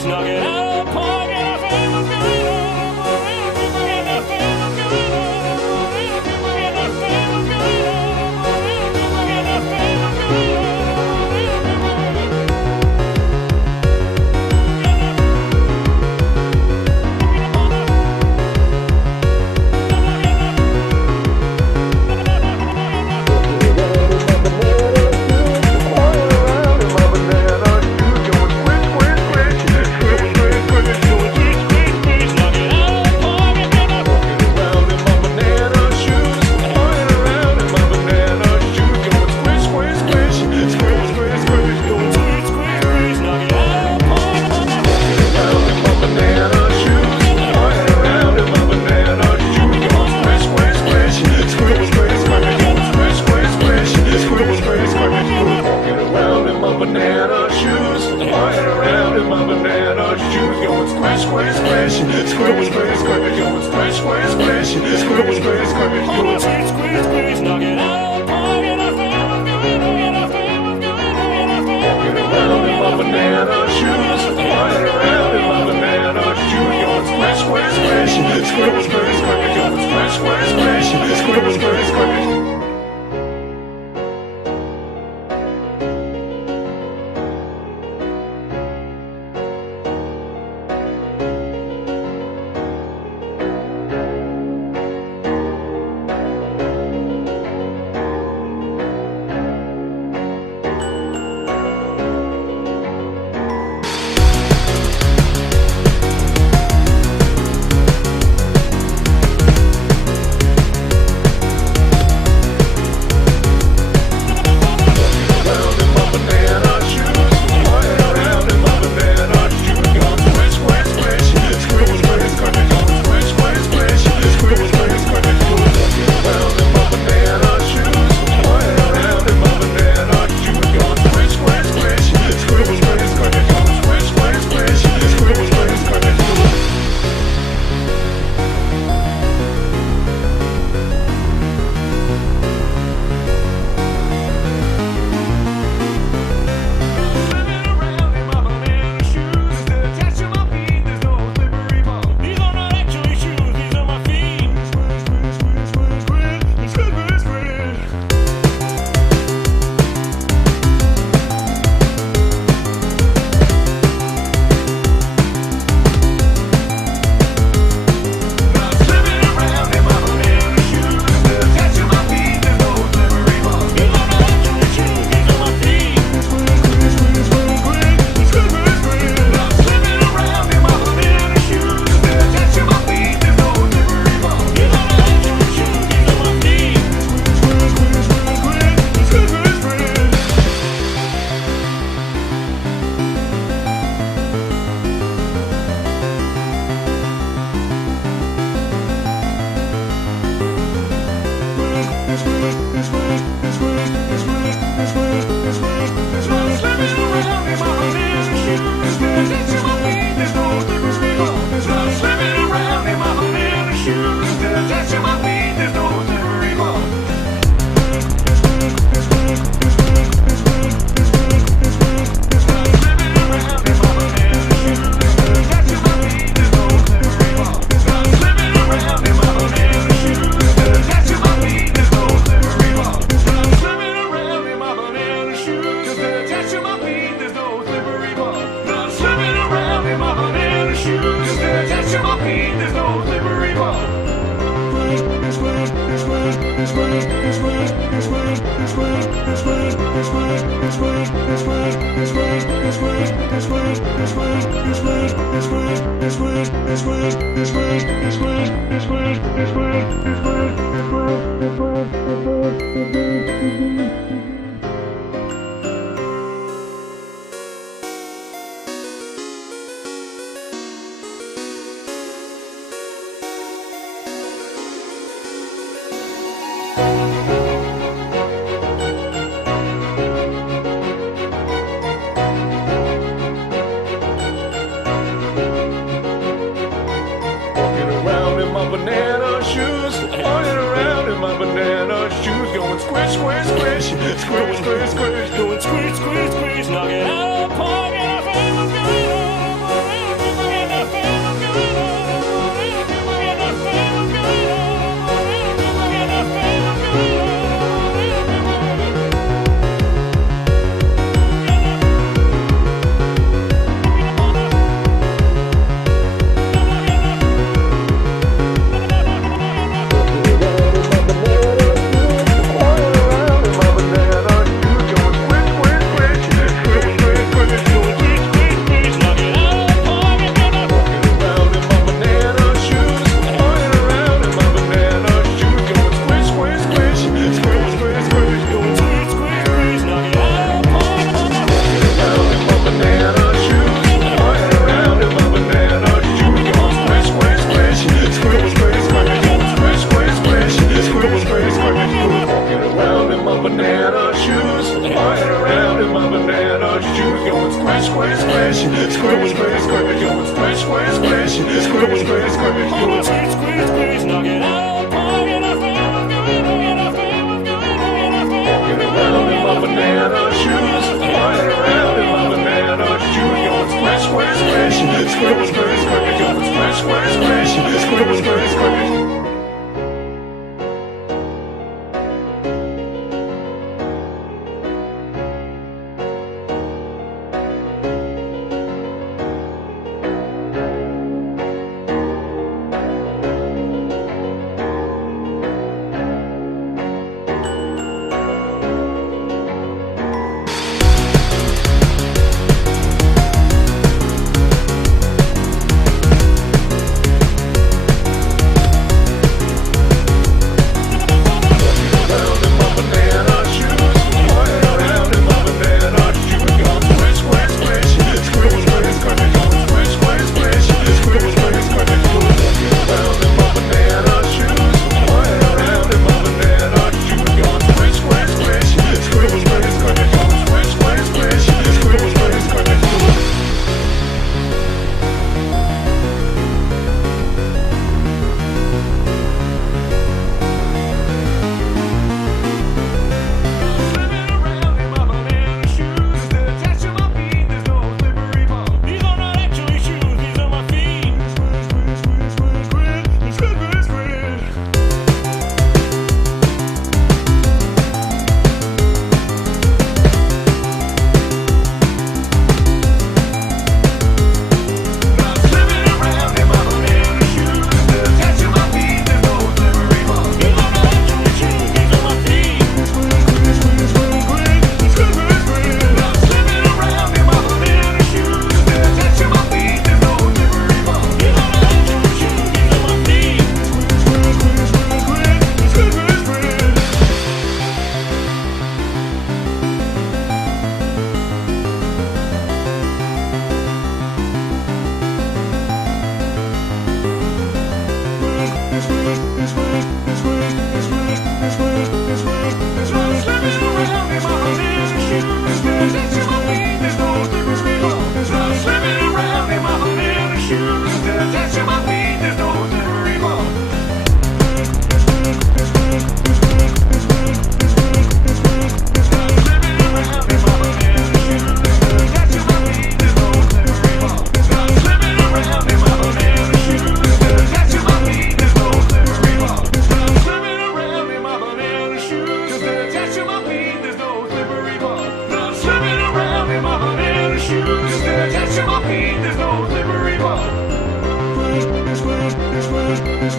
squeeze, knock it out of the park, and our fame was going on, and our fame was going on, and our fame was going on, and our fame was going on. Attached to my feet, there's no slippery ball.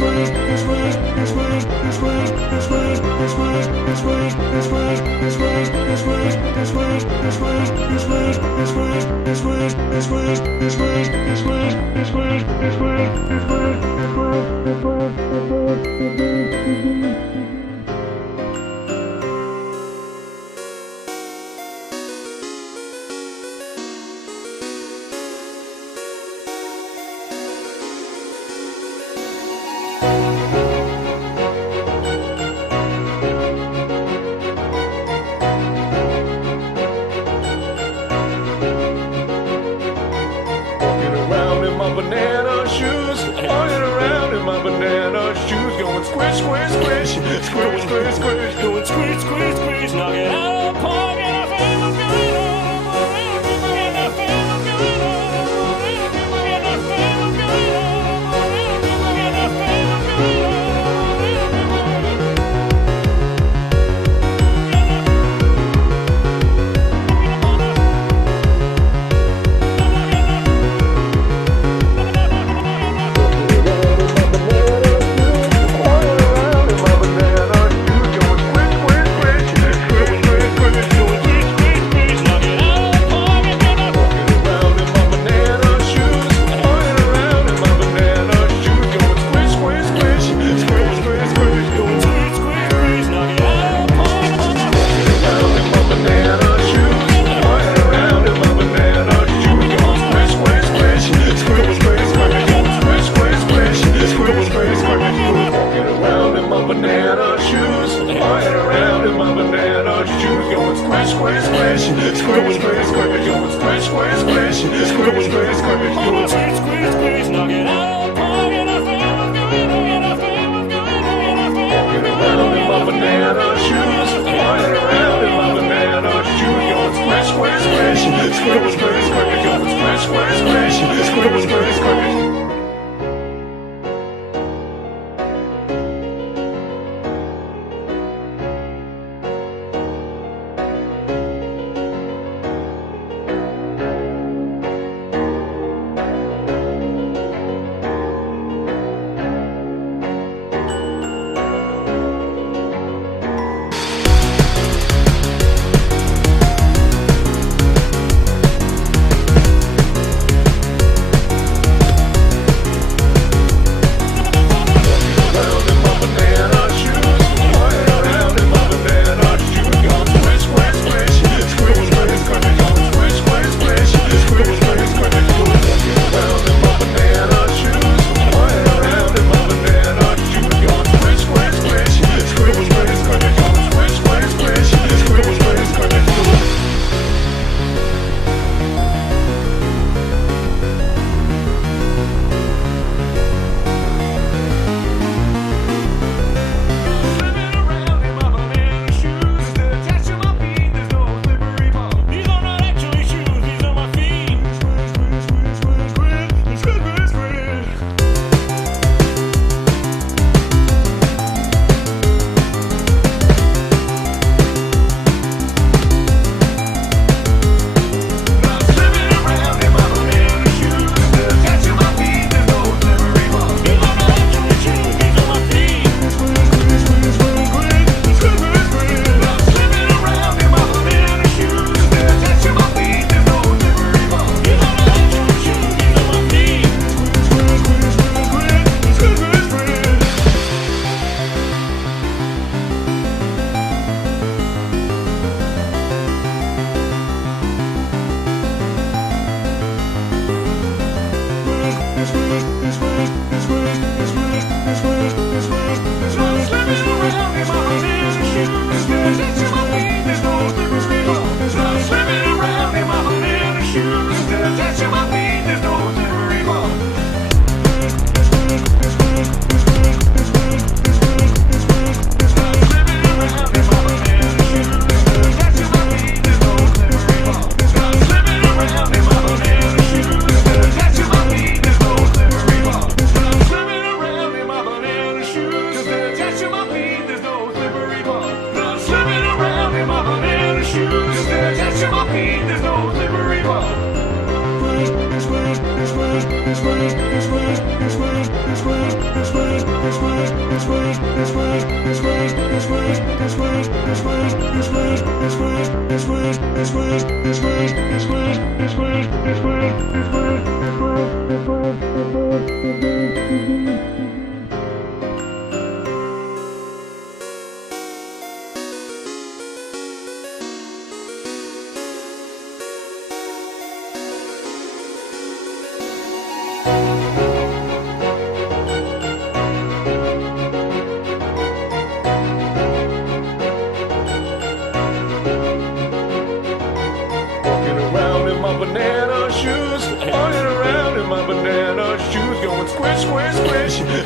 Walking around in my banana shoes, walking around in my banana shoes, going squish, squish, squish, squish, squish, squish, Going squish, squish, squish, knock it out of the park, and I feel what's going on. And I feel what's going on. And I feel what's going on. And I feel what's going on.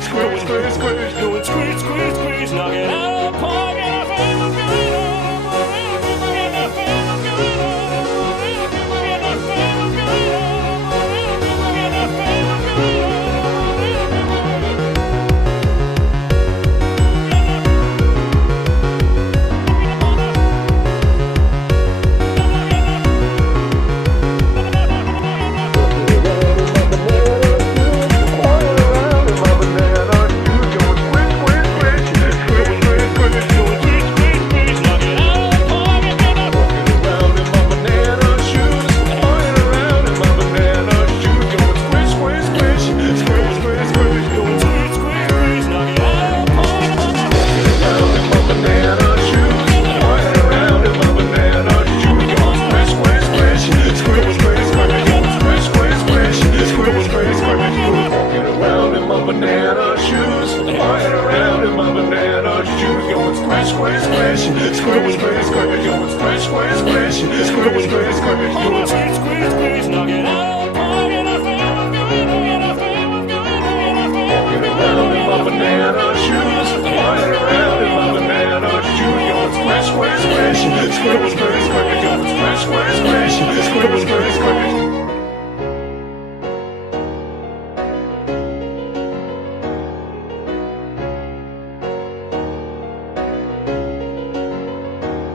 squish, squish, squish. Doing squeeze, squeeze, squeeze, knock it out of the park, and I feel I'm good, and I feel I'm good, and I feel I'm good, and I feel I'm good.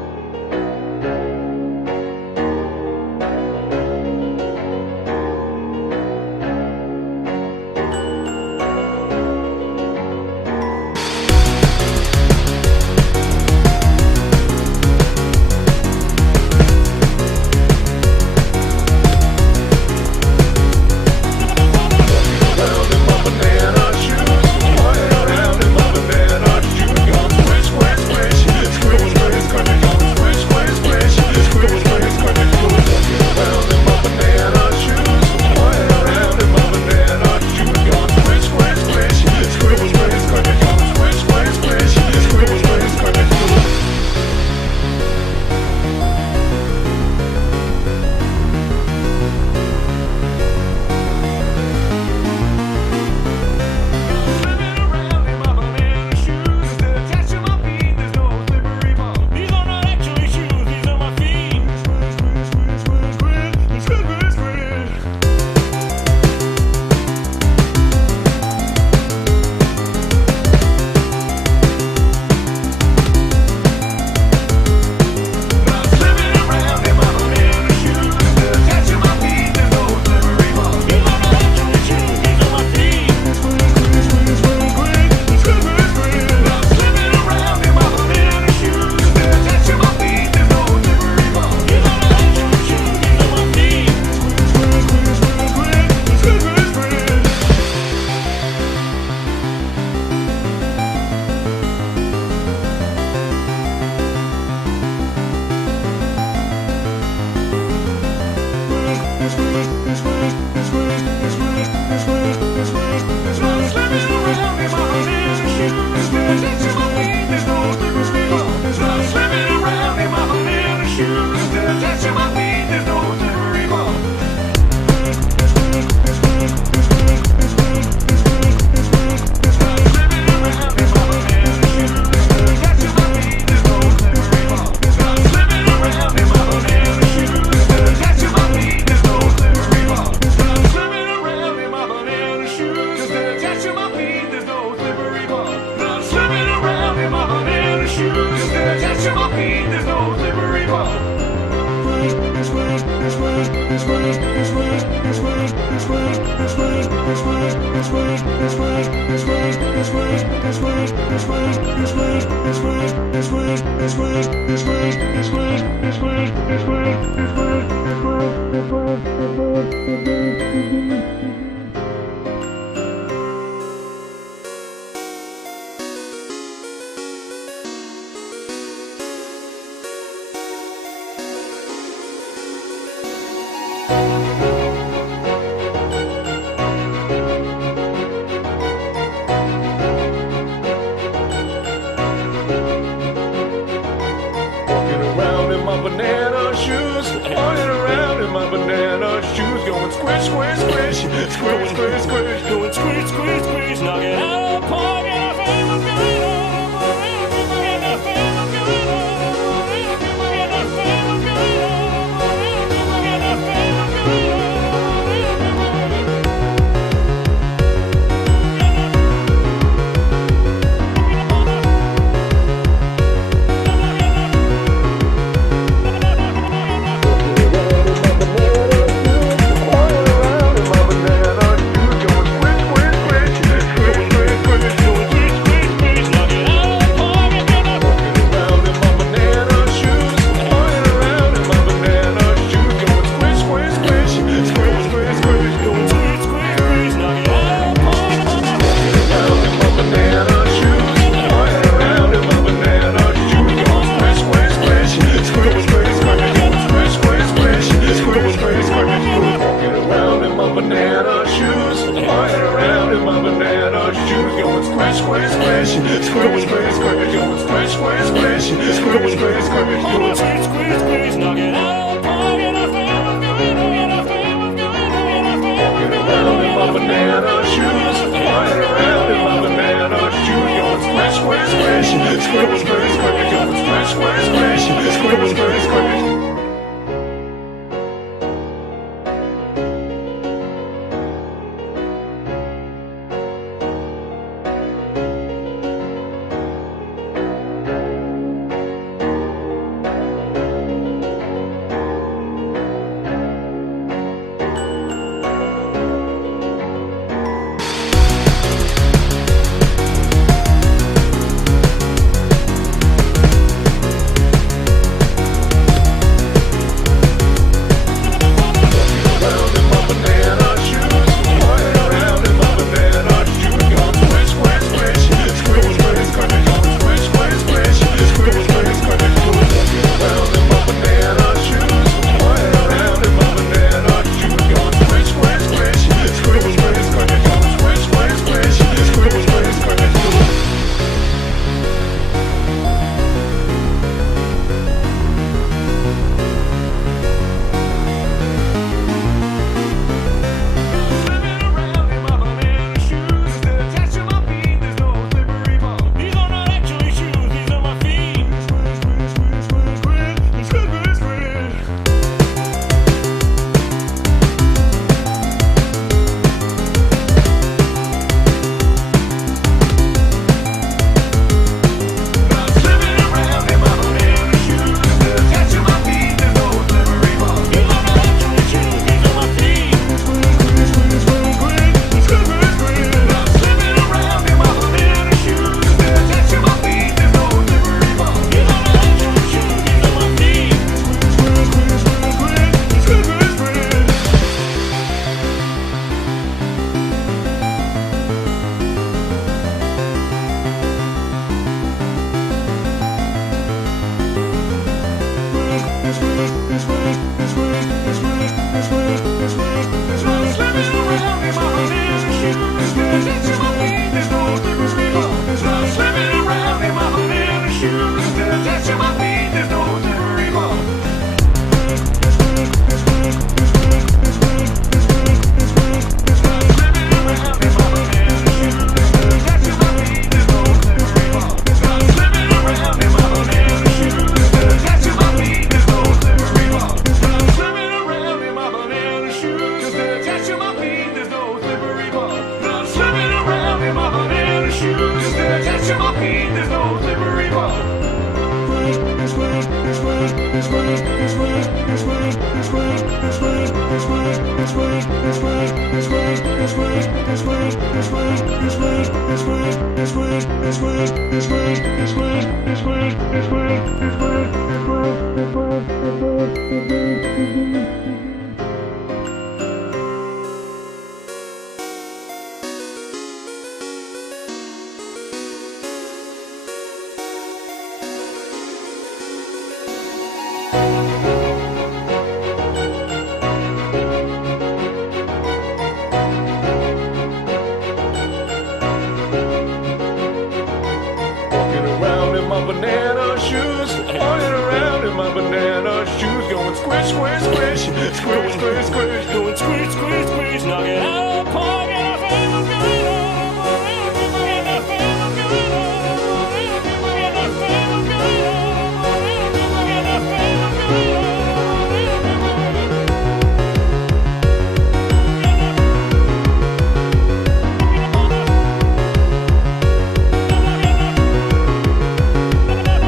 squish, squish, squish, going squish, squish, squish, squish, squish, squish, going Squeeze, squeeze, squeeze, knock it out of the park, and I feel what's going on, and I feel what's going on, and I feel walking around in my banana shoes, flying around in my banana shoes, going squish, squish, squish, squish, squish, squish, going squish, squish, squish, squish, squish, squish. Banana shoes, flying around in my banana shoes, going squish, squish, squish, squish, squish, squish, going squeeze, squeeze, squeeze, knock it out of the park, and I feel what's going on, and I feel what's going on, and I feel what's going on, and I feel what's going on.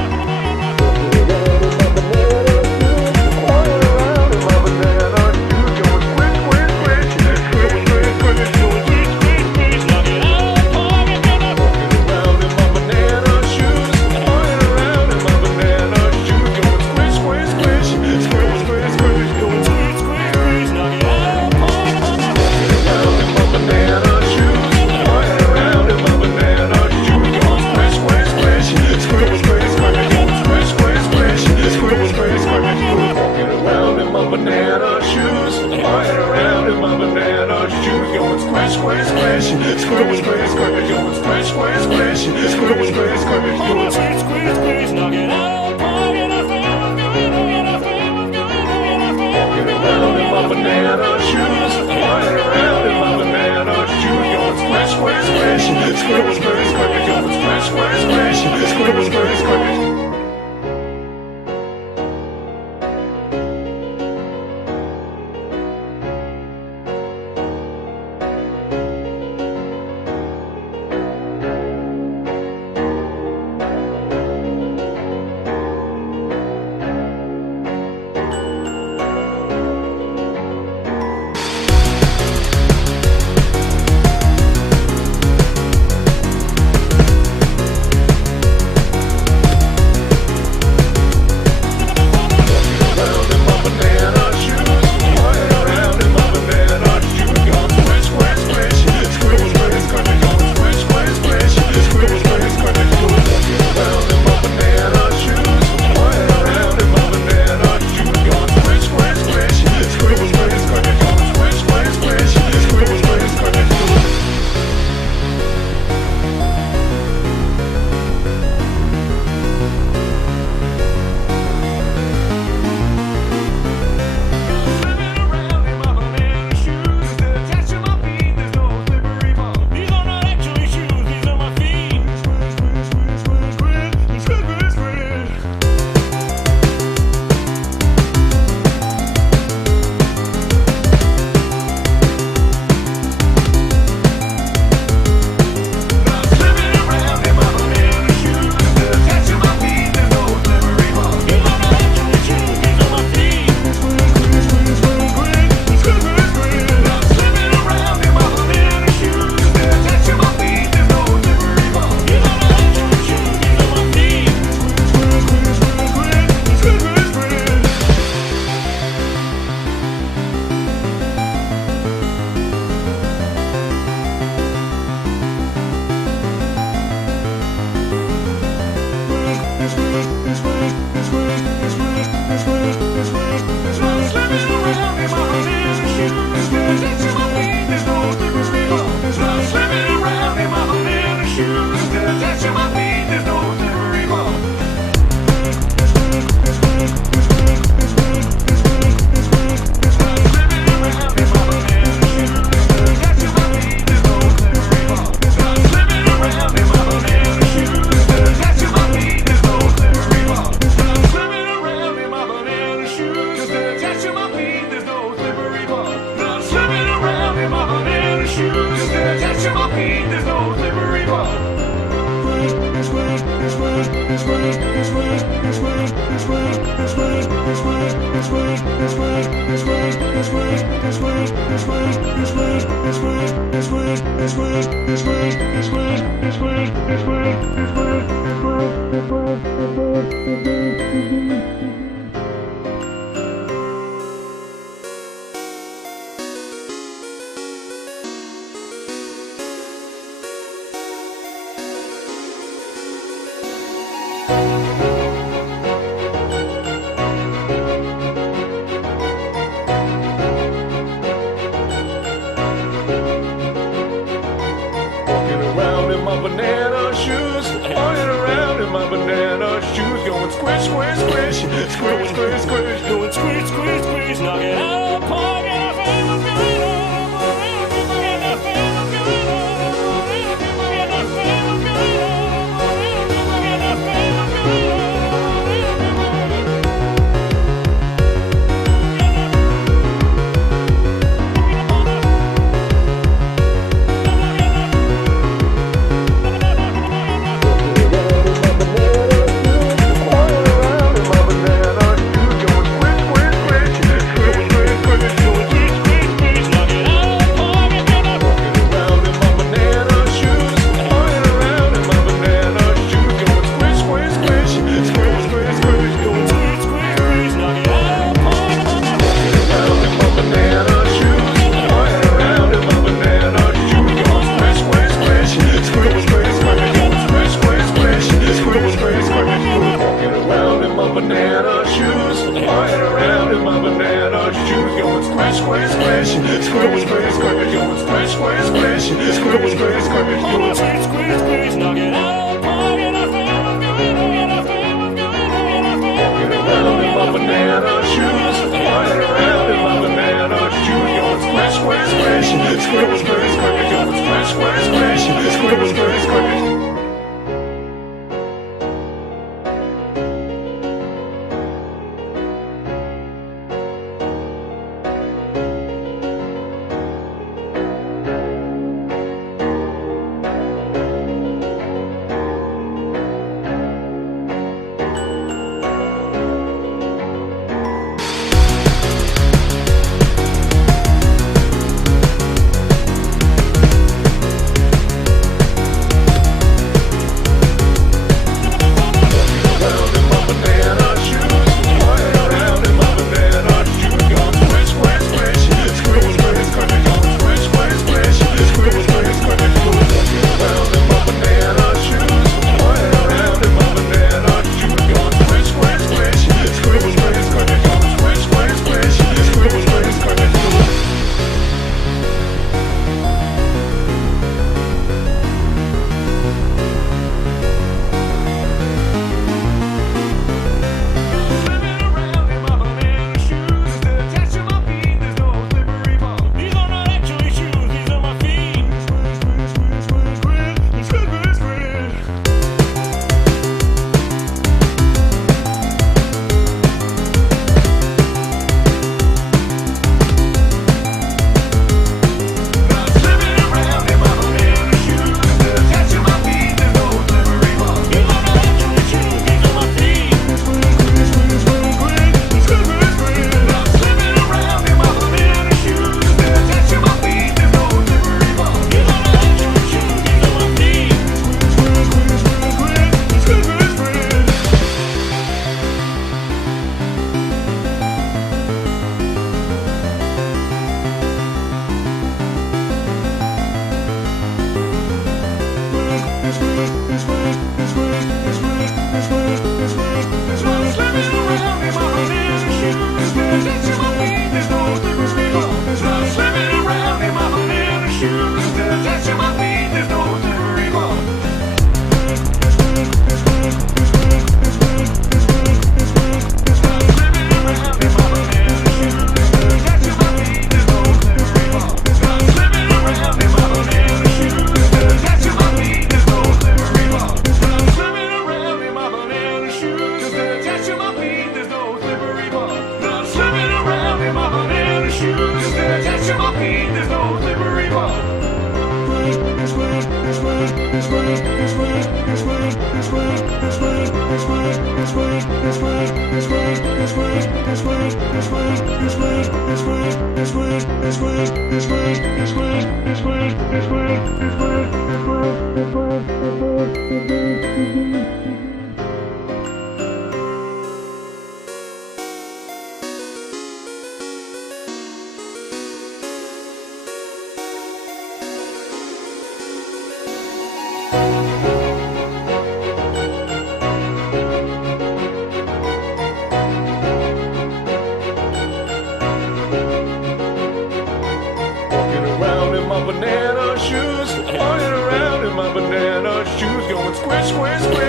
Walking around in my banana shoes, running around in my banana shoes, going squish, squish, squish, squish, squish, squish, Going squeeze, squeeze, squeeze, knock it out of the park, and our family's going on. And our family's going on. And our family's going on. And our family's going on.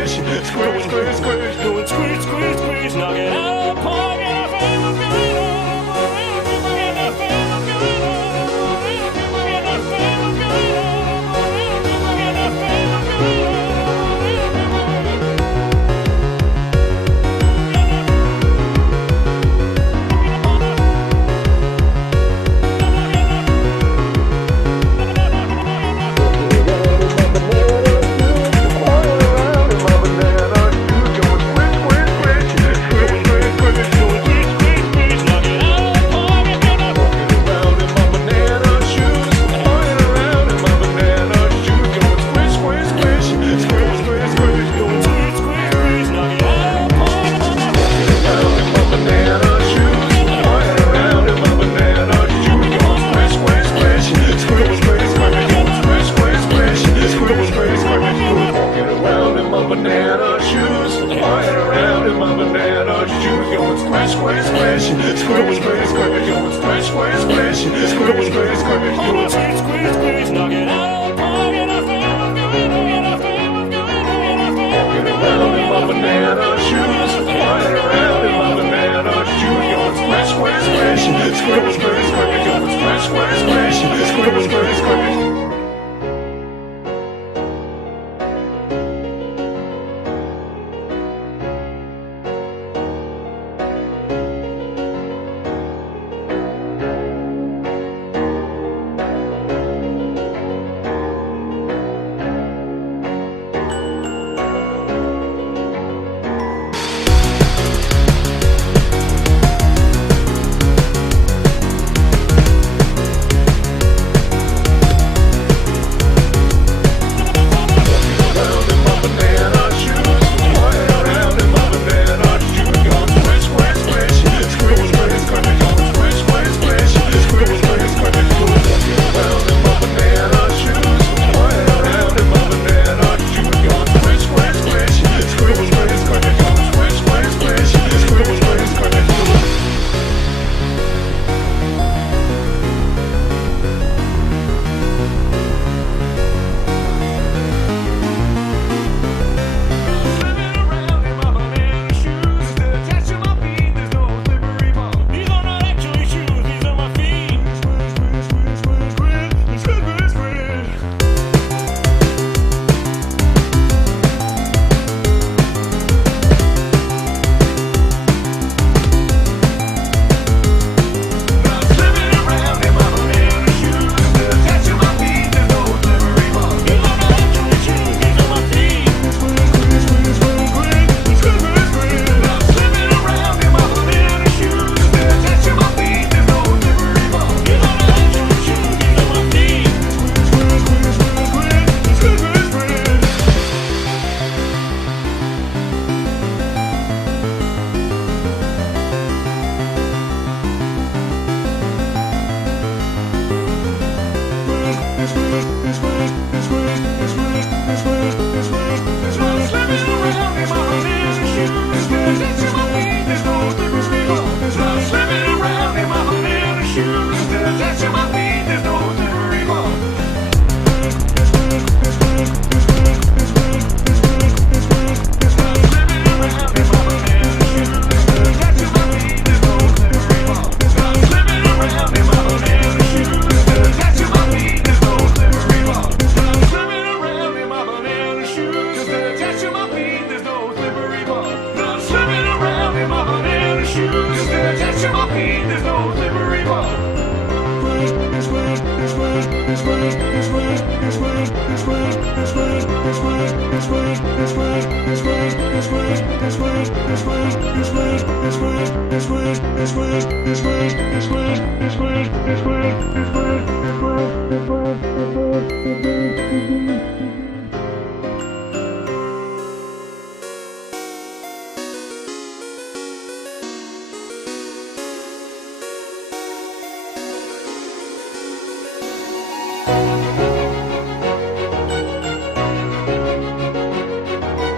squish, squish, squish, squish, Doing squeeze, squeeze, squeeze, knock it out of the park, and I feel what's going on. And I feel what's going on. And I feel what's going on. And I feel what's going on. Banana shoes, flying around in my banana shoes, going squish, squish, squish, squish, squish, squish, going squish, squish, squish, squish, squish, squish, Doing squeeze, squeeze, squeeze, knock it out of the park, and I feel what's going on. And I feel what's going on. And I feel what's walking going on. around in my banana shoes, flying around in my banana shoes, going squish, squish, squish, squish, squish, squish, going squish, squish, squish, squish, squish, squish.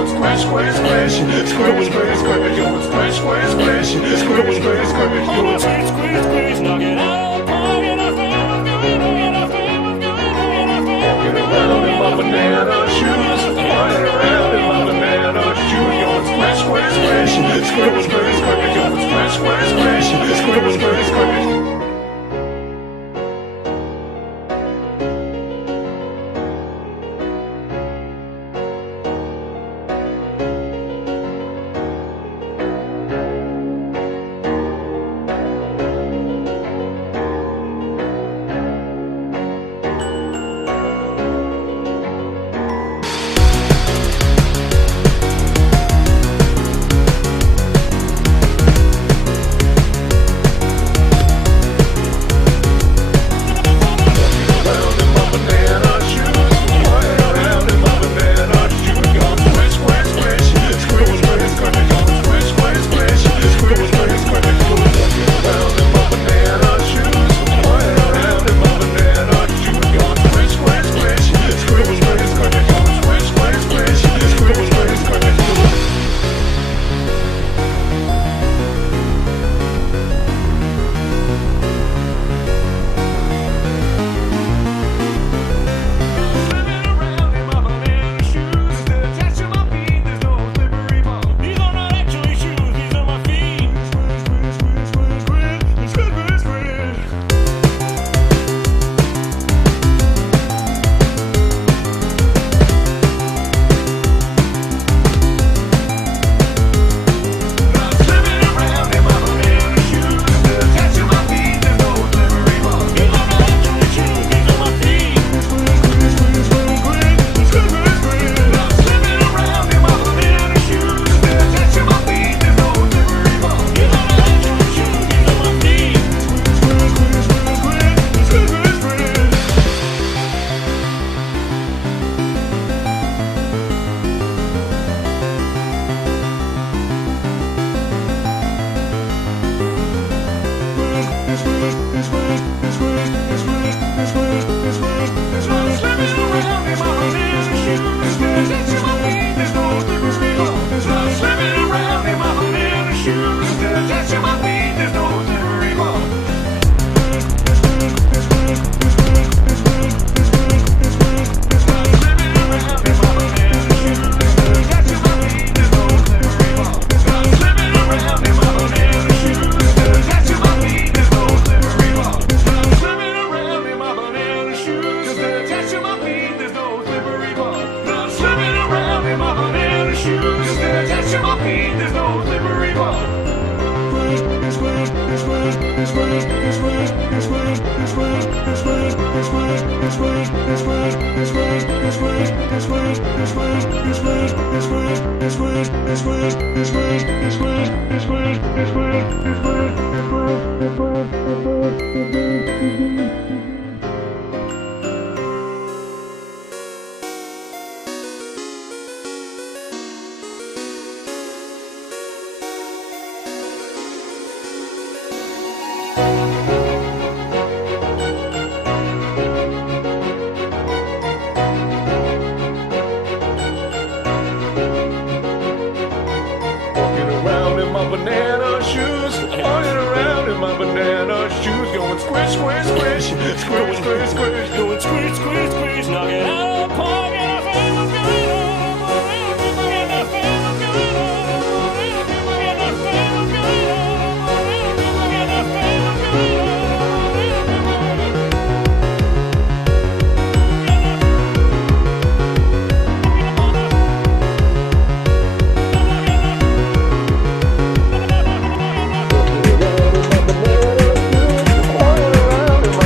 going squish, squish, squish, squish, squish, squish, going squish, squish, squish, squish, squish, squish, going Squeeze, squeeze, squeeze, knock it out of the park, and our family's going, and our family's going, and our family's walking around in my banana shoes, flying around in my banana shoes, going squish, squish, squish, squish, squish, squish, going squish, squish, squish, squish, squish, squish. Banana shoes, running around in my banana shoes, going squish, squish, squish, squish, squish, squish, going squeeze, squeeze, squeeze, knock it out of the park, and our family's going, and our family's going, and our family's going, and our family's going.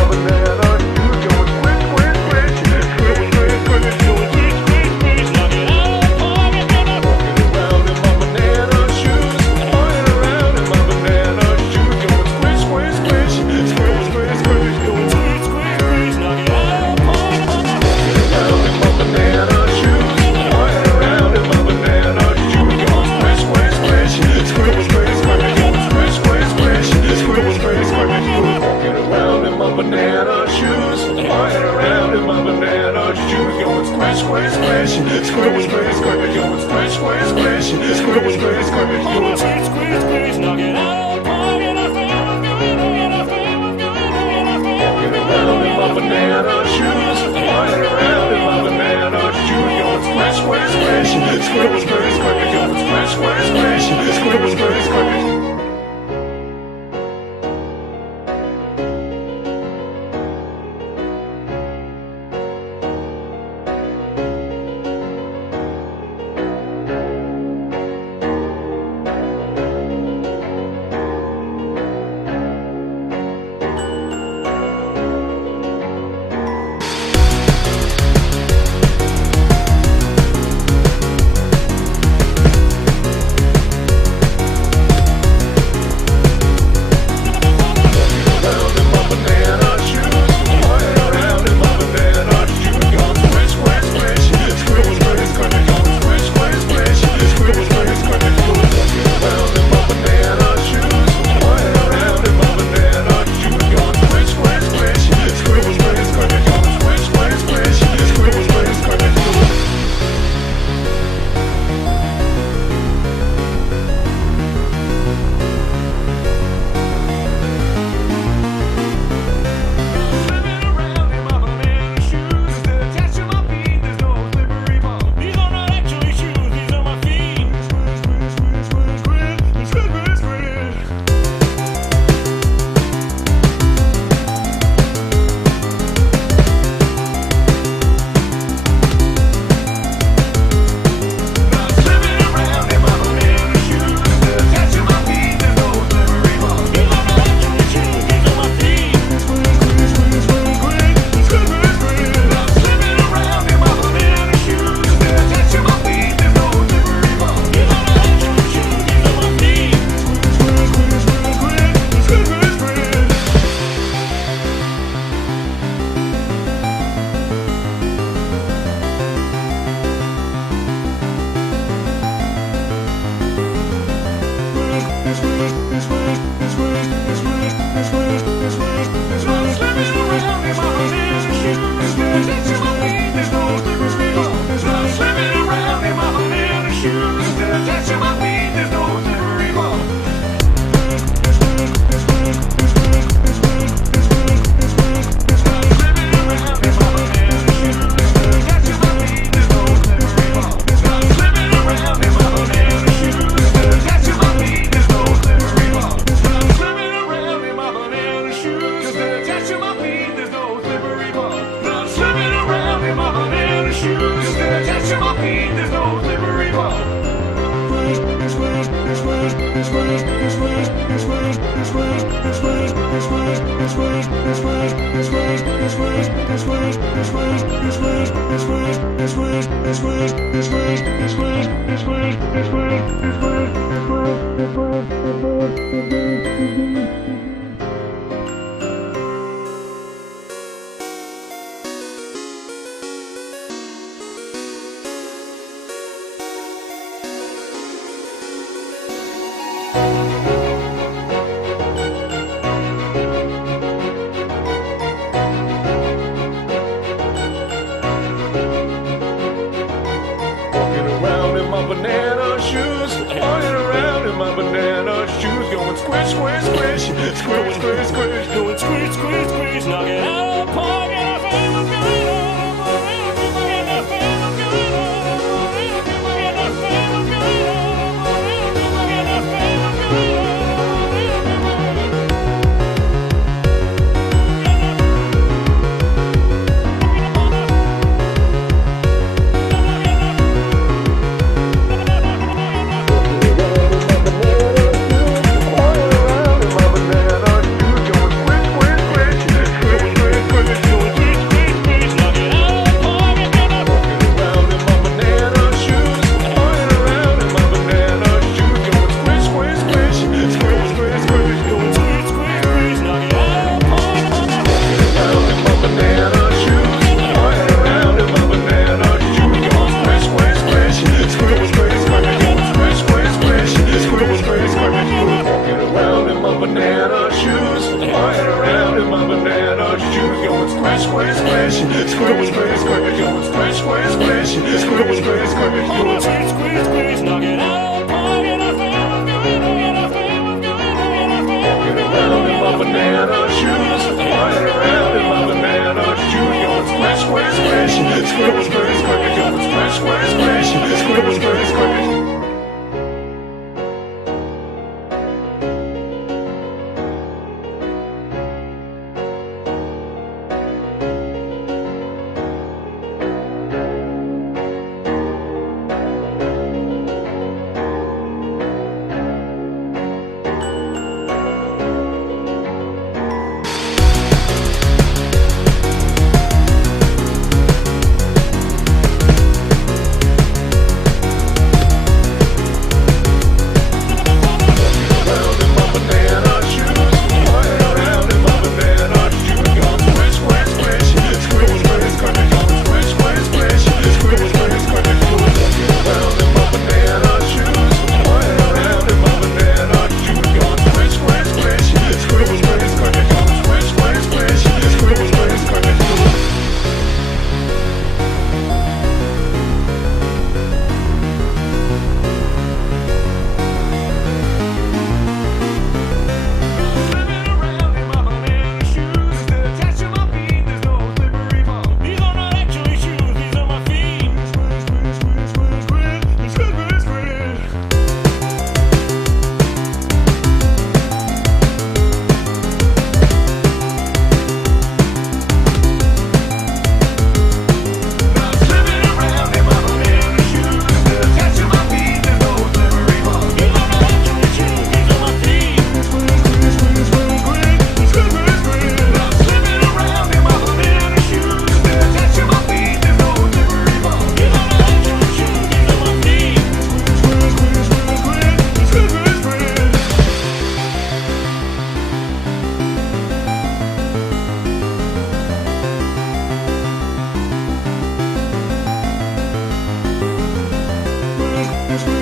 squish, squish, squish, squish, squish, squish. Come on, squish, squish, squish, knock it out of the park, and I feel I'm going, and I feel I'm going, and I feel I'm Walking around in my banana shoes, flying around in my banana shoes, going squish, squish, squish, squish, squish, squish, going squish, squish, squish, squish, squish, squish. Banana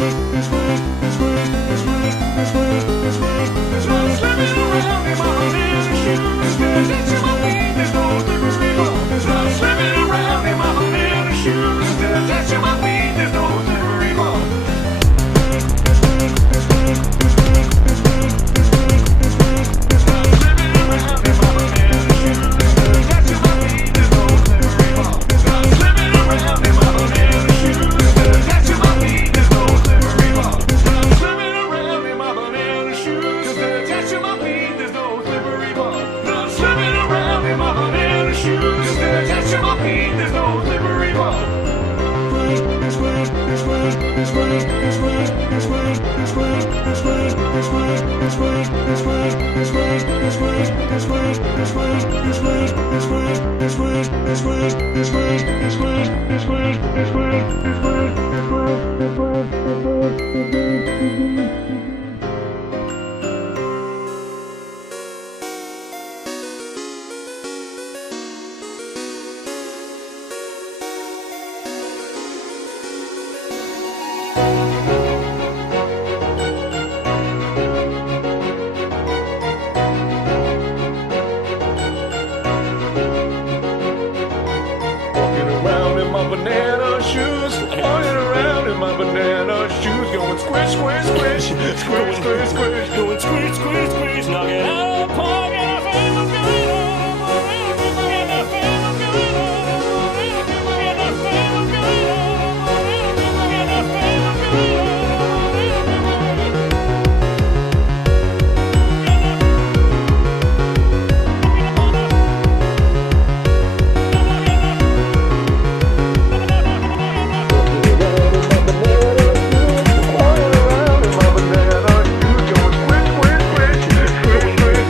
Walking around in my banana shoes, walking around in my banana shoes, going squish, squish, squish, squish, squish, squish, Going squish, squish, squish, knock it out of the park, and I feel what's going on. And I feel what's going on. And I feel what's going on. And I feel what's going on. walking around in my banana shoes, going squish, squish, squish, squish, squish,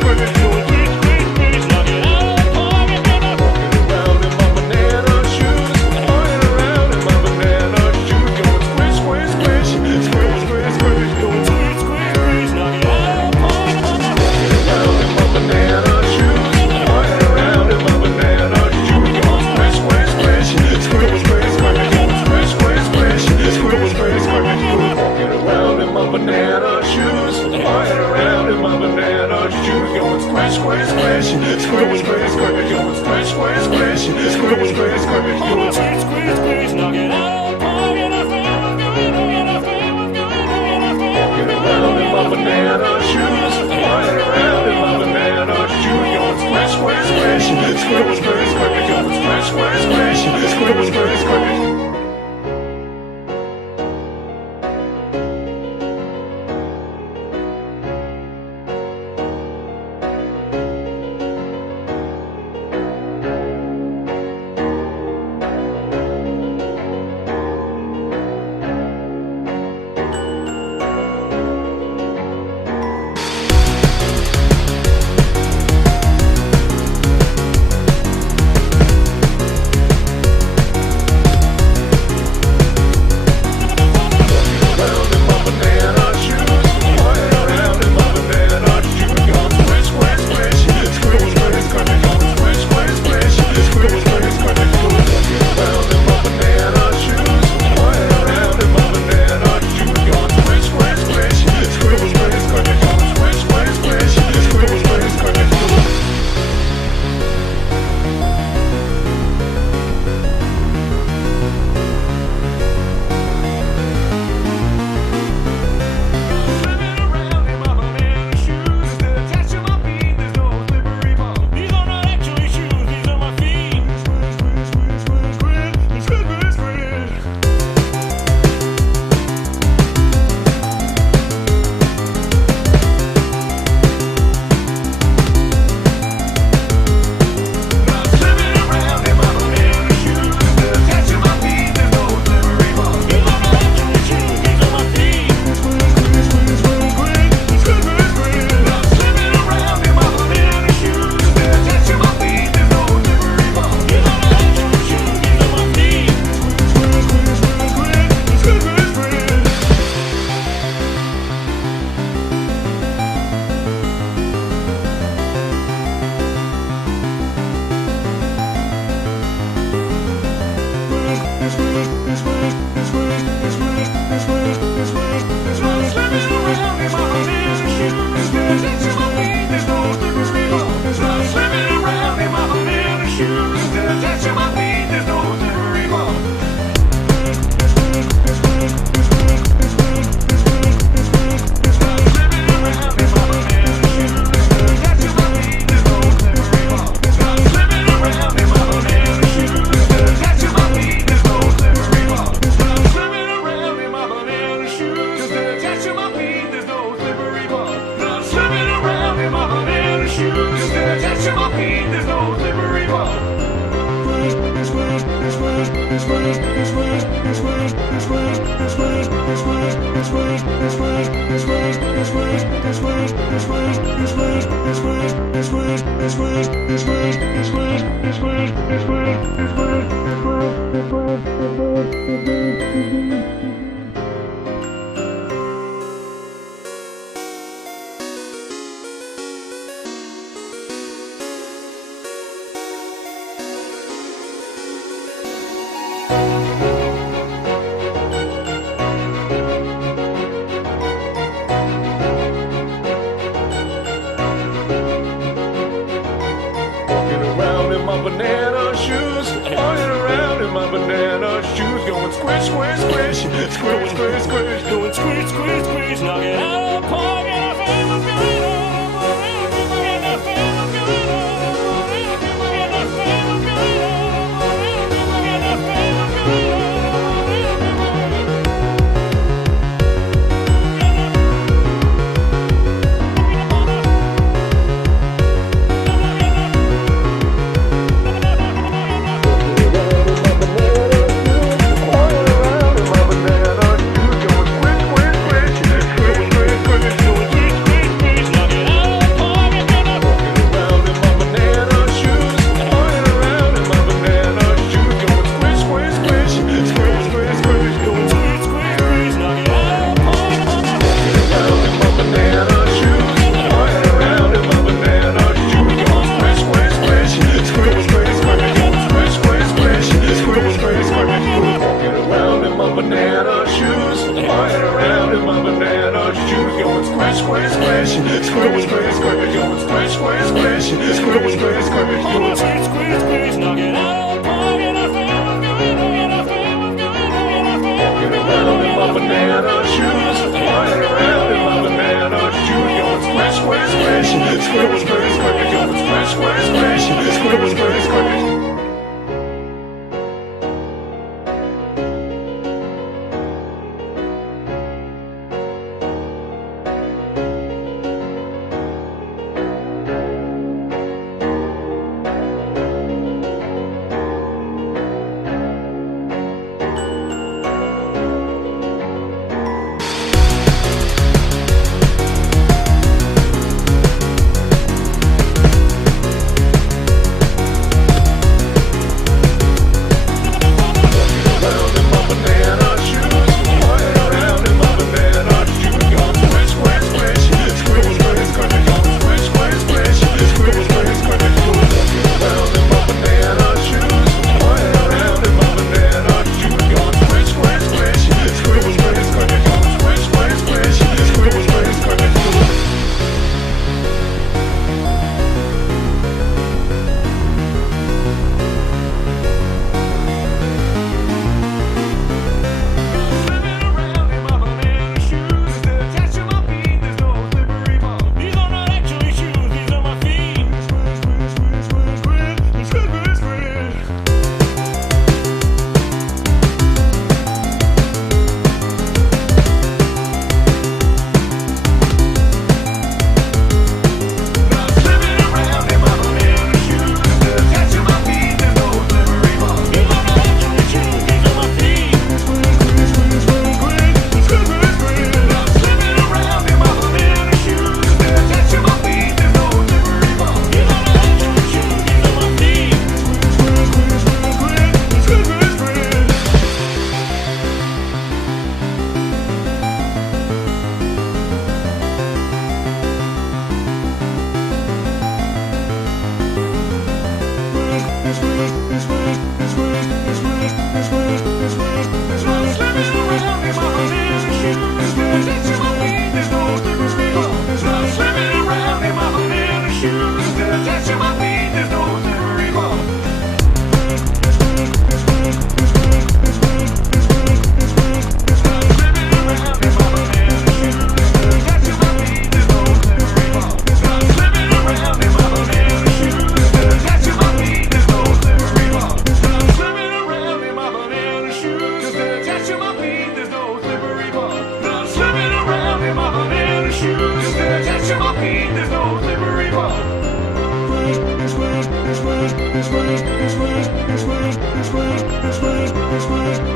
Walking around in my banana shoes, walking around in my banana shoes, going squish, squish, squish, squish, squish, squish, Going squish, squish, squish, knock it out of the park, and I feel what's going on. And I feel what's going on. And I feel what's going on. And I feel what's going on. This way.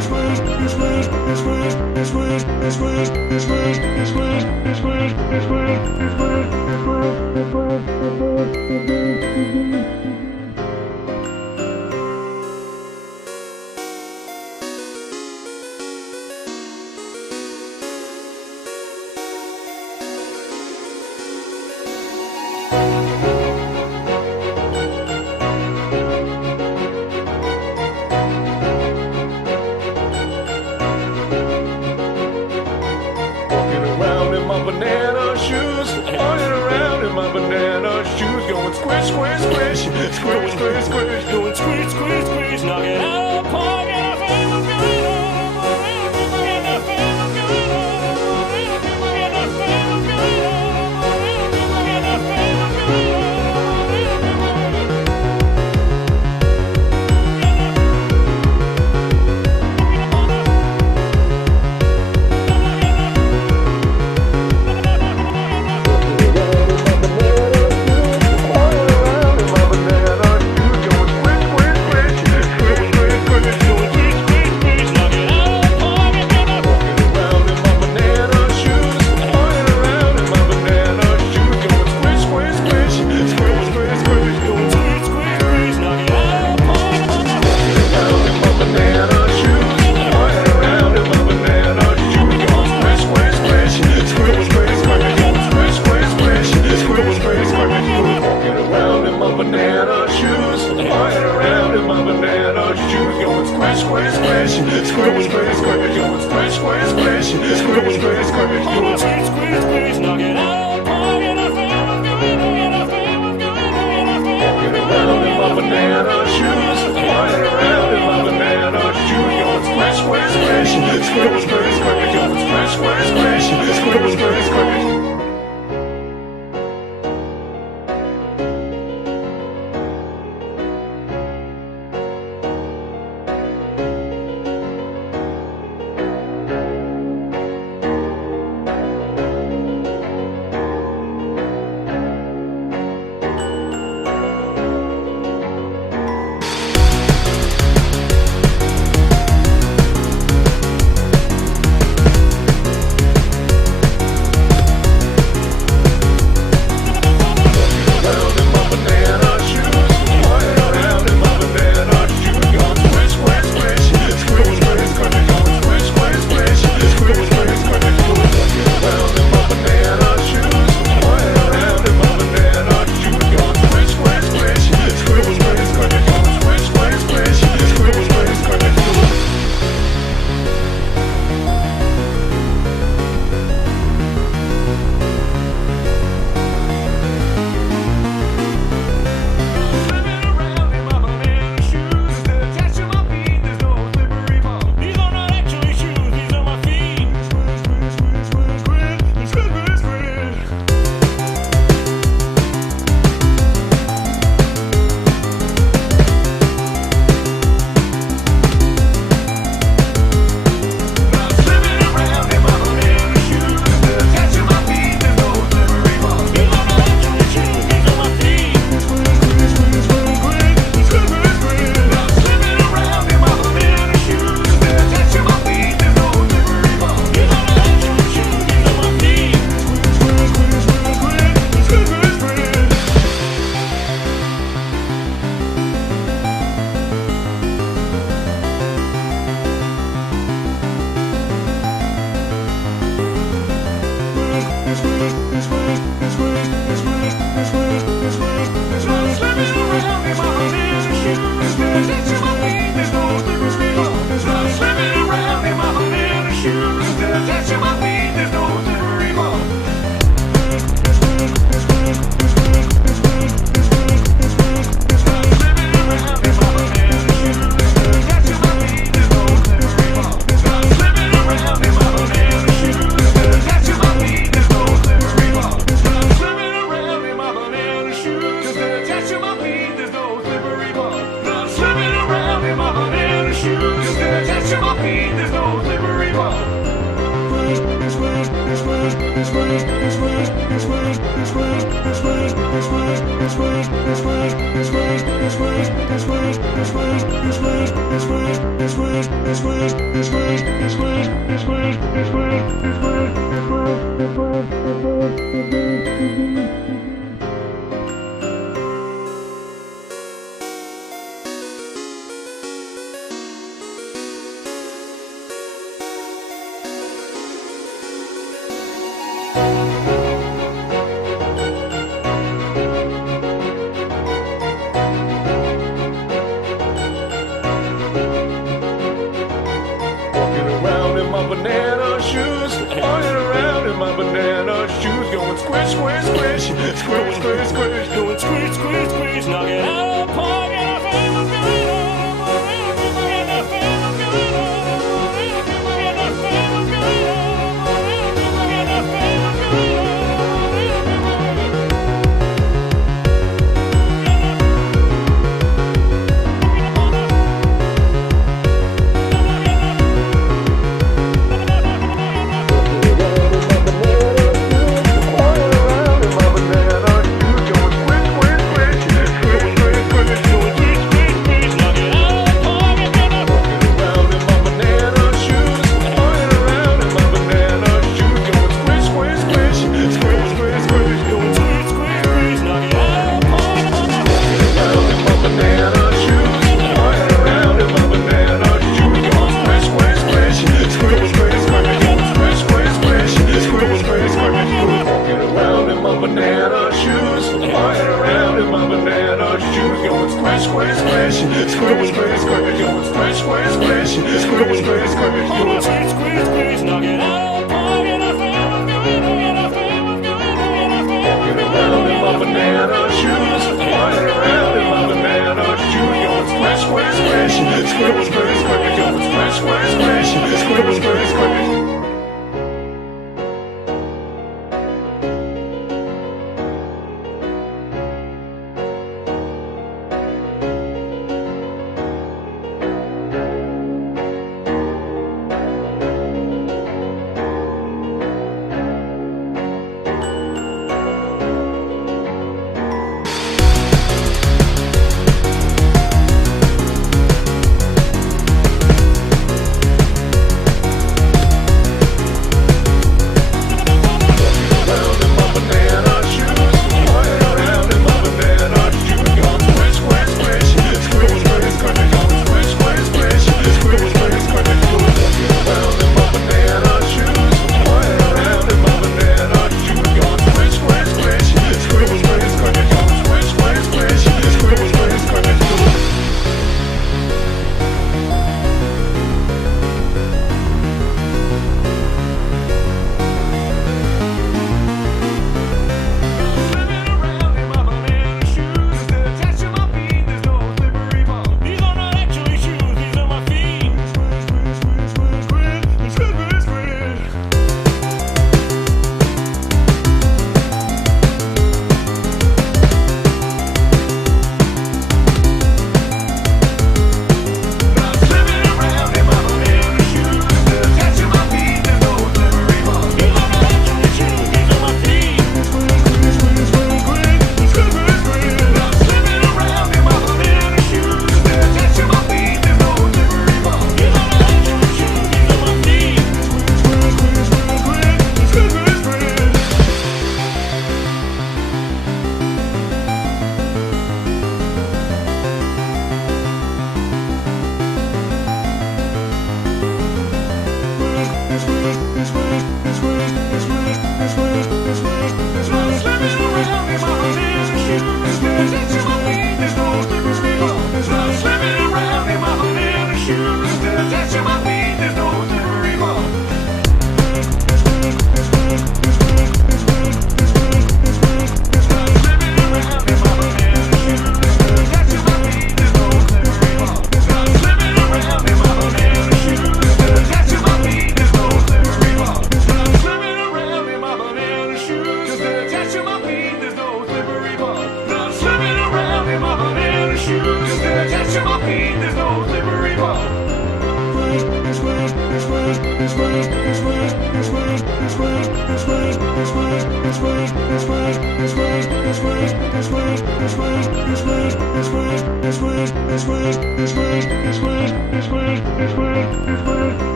Walking around in my banana shoes, walking around in my banana shoes, going squish, squish, squish, squish, squish, squish, Going squish, squish, squish, knock it out of the park, and I feel what's going on. And I feel what's going on. And I feel what's going on. And I feel what's going on. This way. Walking around in my banana shoes, walking around in my banana shoes, going squish, squish, squish, squish, squish, squish, Going squeeze, squeeze, squeeze, knock it out of the park, and I feel what's going on. And I feel what's going on. And I feel what's going on. And I feel what's going on. This way.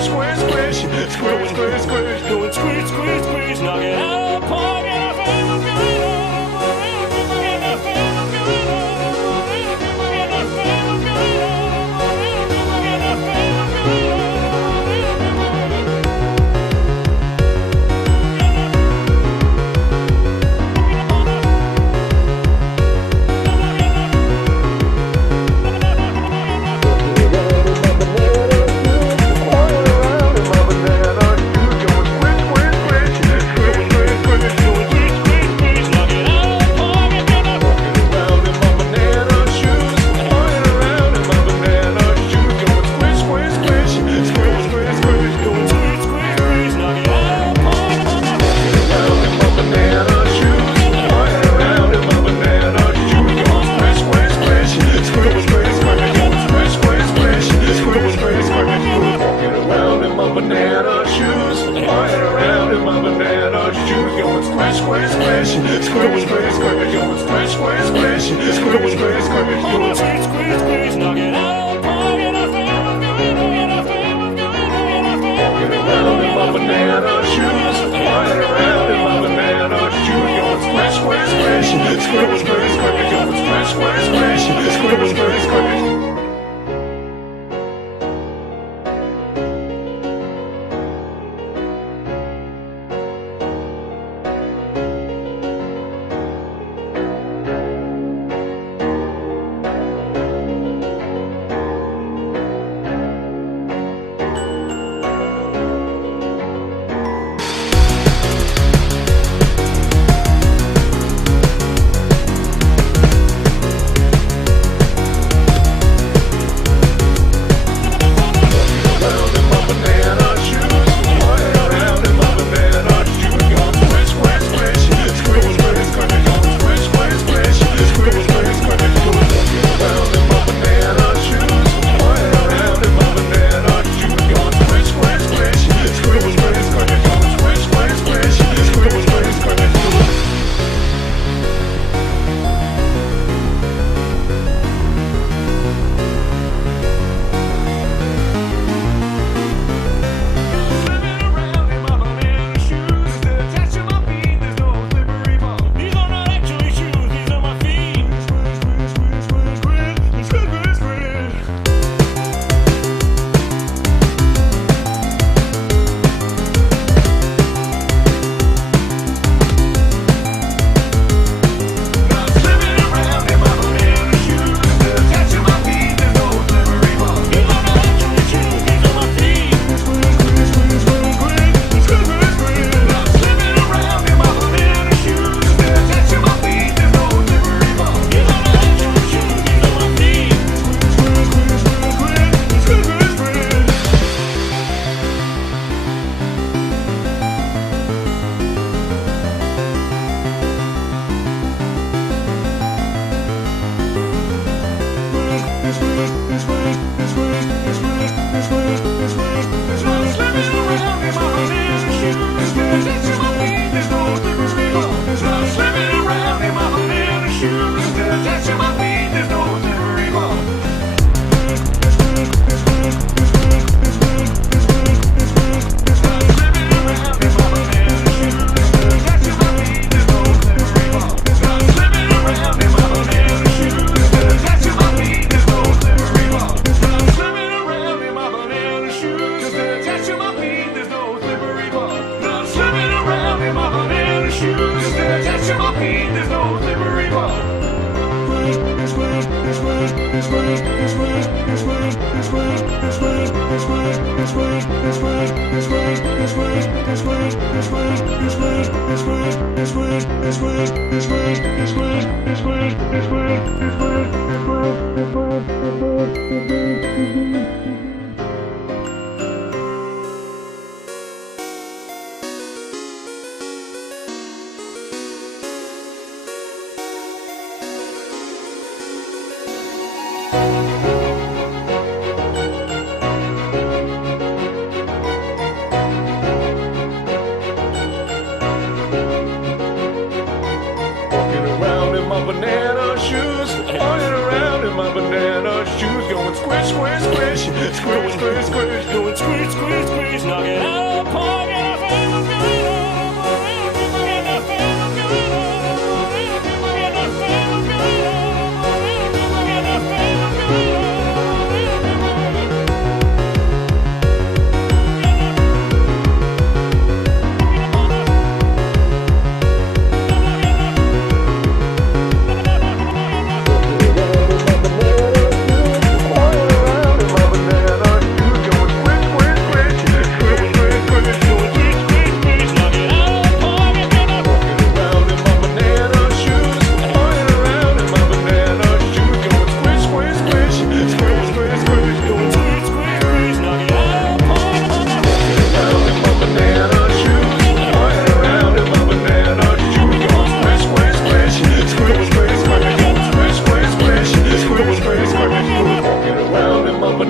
squish, squish, squish, squish, squish, squish, Going squish, squish, squish, knock it out of the park, and I feel what's going on. And I feel what's going on. And I feel what's going on. And I feel what's going on. Squish, squish, squish, squish, squish, squish, squish, going squish, squish, squish.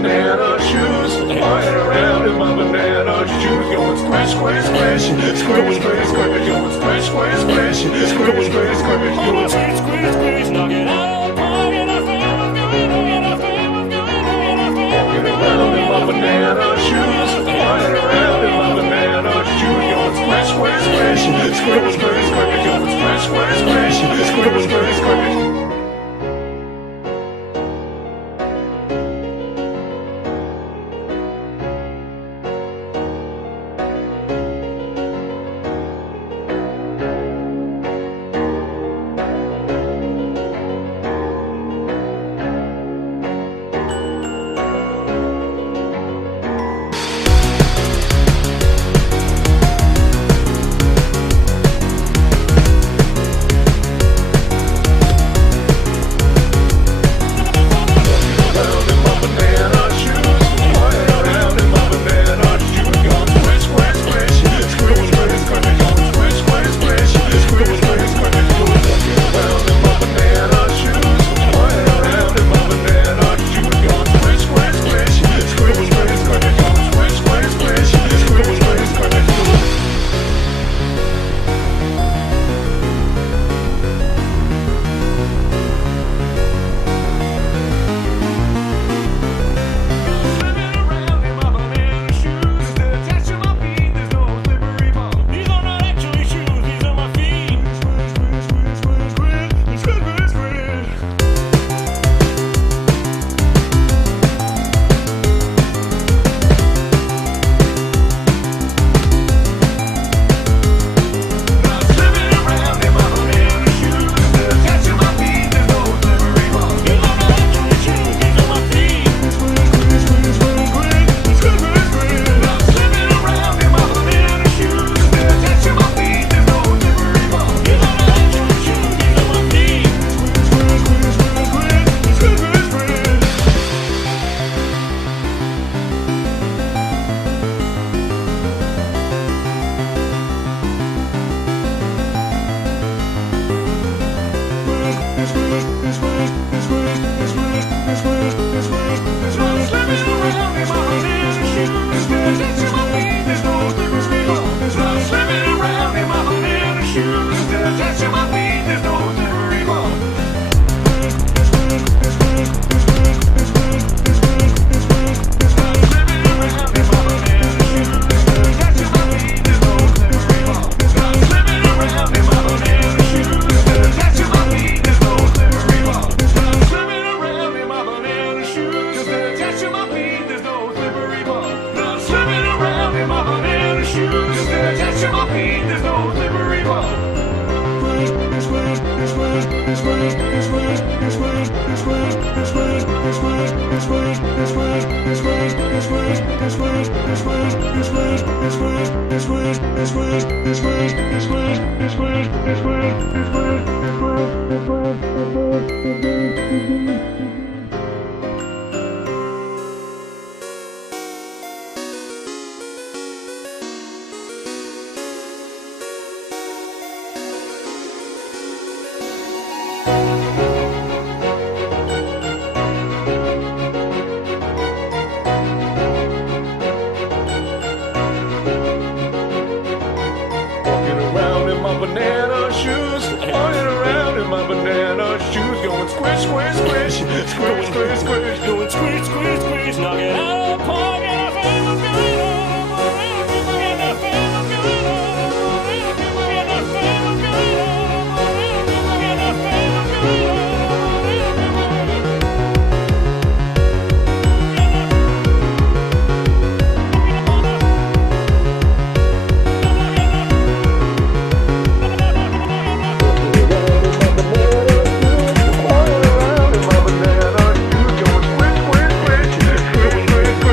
banana shoes, flying around in my banana shoes, going squish, squish, squish, squish, squish, squish, going squish, squish, squish, squish, squish, squish, going Squish, squish, squish, knock it out of the park, and our family's going on, and our family's going on, and our family's walking going around on, in my banana shoes, flying around in my banana shoes, going squish, squish, squish, squish, squish, squish, going squish, squish, squish, squish, squish, squish. Banana shoes, running around in my banana shoes, going squish, squish, squish, squish, squish, squish, going squish, squish, squish, knock it out of the park, and our family's going on, and our family's going on, and our family's going on, and our family's going on. squish, squish, squish,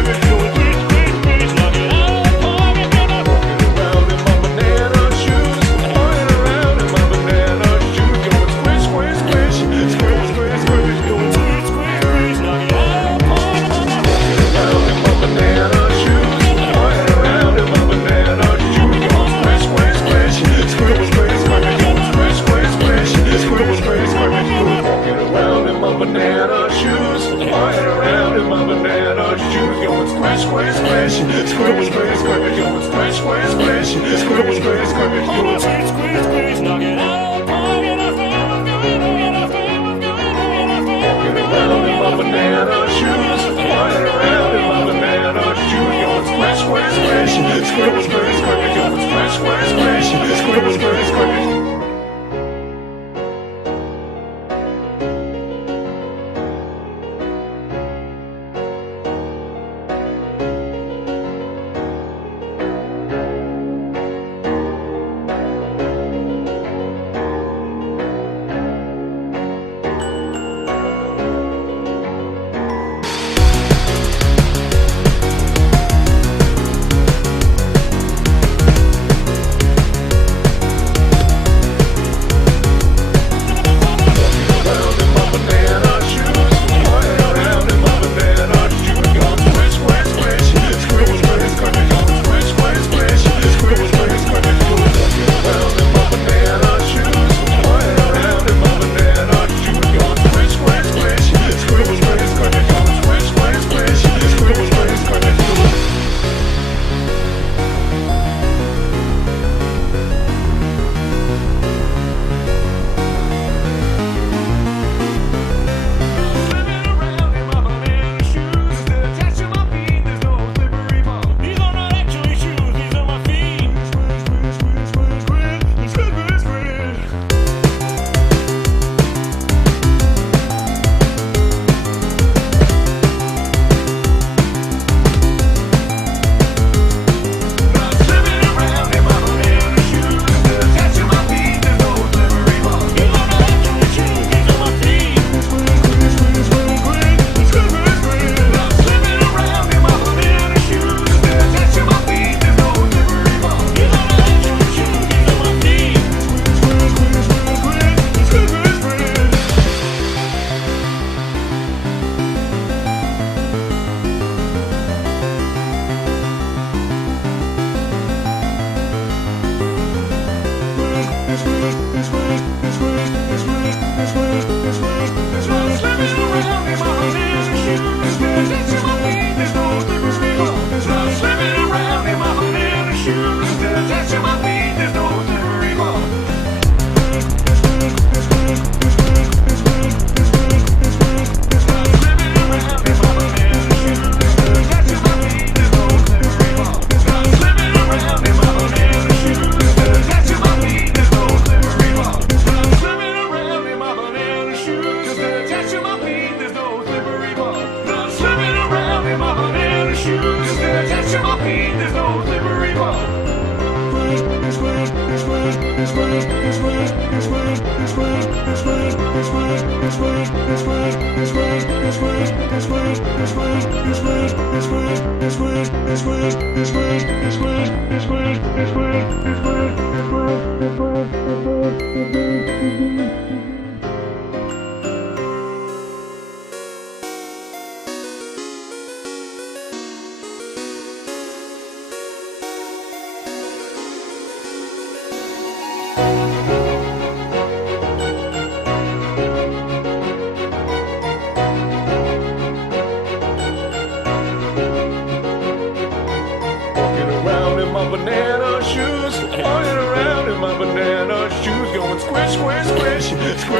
going squish, squish, squish, squish, squish, squish, going squish, squish, squish, squish, squish, squish, Hold on, squeeze, squeeze, squeeze, knock it out, park it off, I'm going, I'm going, I'm going, I'm going, walking around in my banana shoes, flying around in my banana shoes, going squish, squish, squish, squish, squish, squish, going squish, squish, squish, squish, squish, squish. Banana shoes, flying around in my banana shoes, going squish, squish, squish, squish,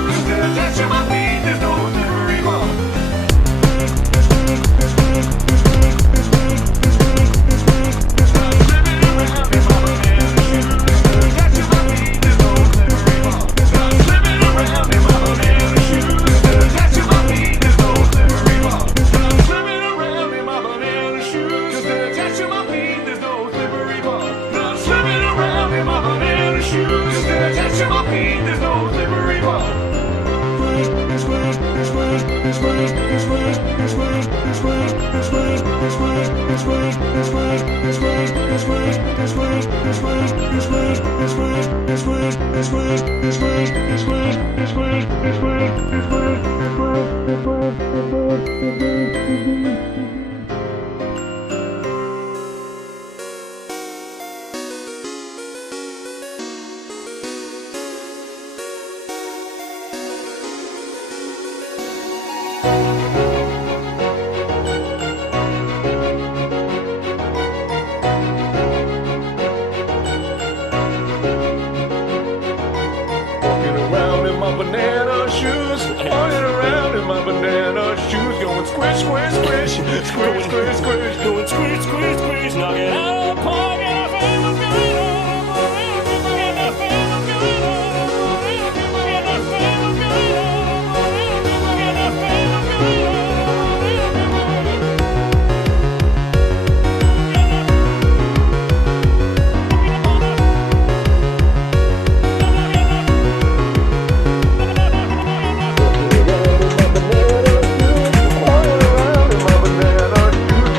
'Cause they're attached to my feet, there's no slippery ball. Banana shoes, walking around in my banana shoes, going squish, squish, squish, squish, squish, squish, Going squish, squish, squish, knock it out of the park, and I feel what's going on. And I feel what's going on. And I feel what's going on. And I feel what's going on. walking around in my banana shoes,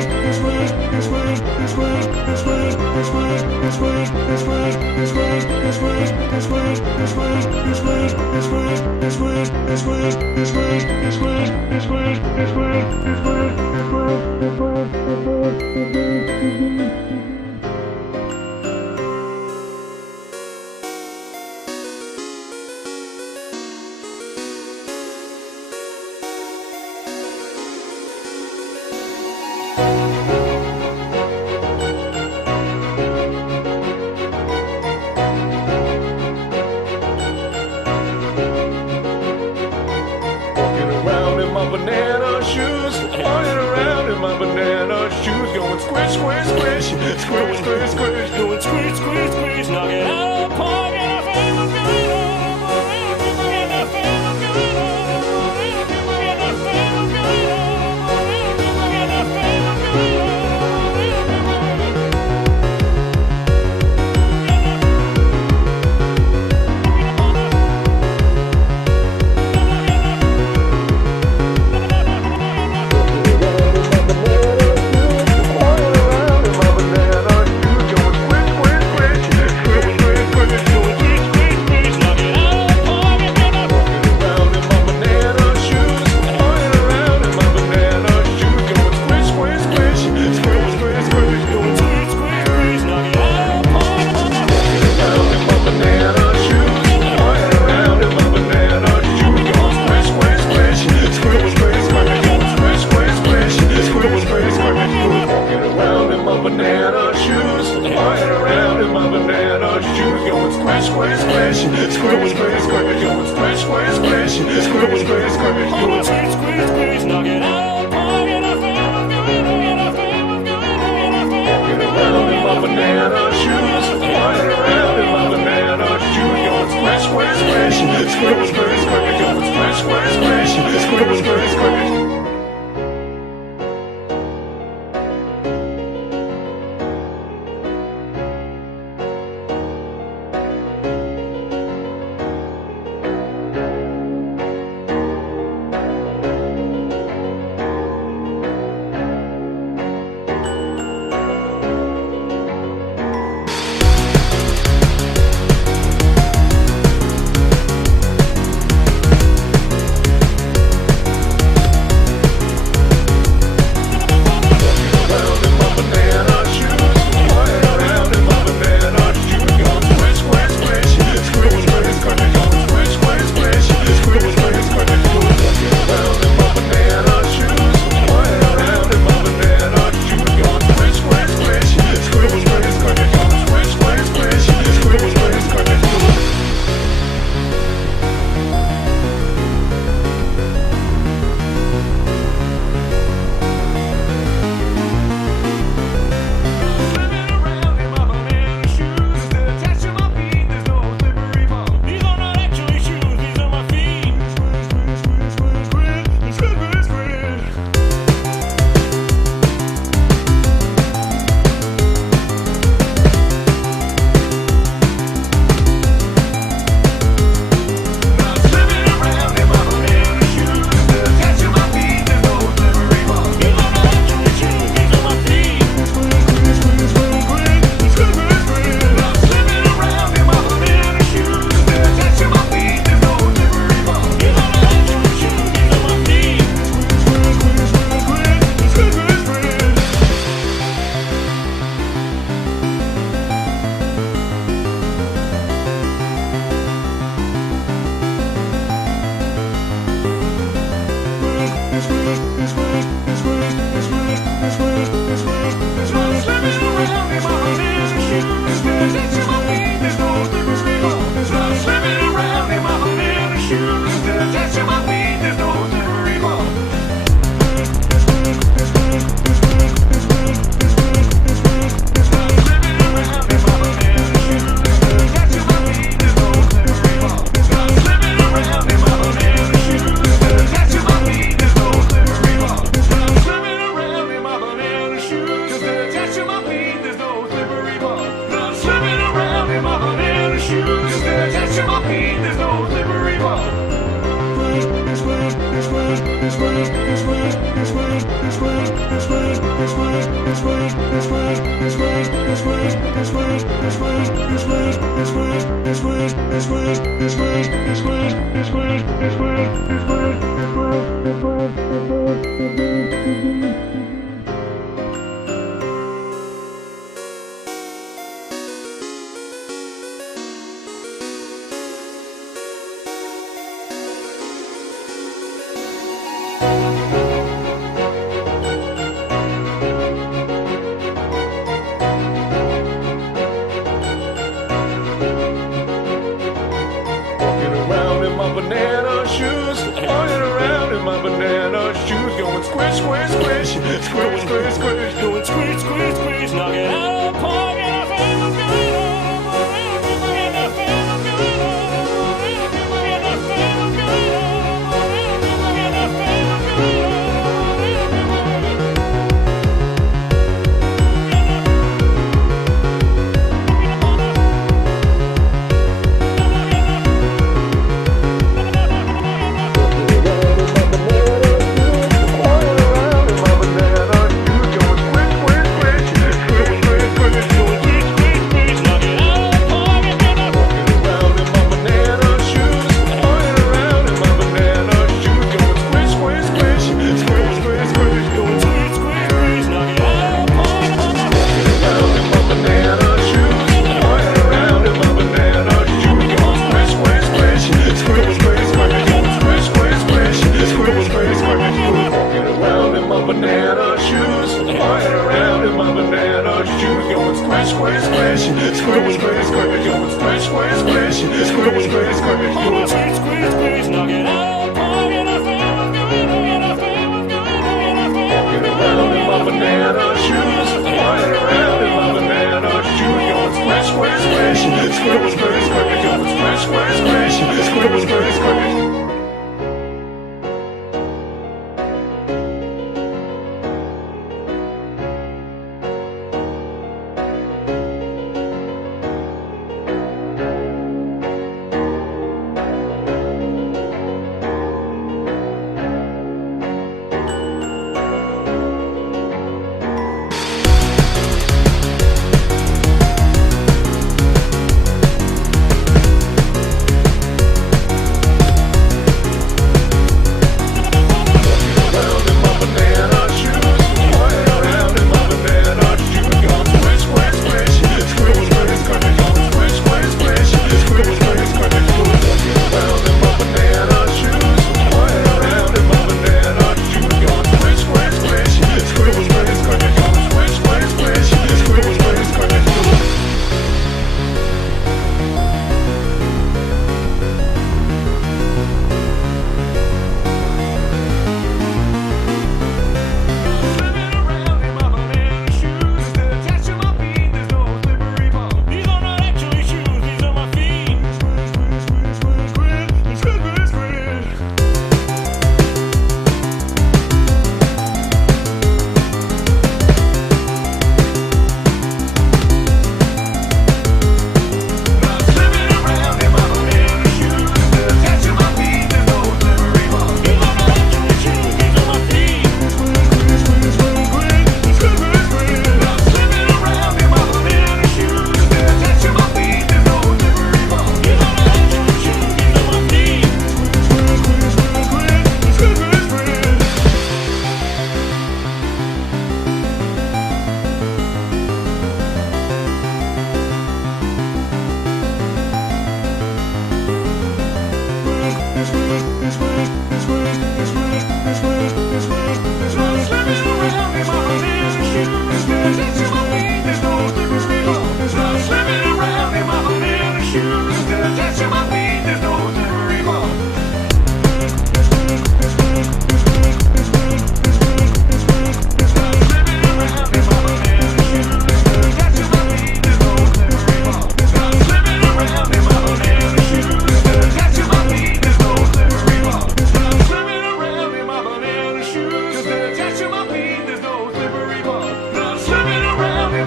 Banana shoes, running around in my banana shoes, going squish, squish, squish, squish, squish, squish, Going squish, squish, squish, knock it out of the park, and our family's going on. And our family's going on. And our family's going on. And our family's going on. This way. Walking around in my banana shoes, walking around in my banana shoes, going squish, squish, squish, squish, squish, squish, Going squish, squish, squish, knock it out of the park, and I feel what's going on. And I feel what's going on. And I feel what's going on. And I feel what's going on. banana shoes, flying around in my banana shoes, going squish, squish, squish, squish, squish, squish, going squish, squish, squish, squish, squish, squish, going Squeeze, squeeze, squeeze, knock it out of the park, and I feel what's going on, and I feel what's going on, and I feel walking around in my banana shoes, flying around in my banana shoes, going squish, squish, squish, squish, squish, squish, going squish, squish, squish, squish, squish, squish. Around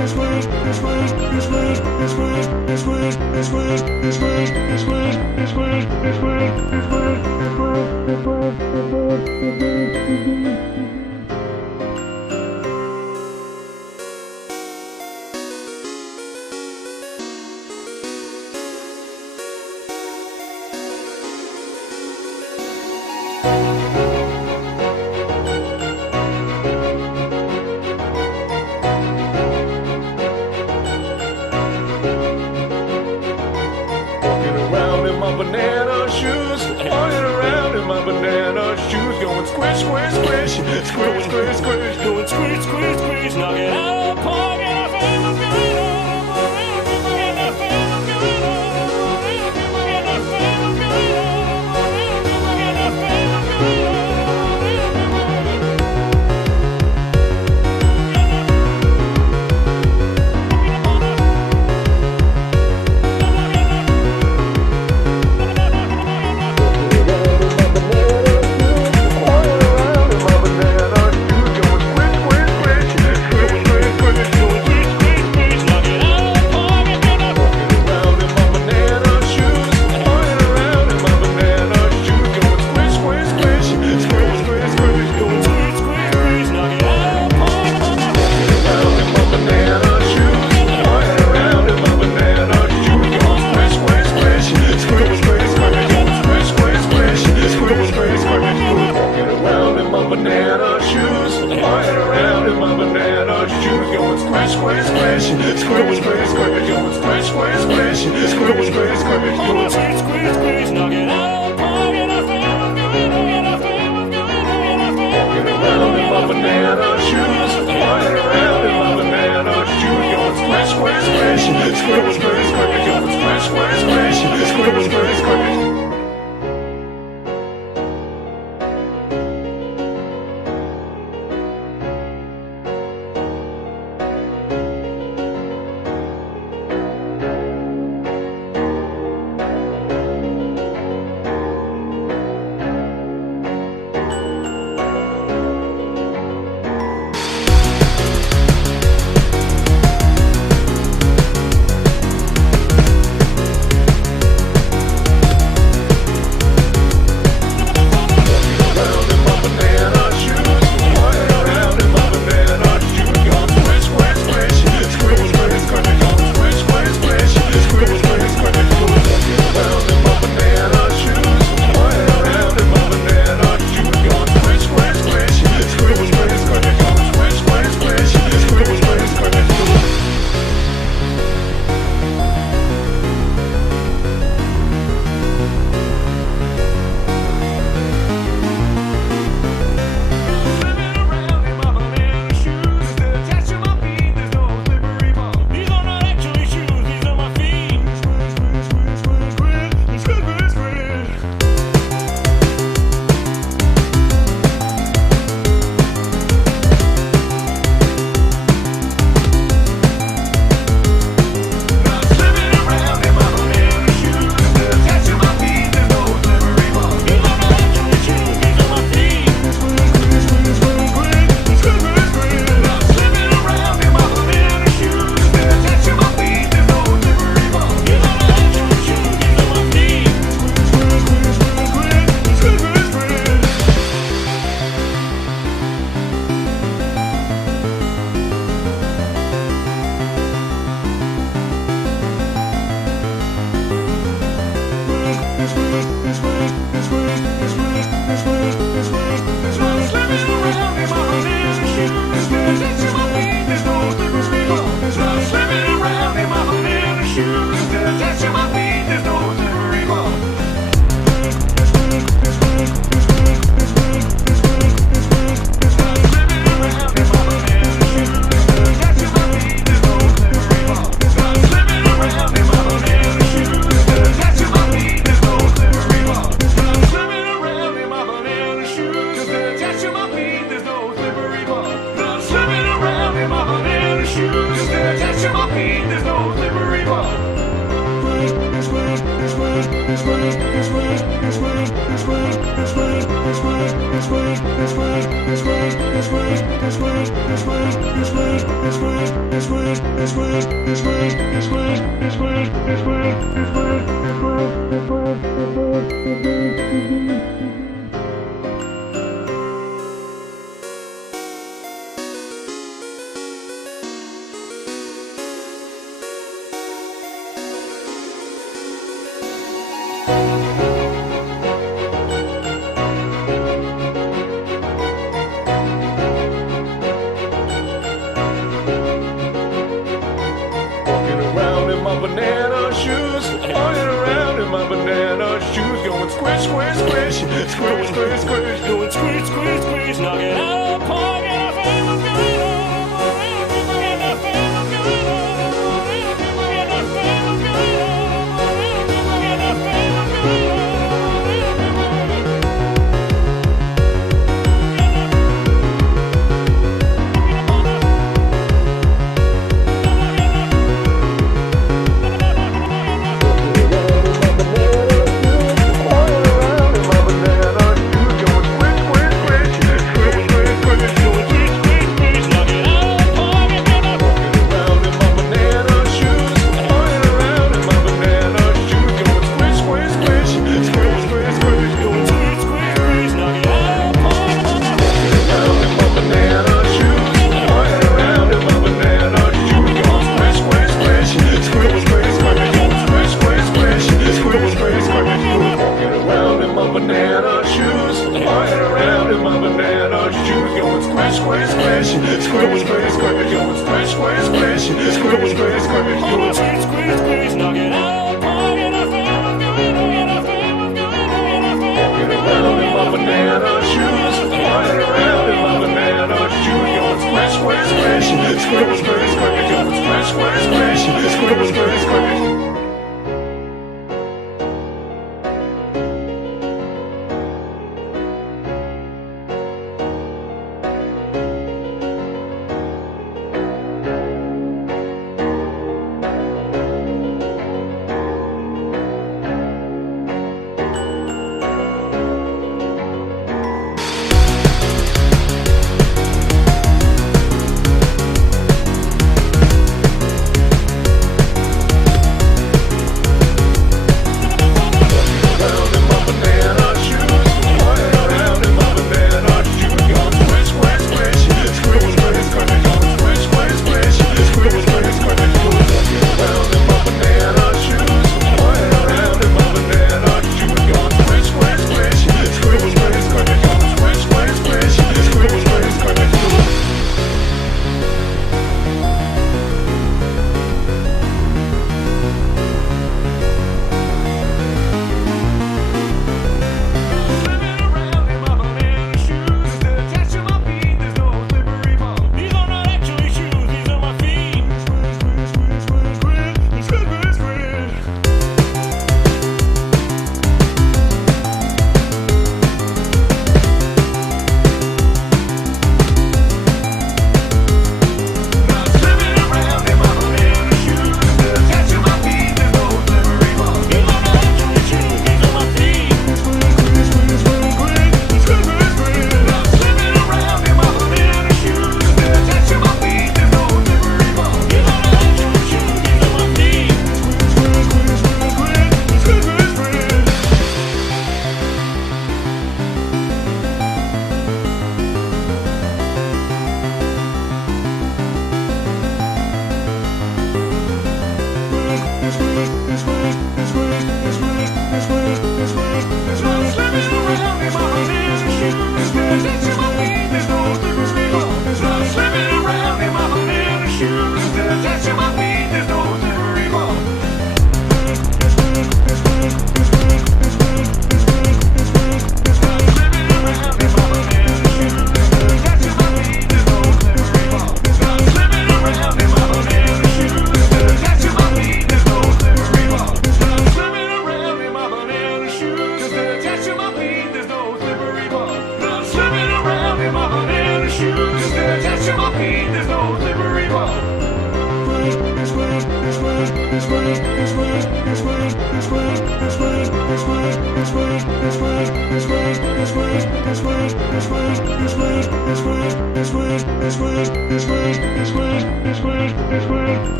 Walking around in my banana shoes, walking around in my banana shoes, going squish, squish, squish, squish, squish, squish, Going squish, squish, squish, knock it out of the park, and I feel I'm going on, and I feel I'm going on, and I feel I'm going on, and I feel I'm going on. This way. Walking around in my banana shoes, walking around in my banana shoes, going squish, squish, squish, squish, squish, squish, Going squish, squish, squish, knock it out of the park, and I feel what's going on. And I feel what's going on. And I feel what's going on. And I feel what's going on. This way.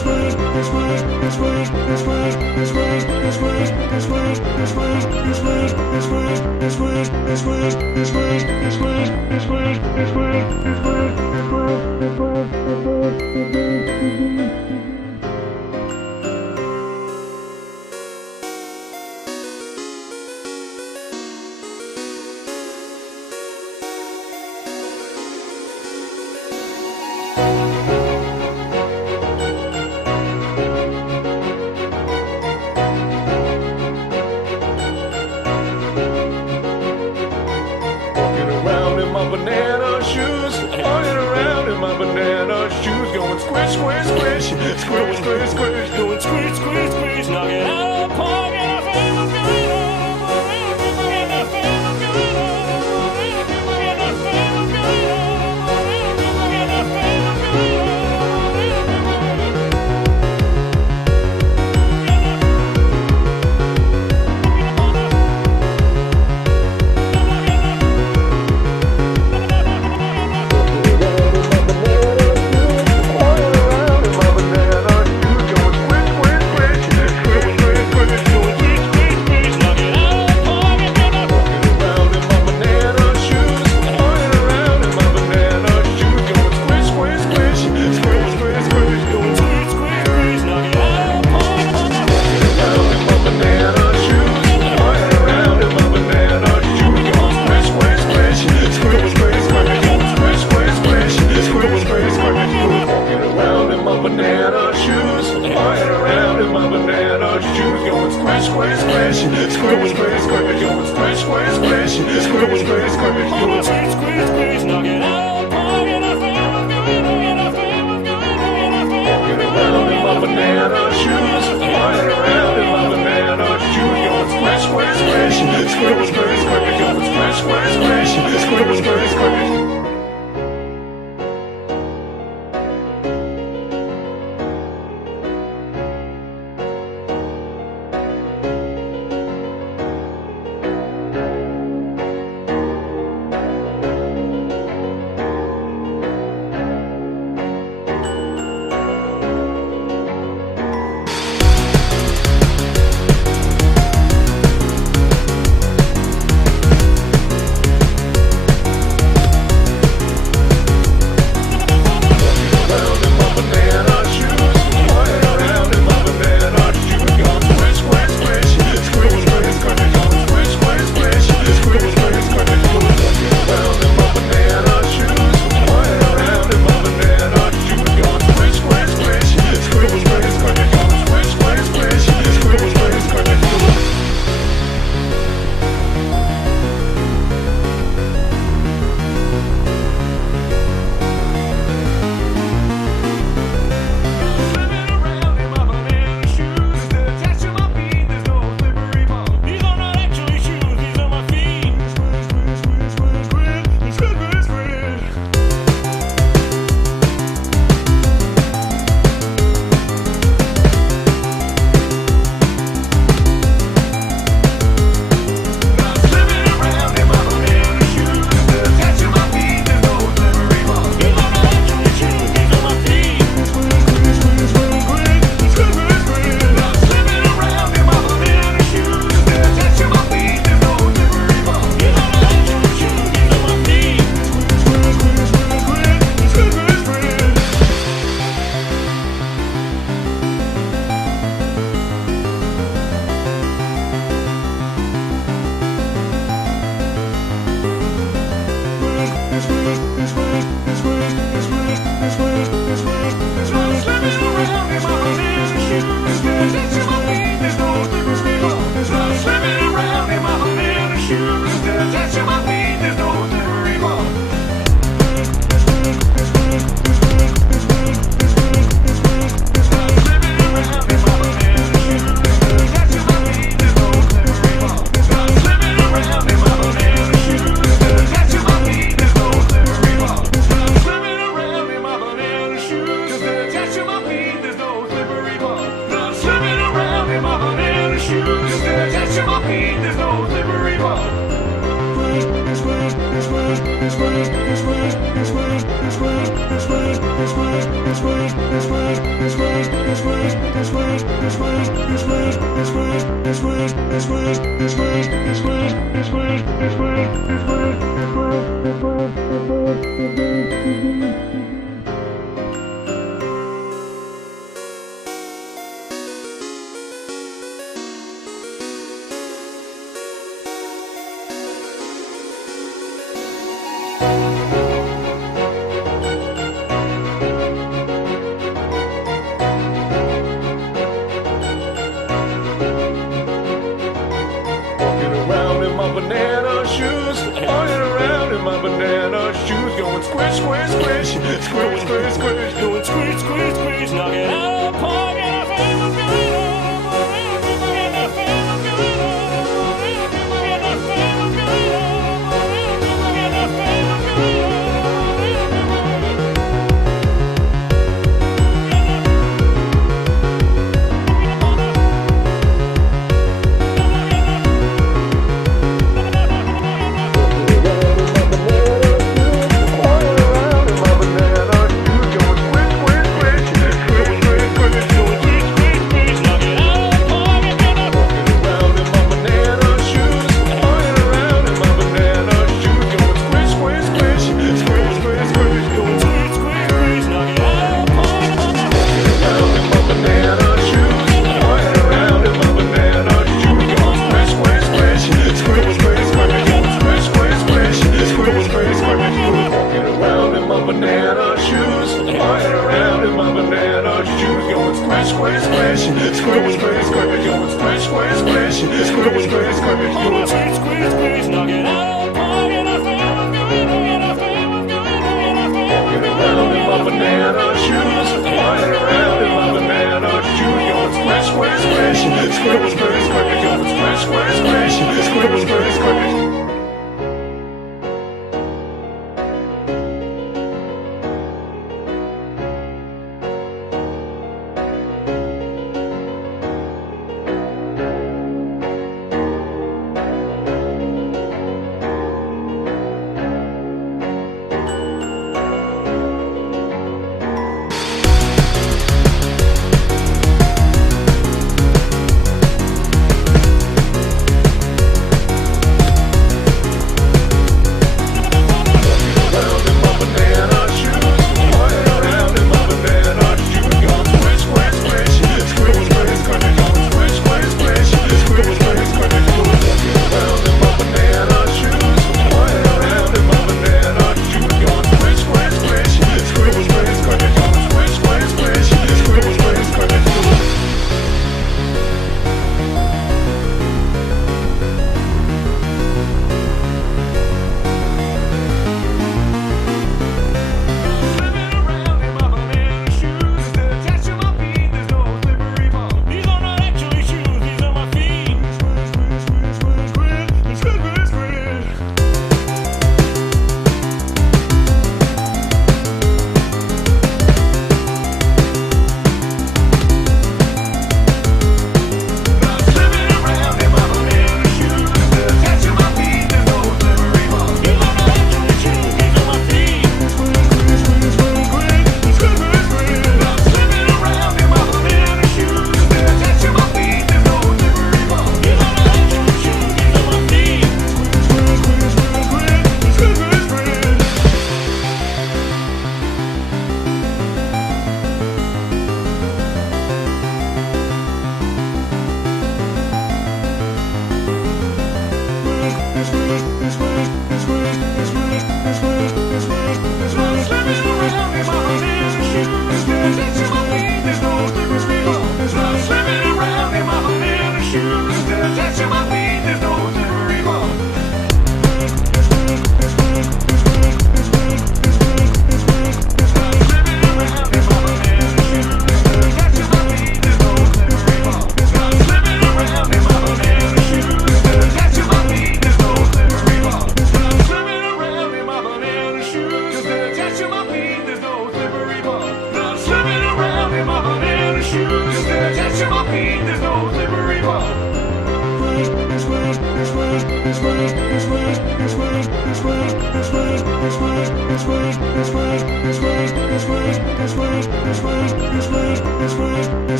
Walking around in my banana shoes, walking around in my banana shoes, going squish, squish, squish, squish, squish, squish, Going squish, squish, squish, knock it out of the park, and our family's going on. And our family's going on. And our family's going on. And our family's going on. Squish, Walking around in my banana shoes, walking around in my banana shoes, going squish, squish, squish, squish, squish, squish, Going squish, squish, squish, knock it out of the park, and I feel what's going on. And I feel what's going on. And I feel what's going on. And I feel what's going on.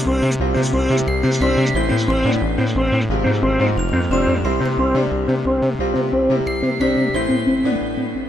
squish.